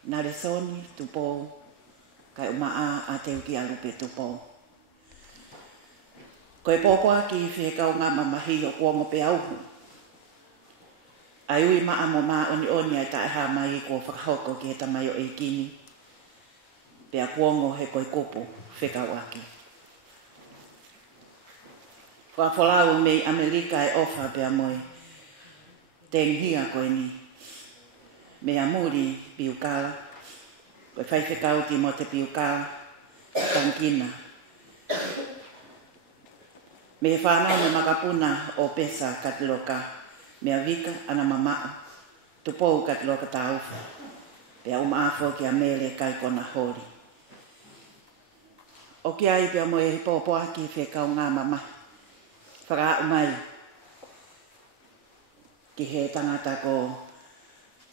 Nare soni Tupou, kai umaa a teu ki alupe Tupou. Koe pōpoa ki whekau ngā mamahi o kuongo pe auhu. Ai ui maa mo maa oni ai tae haa mai ko whakahoko ki he tamayo e kini. Pea kuongo he koe kopo whekawaki. Whawhalau mei Amerika e ofa pea moe. Tenghia koe ni. Mea muri piukala. Koe whaiwhekau ki mo te piukala. Tankina. Me whanau me makapuna o pesa katiloka. Mea vika ana mamaa, Tupou katiloka tāuwha. Pea umaafo ki a mele kai kona hori. O ki ai pea moe he pōpoa ki whekau ngā mama. Whakaau mai. Ki he tangata ko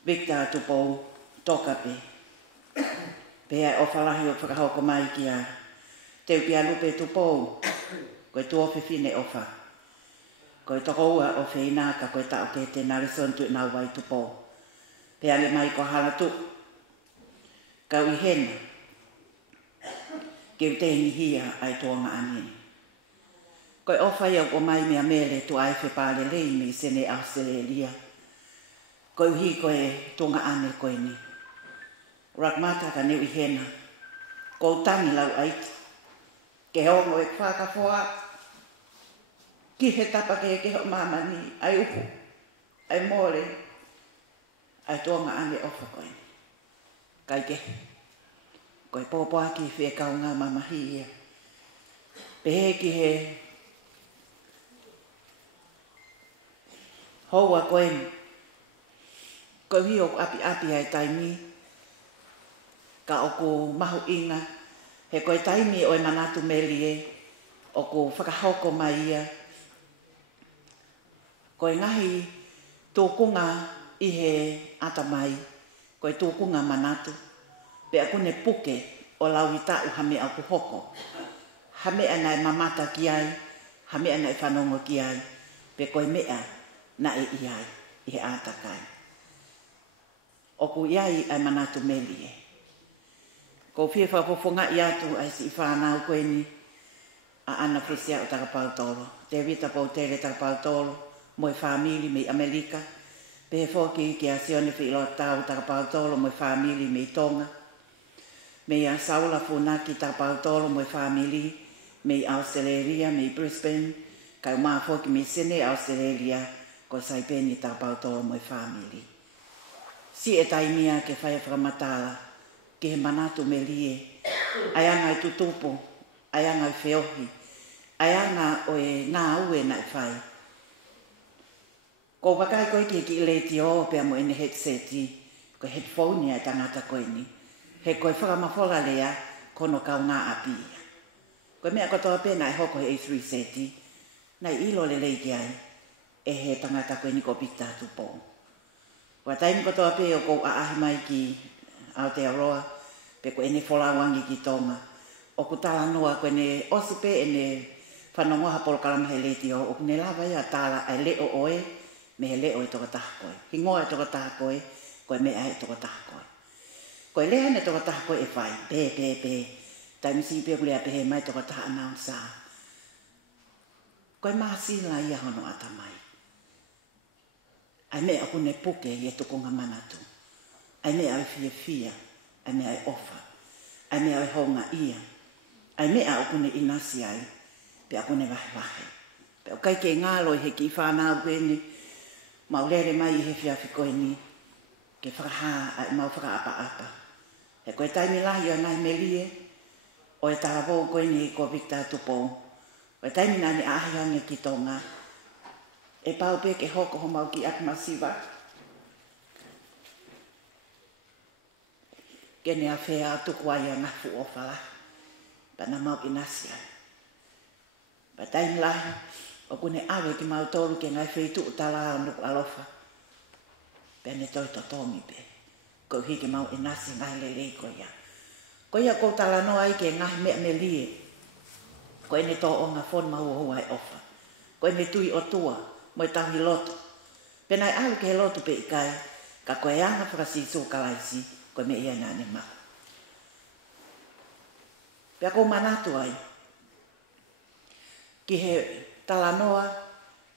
Victor Tupou tokape. Pea o whalahi o whakahoko mai ki a teu pia lupe Tupou. Koe tuofe fine ofa. Koe toko ua o whainaka koe tau ke te nare sontu e nau wai Tupou. Pea le mai ko halatu. Kau I hena. Keu te hia ai tuonga anini. Koe ofa iau o mai mea mele tu ai whepale lei me sene Australia. Koe uhi koe tuonga ane koe ni. Rakmata ka neu I hena. Kou tangi lau aiti. Ke hongo e whakafoa. Ki he tapa ke ho mamani, ai upu, ai more, ai tonga ane ofa koe. Kai ke, koe pōpoa ki whekau ngā mamahi ia. Pehe ki he Hoa koeni. Ko hi o api ai taimi. Ka o ko mahu inga. He koe taimi o e manatu meli e. O ko whakahoko mai ia. Koe ngahi tōkunga i he atamai. Koe tōkunga manatu. Pe aku ne puke o lau i tau hame au ku hoko. Hame ana e mamata ki ai. Hame ana e whanongo ki ai. Pe koe mea na e iai i he atakai. O ku iai ai manatu meli e. Ko fie whapofonga i atu ai si whanau koe ni a ana whisia o takapau tolo. Te vita pou tere takapau tolo mo e whamili me Amerika. Pe he whoki ki a sione whi ilo tau takapau tolo mo e whamili me Tonga. Me a saula funaki takapau tolo mo e whamili me Australia, me Brisbane. Kai maa whoki me Sydney, Australia. Ko saipeni takapau tolo mo e whamili. Si e taimia ke whaia whakamatala. Ke he manatu me lie. Aianga i tutupu. Aianga i whiohi. Aianga o e ngā ue na i whai. Ko wakai koe ki leti o pia mo ene headseti. Ko headphone ia tangata koe ni. He koe whakamafola lea kono kau ngā apia. Koe mea kotoa pena e hoko he A3 seti. Nai ilo le leiki ai. E he tangata koe ni ko pita Tupou. Wa taimi kotoa pe o kou aahi mai ki Aotearoa. Pe ko ene wholawangi ki Tonga. O ku tala noa koe ne osipe ene whanongoha polokalama he leti o. O ku ne lawa ia tala ai leo oe. Me he leo e toka taha koe. Hingoa e toka taha koe. Koe mea e toka taha koe. Koe lea ne toka taha koe e whai. Pe. Taimi si pe kulea pe he mai toka taha announce. Koe maa sila ia hono atamai. Ai mea ku ne puke i e tukunga manatu. Ai mea ai fia. Ai mea ai ofa. Ai mea ai honga ia. Ai mea aku ne inasi ai. Pe aku ne wahe. Pe o kai ke ngalo i he ki whanau kwene. Maulere mai i he whiawhi koe ni. Ke whakaha ai mau whakaapa. He koe taimi lahi o nai melie. O e tarawou koe ni ko Victor Tupou. O e taimi nani ahiange ki Tonga. E pau pe ke hoko ho mau ki atu masiwa. Kene a whea tuku ai a ngafu o whala. Pana mau inasia. Pa taimi lahi. O kune awe ki mau toru ke ngai wheitu utala o nuku alofa. Pene toi to tongi pe. Ko hiki mau inasi ngai lelei ko ia. Ko ia kou tala no ai ke ngai mea me lie. Ko ene to o ngā whon mau o ai ofa. Ko ene tui o tua. Mo e tahi loto. Pena ai alu ke he loto pe ikai. Ka koe anga whakasisu kalaisi. Ko me ia nane maku. Pea kou manatu ai. Ki he tala noa.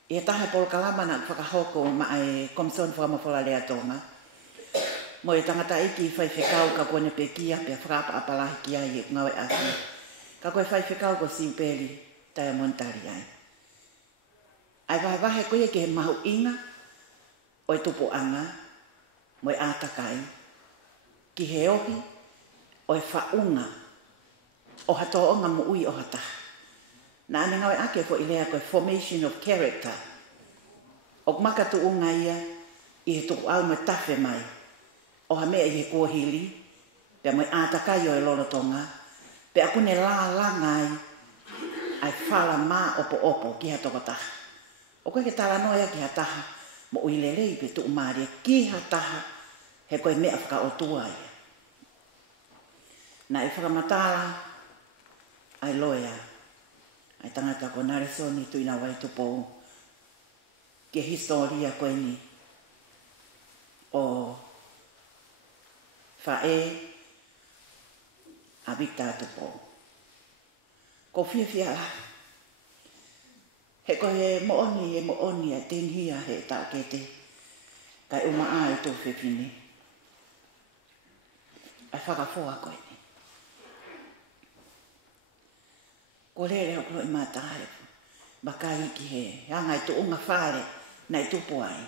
I he tahe polokalama na whakahoko ma e komisoni whakamawhala lea tonga. Mo e tangata iki whai whekau ka kone pe kia. Pea whakapa apalahi kia i e ngawe aki. Ka koe whai whekau ko siupeli. Tai a montari ai. Ai wahe koe ke he mahu inga. O e tupu anga. Mo e atakai. Ki he ohi. O e whaunga. O hato onga mo ui o hataha. Na ane ngawe ake fo ilea koe formation of character. O maka tu unga ia. I he tuku au me tafe mai. O ha mea i he kua hili. Pea mo e atakai o e lolotonga. Pea kune la ngai. Ai whala maa opo ki ha toko taha. O koe ke tala noa ia ki ha taha. Mo uilelei pe tu umaria ki ha taha. He koe mea whaka o tua ia. Na e whakamatala. Ai loea. Ai tangata ko naresoni tuina wai Tupou. Ke historia koe ni. O Fai'aho. A Victor Tupou. Ko fia la. He koe mo oni e tenhia he ta kete. Kai uma ai tu whipini. Ai whakafoa koe ni. Ko lere o kloi mātahe. Bakai ki he. Hangai tu unga whare. Nai tupu ai.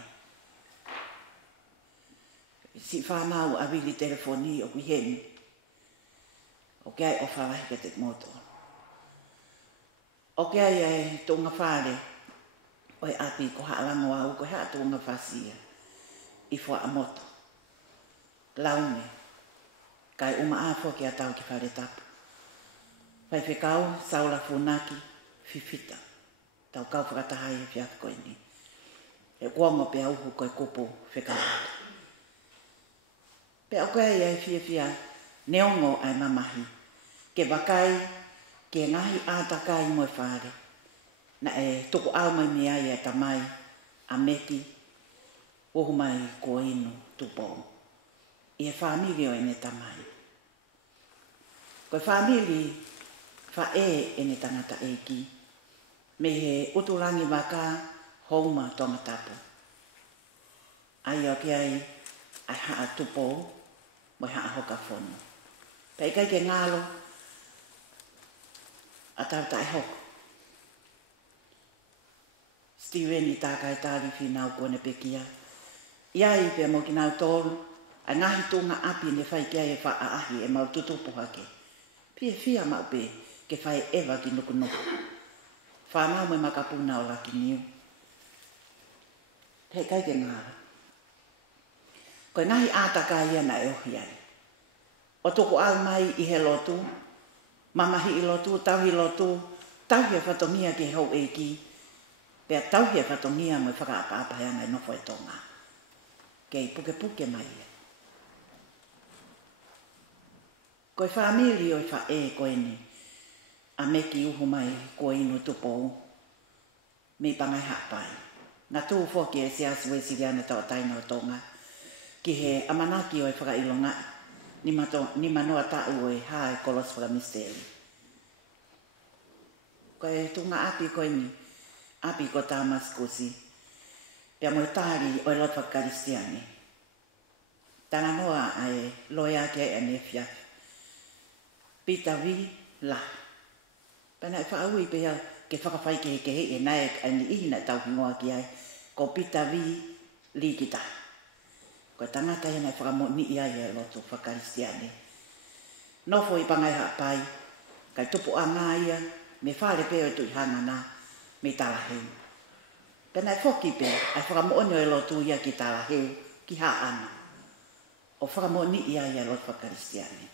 Si whanau a wili telefoni o kuheni. O kai o whalahi ke te moto. O kia ia e tunga whare, o o e api ko haalango au ko hea tuunga whasia i fua amoto. Laune, kai uma afo ki a tau ki whare tapu. Whaiwhekau, saula funaki, fifita. Tau kau whakatahai e whiak koe ni. E kuongo pe auhu koe kupu whekawata. Pe au koe ai whia neongo ai mamahi. Ke wakai, ke ngahi ātakai moe whare. Na e tuku au mai mea i e tamai, a meki, wohu mai ko inu Tupou. I e whamiri o ene tamai. Koe whamiri wha ene tangata eiki. Me he uturangi waka houma tonga tapu. Ai o ki ai haa Tupou, mo haa hoka whono. Pei kai ke ngalo, a tau tai hoko. Steven i tākai tāri whinau kone pekia. Iai pia mo ki nau tōru, a ngahi tūnga api ne whai kia e wha aahi e mau tutupu hake. Pia Fiema'u pe ke whai ewa ki nuku nuku. Whanau me makapuna o laki niu. Te kai ke ngāra. Koe ngahi ātaka ia na e ohi ai. O tuku au mai i he lotu, mamahi i lotu, tauhi lotu, tauhi e whatongia ke hau eiki, pea tauhi e whatongia mo e whakaapa-apa ngai nofo e tonga. Kei puke puke mai e. Koe whamiri o i wha koe ni, a meki uhu mai ko inu Tupou, me pangai hapai. Ngā tū whoki e se asu e siriana tau taina o tonga, ki he amanaki o e whakailonga, ni manoa tau o e hae kolos whakamisteri. Koe tunga api koe ni, api ko tāmaskusi, pia mo tāri o e lot whakaristiani. Tanga noa ai loia ke e nefia. Pita vi la. Pena e whaaui pia ke whakawhai ke he e naek ani ihina tau hingoa ki ai, ko pita vi li kita. Ko tangata ia nei whakamot ni ia e lotu whakaristiani. Nofo i pangai hapai, kai tupu anga ia, me whare peo tu i hangana, me talaheu. Pena e whoki pe, ai whakamoonio e lotu ia ki talaheu, ki haana. O whakamot ni ia e lotu whakaristiani.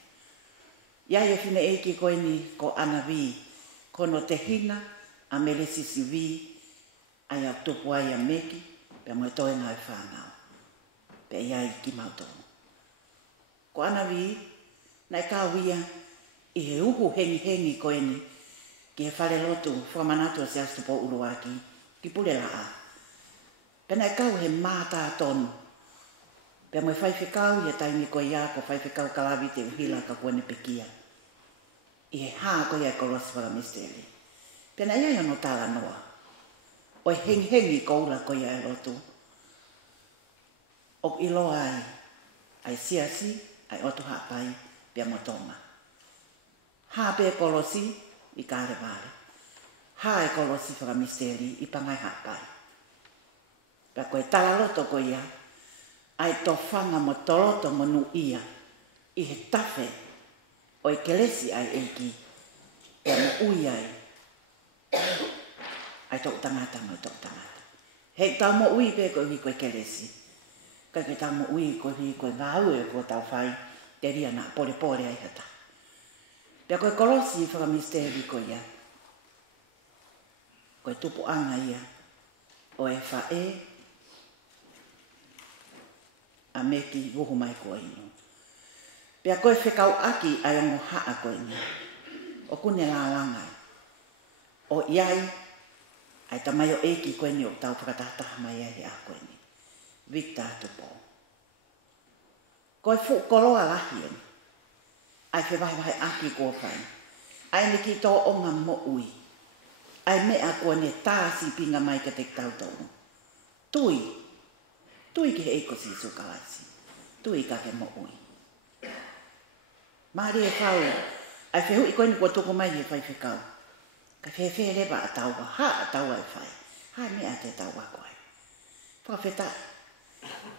Ia e whine eiki koe ni ko ana vi, kono te hina, a mele sisi vi, ai a tupu ai a meki, pe mo e toe ngai whanau. Pe iai ki mautongo. Ko ana vi, nai kāwia, i he uhu hengi koe ni, ki he whare lotu, whamanatu se astu po uruaki, ki pule laa. Pe nai kau he mātā tonu, pe mo e whaiwhekau, i a taimi koe ia, ko whaiwhekau kalawi te uhila ka kuane pekia. I he haa koe ia kolos whakamisteri. Pe nai ai ono tāla noa, o e hengi koula koe ia e lotu, o iloa ai siasi, ai otu hapai, pia motonga. Haa pe kolosi, i kāre vare. Haa e kolosi whakamisteri, i pangai hapai. Pia koe tala loto koe ia, ai to whanga mo toloto mo nu ia, i he tafe, o i kelesi ai eiki, pia mo ui ai. Ai tok tangata mo i tok tangata. Hei tau mo ui pe koe hi koe kelesi. Kai ke tau mo ui koe hi koe ngāu e koe tau whai, te ria na pore ai hata. Pia koe kolosi i whakamisteri koe ia. Koe tupu anga ia, o e whae, a meki wuhu mai koe inu. Pia koe whekau aki ai ango haa koe ni, o kune la langai. O iai, ai tamai o eiki koe ni o tau whakatahtaha mai ai a koe ni. Victor Tupou. Koe fu koloa lahien, ai whewai aki kua whai. Ai ni ki tō onga mo ui. Ai mea koe ne tāsi pinga mai ka te tautou. Tui ki he eiko si sukalaisi. Tui ka ke mo ui. Maari e whau, ai whehu i koe ni kua tuku mai e whai whekau. Ka whewhe rewa a tauwa, a tauwa e whai. Hai mea te tauwa koe. Whawhetai.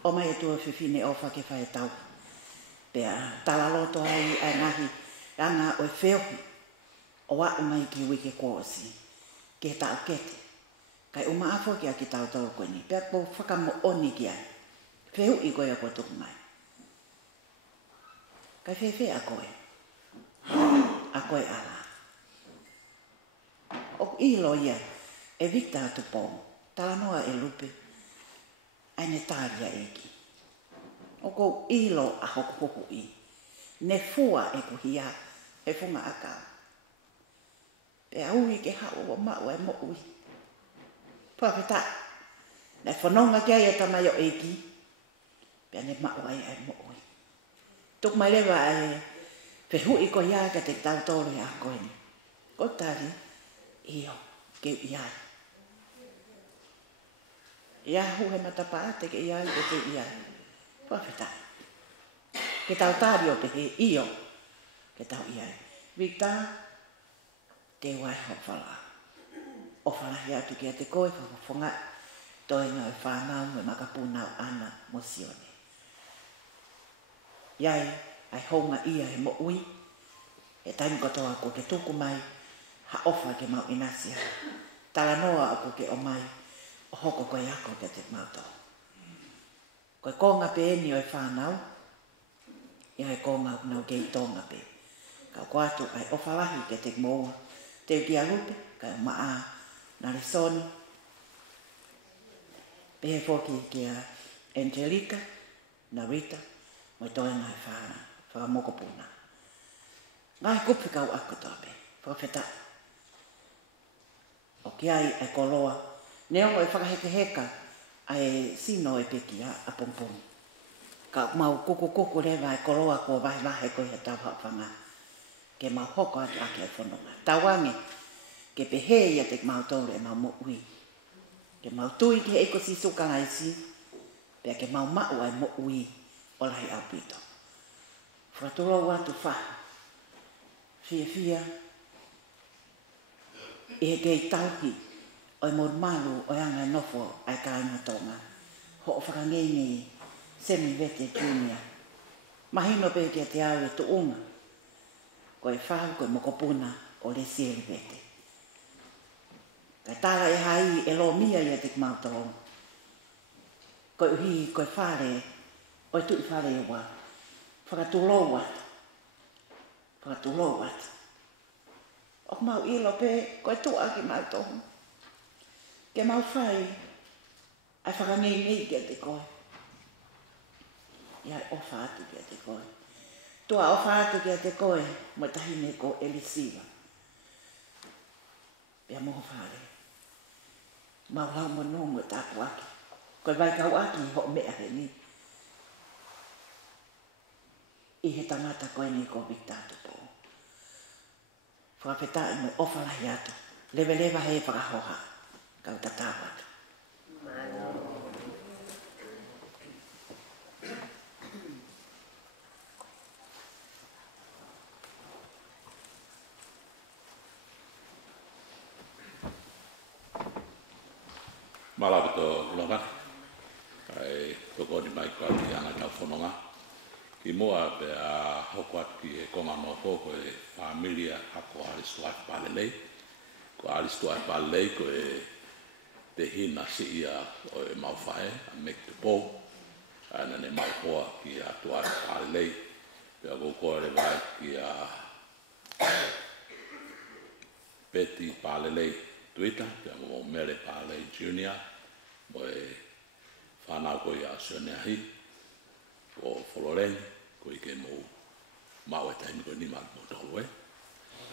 O mai e tua whiwhine o whake whae tau. Pea talaloto ai ngahi, anga o e wheohi. O wau mai ki wike kōsi. Ke tau kete. Kai o maafo ki a ki tau tau koe ni. Pea po whakamo oni ki ai. Whehu I koe a koe tuku mai. Kai whewhe a koe. A koe ala. O ilo ia. E vikta atu pō. Tala noa e lupe. Aine tāria eki. O kou ilo a hoku hoku I. Ne fua e kuhia. E funga akau. Pea ui ke hau o mau e mo ui. Pāwhita. Ne whanonga kia e tamai o eki. Pea ne mau ai e mo ui. Tuk mai lewa e whehui ko ia ka te tau tōru a koe ni. Ko tari. Io. Keu iai. Ia hu he matapā te ke iai ko te iai. Pāwhita. Ke tau tāri o pehe io. Ke tau iai. Vita. Te wai ho whala. O whala hi atu ki a te koe whawhonga. Toi ngau whanau me makapunau ana mo sione. Iai. Ai honga ia he mo ui. E taimi kotoa ko ke tuku mai. Ha ofa ke mau inasia. Tala noa ako ke o mai. O hoko koe ako ke te mauto. Koe konga pe eni o e whanau. Ia e konga nau ke I tonga pe. Kau koatu ai ofa lahi ke te moua. Te ki a lupe. Kai maa. Nare soni. Pehe foki ki a Angelica. Na Rita. Moi toi ngai whana. Whakamoko puna. Ngai kupi kau ako tope. Whawheta. O ki ai e koloa. Neongo e whakaheke heka. Ai sino e peki a pompong. Ka mau kuku rewa e koloa kua vahe koe he tau hawhanga. Ke mau hoko atu ake e whanonga. Tawange. Ke pehe ia te mau tōre e mau mo ui. Ke mau tui ki eiko si sukanga isi. Pea ke mau mau ai mo ui. O lahi au pito. Whatulo watu whaha. Fia. E kei tauhi. O e mor malu o anga nofo ai ka inga tonga. Ho o whakangei semi vete junior. Mahino pe kia te au e tu unga. Ko e whahu ko e mokopuna o le sieri vete. Ka tala e hai e lo mia ia te kmautolong. Ko e uhi ko e whare. O e tui whare e wa. Whakatulo wat. O mau ilo pe, ko e tua ki mau tohu. Ke mau whai, ai whakangei kia te koe. Iai ofa atu kia te koe. Tua ofa atu kia te koe, mo tahine ko Elisiva. Pea moho whare. Mau lau mo nongo e tapu aki. Koe vai kau aki ho mea he ni. I he tangata koe ni ko Victor Tupou. Whakapeta I mo ofa lahi atu. Lewa hei whakahoha. Kau tatawa atu. Malapito lona. Kai toko ni mai kwa ki anga tau whanonga. Ki moa pe a hoko atu ki e konga no hoko e familia ako aristu atu palelei. Ko aristu atu palelei ko e te hina si ia o e mauwhae a mek Tupou. Ana ne mauhoa ki atu atu palelei. Pe a kukore vai ki a Peti palelei tuita. Pe a mo mere palelei junior. Mo e whanau ko i a Sioneahi. Ko Foloreng, ko I ke mau e taimi ko ni mau mo tolu e.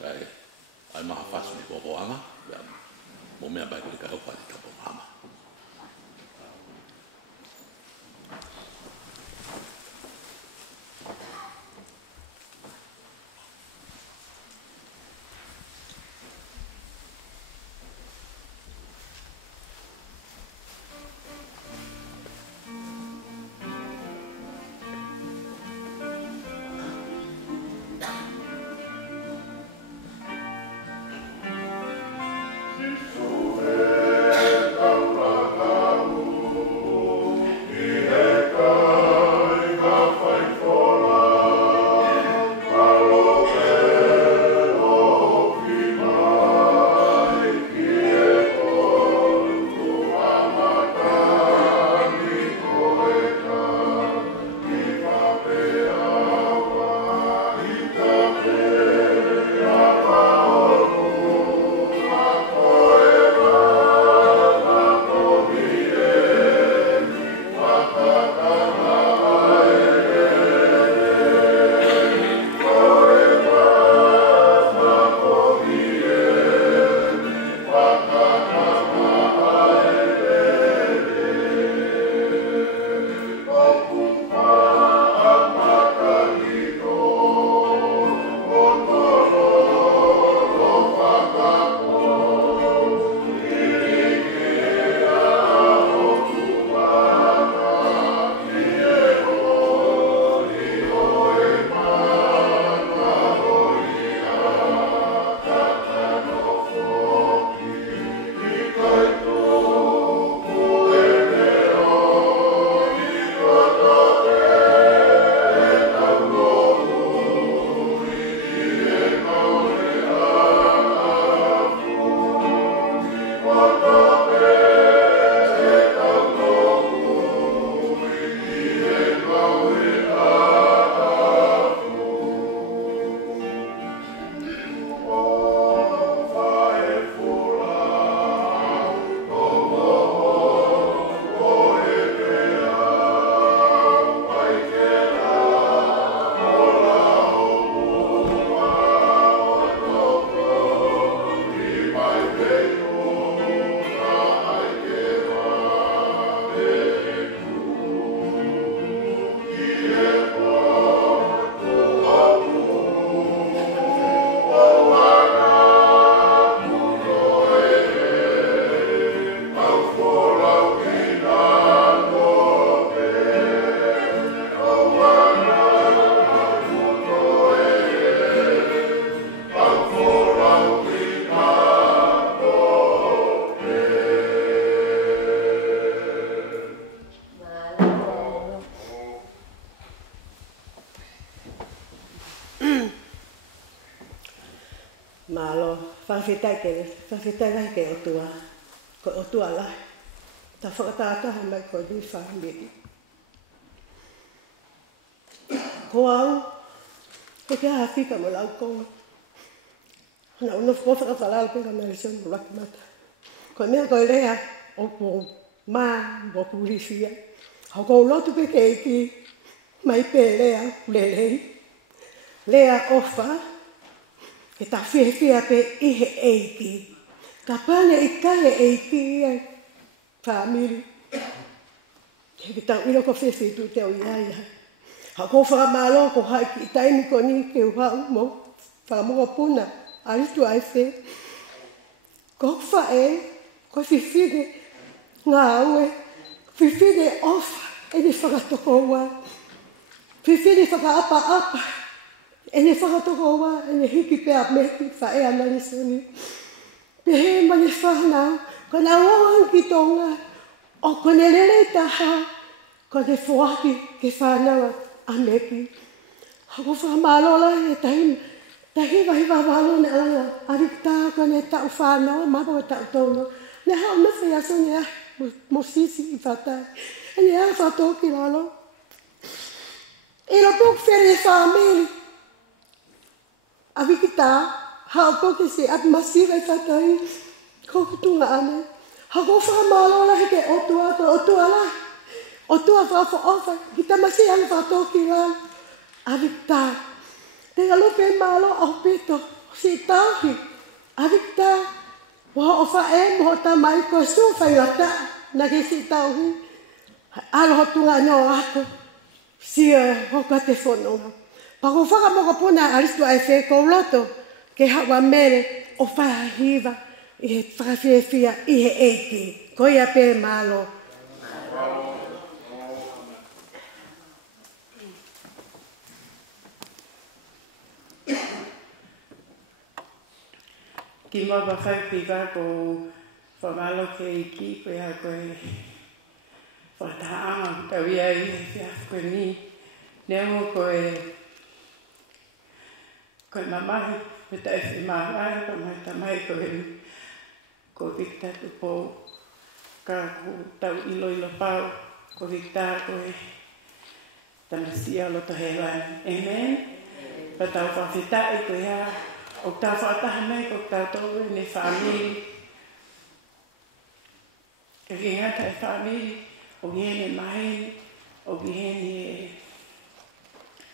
Kai, ai maha whasu ni koko anga, mo mea bai ko I ka hau whati tapo mama. Since Malo, whawhetai ke o tua. Ko o tua lai. Ta whakatataha mai ko ni whamiri. Ko au, he kia hawhika mo lau konga. Hana unofu whakawhalala penga nare sonu rakimata. Ko mea koe rea o ko mā mo kurisia. Hau ko lotu pe keiki mai pe lea lelei. Lea ofa. Ke ta whiawhia pe ihe eiki. Ka pane I kahe eiki ia whamiri. He tau ilo ko whiawhi tu te o iaia. Ha ko whakamalo ko haiki I taimi ko ni ke uhau mo. Whakamoa puna. Aritu ai whe. Ko whae. Ko whiwhige. Ngā aue. Whiwhige ofa. E ne whakatoko ua. Whiwhige whakaapa. E ne whakatoko ua. E ne hiki pēa meki. Whae anari soni. Pehe mani whanau. Ko nā wāhan ki tonga. O ko ne lele taha. Ko ne whoaki ke whanau a meki. Hako whakamalola e tahima. Tahiwa hiwa walo ne anga. Arikta ko ne tau whanau. Mapa ko tau tono. Ne hao mewhi aso ne a. Mo sisi I whatai. E ne a whatoki lalo. E lo pok where whamiri. Awiki tā. Hao poke se api masiwa I whatai. Kokutunga ane. Hako whakamalola heke otua. Ko otua la. Otua whawha ofa. Kita masi ane whatoki lalo. Awiki tā. Te galope malo au peto. Si tauhi. Awiki tā. Waho ofa e moho ta mai ko su whailata. Nake si tauhi. Alo hotunga no ako. Sia hoka te whanonga. Pako whakamoko puna aristu ai whe ko loto. Ke hawa mere o whahiva. I he whakawhiawhia I he eiki. Ko ia pē malo. Ki mawa whaipiwa ko whamalo ke iki koe ha koe whataanga tau ia I whiawhi koe ni. Neo koe mamahi me tai whi maharai ko mai tamai ko Victor Tupou ka ku tau ilo pau ko Victor koe tamasia lo to hewan. Amen. Pa tau whawhitai koe ha o tau whataha mai ko tau tau ne whamiri. Ka ngata e whamiri o gihene mahini o gihene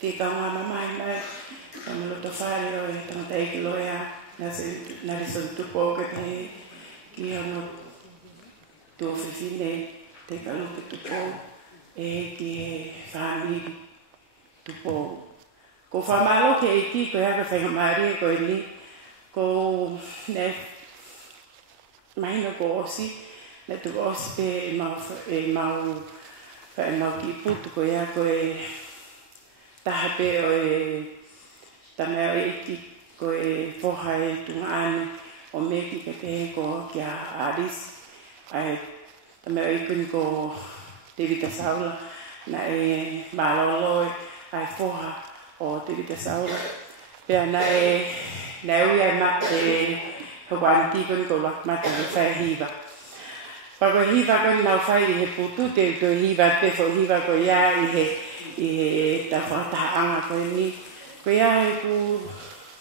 te kaunga mamai mai ka maloto whare o e tangata eki loea nare son Tupou ka te ki ano tō whiwhine te kalupe Tupou e ki e whamiri Tupou. Ko whamalo ke eki koe haka whaingamari koe ni ko ne mahina ko osi ne tu osi pe e mau ki putu koe haka koe taha pe o e tamea eki koe whoha e tunga ane o meki ke te ko kia aris ai tamea eki ko David Saula na e maloloi ai whoha o te rita saura. Pea na ui ai mate hawani koni ko lak mate he whaihiva. Pako hiva koni mau whai I he putu te to hiva pefo hiva ko ia I he ta whataanga ko ni. Ko ia he ku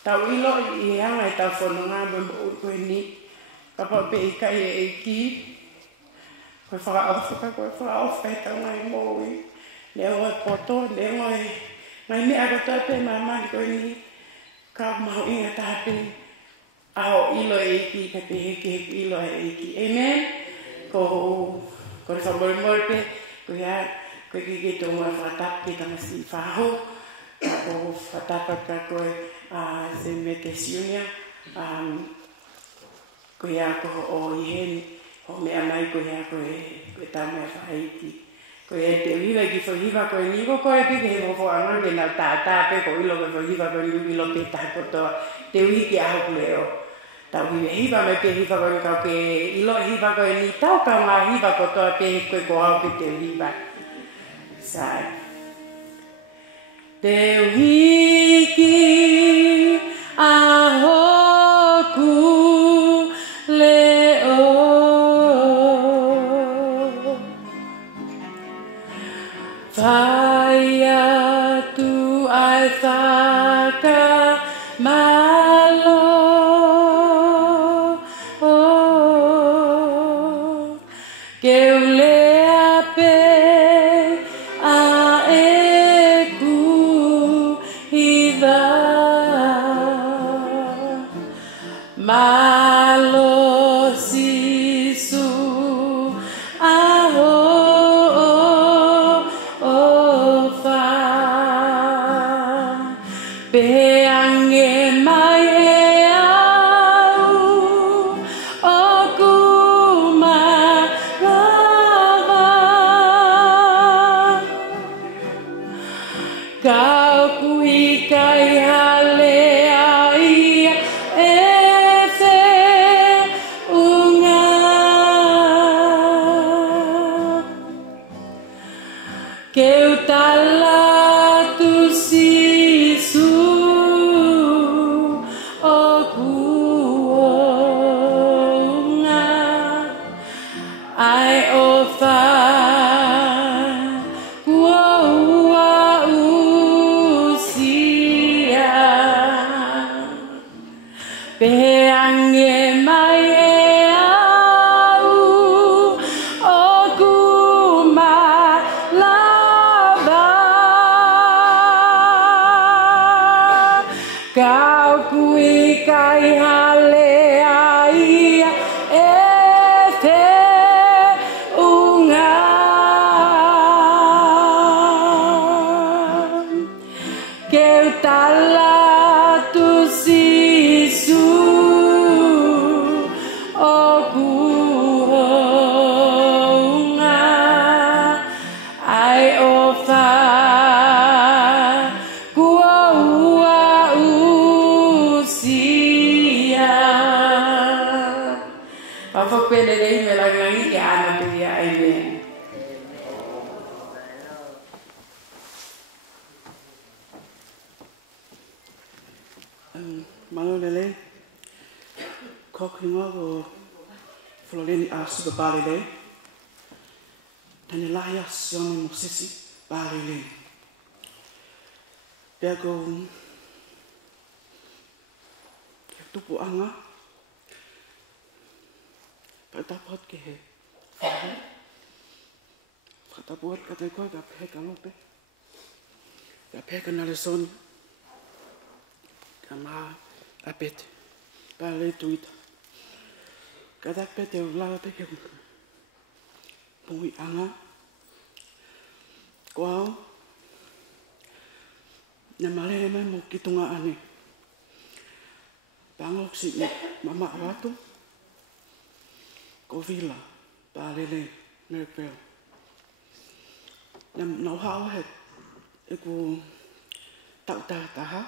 tau ilo I he hanga e tau whanonga mo ko ni. Ka pa pe I kai e ki. Ko whakaawhaka ko whakaawhaka e tau ngai mōi. Leo e poto, leo e mai mea ko tape mamani koe ni ka mau inga tape ao ilo e iki ka te heke ilo e iki. Amen? Ko whamoremore pe, ko ia, koe ki tonga whatape tanga si Fai'aho, ko whatapa ka koe se me te siunia, ko ia ko o iheni, ho mea mai ko ia koe tamea whaiti. Ko e te uiwa ki whahiwa koe ni ko koe peke he mofo anga ke nau tātāpe ko ilo ke whahiwa koe ni ilo pe tāko toa te ui ki aho kuleo. Ta uiwa hiwa mai pe hiwa koe kau ke ilo hiwa koe ni tau ka ngā hiwa ko toa pe koe ko hau pe te uiwa. Sai. Te uhi ki aho Malolele, kokinga o floreni a suka balele, tani laia sione musisi balele. Pego Tupou anga, patapot ke he, patapot kate koe ka peka lope, ka peka nalesoni, ka maa apete, pale tuita, ka tapete o lawa peke pui anga, koao, na malele mai mo kitunga ane, pangok si mama watu, ko vila, palele, merpeo. Na hao he, e ku tau taha,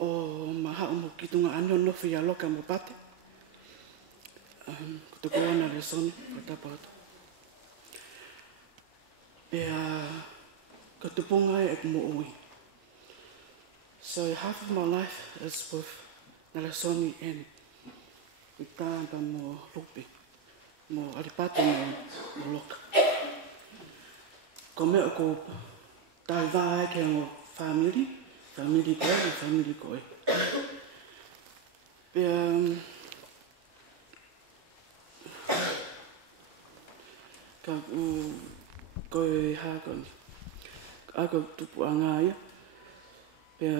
o maha mo kitunga ane no fia loka mo pate. Ko te na le soni, ko tapato. Pea, ko te punga e mo ui. So half of my life is with Nalasoni and Itamba mo lupi, mo alipata mo loka. Ko mea ko tai vai ke mo family koe. Pea ka koe hakoni. Ako tupu anga ia. Pea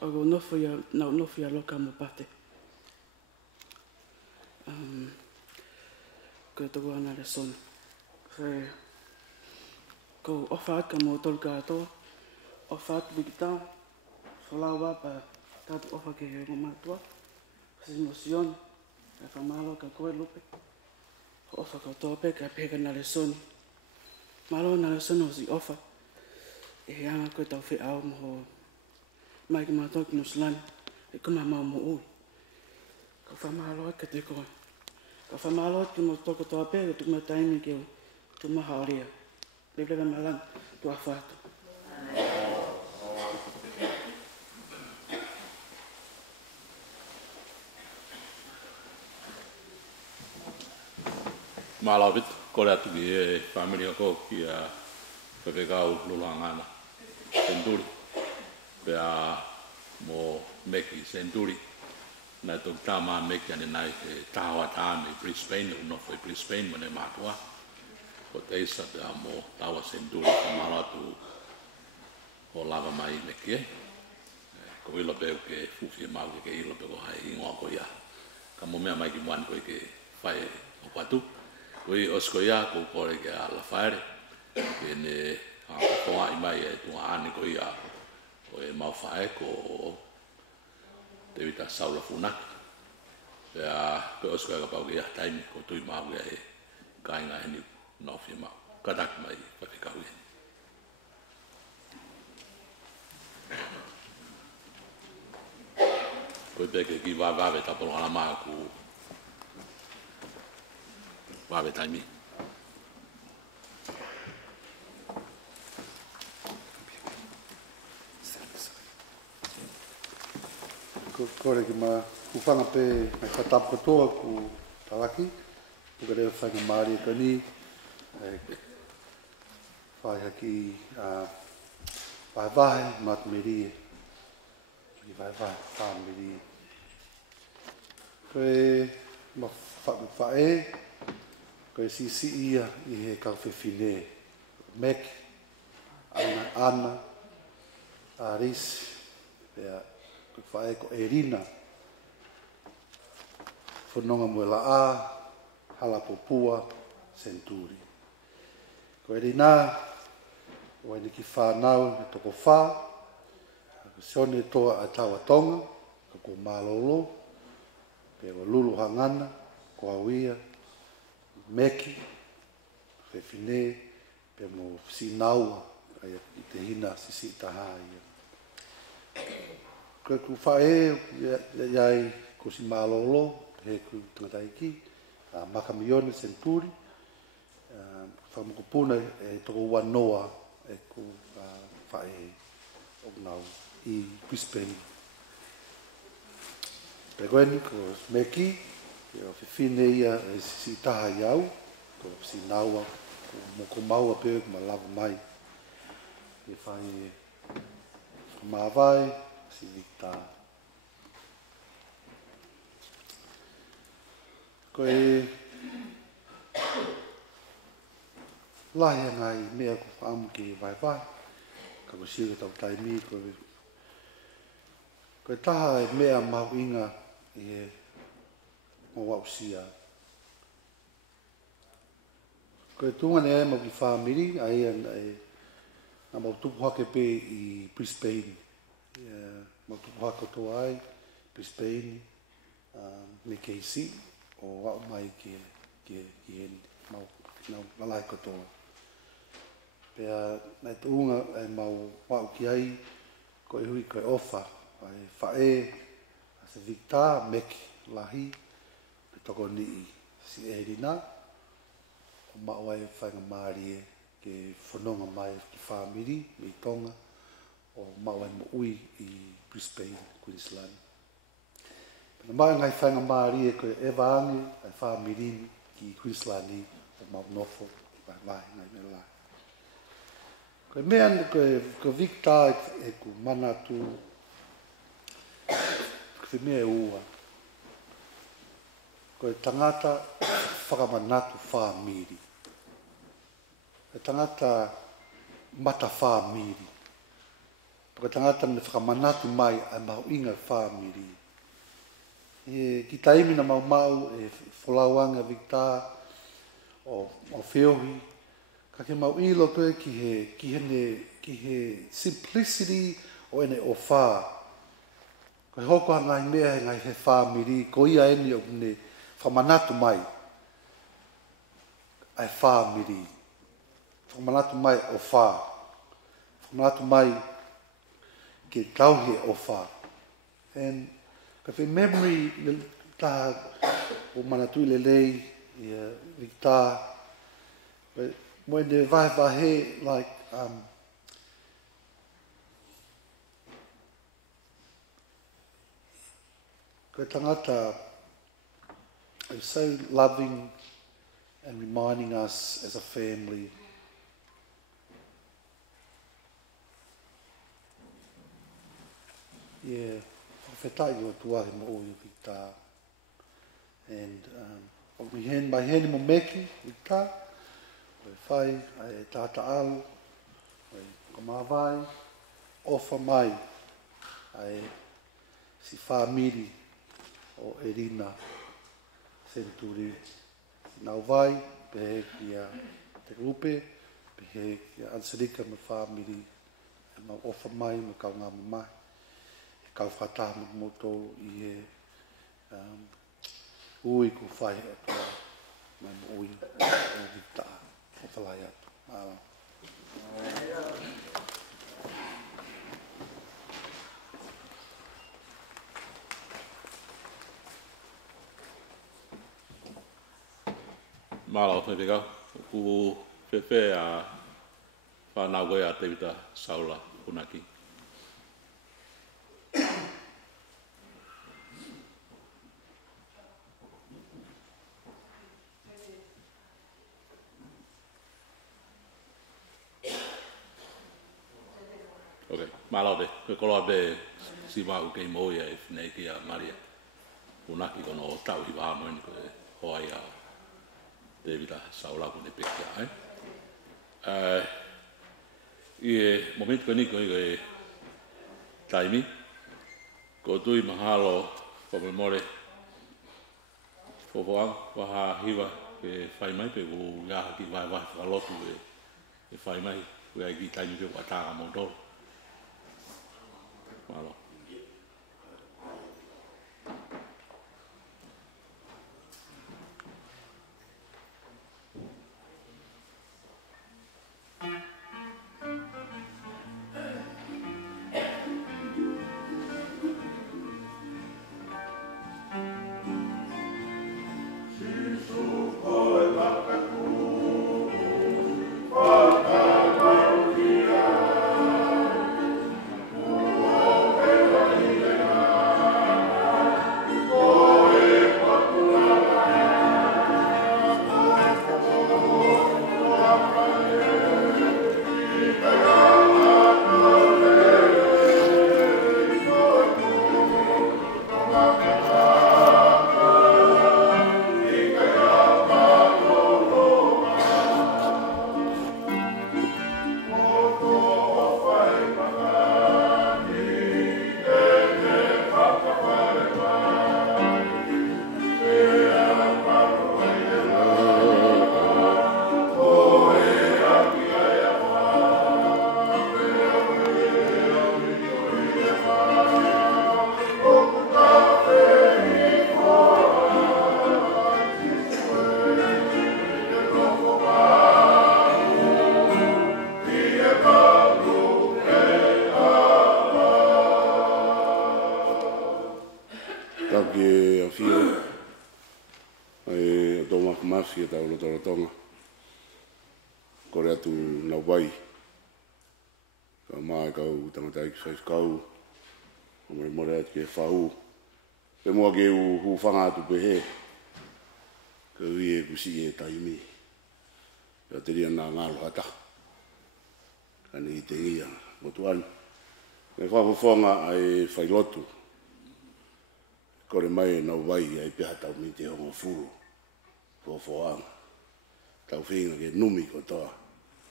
ako nofia loka mo pate. Ko toko ana le sona. Ko ofa ka mo tol katoa. Ofa bigita. Folawa pa tatu ofa ke mo matua. Si emoción. Ka famalo ka koe lupe. Ofa ka tope ka peka na le sona. Malo na le sona si ofa. E anga koe tau Fai'aho mo mai ki mātou ki Nuslani, e kuma mau mo ui. Ka whamaloa ka te koe. Ka whamaloa ki mo toko toa pē, ka tukuma taimi ki o tu maha o rea. Lewe malang, tu a whātu. Malawit, kore atu ki e family ako ki a Fai'aho lulangana. Te Senturi. Pea mo meki Senturi. Na tō tāma meki ane nai e tāua tāme Brisbane, uno foi Brisbane mone mātua. Ko te isa pea mo tāua Senturi ka maratu o lava mai meki e. Ko ilo peo ke Fiema'u ke ilo peo hai ingoa ko ia. Ka mo mea mai ki moan koe ke whae o patu. Koe osko ia ko kore ke a la whaere. Ke ne konga i mai e tunga ane ko ia o e mau whae ko te wita saula funaki. Pea pe osko ega pau ke ia taimi ko tui mau ia e kainga e niu no Fiema'u. Katak mai whakikau ia. Koe peke ki wawe tapolo ala maa ku wawe taimi. Kore ki ma kufanga pe mai whatapu katoa ku Tawaki. Puka reo whainga maari e kani. Whai haki Fai'aho matu meri e. Ki Fai'aho whameri e. Koe ma whae, koe si ia i he kawhewhine. Mek, ana, aris, pea koe whae ko erina. Whanonga muela a, halapopua, Senturi. Ko erina, o ene ki whanau e toko wha, sione toa a tawa tonga, ko malolo, pe o lulu hangana, ko awia, meki, whewhine, pe mo sinaua, ai i te hina sisi taha ia. Koe ku whae, iai ko si malolo, he ku tangataiki, makamione Senturi, whamukupuna e toko wanoa e ku whae o ngau i Brisbane. Pegoeni ko meki, e o whiwhine ia e si taha iau, ko si naua, ko moko maua peo ma lava mai. E whai mawai, si Victor. Ko e lahi ngai mea ko whaamu ki vai. Ka ko siga tau taimi, ko e taha e mea mau inga i e mo wausia. Ko e tunga ne e mau ki whamiri, a ia na mau tupu hake pe i Brisbane. Mau tupu hake toa ai, Brisbane, me keisi, o wau mai ki heni, mau malai katoa. Pea nei tuunga e mau wau ki ai, ko e hui ko e ofa, ai whae, a se Victor, meki, lahi, pe toko ni si erina, o mau ai whainga maari e, ke whanonga mai ki whamiri, me i tonga, o mau ai mo ui i Brisbane, Queensland. Pena mai ngai whainga maari e koe e waangi, ai whamiri ki Queensland i, o mau nofo, vai ngai me lai. Koe mea ko Victor e ku manatu, koe mea ua. Koe tangata whakamanatu whamiri. Koe tangata mata whamiri. Koe tangata me whakamanatu mai a mau inga whamiri. Ki taimi na mau e wholauanga Victor o whiohi. Ka ke mau ilo koe ki he simplicity o ene o whā. Koe hoko ngai mea ngai he whamiri, ko ia eni o ne whamanatu mai. Ai whamiri. Whamanatu mai o whā. Whamanatu mai ke tauhe o whā. And ka whi memory taha o manatu le lei i Victor. When they vai like koe tangata is so loving and reminding us as a family Yeah, whawhetai o tuahi mo o i ta. And o mi hen mai hen mo meki i ta. O e whai ai tata alu. O e kamawai. Ofa mai ai si whamiri o Erina Centuri. Nau vai, pehe kia te rupe, pehe kia Anserika me whamiri. E mau ofa mai me kau ngā mamai. E kau whataha me moto i e ui ku whai atua. Mai mo ui o vita o whalai atu. Māla o whewhika, ku whewhe a whanau koe a te wita saula punaki. Ok, māla o te, koe koloa pe Fiema'u kei moi e whinei ki a Maria. Punaki kono o tau hi wāmoeni koe hoai a te wita saula kune pekia ai. I e momentu koe niko i koe taimi, ko tui mahalo whamemore whofoang, waha hiwa ke whai mai pe ko ngaha ki vai vai whakalotu e whai mai koe ai ki taimi pe ko atanga mondoro. Malo. Take a fio. E toma mafia tau lo tonga. Kore atu na wai. Ka mai kau tangata ki sai kau. O mai more atu ke Fai'aho. Pe mua ke hu whanga atu pe he. Ka ui e kusi e taimi. Ka te ria nā ngālo hata. Ka ni te ngia motuan. Me whawhawhonga ai whailotu. Kore mai na wai ai peha tau mi te hongo furu. Whawhawanga. Tau whinga ke numi ko toa.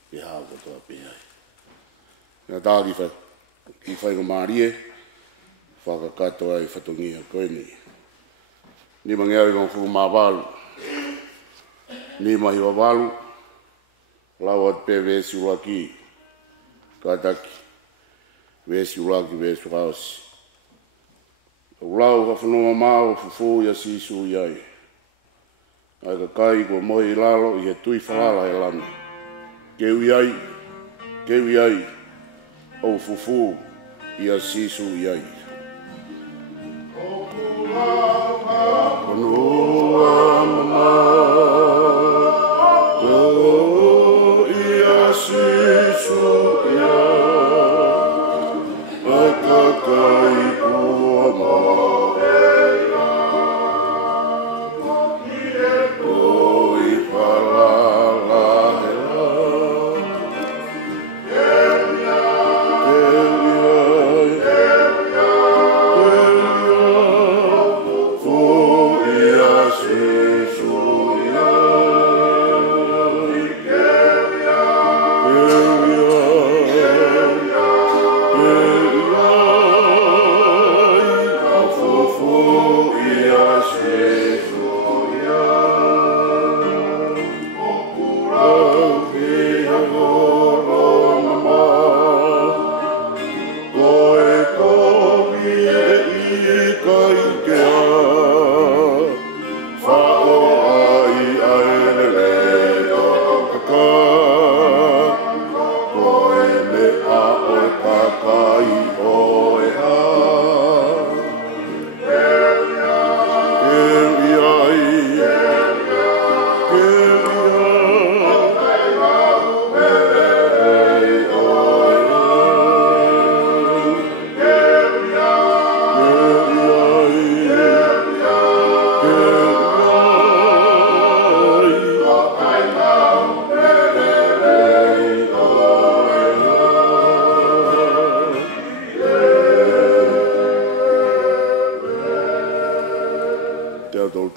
Ke hao ko toa pe ai. Nga tā ki whai ko maarie. Whakakato ai whatongia koe ni. Ni mangeau i kong furu maa walu. Ni mahi wa walu. Lau at pe vesi uraki. Kataki. Vesi uraki vesi urasi. Lau ka whanua mao fufu ia sisu iai. Ai ka kai ko mohi lalo i he tui whalala e lana. Keu iai, au fufu ia sisu iai. Whanua mama, ia sisu iai. Ai ka kai ko mohi.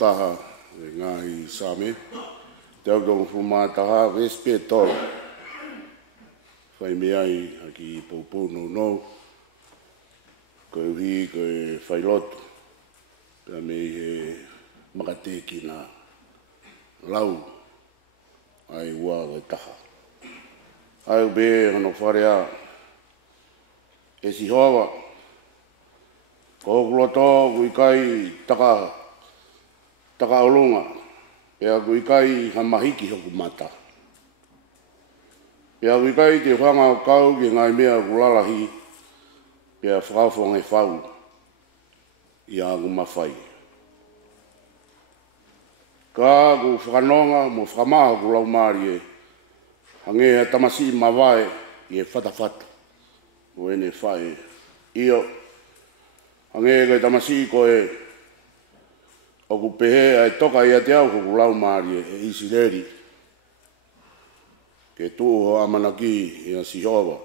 taha e ngahi same. Te au dongo fuma taha vespe tolo. Whai me ai aki poupou no. Ko uhi ko e whailoto. Pea me he makate ki na lau. Ai ua o taha. Ai be hono wharea. E si hoa. Ko kuloto kui kai taka olunga. Pea kui kai hamahiki hoku mata. Pea kui kai te whanga o kau ki ngai mea kulalahi. Pea whakawhonga e whau. I agu mawhai. Ka ku whakanonga mo whakamaha ku lau maari e. Hangea tamasi mawae i e whatawhata. O ene whae. Io. Hangea kai tamasi ko e. O ku pehe ai toka ia te au ku lau maari e isi reri. Ke tuu ho amanaki i a Sihova.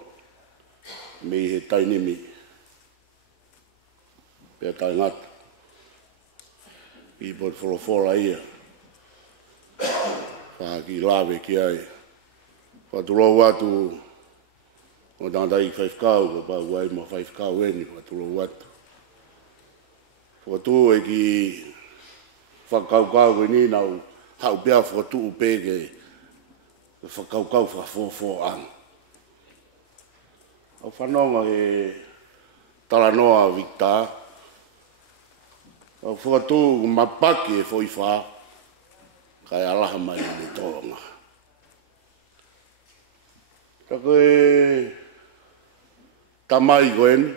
Mei he tainimi. Pea tai ngata. People wholofola ia. Whaki lawe ki ai. Whatulou atu. O tātai whaifkau. Ko pā uai ma whaifkau eni. Whatulou atu. Whatu e ki whakaukau e ni nau. Hau pia whatu upeke. Whakaukau whafofo ang. Au whanonga he talanoa Victor. Au whakatu mapaki e whoiwha. Kai alaha mai ni tonga. Tako e tamai koen.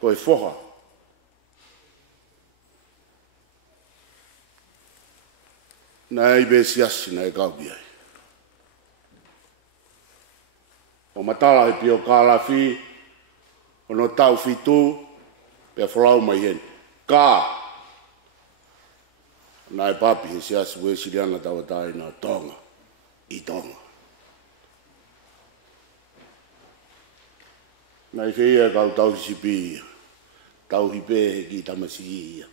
Ko e whoha. Na e be siasi na e kaupi ai. O matala he pio kālafi. O no tau fitu. Pea wholau mai hen. Ka. Na e papi he siasi ue siriana tawatai na tonga. I tonga. Na i whia kau tau sipi. Tau hipe ki tamasi ia.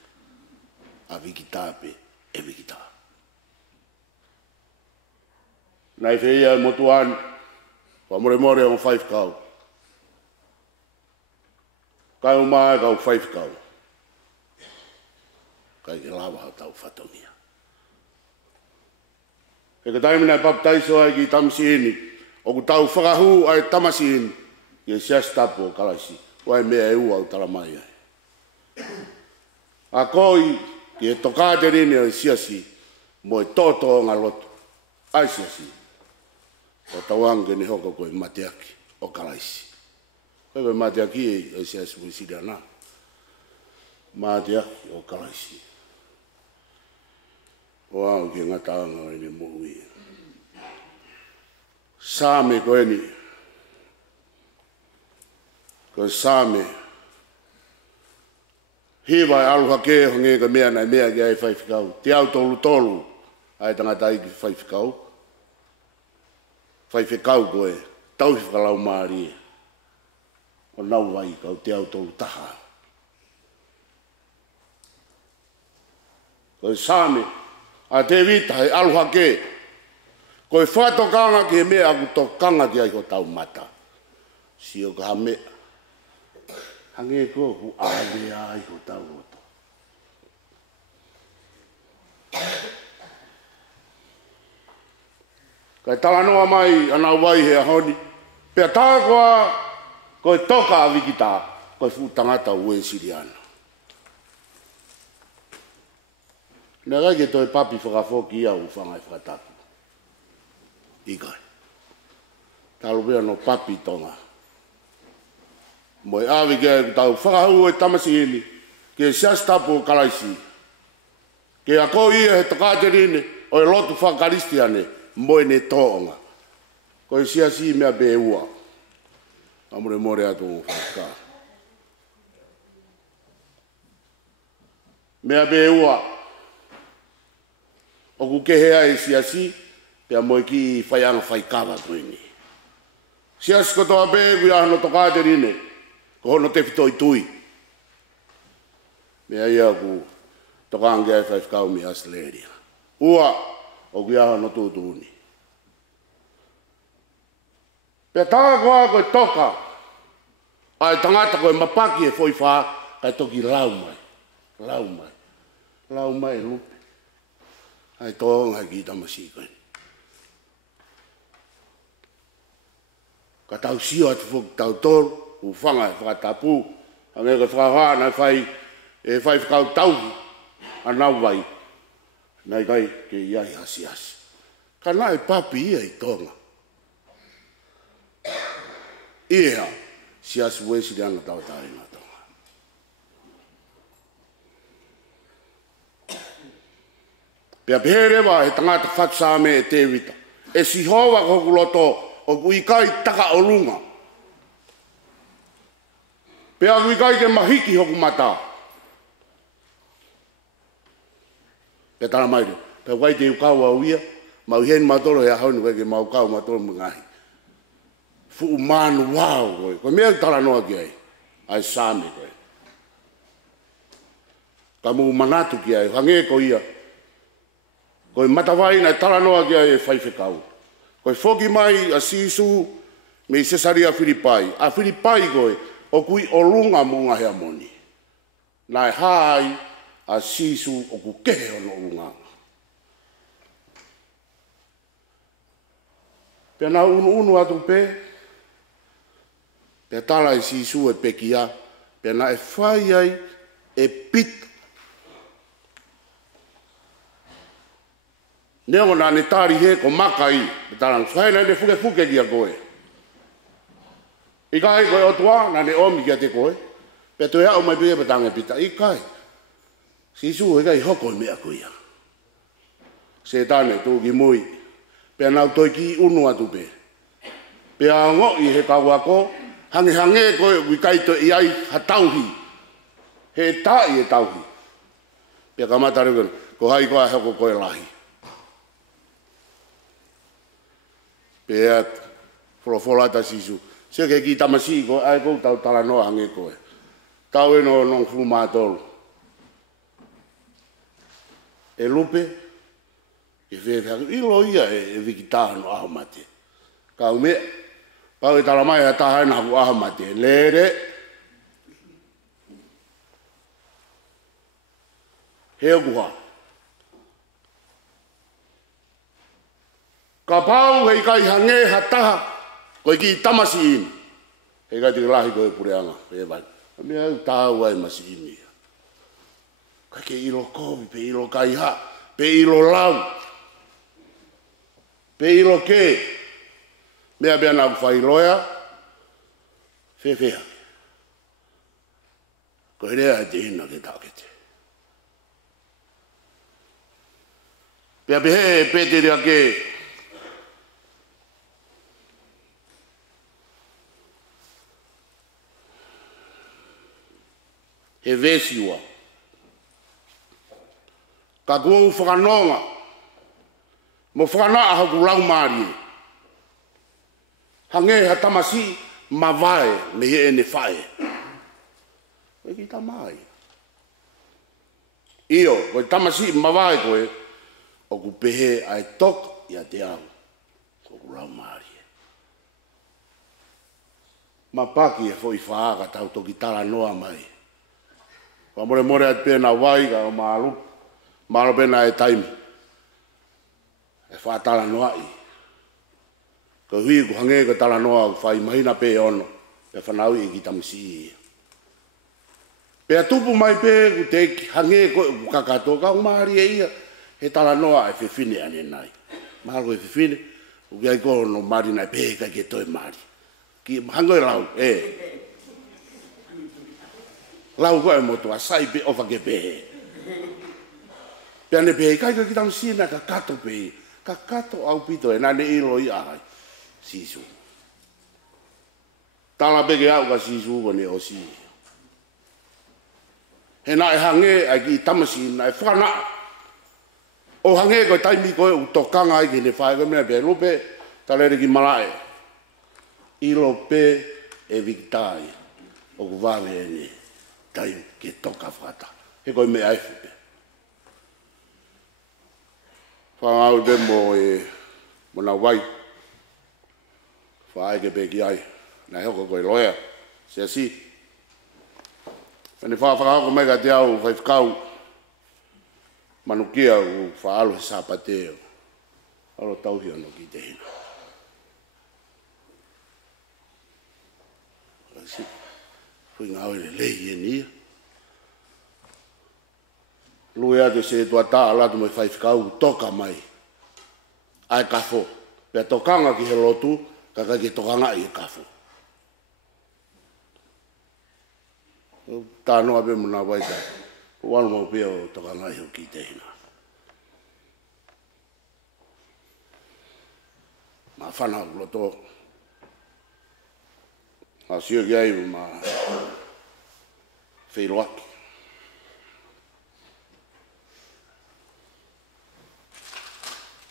A vikitape. E vikitape. Na i whia motuan. Whamore on 5 kau. Kai umai kau 5 kau. Kai ke lawa hau tau whatongia. E ka taimina e paptaiso ai ki tamasini. O ku tau whakahu ai tamasini. Ki e sias tapu o kalaisi. Wai mea e ua au talamai ai. A koi ki e tokate rini o siasi. Mo e toto ngā loto. Ai siasi. O tawange ni hoko koe mateaki o kalaisi. Koe mateaki e siasi mui siriana. Mateaki o kalaisi. O au ki ngataanga o ene muhui. Same koe ni. Koe same. Hiwa e aluha ke honge ka mea nai mea ki ai whaifikau. Te au tolu. Ai tangata i ki whaifikau. Whaifikau koe. Tau whakalau maari e. O nau wai kau te au tolu taha. Koe same. A te vita he aluha ke. Koe whatokanga ki he mea aku tokanga ki ai ko tau mata. Sio ka hame. Hange ko hu ale ai ko tau oto. Kai talanoa mai ana wai he ahoni. Pea tākoa koe toka a vikita. Koe futangata ue siriana. Nā kai ke toi papi whakafoki ia u whangai whakataku. Ikai. Talu pia no papi tonga. Moi awi ke tau whakahu e tamasi hini. Ke sias tapu o kalaisi. Ke ako ia he takate rine. O e lotu whakaristiane. Moi ne toonga. Ko e siasi mea be ua. Amore atu o whaka. Mea be ua. O ku kehea e siasi. Pea moi ki whaianga whaikawa tuini. Siasi kotoa be kui ahano takate rine. Ko hono te whitoi tui. Mea ia ku Toka angia e whaifkau mi Australia. Ua o kia no tūtūni. Pea taka koa koe toka. Ai tangata koe mapaki e foi wha kai toki lau mai. Lau mai. Lau mai e lupe. Ai tōnga ki tamasi koe. Ka tau sio atu fuk tau tōru. U whanga e whakatapu. A mea koe whakaha nai whai e whai whakau tauhi. A nau vai. Nai kai ke iai hasi hasi. Ka nai papi ia i tonga. Ia, si asu e si reanga tau tari nga tonga. Pea peherewa he tangata whatsame e te wita. E si hoa koku loto o kuikai taka o lunga. Pea kuikai ke mahiki hoku mata. Pea tana maire, pea wai te ukau au ia, mau hen matoro hea haunu weke mau kau matoro mungahi. Fu manu wau koe, koe mea tala noa ki ai, ai sami koe. Ka mu manatu ki ai, hange ko ia. Koe matawai na tala noa ki ai e whaifekau. Koe foki mai a sisu me Cesaria Filipai. A Filipai koe, o kui o lunga munga hea moni. Nai hai, a sisu o ku kehe ono unga. Pea na unu atu pe, pea tala e sisu e pekia, pea na e whai ai e pit. Neo na ne tari he ko makai, pea tala whai na ne fuke kia koe. I kai koe o tua, na ne omi kia te koe, pea toi au mai pia patange pita, i kai. Sisu he kai hoko mea kuia. Se tane tūki mui. Pea nau toi ki unu atu pe. Pea ngo i he kawako, hange koe ui kai to i ai hatauhi. He tai e tauhi. Pea kamatari koe, ko hai koe hoko koe lahi. Pea wholawholata sisu. Se ke ki tamasi koe, ai kou tau tala noa hange koe. Tau e no nong fumātolu. E lupe, e whewhaka, ilo ia e wikitahano ahamate. Ka ume, pau e talamai a tahaina haku ahamate. Lere, heo kuha. Ka pau hei kai hange hataha, koe ki tamasi imi. Hei kai tiki lahi koe pureanga, e vai. Mea au tāu ai masi imi. Ka ke ilo kovi, pe ilo kaiha, pe ilo lau, pe ilo ke. Mea bea nau whailoia, whewhea. Ko rea e te hina ke tākete. Pea pehe e peterea ke, he vesiua. Ka kuau whakanonga. Mo whakanaa haku lau maari. Hange ha tamasi mawae me he ene whae. E ki tamai. Io, koe tamasi mawae koe, o ku pehe ai tok ia te au. Ko ku lau maari. Ma paki e foi whaaka tau toki tala noa mai. Wa more at pena wai ka o maalupu. Malo pena e taimi. E whaatala noa i. Ko hui ku hange ka tala noa ku whai mahina pe ono. Pe whanau i ki tamisi i. Pea tupu mai pe ku te hange ko ku kakato ka umari e ia. He tala noa e whiwhine ane nai. Mahalo e whiwhine. U kia i koho no mari nai pe ka ke toi mari. Ki hango e lau. Lau ko e motua sai pe ofa ke pehe. Pea ne pehe, kai ka ki tamu sina ka kato pehe. Ka kato au pito e nane ilo i ai. Sisu. Tala peke au ka sisu ko ne o si. He na e hange ai ki tamasi na e whana. O hange ko taimi ko e utokanga ai ki ne whae ko mea pehe. Lupe talere ki malae. Ilo pe e viktai. O ku wawe e ne. Tai ke toka whata. He koe me aifu pe. Whangau te mo mona wai. Whaai ke peki ai. Nai hoko koe loea. Se si. Mene whakako mega te au whaifkau. Manukia u whaalo he sāpateo. Alo tauhi ano ki te hina. Si. Hui ngau ele lei e nia. Lui ate se tua tā alatu mai whaifkau toka mai. Ai kafo. Pea tokanga ki he lotu, kaka ki tokanga i he kafo. Tā noa pe muna waita. Wanu mau pia o tokanga i ho ki te hina. Ma whana loto. A sio ki ai ma whairoaki.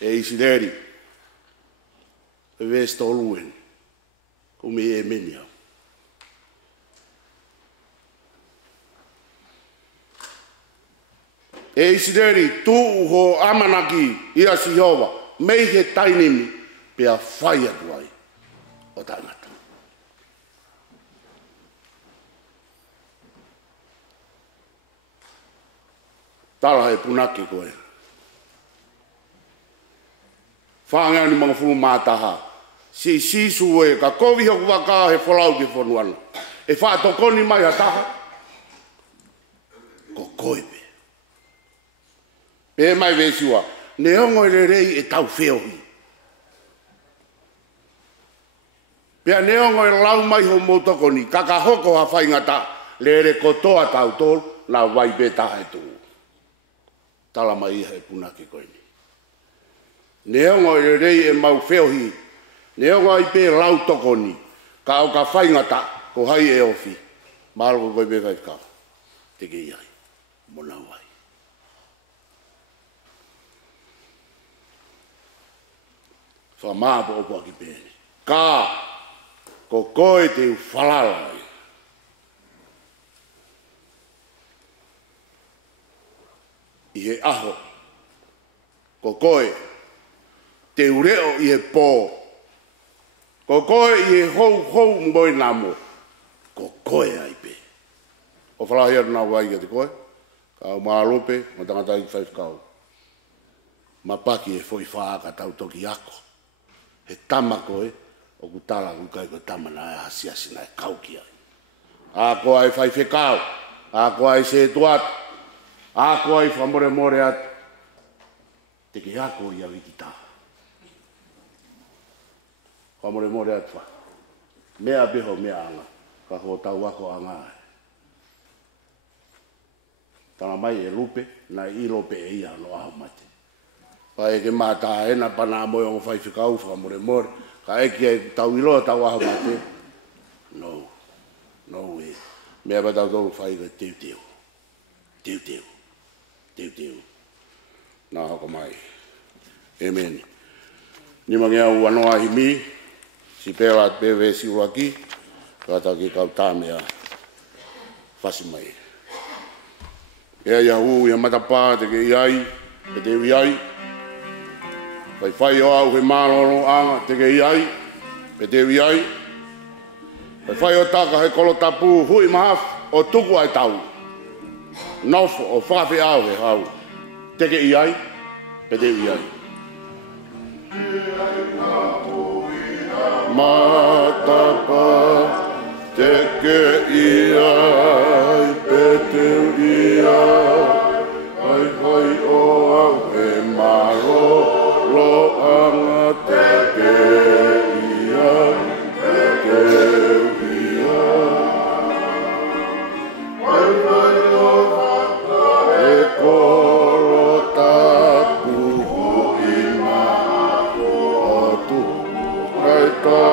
E isideri. E vesta o luen. Kume e menia. E isideri tu ho amanaki ia Sihova. Mei he tainimi pea whai atu ai. O tangata. Tala he punaki koe. Whangea ni mga fulu mātaha. Si sisu e ka kovi hoku waka he wholau ki whonuana. E whaatokoni mai a taha. Ko koe pe. Pe mai vesiwa. Ne ongo e rei e tau whiohi. Pea ne ongo e lau mai ho motokoni. Kaka hoko ha whaingata. Le re kotoa tau tolu. Na wai pe taha e tuu. Tala mai he punaki koe ni. Neongo e rei e mau whiohi. Neongo i pe lau tokoni. Ka o ka whaingata ko hai e ofi. Māloko koe pe whaikau. Te kei ai. Mona wai. Wha māpo opo aki pēne. Ka ko koe te whalalai. I he aho. Ko koe te ureo i he pō. Ko koe i he hou mboi namo. Ko koe ai pe. O whalahi atu nā wai ki te koe. Ka o mālope, ma tangata i whaifkau. Ma paki e whoi whaaka tau toki ako. He tama koe, o ku tala kukai ko tama na e hasiasi na e kauki ai. A koe ai whaifekau. A koe ai se tuat. A koe ai whamore more atu. Te ke ako i awi ki taha. Whamore more atu wha. Mea beho mea anga. Ka ho tau wako anga ai. Tana mai e lupe, na i lope e ia no aho mate. Pa e ke mātaha ena pana moe o whaifekau whamore more. Ka eki e tau iloa tau aho mate. No. No way. Mea pa tau tolu whaika teu teu. Teu teu. Teu teu. Nā hoko mai. Amen. Ni mangea uanoa hi mi. Si pēla pewe si uaki. Kata ki kau tāmea. Whasi mai. Ea ia huu ia matapā te ke iai. Pe te iai. Pai whai o au he mālono anga te ke iai. Pe te iai. Pai whai o taka he kolo tapu hui mahaf o tuku ai tau. Nofo o Fai'aho he hau. Teke iai, pe te iai. Matapa, teke iai, pe te iai. Hai hai o au he maro, lo anga teke iai, pe te iai. Hai hai o e koro tapu i mahu atu kai tā.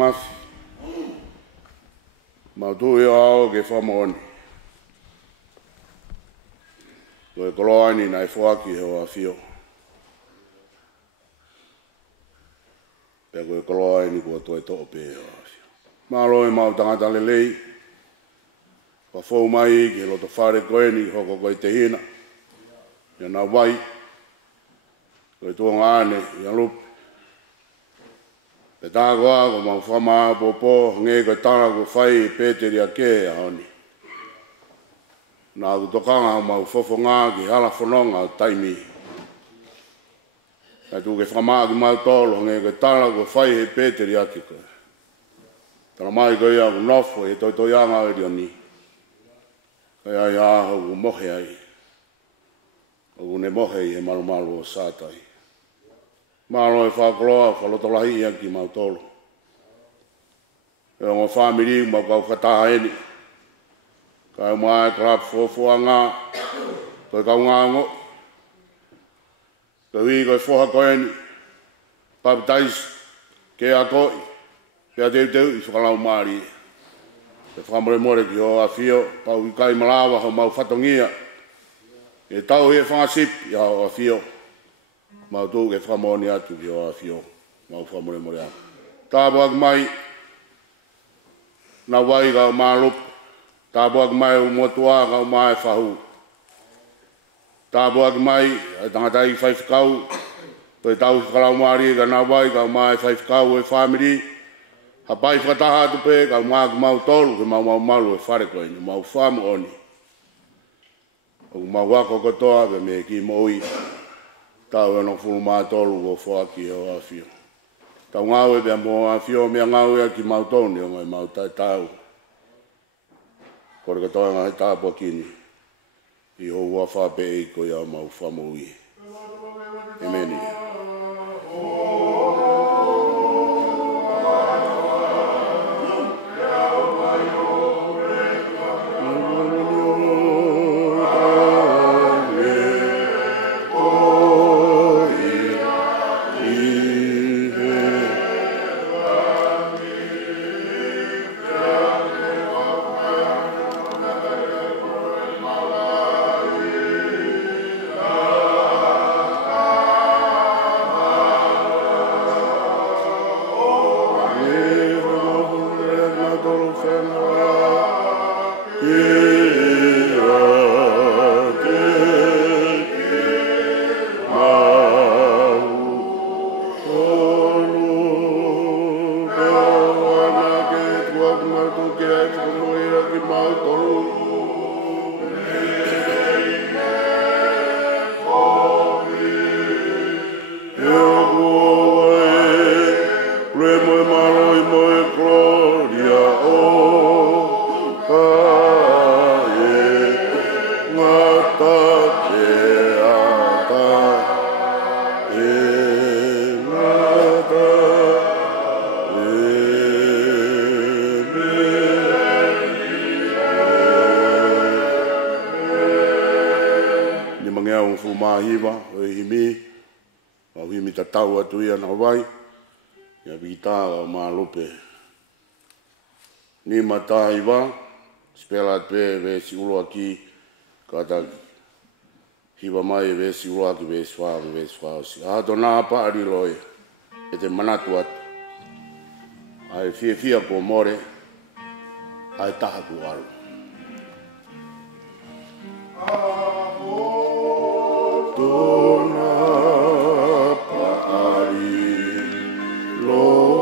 Mafi. Mautu ao ke whamoni. Koe koloani nai whaki he o awhio. Pea koe koloani kua toi to'o pe o awhio. Māloi mau tangata lelei. Ka whau mai ki loto whare koeni hoko koe te hina. Ia nā wai. Koe tuonga ane ia lupi. Pe tāko ako mau whama popo ngē koe tāna ko whai pēteri a kē a honi. Nā ku tokanga mau whofo ngā ki hala whanonga o taimi. Kai tū ke whama ki mau tolo ngē koe tāna ko whai he pēteri a ki koe. Tana mai koe ia ku nofo he toi toi anga eri o ni. Kai ai aho ku mohe ai. O ku ne mohe i he malu malu o sātai. Mālo e whakoloa, whalotolahi ia ki mau tolo. E o ngā whamiri, mau kau whataha eni. Kai mai klap fōfua ngā, koe kau ngā ngō. Koe hui koe whoha koe eni, papitais, ke a koi, pia teu i whakalau maari. E whamore more ki ho a whio, pau i kai malawa ho mau whatongia. E tau he whangasip i ho a whio. Mau tū ke whamoni atu ki o a whio, mau whamore more atu. Tāpua ki mai, nā wai kau mā lupu. Tāpua ki mai o motua kau mā e whahu. Tāpua ki mai, ai tangatai whaiwhikau, koe tau whakalau maari ka nā wai kau mā e whaiwhikau e whamiri. Ha pai whataha atu pē, kau mā ki mau tolu, ke mau malu e whare koe, mau whamu oni. O mau wako kotoa, pe me ki moi. Tau e no fulu mā tolu o whaki o a whio. Tau ngau e pia mō a whio mea ngau e ki mau toni o ngai mau tai tau. Kore katoa ngā he tāpua kini. I ho ua whape e ko ia mau whamui. Emeni. Tau atu ia na wai, ia vita o mā lupe. Ni mata iwa, spela pe vesi uloa ki, kata hiwa mai vesi uloa ki vesi whao si. Ato nā paari loe, e te manatu atu. Ai fia ko more, ai taha ku alu. Tōna Oh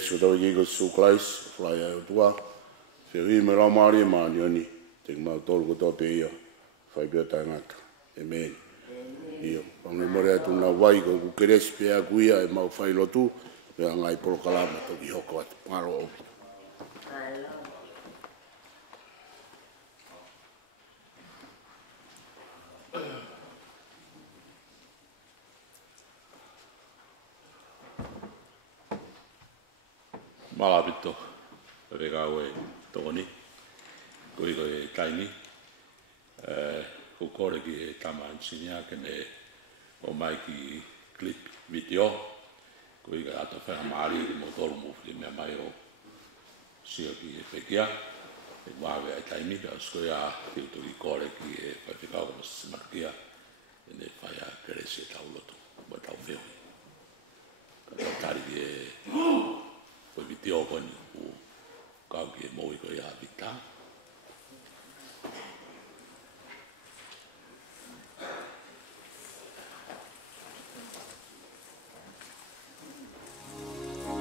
so tau i ko su klais, fly out tua. Se hui me rau maari maa ni oni. Te mau tolu ko tō pe ia. Whai pia tai ngata. Amen. Iyo. Pangai mare atu na wai ko ku keresi pe a kuia e mau whai lotu. Pea ngai polo kalama toki hoko atu. Paro opi. Malapito, Fai'aho e tokoni, koi e taini, ko kore ki e tama ansinia kene o mai ki clip video, koi ka ato whena maari ki mo tolu muwhiri mea mai o sio ki e whekia, e wawe e taini, ka skoi a tiutu ki kore ki e Fai'aho ka masimakia, e ne whai a keresi e tau lotu, mo tau whioi. Ka tau tari ki e Poi video koni u kau ki e moi ko ia vita. Oh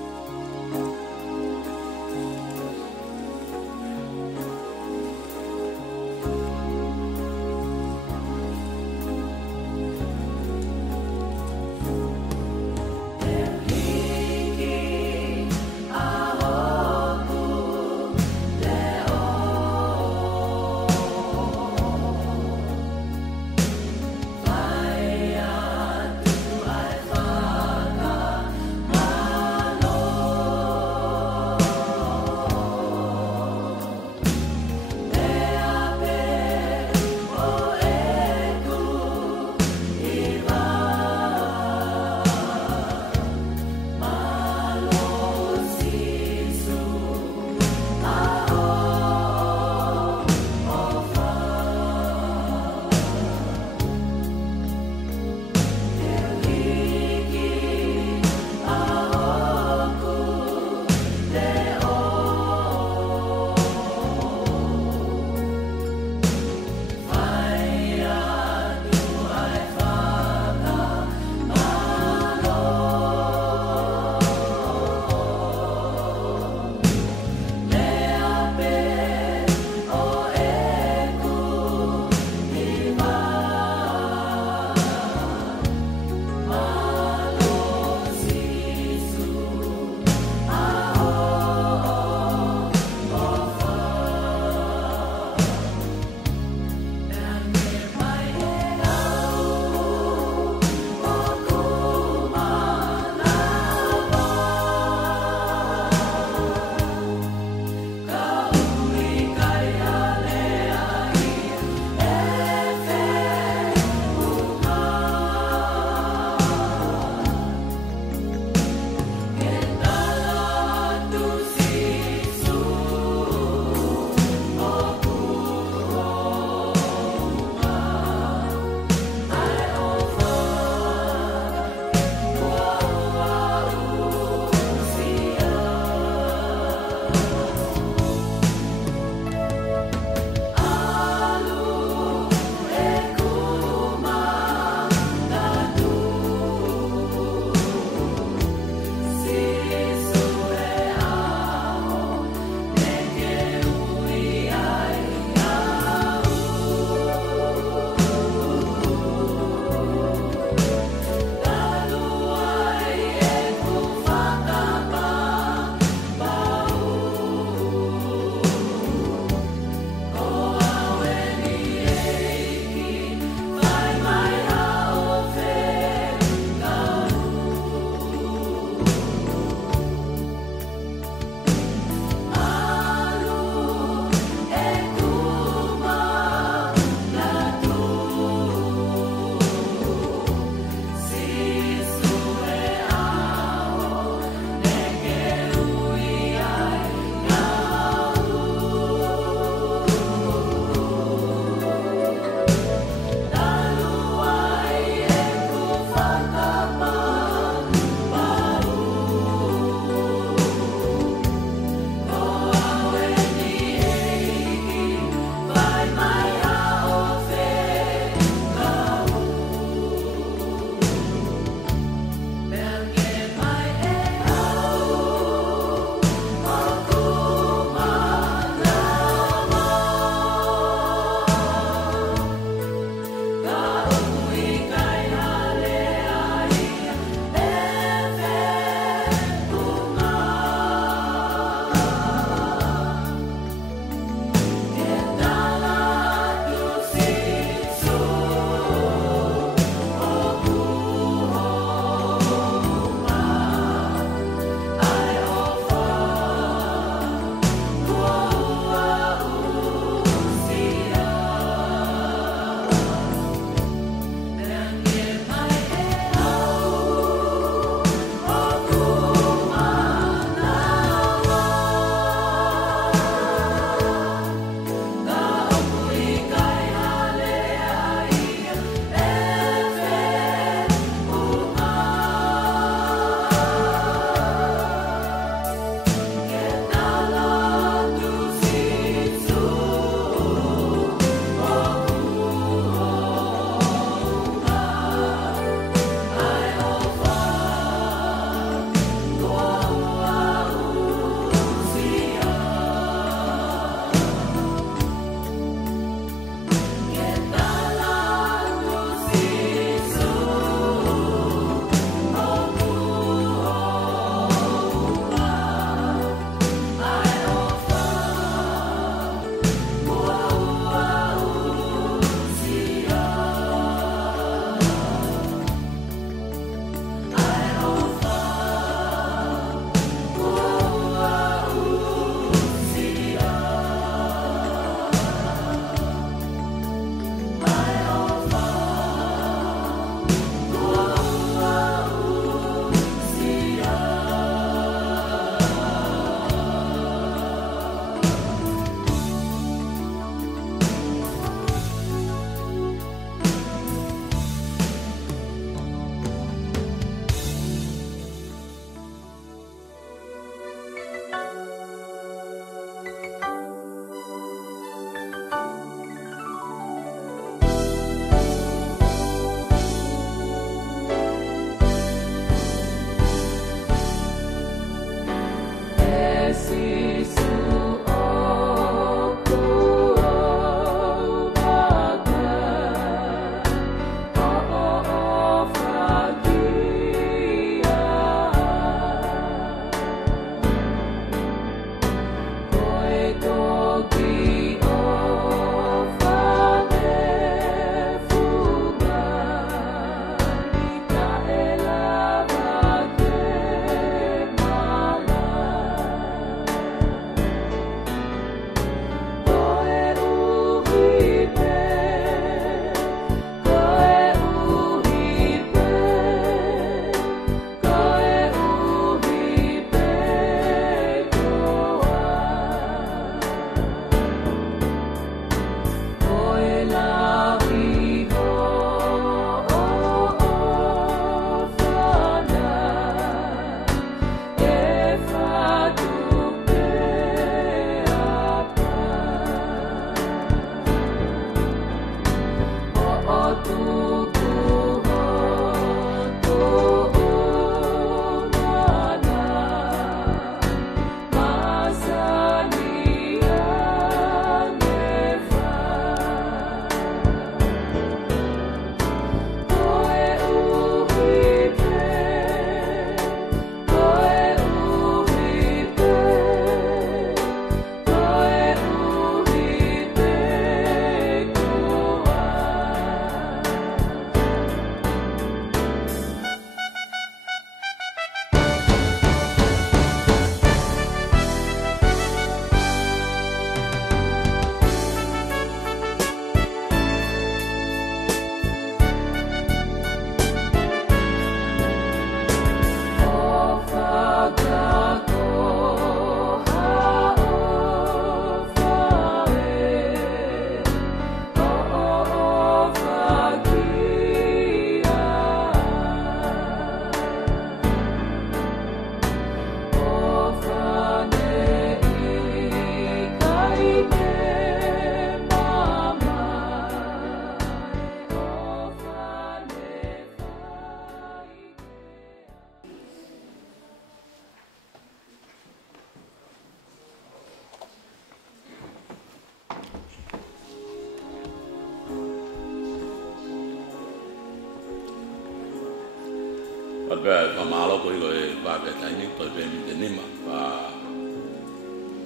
Pagka pamalo ko iko'y bagay tayo to'y pemitinima pa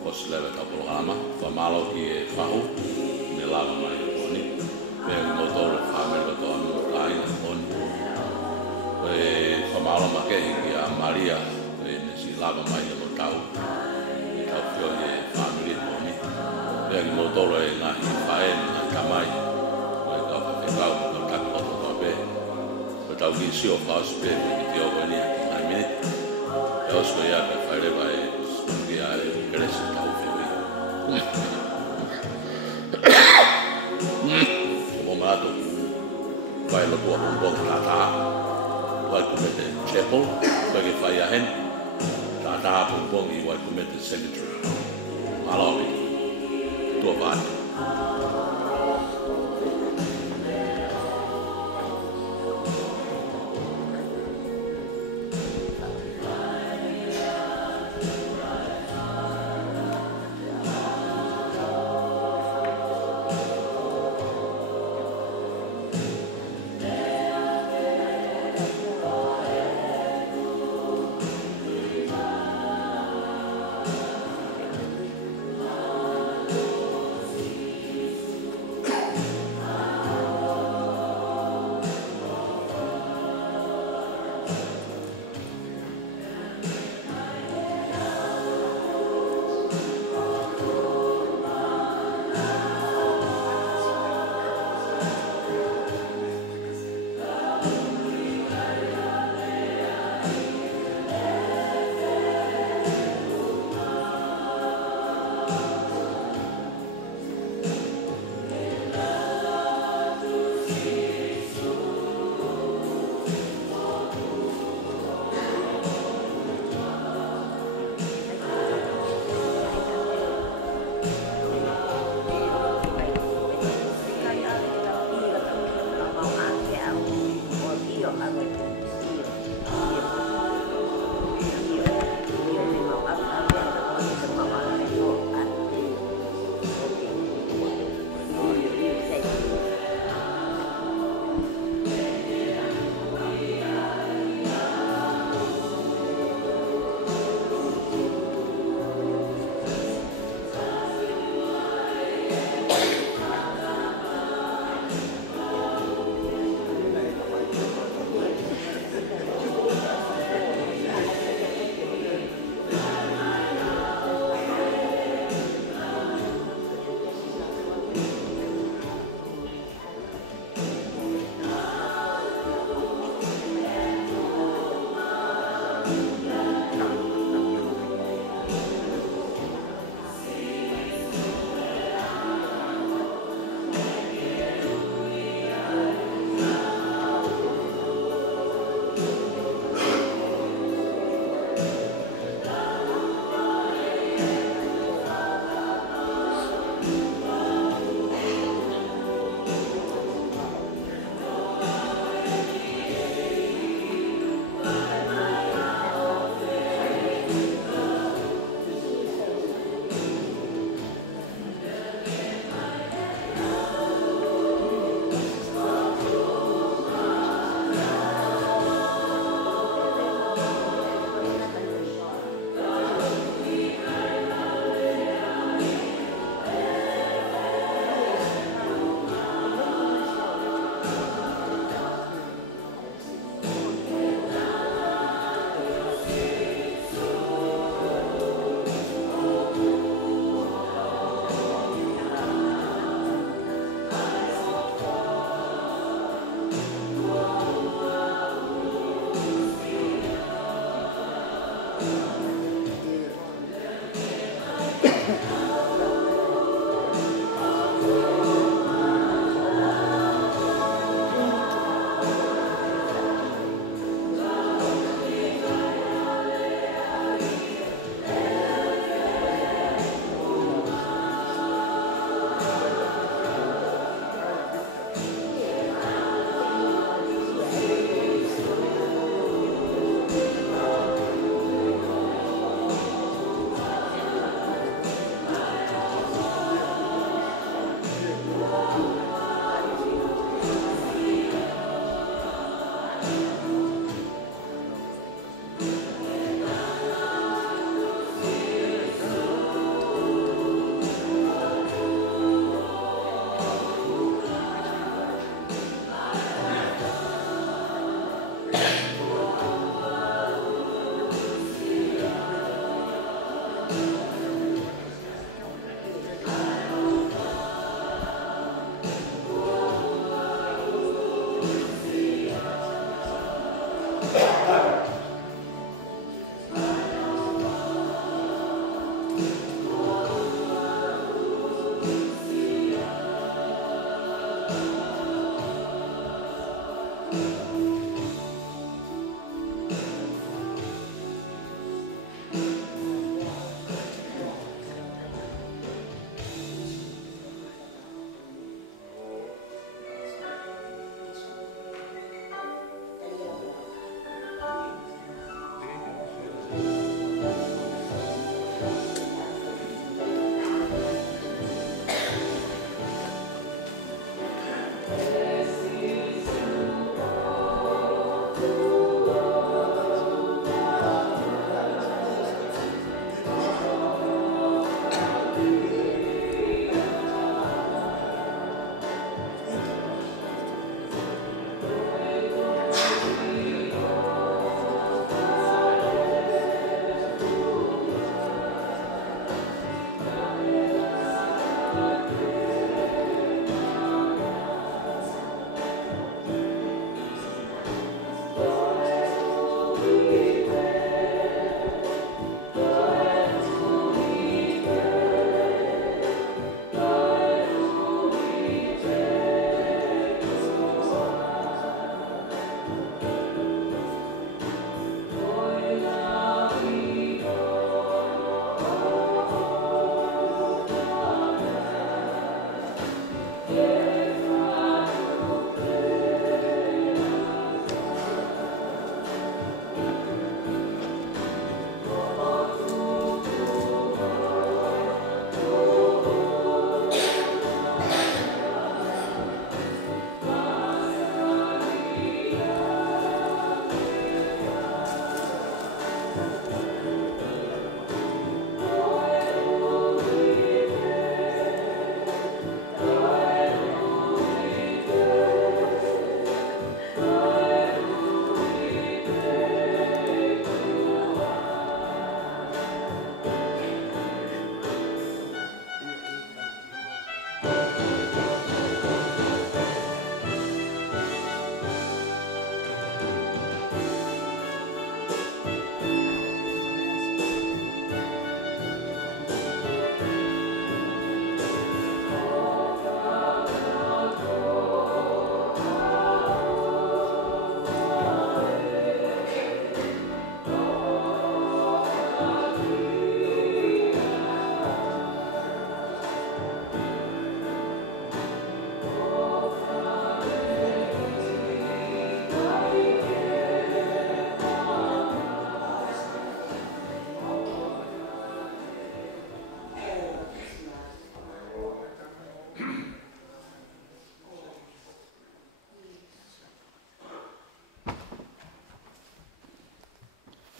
kosleve kapulama pamalo ki Fai'aho nilala mai poni peng motor family to anu kai poni ko'y pamalo make ki a Maria ko'y nilala mai mo tau fio ye family poni peng motor ai na Fae na kamai ko'y ka pekau ko tak ko to be tau ki sio pas pe ki o ni na minute eu sou ia que fale vai que a cresce tau fio o mato vai lo tua un po' tata vai come te chapel vai que Fai'aho tata un po' i vai come te cemetery malo tua vai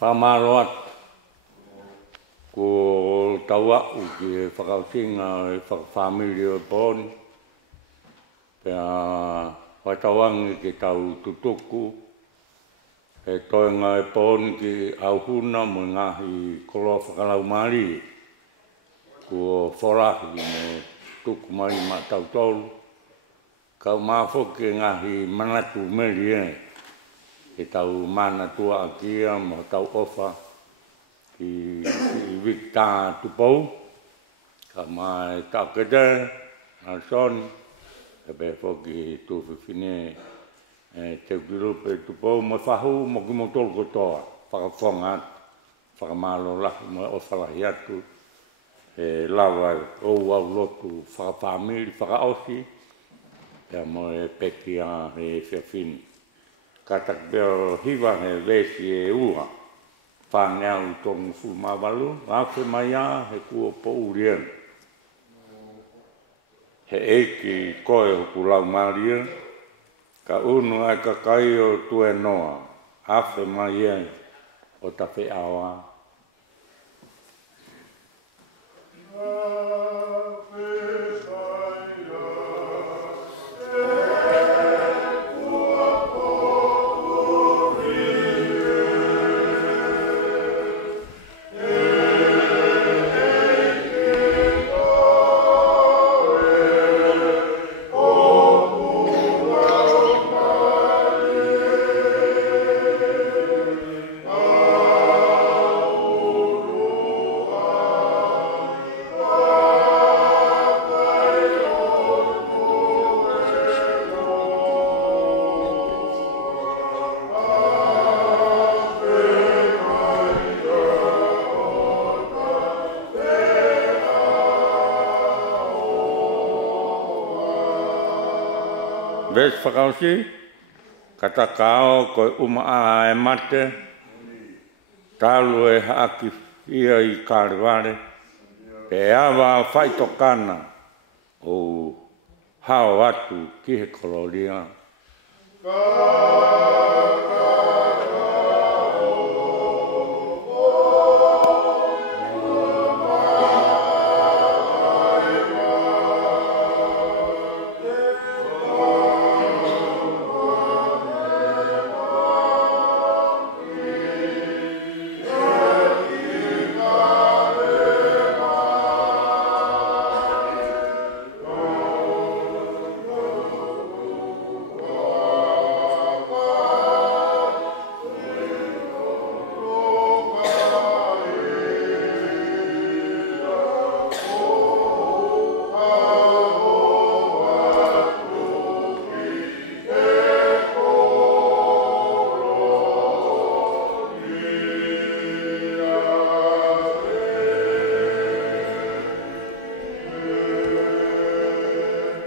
Pamaroat ko tawa ki whakautinga e whakafamilia o pōni. Pea whatawangi ki tau tutuku e toenga e pōni ki auhuna mo ngahi koloa whakalau mari. Ko whorahi me tuku mai ma tau tolu. Kau māwhoki ngahi manatu meri e tau mana tua akia mo tau ofa ki Victor Tupou ka mai takede na son e be foki tu fine te grupo Tupou mo fahu mo ki mo tol ko toa whakafonga whakamalo la mo ofa la hiatu e lawa o au lotu whakafamili whakaosi e mo e pekia e whiawhini. Katak beo hiwa he vesi e ua. Whāngeau tongu fulmawalu, awhi mai a he kua po urien. He eiki koe hoku lau maria, ka unu ai kakai o tue noa, awhi mai e o ta Fai'aho a. ves whakausi, kata kao koe umaa e mate, talu e haaki ia I kāreware, pe awa whaitokana o hao atu ki he koloria.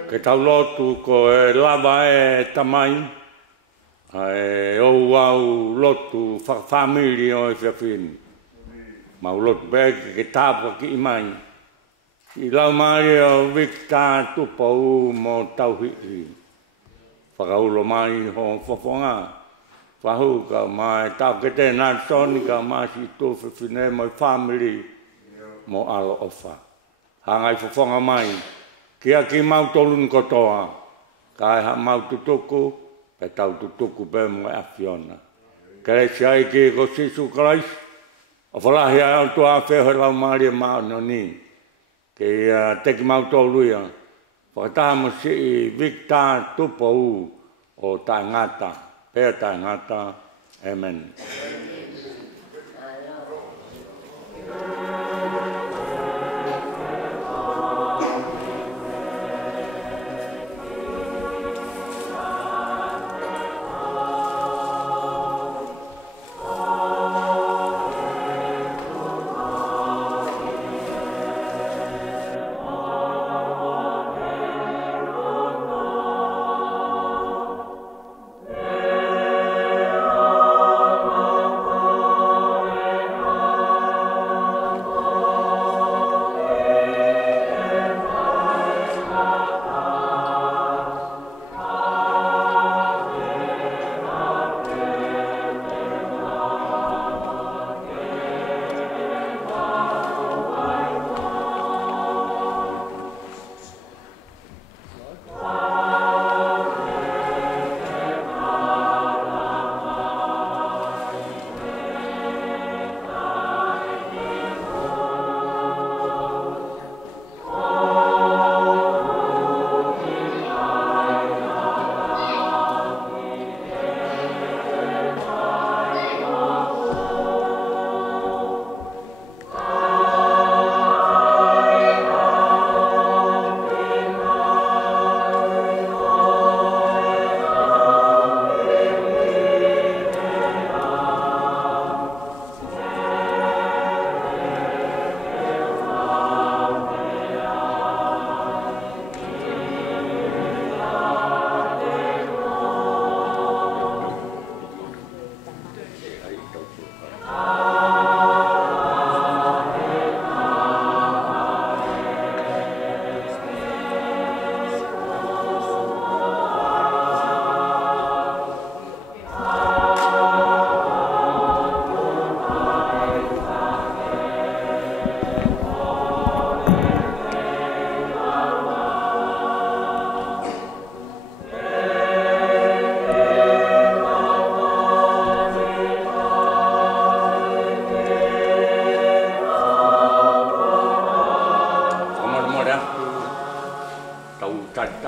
Ke tau lotu ko e lava e tamai, e ou au lotu whakawhamiri o e whiawhini. Mau lotu pēki ke tāpua ki I mai. I lau maari o Victor Tupou mo tauhihi. Whakaulo mai ho whawhonga. Whahuka mai tau ke tēnā toni ka māsi tō whiwhine mo I whamiri mo alo ofa. Hangai whawhonga mai. Kia ki mau tolun kotoa, kai ha mau tutuku, pe tau tutuku pe mo e awhiona. Kere si ai ki ko sisu Christ, o whalahi au tua wheho lau maari e mao no ni. Ke teki mau toluia, whakataha mo si I Victor Tupou o tae ngata, pea tae ngata, amen.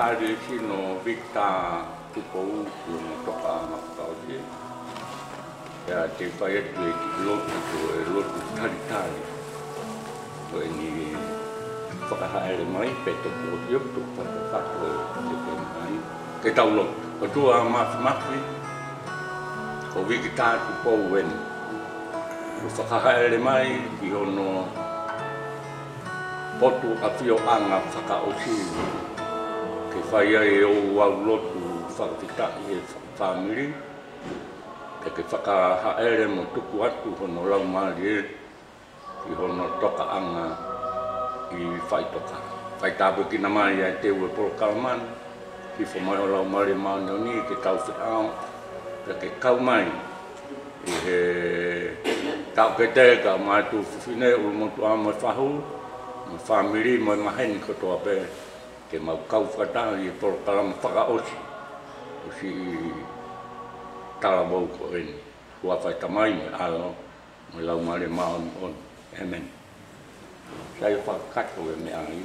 tari sino Victor Tupou yung toka makakausi. Ya te fayat le lotu tari. So ini pakahaere mai peto po yop to pakafato te mai. Ke taulot patua mas ko Victor Tupou wen. Pakahaere mai ki ono potu afio anga whakaosi ke whaia e o au lotu whakawhita i e whamiri. Ke whakahaere mo tuku atu hono lau maari e ki hono toka anga i whaitoka. Whaitapu ki na mai ai te ue polo kalamani. Ki wha mai o lau maari maani o ni ke tau Fai'aho. Ke kau mai i he tau ke te ka mai tu whiwhine ulu motu a mai whahu. Mai whamiri mai maheni katoa pe ke mau kau whakatau i polo kalama whakaosi. Osi i tala mau ko eni. Kua whaitamai me alo mai lau maari maani on. Amen. Saya whakakato e me ai.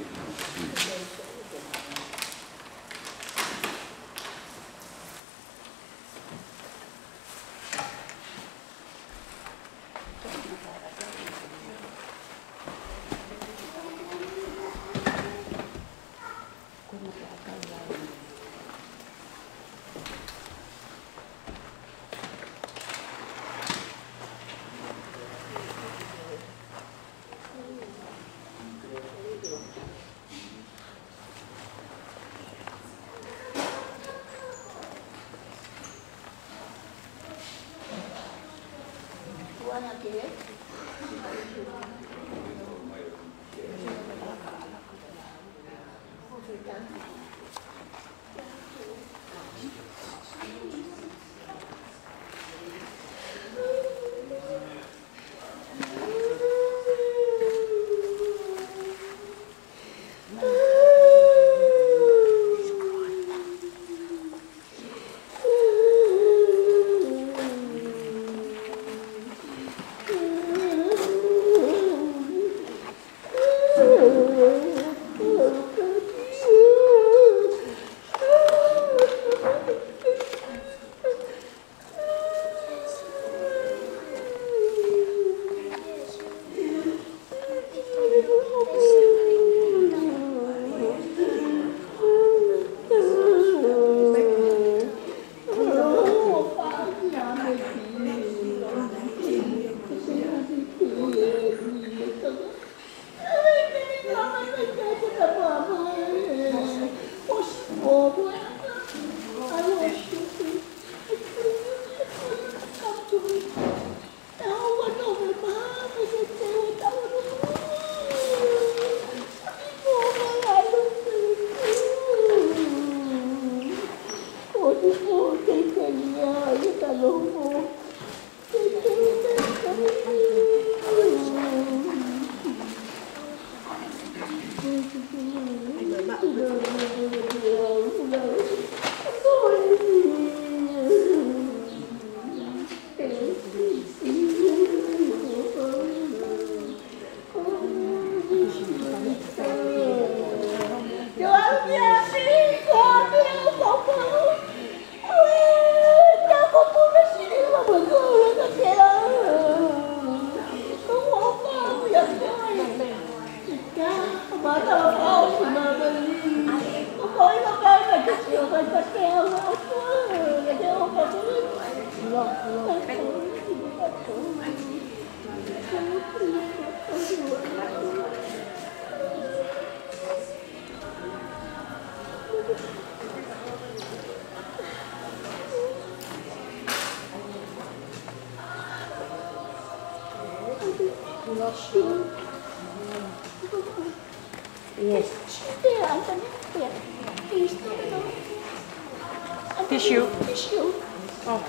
Yes. Tissue. Tissue. Oh.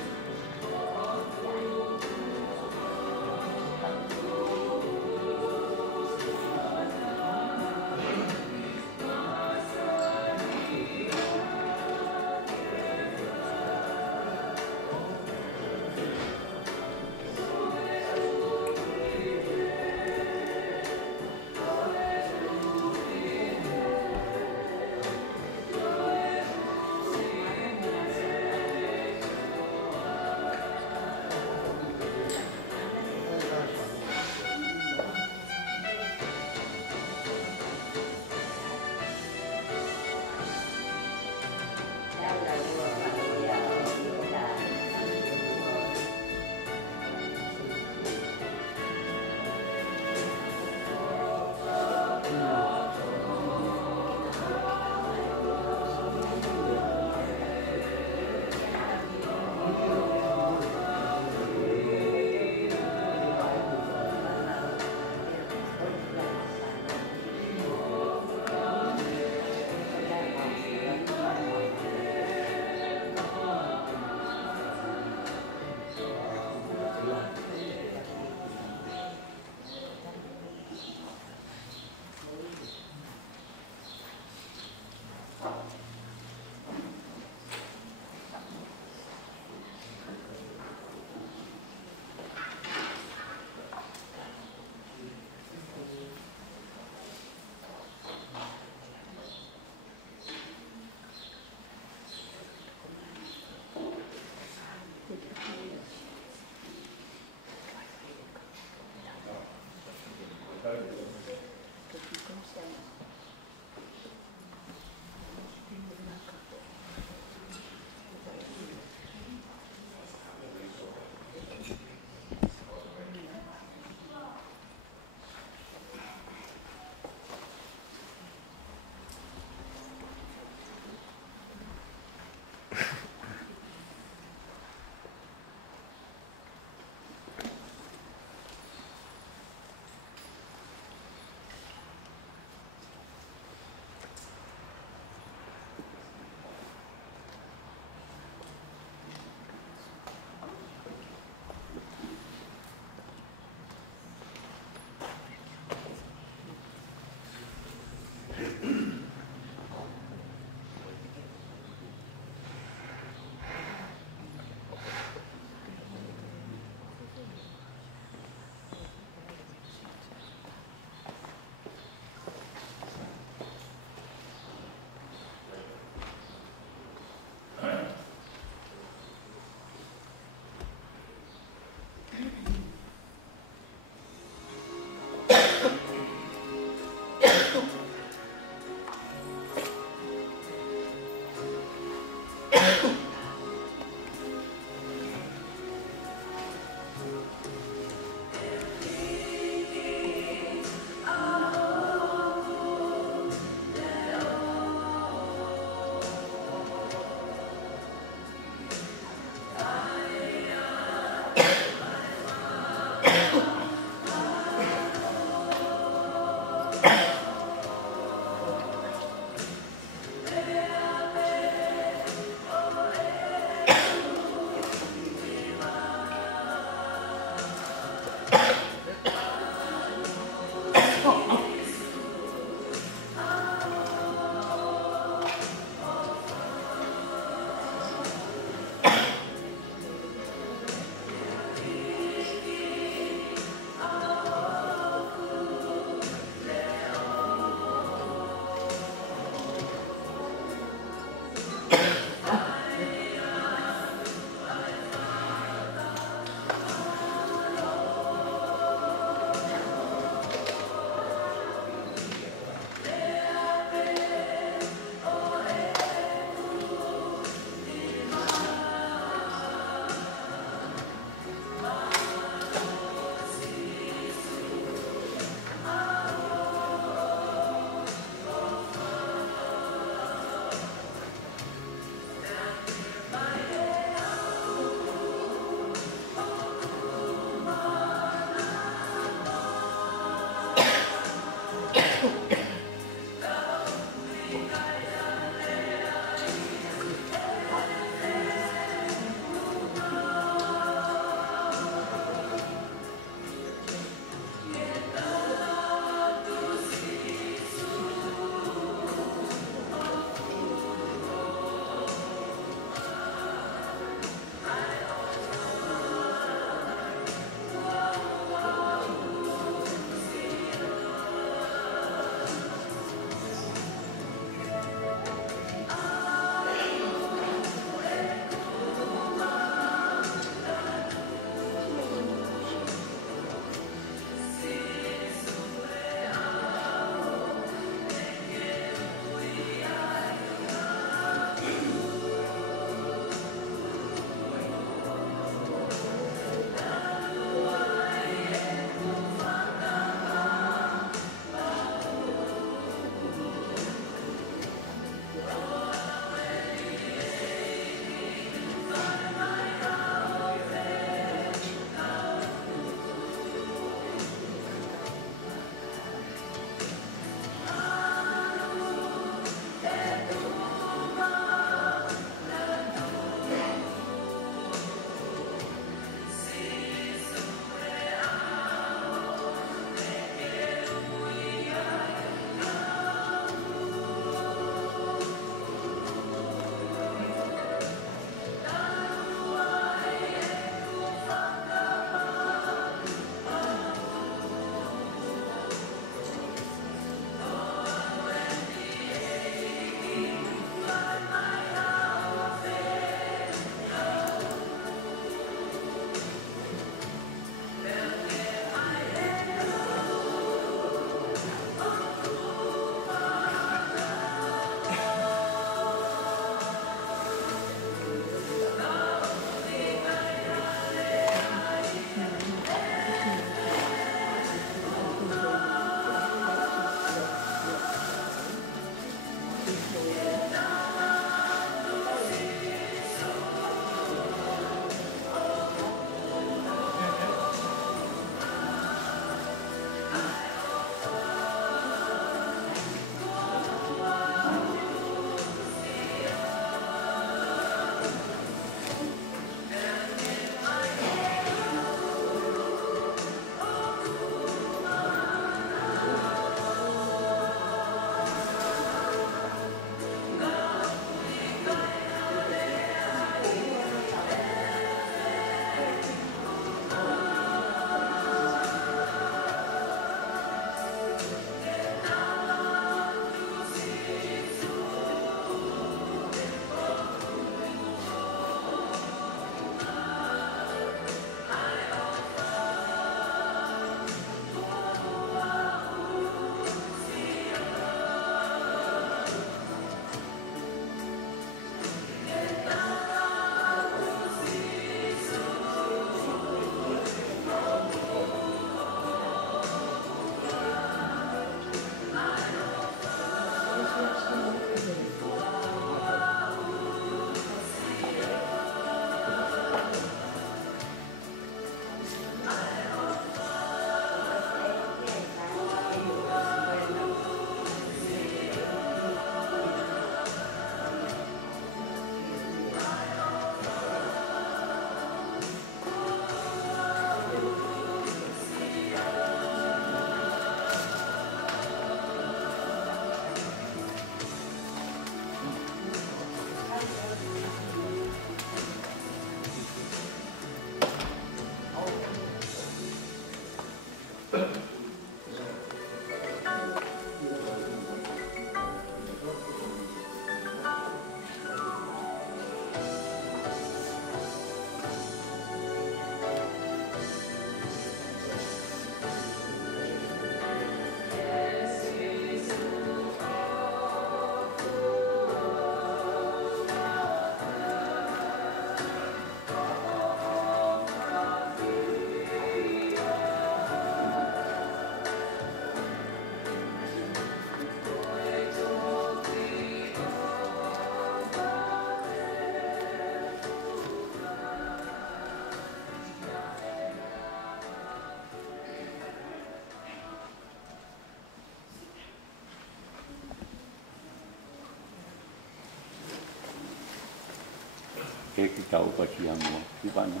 Ke ki tau pasi hango, ki pana.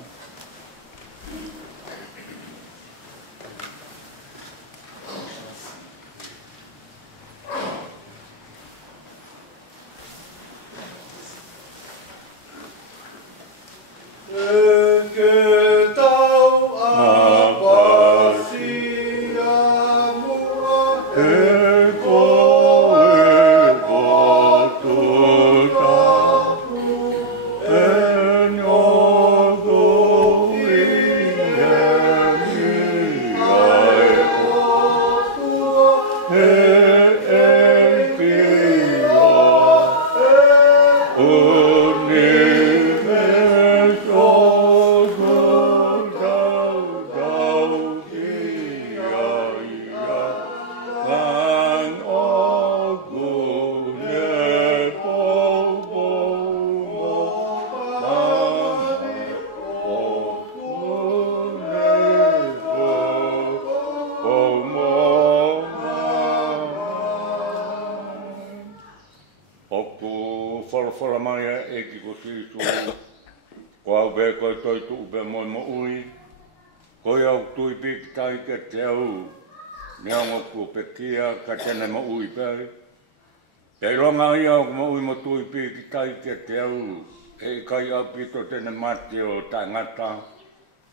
Pito tene mate o tangata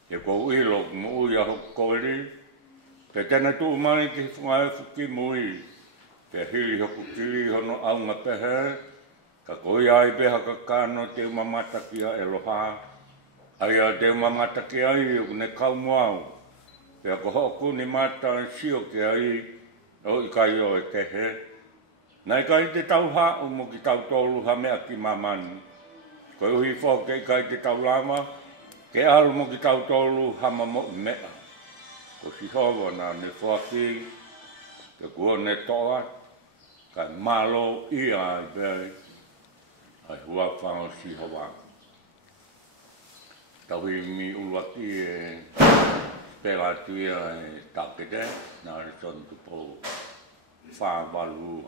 e ko uilo mo uia hokori pe tene tu mai ki whae fuki mui pe hili hoku kili hono aunga pehe ka koi ai beha ka kano te mamata kia e loha ai a te mamata kia ai o ne kau muau pe ko hoku ni mata sio kia ai o i kai o e kehe nai kai te tauha o mo ki tau tolu ha mea ki mamani ko hui fo ke kai te tau lama ke alu mo ki tau tolu hama mo mea ko si hovo na ne foaki ke kua ne toa ka malo ia ai bei ai hua whao si hova tawi mi ulwaki e spela tuia e takede na re son Tupou whawalu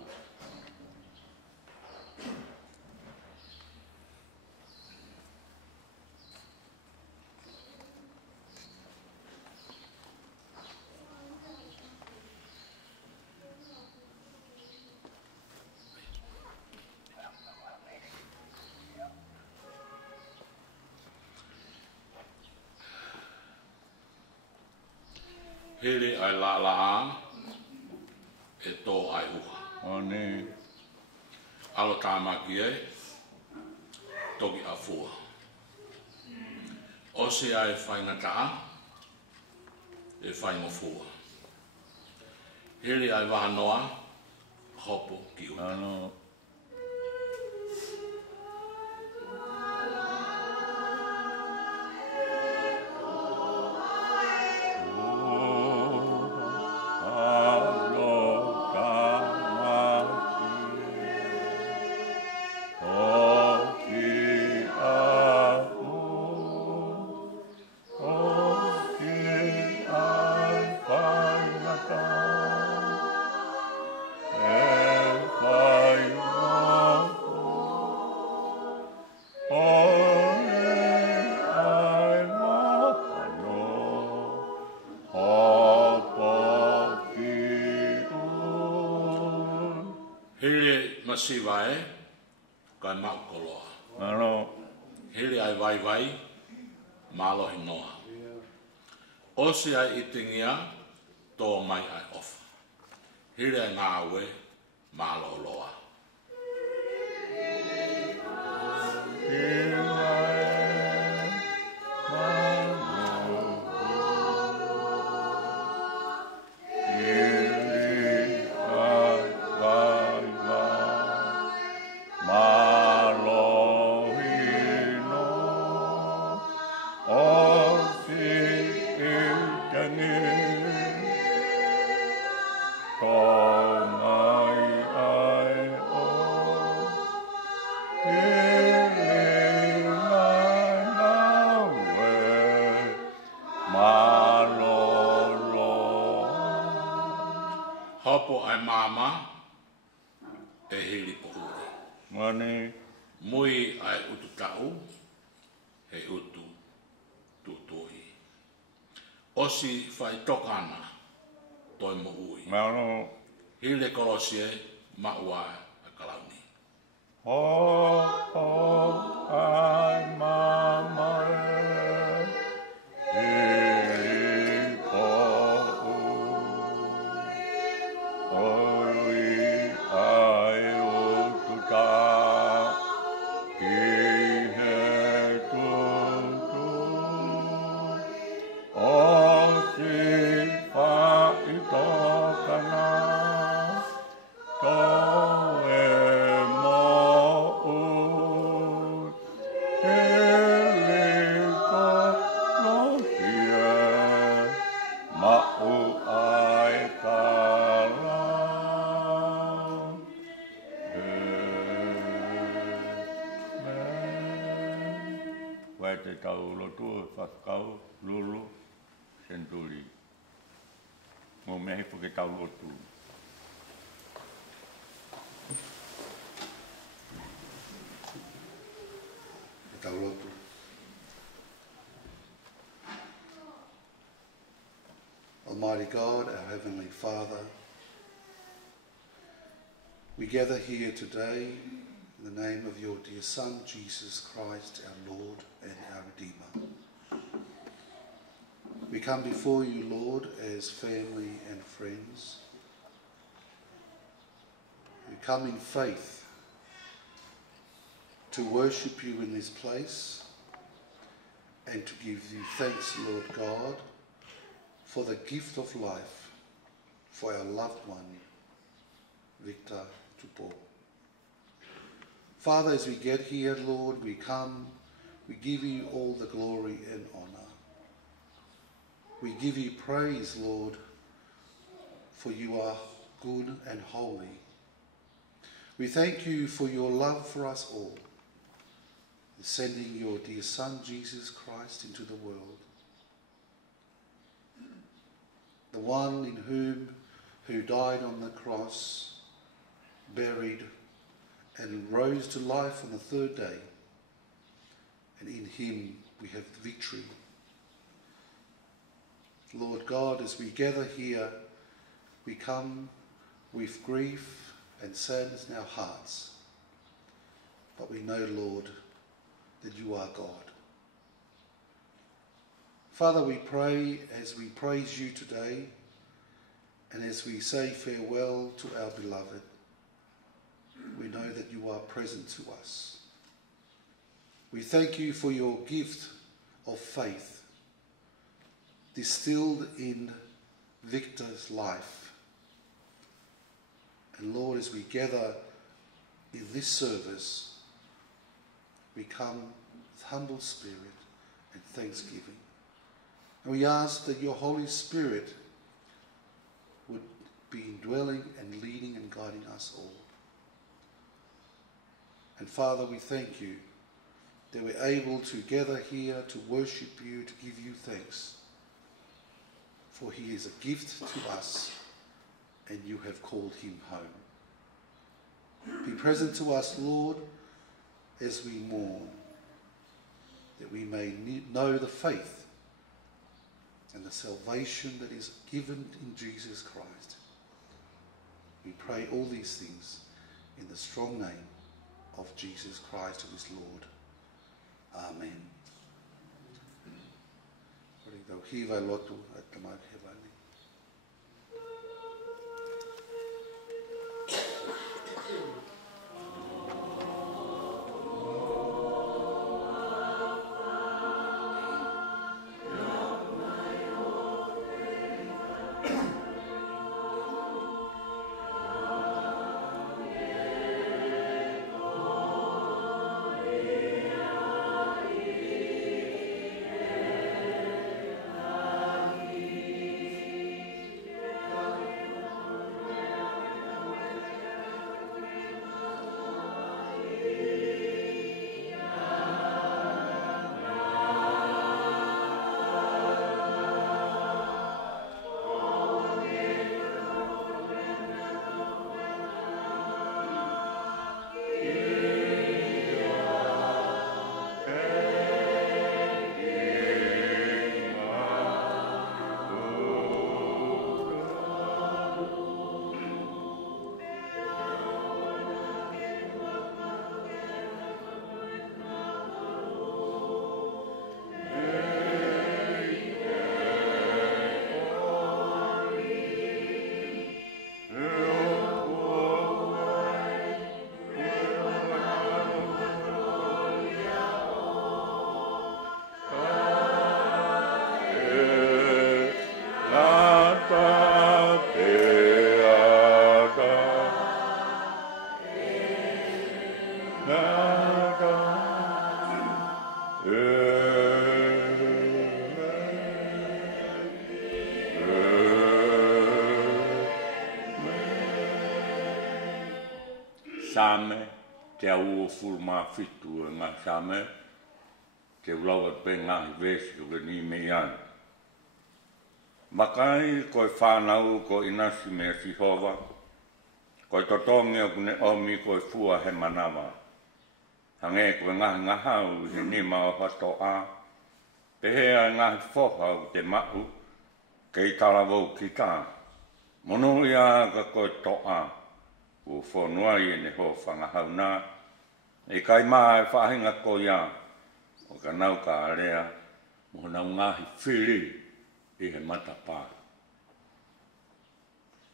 Hili ai la e tō ai uha. O ne. Alo tāmaki e, toki a fua. Ose ai whaingataa, e whaingo fua. Hili ai wahanoa, hopo ki uta. Ano. Masiva e, kai maukoloa. Ano. Hili ai vai, malohi noa. Osi ai itingia, tō mai ai ofa. Hili ai ngāwe, maloloa. Hopo ai mama e hili pohuri. Mani. Mui ai ututau he utu tutui. Osi fai tokana toi mo ui. Mano. Hile kolosie maua a kalauni. Ai mama te tau lotu whakau lulu senturi. Mo mehe po ke tau lotu. Tau lotu. Almighty God, our Heavenly Father, we gather here today in the name of your dear Son, Jesus Christ, our Lord and our Redeemer. We come before you, Lord, as family and friends. We come in faith to worship you in this place and to give you thanks, Lord God, for the gift of life for our loved one, Victor Tupou. Father, as we get here, Lord, we come, we give you all the glory and honour. We give you praise, Lord, for you are good and holy. We thank you for your love for us all, sending your dear Son, Jesus Christ, into the world. The one in who died on the cross, buried, and rose to life on the third day. And in him we have victory. Lord God, as we gather here, we come with grief and sadness in our hearts. But we know, Lord, that you are God. Father, we pray as we praise you today and as we say farewell to our beloved, we know that you are present to us. We thank you for your gift of faith distilled in Victor's life. And Lord, as we gather in this service, we come with humble spirit and thanksgiving. And we ask that your Holy Spirit would be indwelling and leading and guiding us all. And Father, we thank you that we're able to gather here to worship you, to give you thanks. For he is a gift to us, and you have called him home. Be present to us, Lord, as we mourn, that we may know the faith and the salvation that is given in Jesus Christ. We pray all these things in the strong name of Jesus Christ, who is Lord. Amen. same, te au o fulma fitu ngā same, te ulau e pe ngā hivesi o ke ni me iana. Makai koe whanau ko inasi me Sihova, koe totongi o kune omi koe fua he manawa. Hange koe ngahi ngahau he nima o hatoa, pehea ngahi foha o te mau, kei tarawau ki tā. Mono ia ka koe toa, o whonuai e ne ho whangahau nā, e kai maa e whahinga ko ia, o ka nau ka area, mo nau ngahi whiri i he matapā.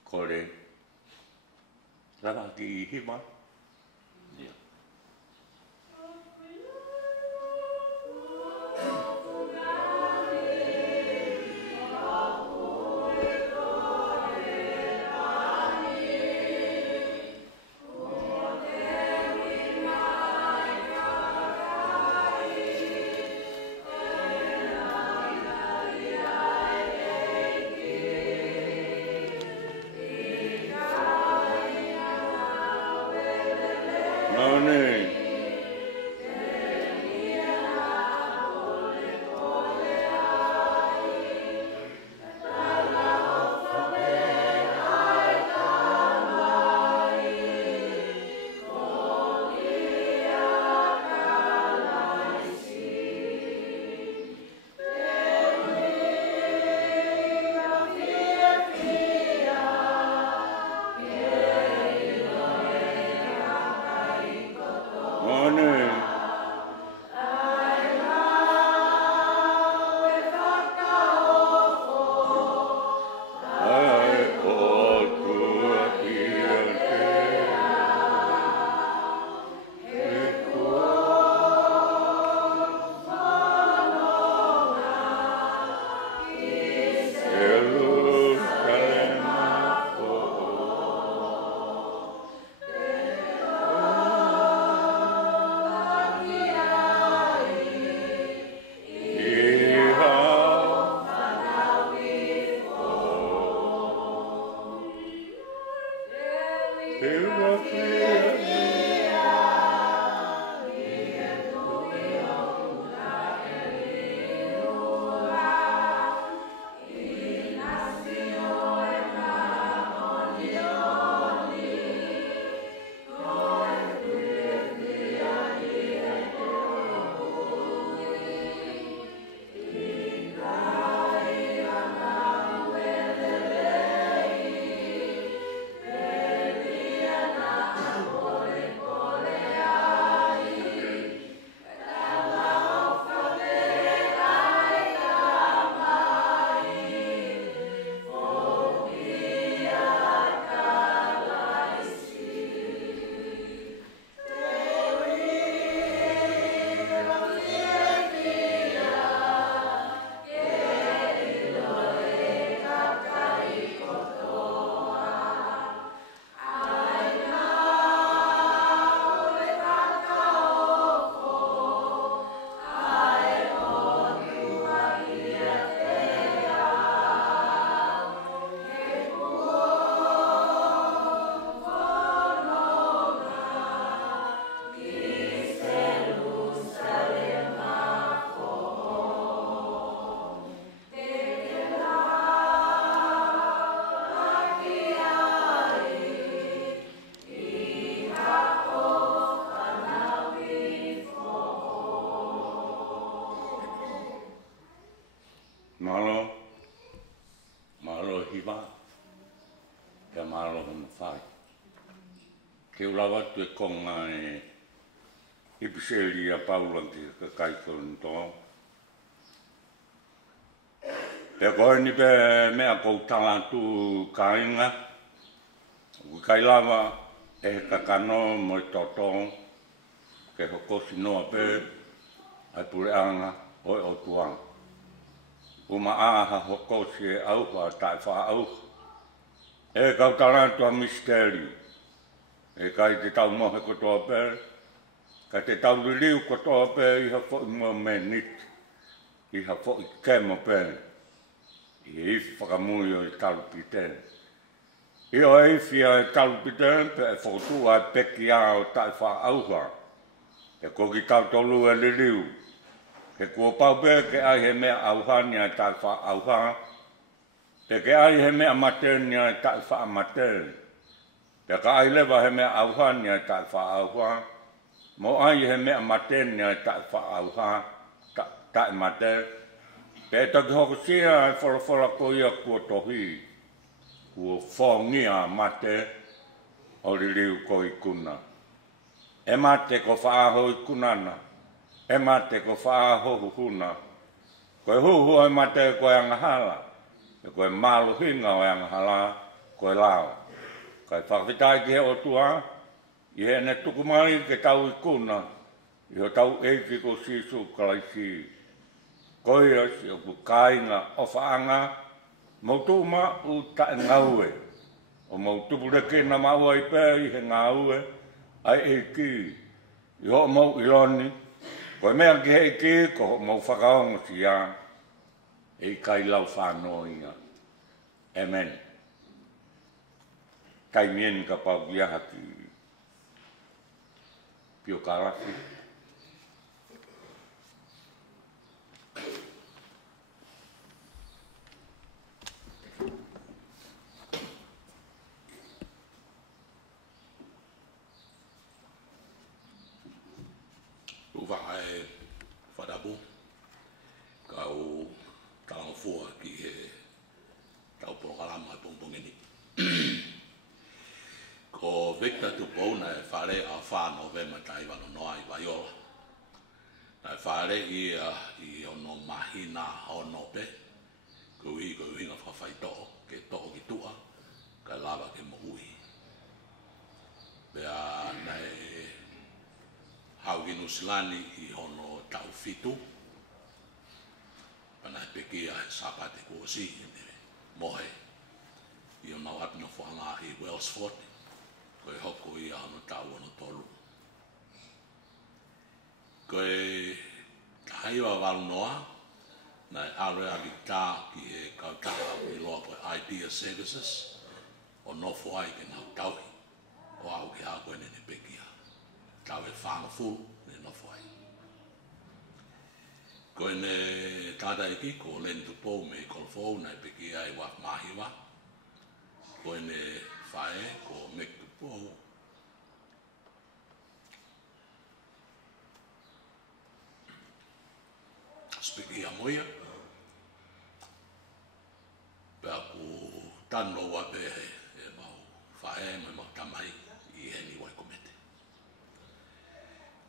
Kore, rawa ki i hima, ia. Ke ulawa tu e konga e ipiseli a paula ki ka kaiko nto. Pe koe ni pe mea kou talantu kainga. Kai lava e kakano mo i totong ke hokosi noa pe ai pure anga oi o tuang. Uma aha hokosi e auha tai Fai'aho. E kau talantu a misteri. E kai te tau mohe kotoa pe, ka te tau riliu kotoa pe iha fo i mua menit, iha fo i kemo pe, i ifi whakamui o i talu pite. I o e fia e talupite pe e whautua e peki a o tai whaauha. E ko ki tau tolu e liliu. Ke kua paupe ke ai he mea auhania e tai whaauha. Pe ke ai he mea matenia e tai whaamaten. Pe ka ai lewa he mea auhania e tai whaauha. Mo ai he mea matenia e tai whaauha. Tai maten. Pe toki hoko sia e whorofora ko ia kua tohi. Kua whongia mate o liliu ko i kuna. E mate ko Fai'aho i kunana. E mate ko Fai'aho huhuna. Koe huhu e mate ko e angahala. E koe malu hinga o e angahala ko e lao. Kai whakawhitai ki he o tua. I he ne tukumai ke tau i kuna. I ho tau eiki ko sisu kalaisi. Koe si o ku kainga o whaanga. Mautuma u tae ngaue. O mautupu reke na maua i pē i he ngaue. Ai e ki. I ho mau iloni. Koe mea ki he ki ko ho mau whakaongo si a. E kai lau whanau inga. Amen. Kai mien ka pau ki aha ki. Pio karaki. Uva e whadabu. Kau talang fua ki he tau progalama e pongpongeni. Ko Victor Tupou na e whare a whāno vema tai wano noa i Waiola. Na e whare i ono mahina ono pe. Ko hinga whawhai to'o, ke to'o ki tua, ka lava ke mohui. Pea na e hauki nusilani i hono tau fitu. Pana e peki a he sapate kuosi, mohe. I o nau apina whanga i Wellsford. Koe hoko i a hono tau ono tolu. Koe haiwa walunoa, na e aure ali tā ki e kautaha i loa koe Idea Services, o nofo ai ke nau tauhi, o au ki hako e nene pekia. Tau e whanga fulu, ne nofo ai. Koe ne tāta eki, ko Len Tupou me kolofou, na e pekia e waf mahiwa. Koe ne whae, ko Mek Tupou. Speki a moia. Pea ku tano wa pe e mau whae, mai mau tamai i heni wai komete.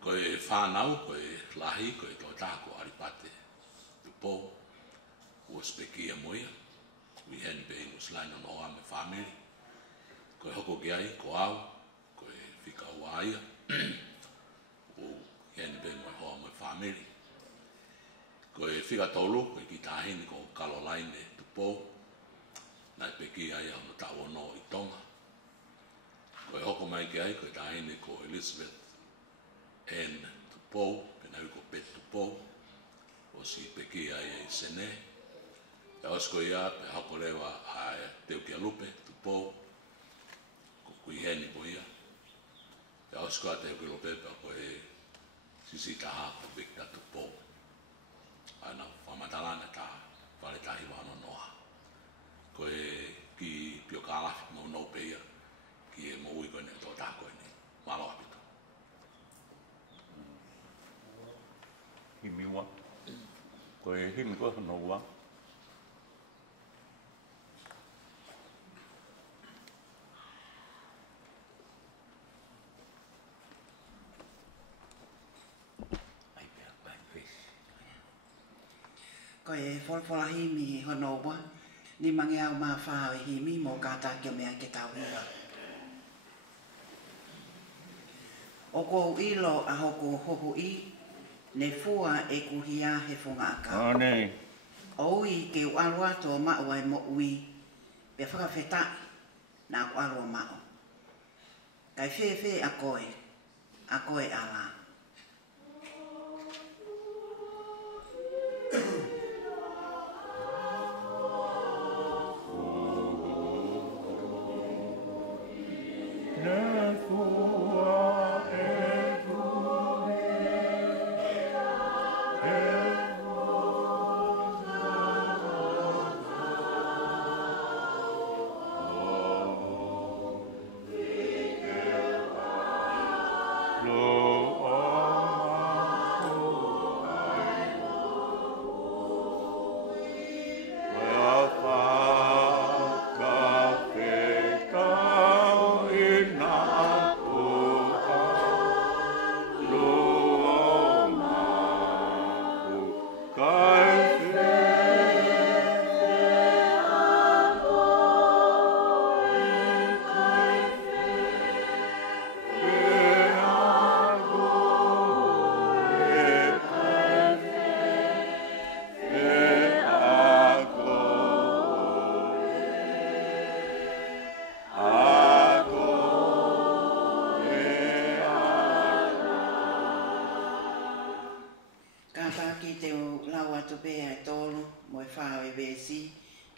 Koe whanau, koe lahi, koe tō tāko aripate. Tupou, ua speki a moia. Ui heni pe ingus laina no ame family. Koe hoko ki ai, ko au, koe whika ua aia. U heni pe moi hoa mai family. Koe whika tolu, koe ki tāhini ko Caroline Tupou. Nai peki ai au no tau ono i tonga. Koe hoko mai ki ai, koe tāhini ko Elizabeth N. Tupou, pena ko Pet Tupou. O si peki ai e sene. E osko ia, pe hoko lewa a Teu Kia Lupe, Tupou. Ko kui heni po ia. E osko a Teu Kia Lupe, pe koe sisi taha ko Victor Tupou. Ana whamatalana tā, whare tahi wano noa. Koe ki pio kālafi mau nou peia, ki e mo ui koe ne tō tā koe ne, malo apitu. Himiwa. Koe himi koe no ua. Ko e wholwhala himi hono wa, ni mange au mā whāo e himi mō kātā kia mea ke tau hira. O ko ilo a hoko hoho i, ne fua e kuhia he whunga aka. Ane. O ui ke u alo ato mao ai mo ui, pe whakawhetai nā ku alo mao. Kai whewhe a koe ala.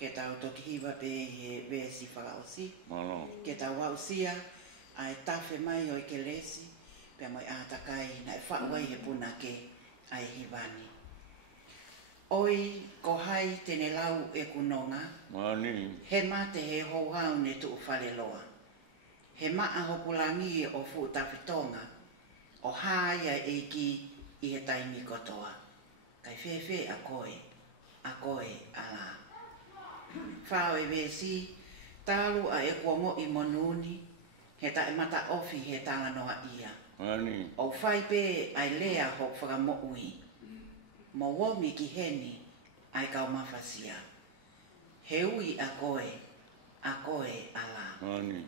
ke tau toki hiwa pe he vesi whakausi. Malo. Ke tau wausia, ai tawhi mai o i ke lesi, pe mai ātakai na e whauai he puna ke ai hiwani. Oi ko hai tene lau e kunonga, Mani. he mate he houhau ne tuu whale loa. He maa hokulangi o fu tawhitonga, o haia e ki i he taimi kotoa. Kai whewhe a koe ala. Whao e wesi, talu a e kuongo i monuni, he ta e mata ofi he tala noa ia. Mani. O whai pe ai lea ho whakamo ui. Mo womi ki heni ai kau mawhasia. He ui a koe ala. Mani.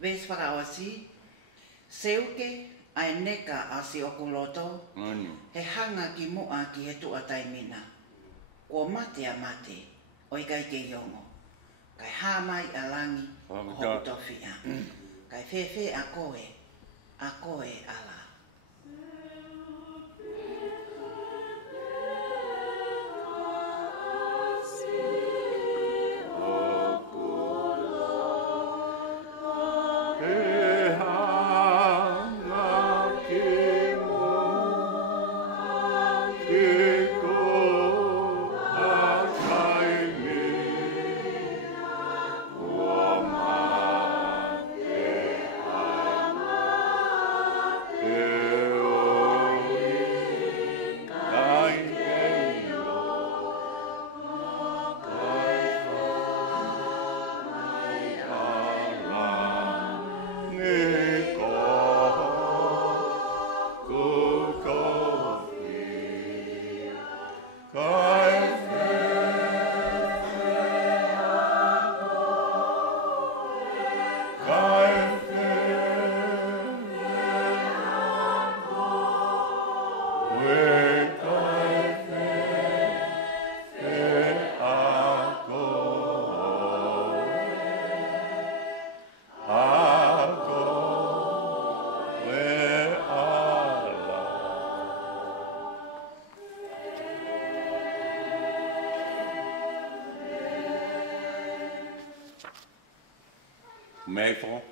Ves whakaawasi, seuke ai neka a si okuloto, Mani. he hanga ki mua ki he tua taimina. Ko mate a mate, oi kai ke yongo. Kai hamai a langi, ho tofia. Kai whewhe a koe ala. Meifo.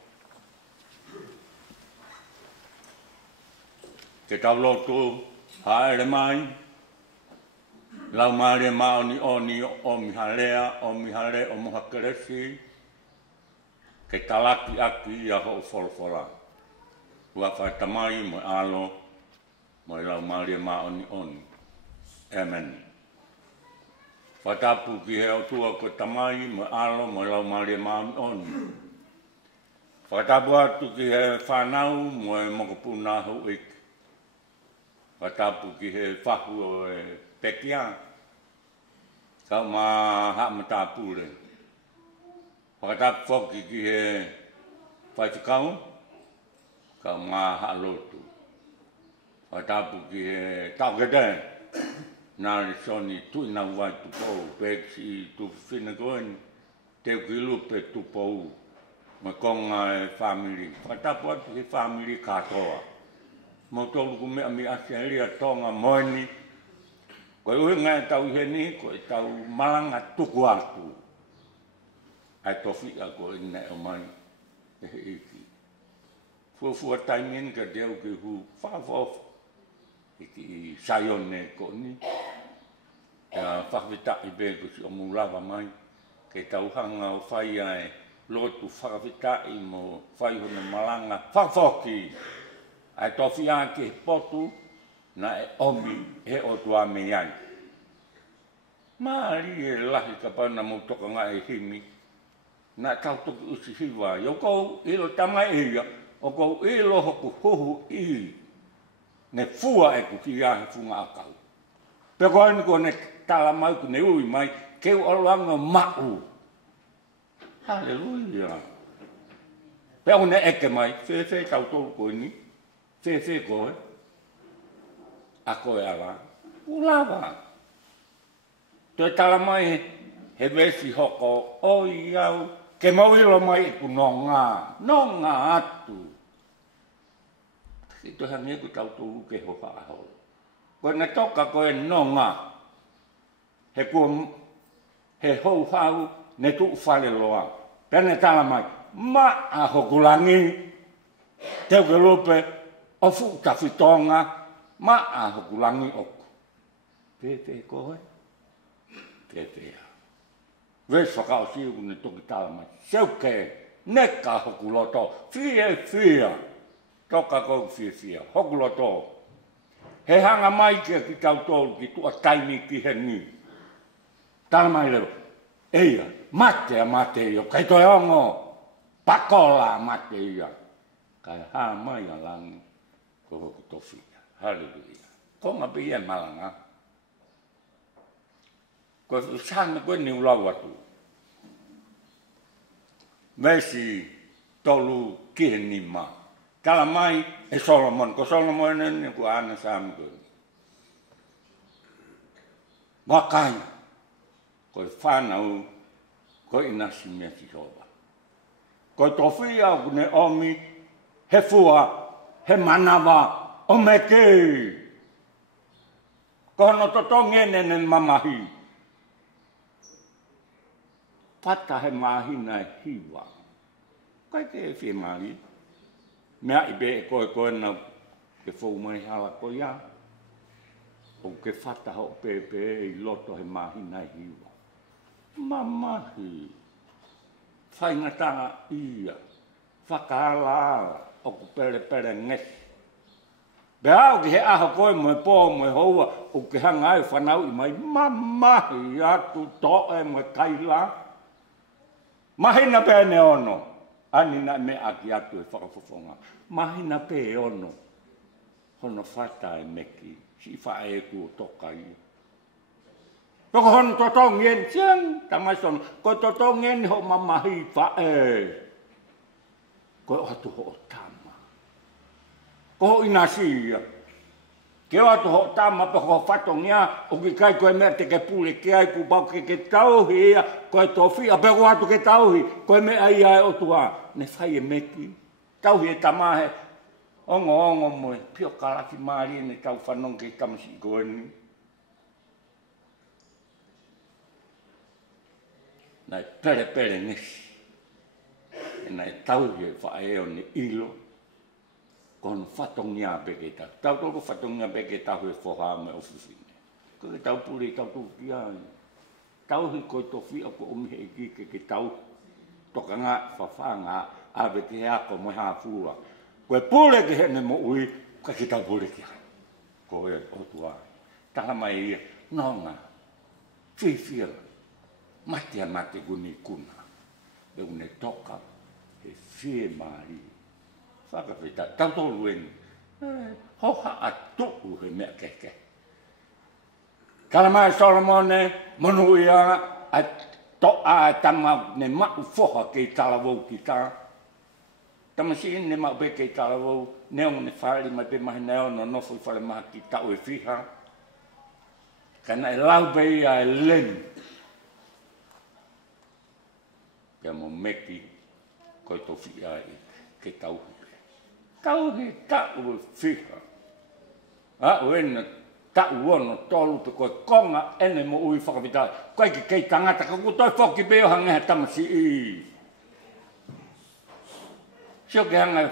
Ke tau lotu haere mai. Lau maare maoni o mihalea, o mihale, o mohakeresi. Ke talaki aki ia ho folfola. Ua whaitamai mo alo, mo lau maare maoni oni. Amen. Whatapu ki he o tua ko tamai mo alo, mo lau maare maoni oni. Whatapu atu ki he whanau mo e mokopuna hu ik. Whatapu ki he whahu o e pekia. Kau ma hamatapure. Whatapu whoki ki he whaitikau. Kau ma halotu. Whatapu ki he taukete. Nāre soni tui nau wai Tupou. Peksi tu whinagoen. Teu ki lupe Tupou. Ma konga e family. Whatapu atu he family katoa. Mo tolu ku mea mi asialia tonga moeni. Koe uhinga e tau heni, koe tau malanga tuku atu. Ai tofika koe ina e mai. E he iki. Fuafua taimini ka deu ki hu whaafofu. Iki sayone ko ni. Whakawita i bego si o mulawa mai. Ke tau hanga o whai ai. Lotu whakawitai mo whaihone malanga whafoki. Ai tofi ake potu na e omi he o tua me ai. Maari e lahi ka pana mo toka ngā e himi. Na tau toki usi hiwa. Yo kou ilo tamai ia. O kou ilo hoku huhu i. Ne fua e ku ki ahe funga akau. Pe koe ni ko ne tala mai ku ne ui mai. Keu aloanga mau. Halleluja. Pe o ne eke mai. Fe tau tolu koe ni. Fe koe. A koe ala. Ulawa. Toi tala mai he vesi hoko. Oi au. Ke mauilo mai e ku nonga. Nonga atu. Ki toi hangi ku tau tolu ke ho Fai'aho. Koe ne toka koe nonga. He kua he hou hau ne tu whare loa. Pene tala mai, ma a hokulangi, teu ke lupe, o fu tawhitonga, ma a hokulangi oku. Pepe koe, pepea. Ves whakao siu ne toki tala mai, seuke, neka hokuloto, fia, toka kou fia, hokuloto. He hanga mai ki tau tolu ki tua taimi ki he ni. Tala mai leo, eia, mate ia, kai toi ongo, pakola mate ia. Kai haa mai a langi, ko hoku tofia, hallelujah. Ko ma pia malanga. Ko sana koe ni ulau atu. Mesi tolu ki he ni maa. Tala mai e Solomon, ko Solomon ni ku ana sami koe. Wakai, koe whanau, koe inasi mea si soba. Koe tofia ku ne omi, he fua, he manawa, o me kei. Ko no totonge ne mamahi. Pata he mahina e hiwa. Koe ke e Fiema'u. Mea i be e koe na ke fau mai hala ko ia. O ke whata ho pepe i loto he mahina i hiwa. Mamahi. Whaingatanga ia. Whakaala o ku pere ngesi. Beau ki he aho koe mo e pō mo e houa o ke hanga ai whanau i mai. Mamahi atu toe mo e kaila. Mahina pēne ono. Ani na me aki atu e whakafofonga. Mahina pe ono. Hono whata e meki. Si whae ku o toka i. Toko hono totongien. Siang, tamaison. Ko totongien ho mamahi whae. Ko atu ho o tama. Ko ho inasia. Ke atu ho o tama pa ko whatongia. O ki kai koe mea te ke pule ke ai ku pau ke tauhi ia. Koe tofi. A pe ko atu ke tauhi. Koe mea ia e otua. Ne whai e meki. Tauhi e tamahe. Ongo moe. Pio kalaki maari ne tau whanong ke tamasi koe ni. Nai pere ngesi. E nai tauhi e whae o ni ilo. Kono whatongia peke tau. Tau toko whatongia peke tau e whoha me ofufine. Ko ke tau puri tau tuki ai. Tauhi koe tofi o ko umihe ki ke tau. Toka ngā whawhanga awe te hako mo haa fua. Koe pule ke hene mo ui, koe ki tau pule ki hai. Koe o tua. Taha mai ia, nonga, whiwhia, mate guni kuna. E une toka, e Fiema'u. Whakawhita, tau tolu eni. Hoha a tuku he mea keke. Kala mai Solomone, monu ia, a toa tama ne mau foha ke talavou ki tā. Tamasi ne mau be ke talavou, neo ne whare mai pe mahi neo no nofo i whare maha ki tau e whiha. Kana e lau be ia e leni. Pea mo meki, koe to whia e ke tauhi. Tauhi tau e whiha. A o ena tau ono tolu pe koe konga ene mo ui whakapitai. Koe ki kei tangata ka kutoi whoki peo hangeha tamasi i. Sio ke hanga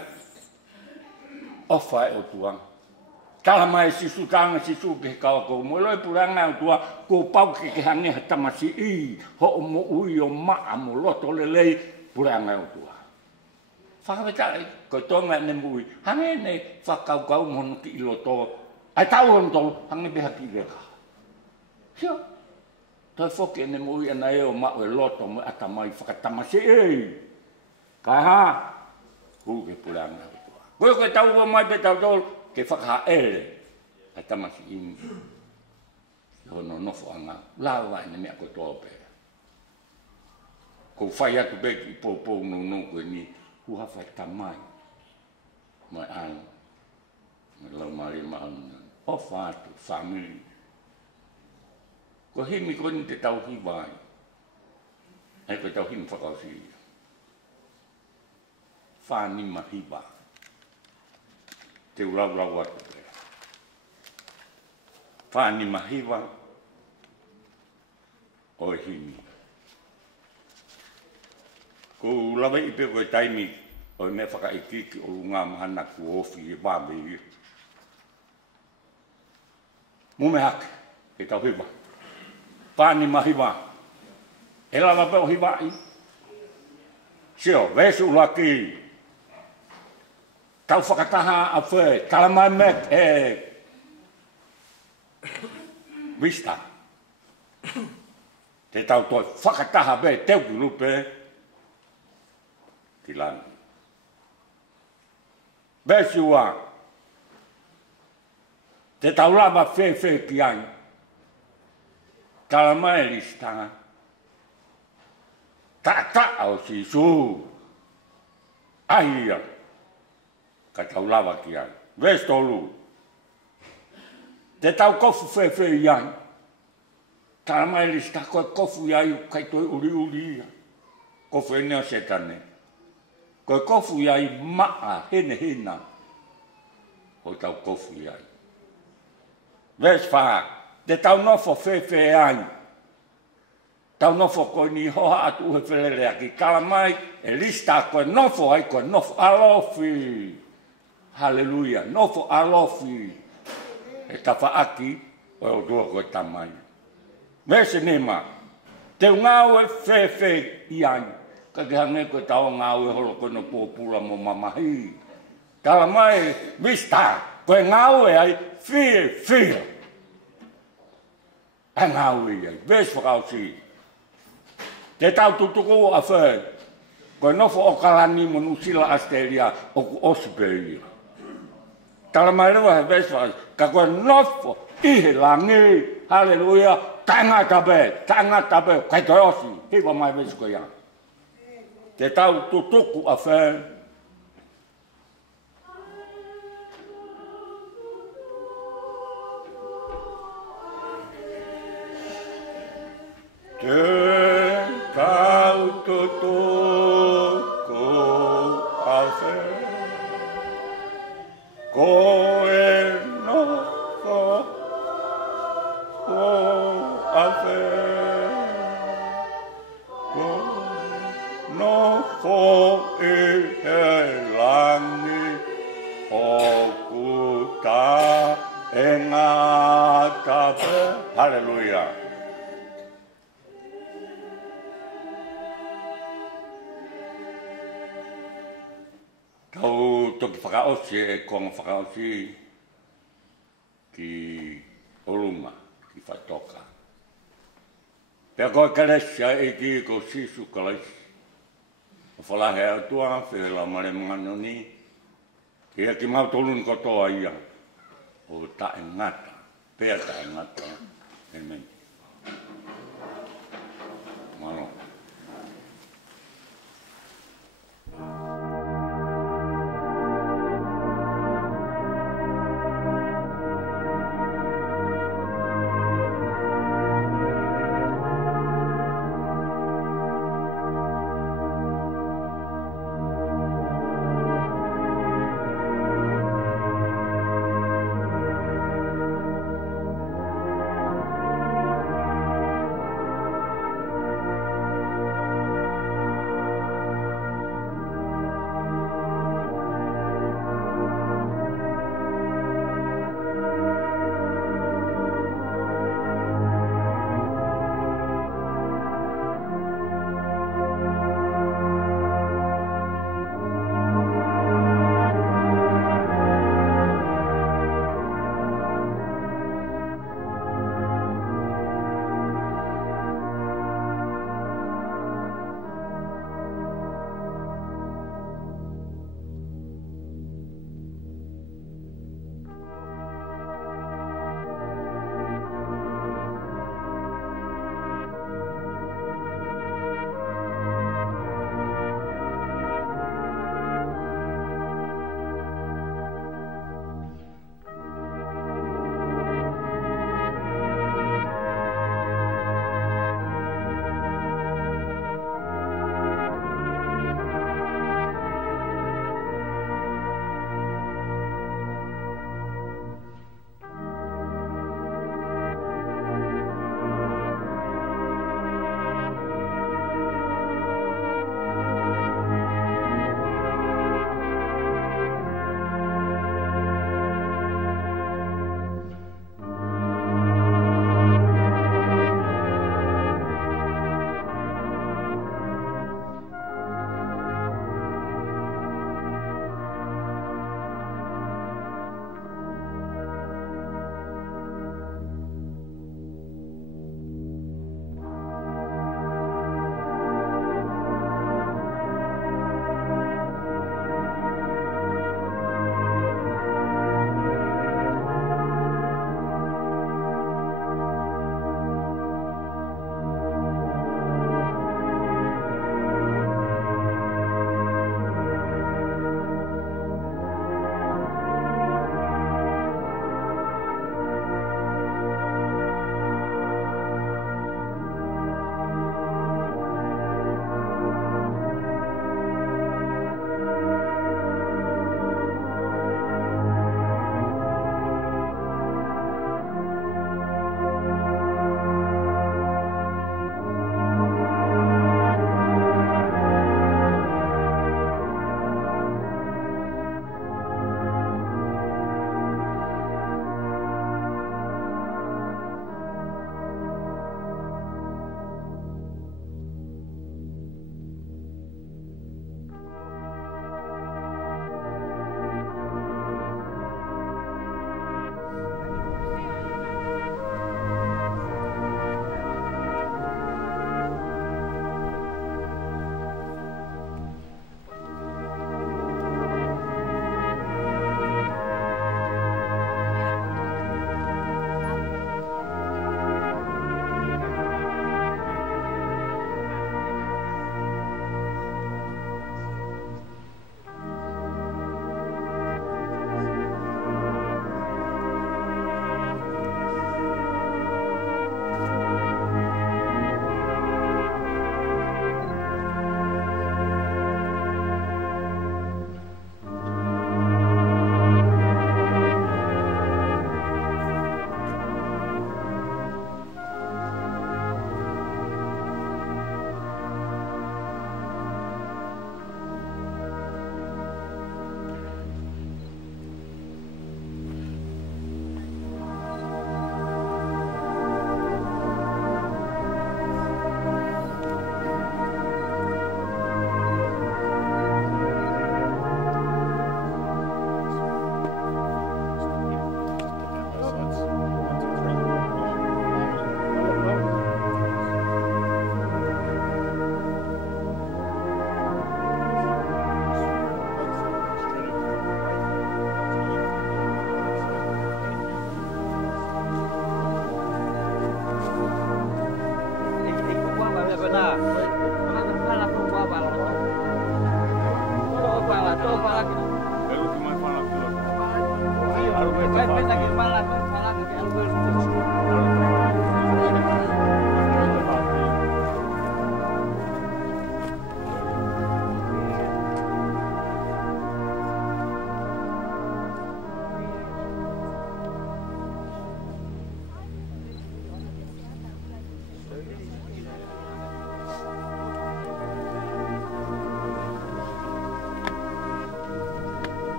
ofa e o tuang. Tala mai sisu tanga sisu ke kawa ko mo loi puranga o tua ko pau ke hangeha tamasi i. Ho mo ui o maa mo loto lelei puranga o tua. Whakapitai koe tonga ene mo ui. Hange ne whakaukau mono ki iloto. Ai tau on tolu, hangi beha ki leka. Sio. Toi whoke ene mo ui ana eo mao e loto mo ata mai whakatamasi ei. Kai ha. Huke puranga. Koe tau o mai pe tau tolu, ke whakaha ere. Ai tamasi imi. Hono nofo anga. Lawa ene mea koe toa pera. Ko whai atu peki i pōpō no koe ni. Huha whai tamai. Mai anu. Mai lau mari maanu. O whātu, whamiri. Ko himi koe ni te tau hiwai. Ai koe tau himi whakausia. Whānima hiwa. Te urau atu pera. Whānima hiwa. O himi. Ko lawa I pe koe taimi o me whakaikiki o ngā mahana ku ofi e wāme. Mume hake, e tau hiwa. Pāni mahiwa. E lawa pe o hiwa I. Sio, vesu laki. Tau whakataha a whē, kalamai mek e vista. Te tau toi whakataha be teu ki lupe ki lani. Besua, te tau lava whē ki ai. Kalamai listanga. Ta au si su. Aia. Ka tau lava ki ai. Vestolu. Te tau kofu whē i ai. Kalamai lista koe kofu i ai kai toi uri ia. Kofu e nea setane. Koe kofu i ai maa hena. Hoi tau kofu i ai. Ves wha. Te tau nofo whē ai. Tau nofo koe ni hoha atu uhe whelelea ki kalamai e lista koe nofo ai koe nofo alofi. Hallelujah, nofo alofi. E tawha aki o e odua koe tamai. Mese nema, te ngau e whē I ai. Ka ke hange koe tau ngau e holo koe no pōpula mo mamahi. Kalamai, mista, koe ngau e ai whia. E ngau e ai, ves whakau si. Te tau tutuku a whē, koe nofo o kalani mo nusila Australia o ku Osberia. Kalamai rewa he ves whakau, ka koe nofo ihe langi, hallelujah, tangata be, kai toi osi, hiwa mai ves koe ia. Te tau tutuku a whē, te tau tutuku a whē, koe nofo a whē, nofo I he langi o kuta e ngata pe. Hallelujah. Tau toki whakaosi e konga whakaosi ki Oluma, ki Whaitoka. Pea koe kalesia e ki ko sisu kalaisi. O whalahe atua, whihela mare mangano ni, kia ki mautolun kotoa ia. O tae ngata, pea tae ngata. Amen. Mano.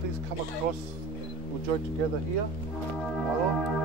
Please come across. We'll join together here. Hello.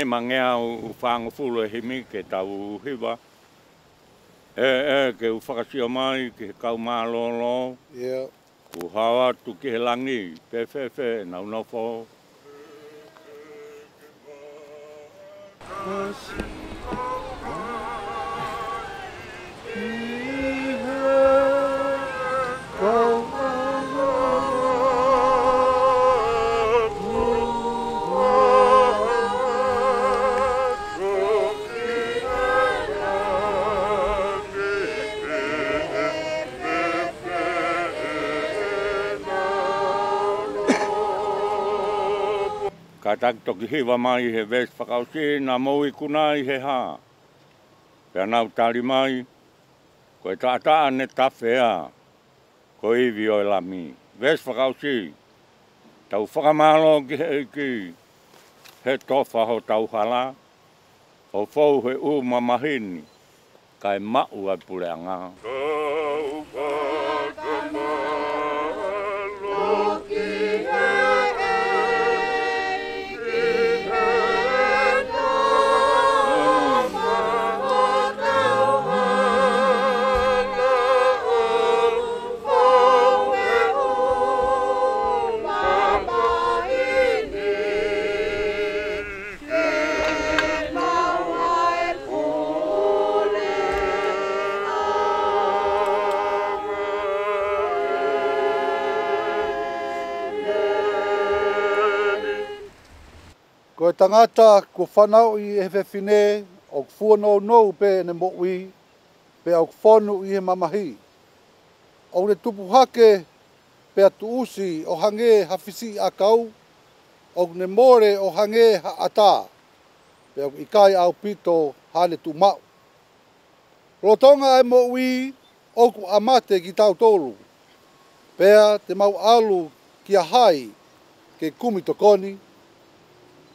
ne mangea u whaanga fulu he mi ke tau hiwa. Ke u whakasia mai, ke kau mālolo. Yeah. Ku hawa tu ki he langi, pe nau nau fo. Ka tak toki hiwa mai he ves whakausi na mau I kuna I he ha. Pea nau tari mai, ko e taataa ne tawhea, ko iwi o lami. Ves whakausi, tau whakamalo ki he iki, he tofa ho tau hala, ho fau he u mamahini, kai mau ai pureanga. Ko e tangata ko whanau I he whewhine o whuanou nou pe ne mo'i pe au whonu I he mamahi. O ne tupu hake pe atu usi o hange hawhisi a kau, o ne more o hange ha ata, pe au ikai au pito hane tu mau. Rotonga e mo'i o ku amate ki tau tolu, pea te mau alu ki a hai ke kumi tokoni,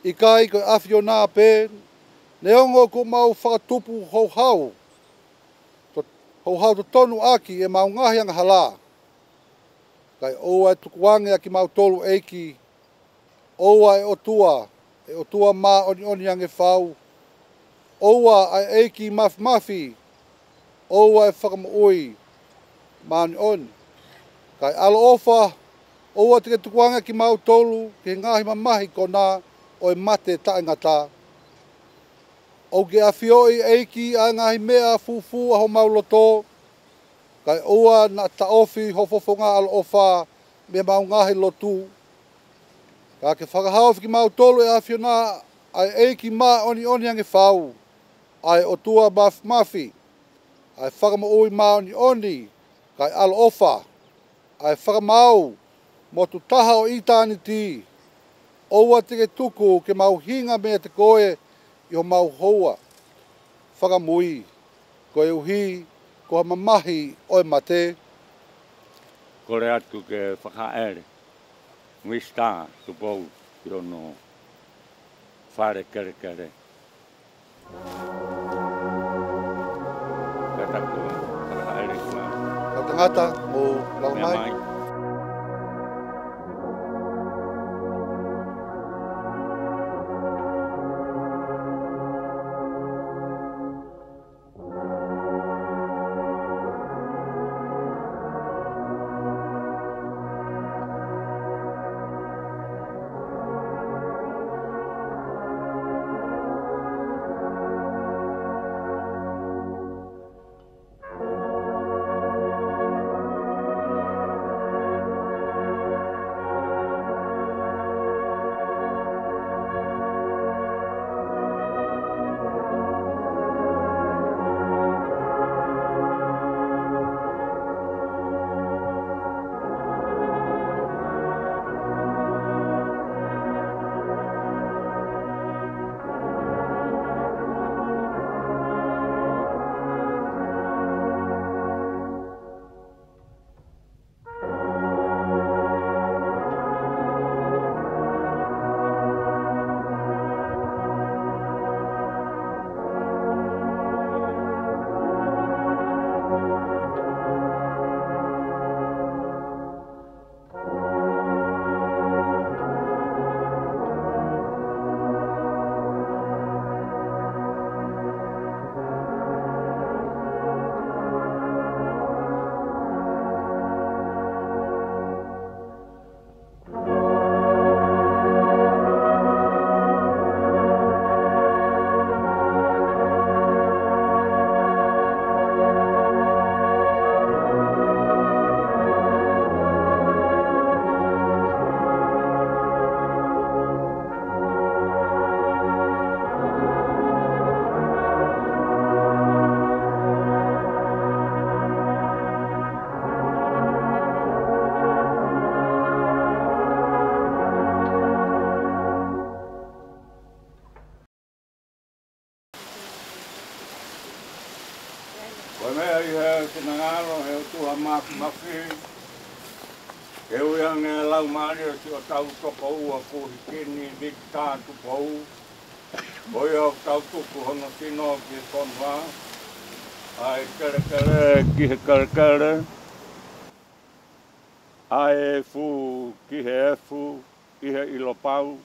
Ikai ko afio nā pē, neongo ko mau whakatupu hau. Hau to tonu aki e mau ngahi anga hala. Kai oua e tukuange aki mau tolu eiki, oua e otua mā oni ange whau, oua ai eiki mafi, oua e whakamuui maani on. Kai alo ofa, oua te tukuange aki mau tolu, ke ngahi mamahi ko nā, o e mate taingata. O ke awhioi eiki a ngahi mea fufu a ho mauloto, kai oa na taofi hofofonga al ofa me mau ngahi lotu. Ka ke whakahau ki mau tolu e awhiona ai eiki ma oni ange whau, ai o tua mafi, ai whakamaui ma oni, kai al ofa, ai whakamau, mo tu taha o itani ti, Oua te ke tuku ke mau hinga mea te koe I ho mau hoa. Whakamui, koe uhi, ko ha mamahi o e mate. Kore atu ke whakaere, Mista, Tupou, I ono whare kere. Ka taku whakaere kua. Ka tangata o laumai. he tua mafi. E uia ne lau maria si o tau toko ua ku hikini dikta Tupou. Oi au tau tuku hono sino ki konwa. Ai kere ki he kere. Ai fu ki he efu, ki he ilopau.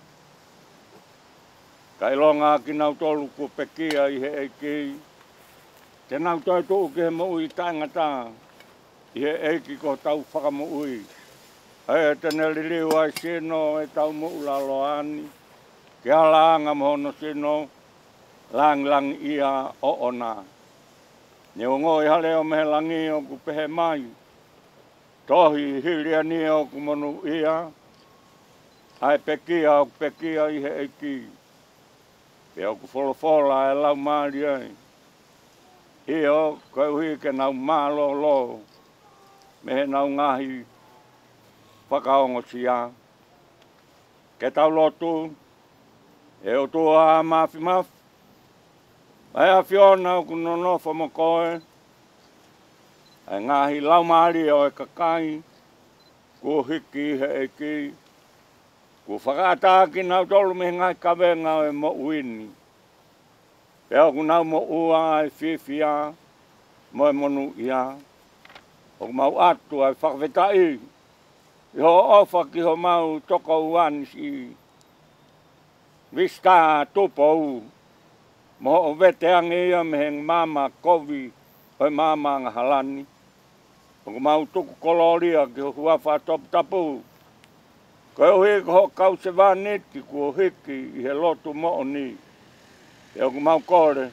Kai longa ki nau tolu ku pekia i he eiki. Te nau toi tuu ki he mo ui tangata. I he eiki ko tau whakamo ui. Ai tene liliu ai sino e tau mo ulaloani. Ke alaanga mohono sino. Lang ia o ona. Ne o ngoi hale o mehe langi o ku pehe mai. Tohi hiria ni o ku monu ia. Ai pekia i he eiki. Pe o ku wholofola e lau maari ai. Io, koe hui ke nau malo lo. Mehe nau ngahi whakaongo sia. Ke tau lotu. E o tua mafi. Ai a whiona o ku nonofo mo koe. Ai ngahi lau maari o e kakai. Ku hiki he eiki. Ku whakata ki nau tolu me ngai kawenga o e mo uini. Pea ku nau mo ua e whiwhia. Mo e monu ia. O mau atu ai whakwetai. I ho ofa ki ho mau toko uan si. Vista Tupou. Mo o vete ange ia me heng mama kovi. O mama ngahalani. O mau tuku koloria ki ho huafa tapu. Ko e hui ko ho kau se vaniti ku hiki i he lotu mo o ni. E o mau kore.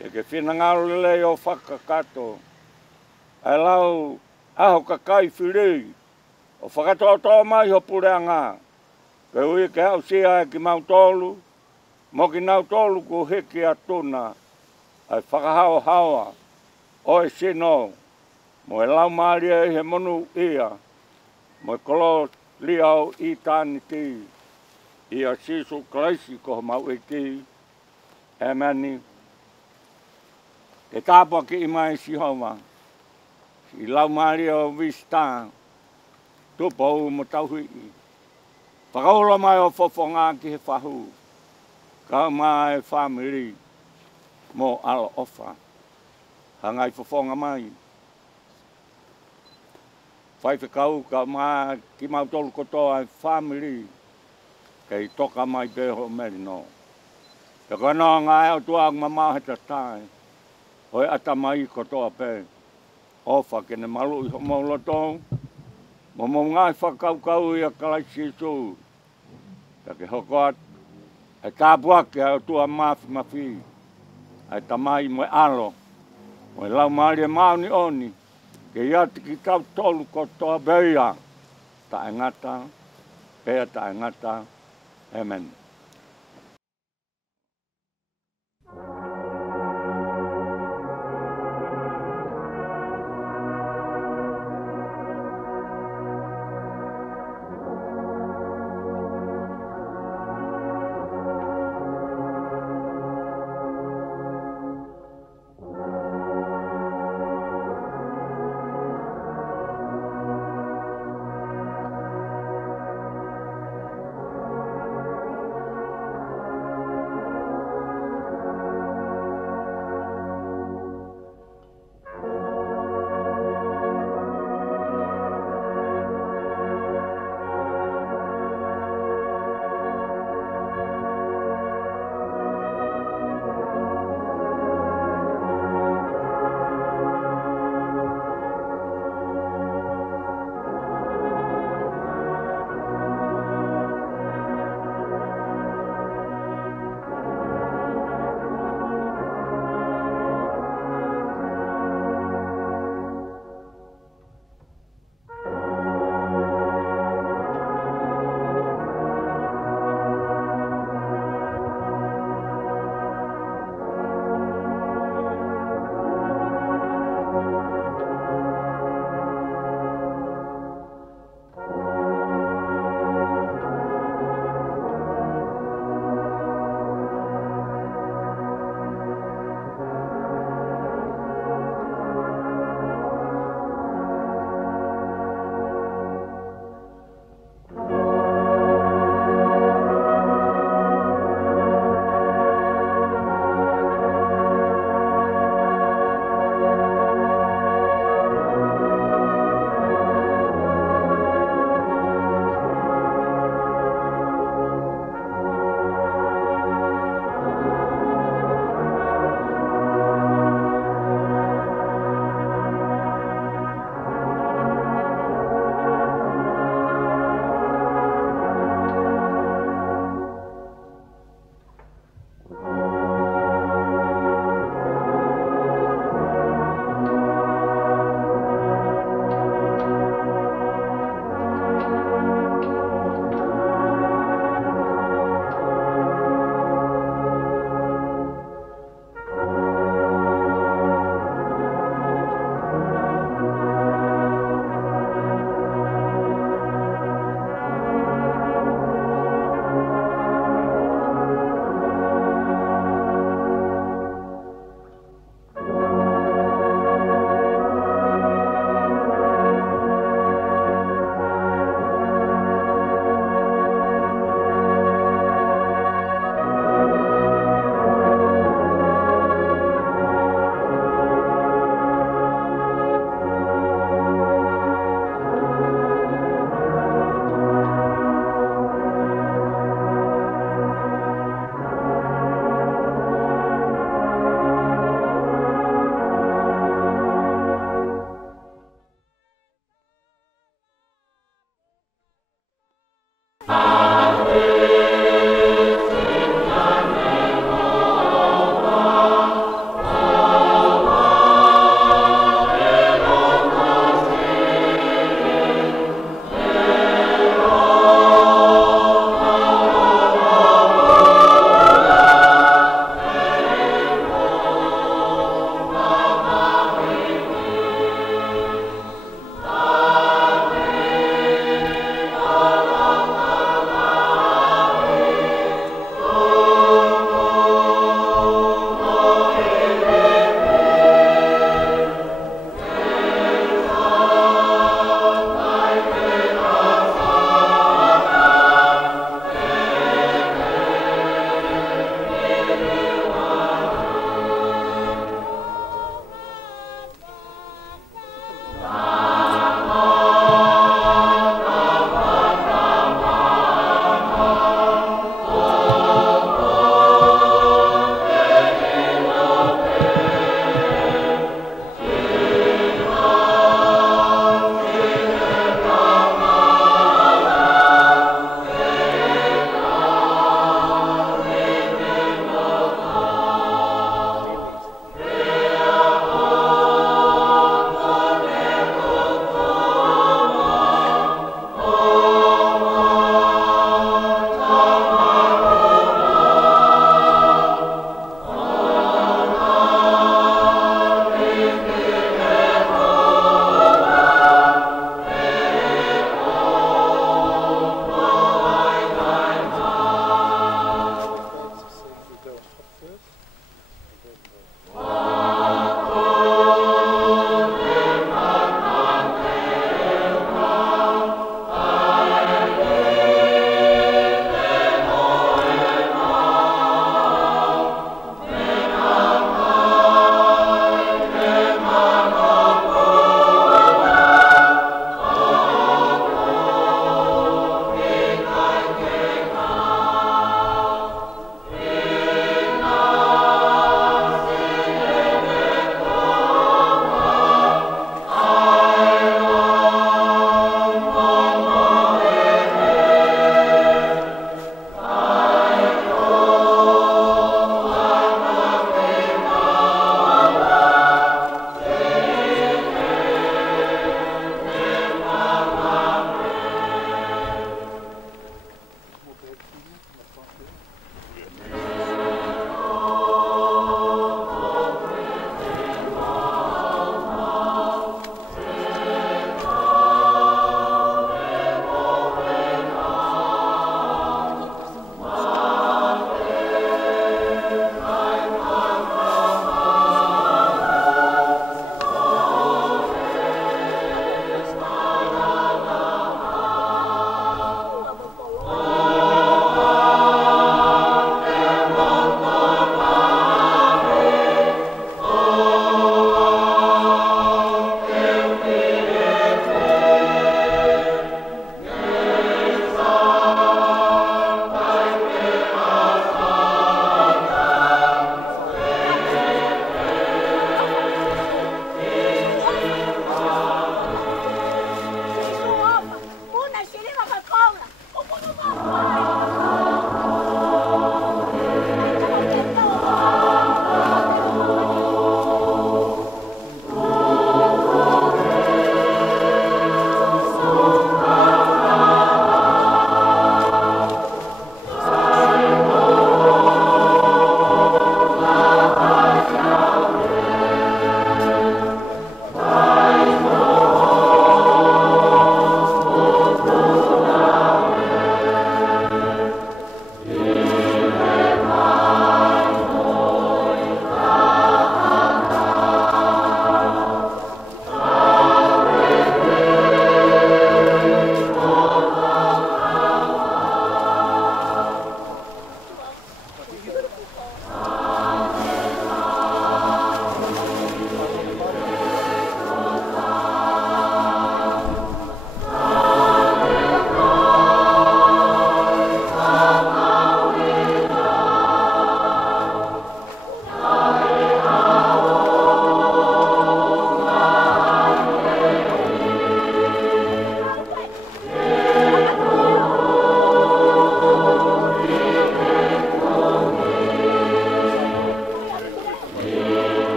E ke whinangaru le o whakakato. Ai lau aho kakai whirei. O whakatoa mai ho pureanga. Ke hui ke hau sia e ki mau tolu. Mo ki nau tolu ku hiki a tuna. Ai whakahao hawa. O e sino. Mo e lau maaria i he monu ia. Mo e kolo liao i tāni ti. Ia sisu klaisi ko mau e ki. E mani. Ke tāpua ki i mai si homa. I lau maaria o Vista. Tupou mo tauhui. Whakaula mai o fofonga ki he whahu. Ka mai family. Mo ala ofa. Hangai fofonga mai. Whaifekau ka mai ki mau tolu kotoa e family. Kei toka mai peho meri no. Te kanoa ngai au tuak mamau he tatai. Hoi ata mai kotoa pe. Ofa kene malu i homo loto. Mo ngai whakaukau i a kalaisi su. Te ke hokoat. E tāpuake au tua mafi. Ai tamai mo alo. Mo e lau maari e mauni oni. Ke iati ki tau tolu kotoa beia. Ta e ngata. Pea ta e ngata. Amen.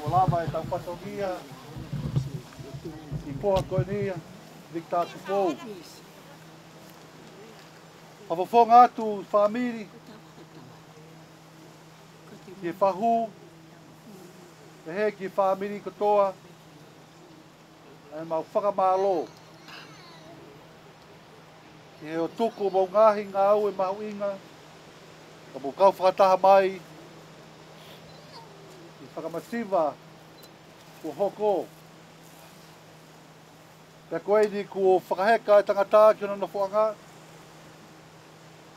Ko lava e tau patongia. I poha koe nia. Victor Tupou. Awhafonga atu whamiri. Ki e whahu. E he ki e whamiri katoa. E mau whakamalo. Ki he o tuku mau ngahi ngā au e mau inga. Ka mau kau whakataha mai. Ki whakamasiva. Ko hoko. Pea koe ni ko whakaheka e tangata ki ona nofoanga.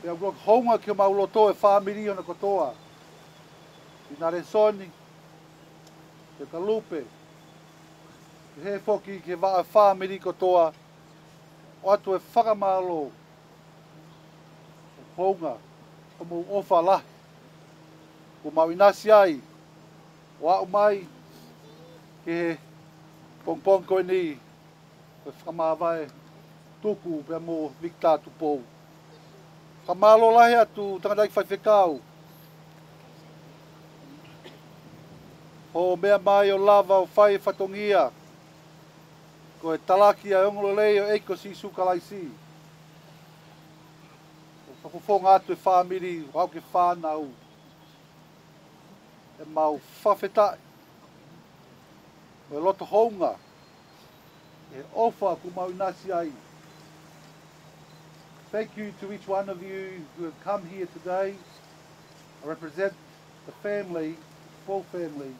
Pea kua honga ki o mauloto e whamiri ona kotoa. Ki nare soni. Te kalupe. Ki he foki ki waa e whamiri kotoa. O atu e whakamalo. O honga. O mu ofa lahi. Ko mau inasi ai. O au mai. Ki he pongpong koe ni. Ko whakamawai tuku pia mo Victor Tupou. Whamalo lahi atu tangatai whaiwhekau. O mea mai o lava o whai whatongia. Ko e talaki a ongolo lei o eiko si sukalaisi. O whakufonga atu e whamiri o au ke whanau. E mau whawhetai. O e loto hounga. E ofa ku mau inasi ai. Thank you to each one of you who have come here today. I represent the family, full family.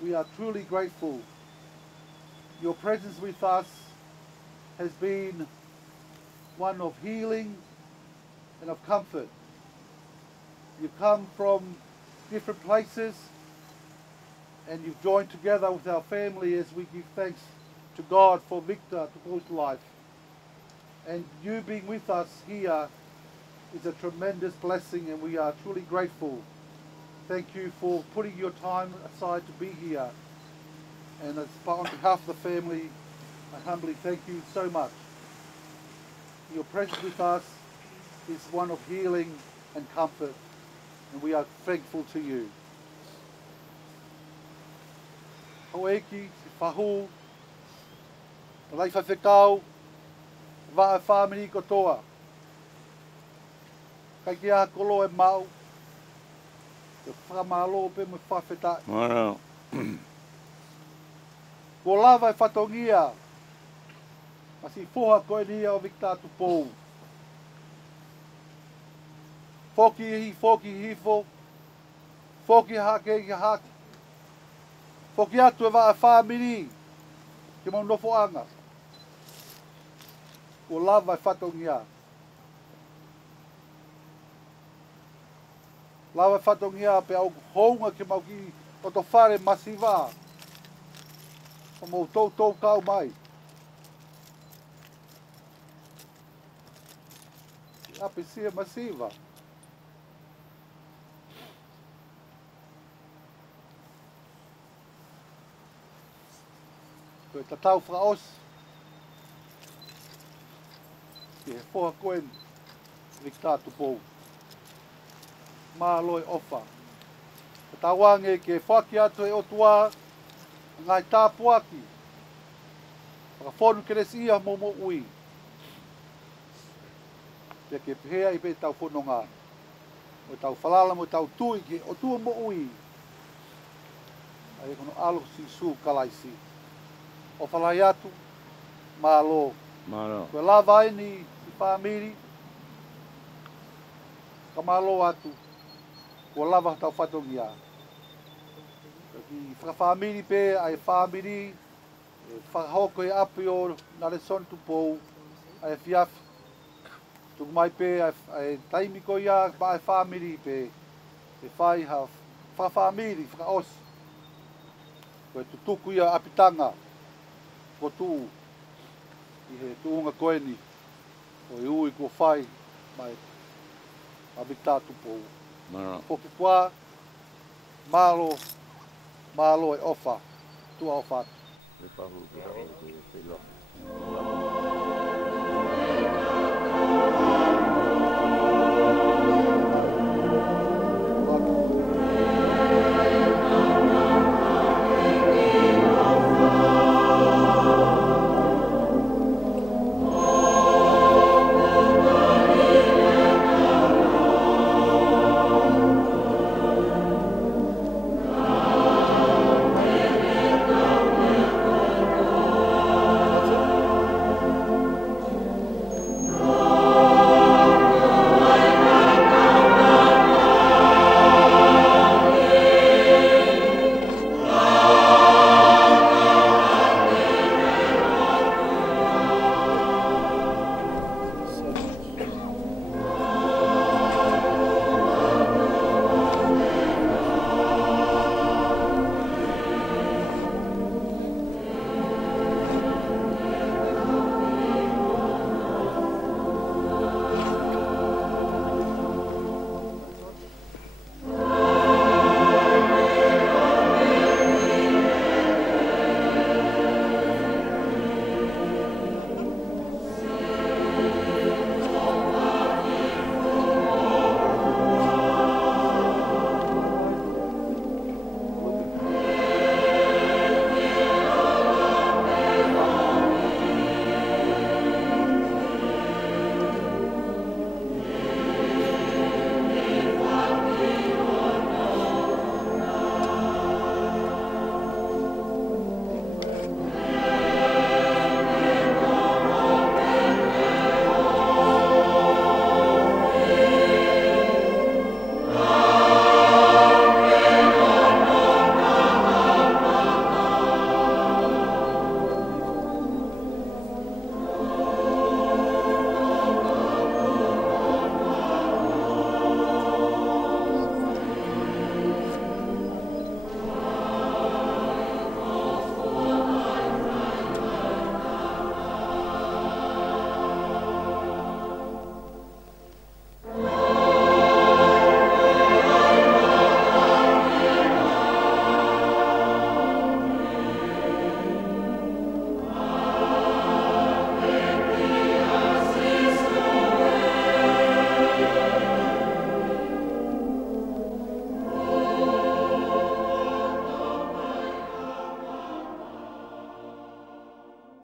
We are truly grateful. Your presence with us has been one of healing and of comfort. You've come from different places and you've joined together with our family as we give thanks to God for Victor Tupou's life. And you being with us here is a tremendous blessing and we are truly grateful. Thank you for putting your time aside to be here. And on behalf of the family, I humbly thank you so much. Your presence with us is one of healing and comfort, and we are thankful to you. Hoeki, whahu, lai whawhekau, waa e whamiri kotoa. Kai ki a kolo e mau, e whakamalo pe me whawhetai. Mara. Ko lava e whatongia, masi foha koe nia o Victor Tupou. Foki hifo, foki hake ki hake. Foki atu e waa e whamiri, ki mau nofoanga. Ko lava e whatongia. Lava e whatongia pe au hounga ki mau ki o to whare masiva. O mau tau kau mai. Ape sia masiva. Koe tatau whaos. Ki he whoha koen Victor Tupou. Mā loi ofa. Tawange ke whaki atu e otua ngai tāpuaki. Whakawhonu keresi ia momo ui. Pia ke pehea i pe tau whanonga. Mo tau whalala mo tau tui ke o tua mo ui. Ai kono alo si su kalaisi. O whalai atu, mā lo. Koe lava ai ni i whamiri. Ka mā lo atu. Ko lava tau whatongia. Ki whakawhamiri pe ai whamiri. Whakahoko e api o nare son Tupou. Ai whiafi. Tuku mai pe ai taimi ko ia ba ai whamiri pe. E whai ha whakawhamiri, whakaos. Koe tutuku ia apitanga. Ko tuu. I he tuunga koeni. O i ui ko whai. Mai. A Victor Tupou. Poki pua. Malo e ofa. Tua ofa.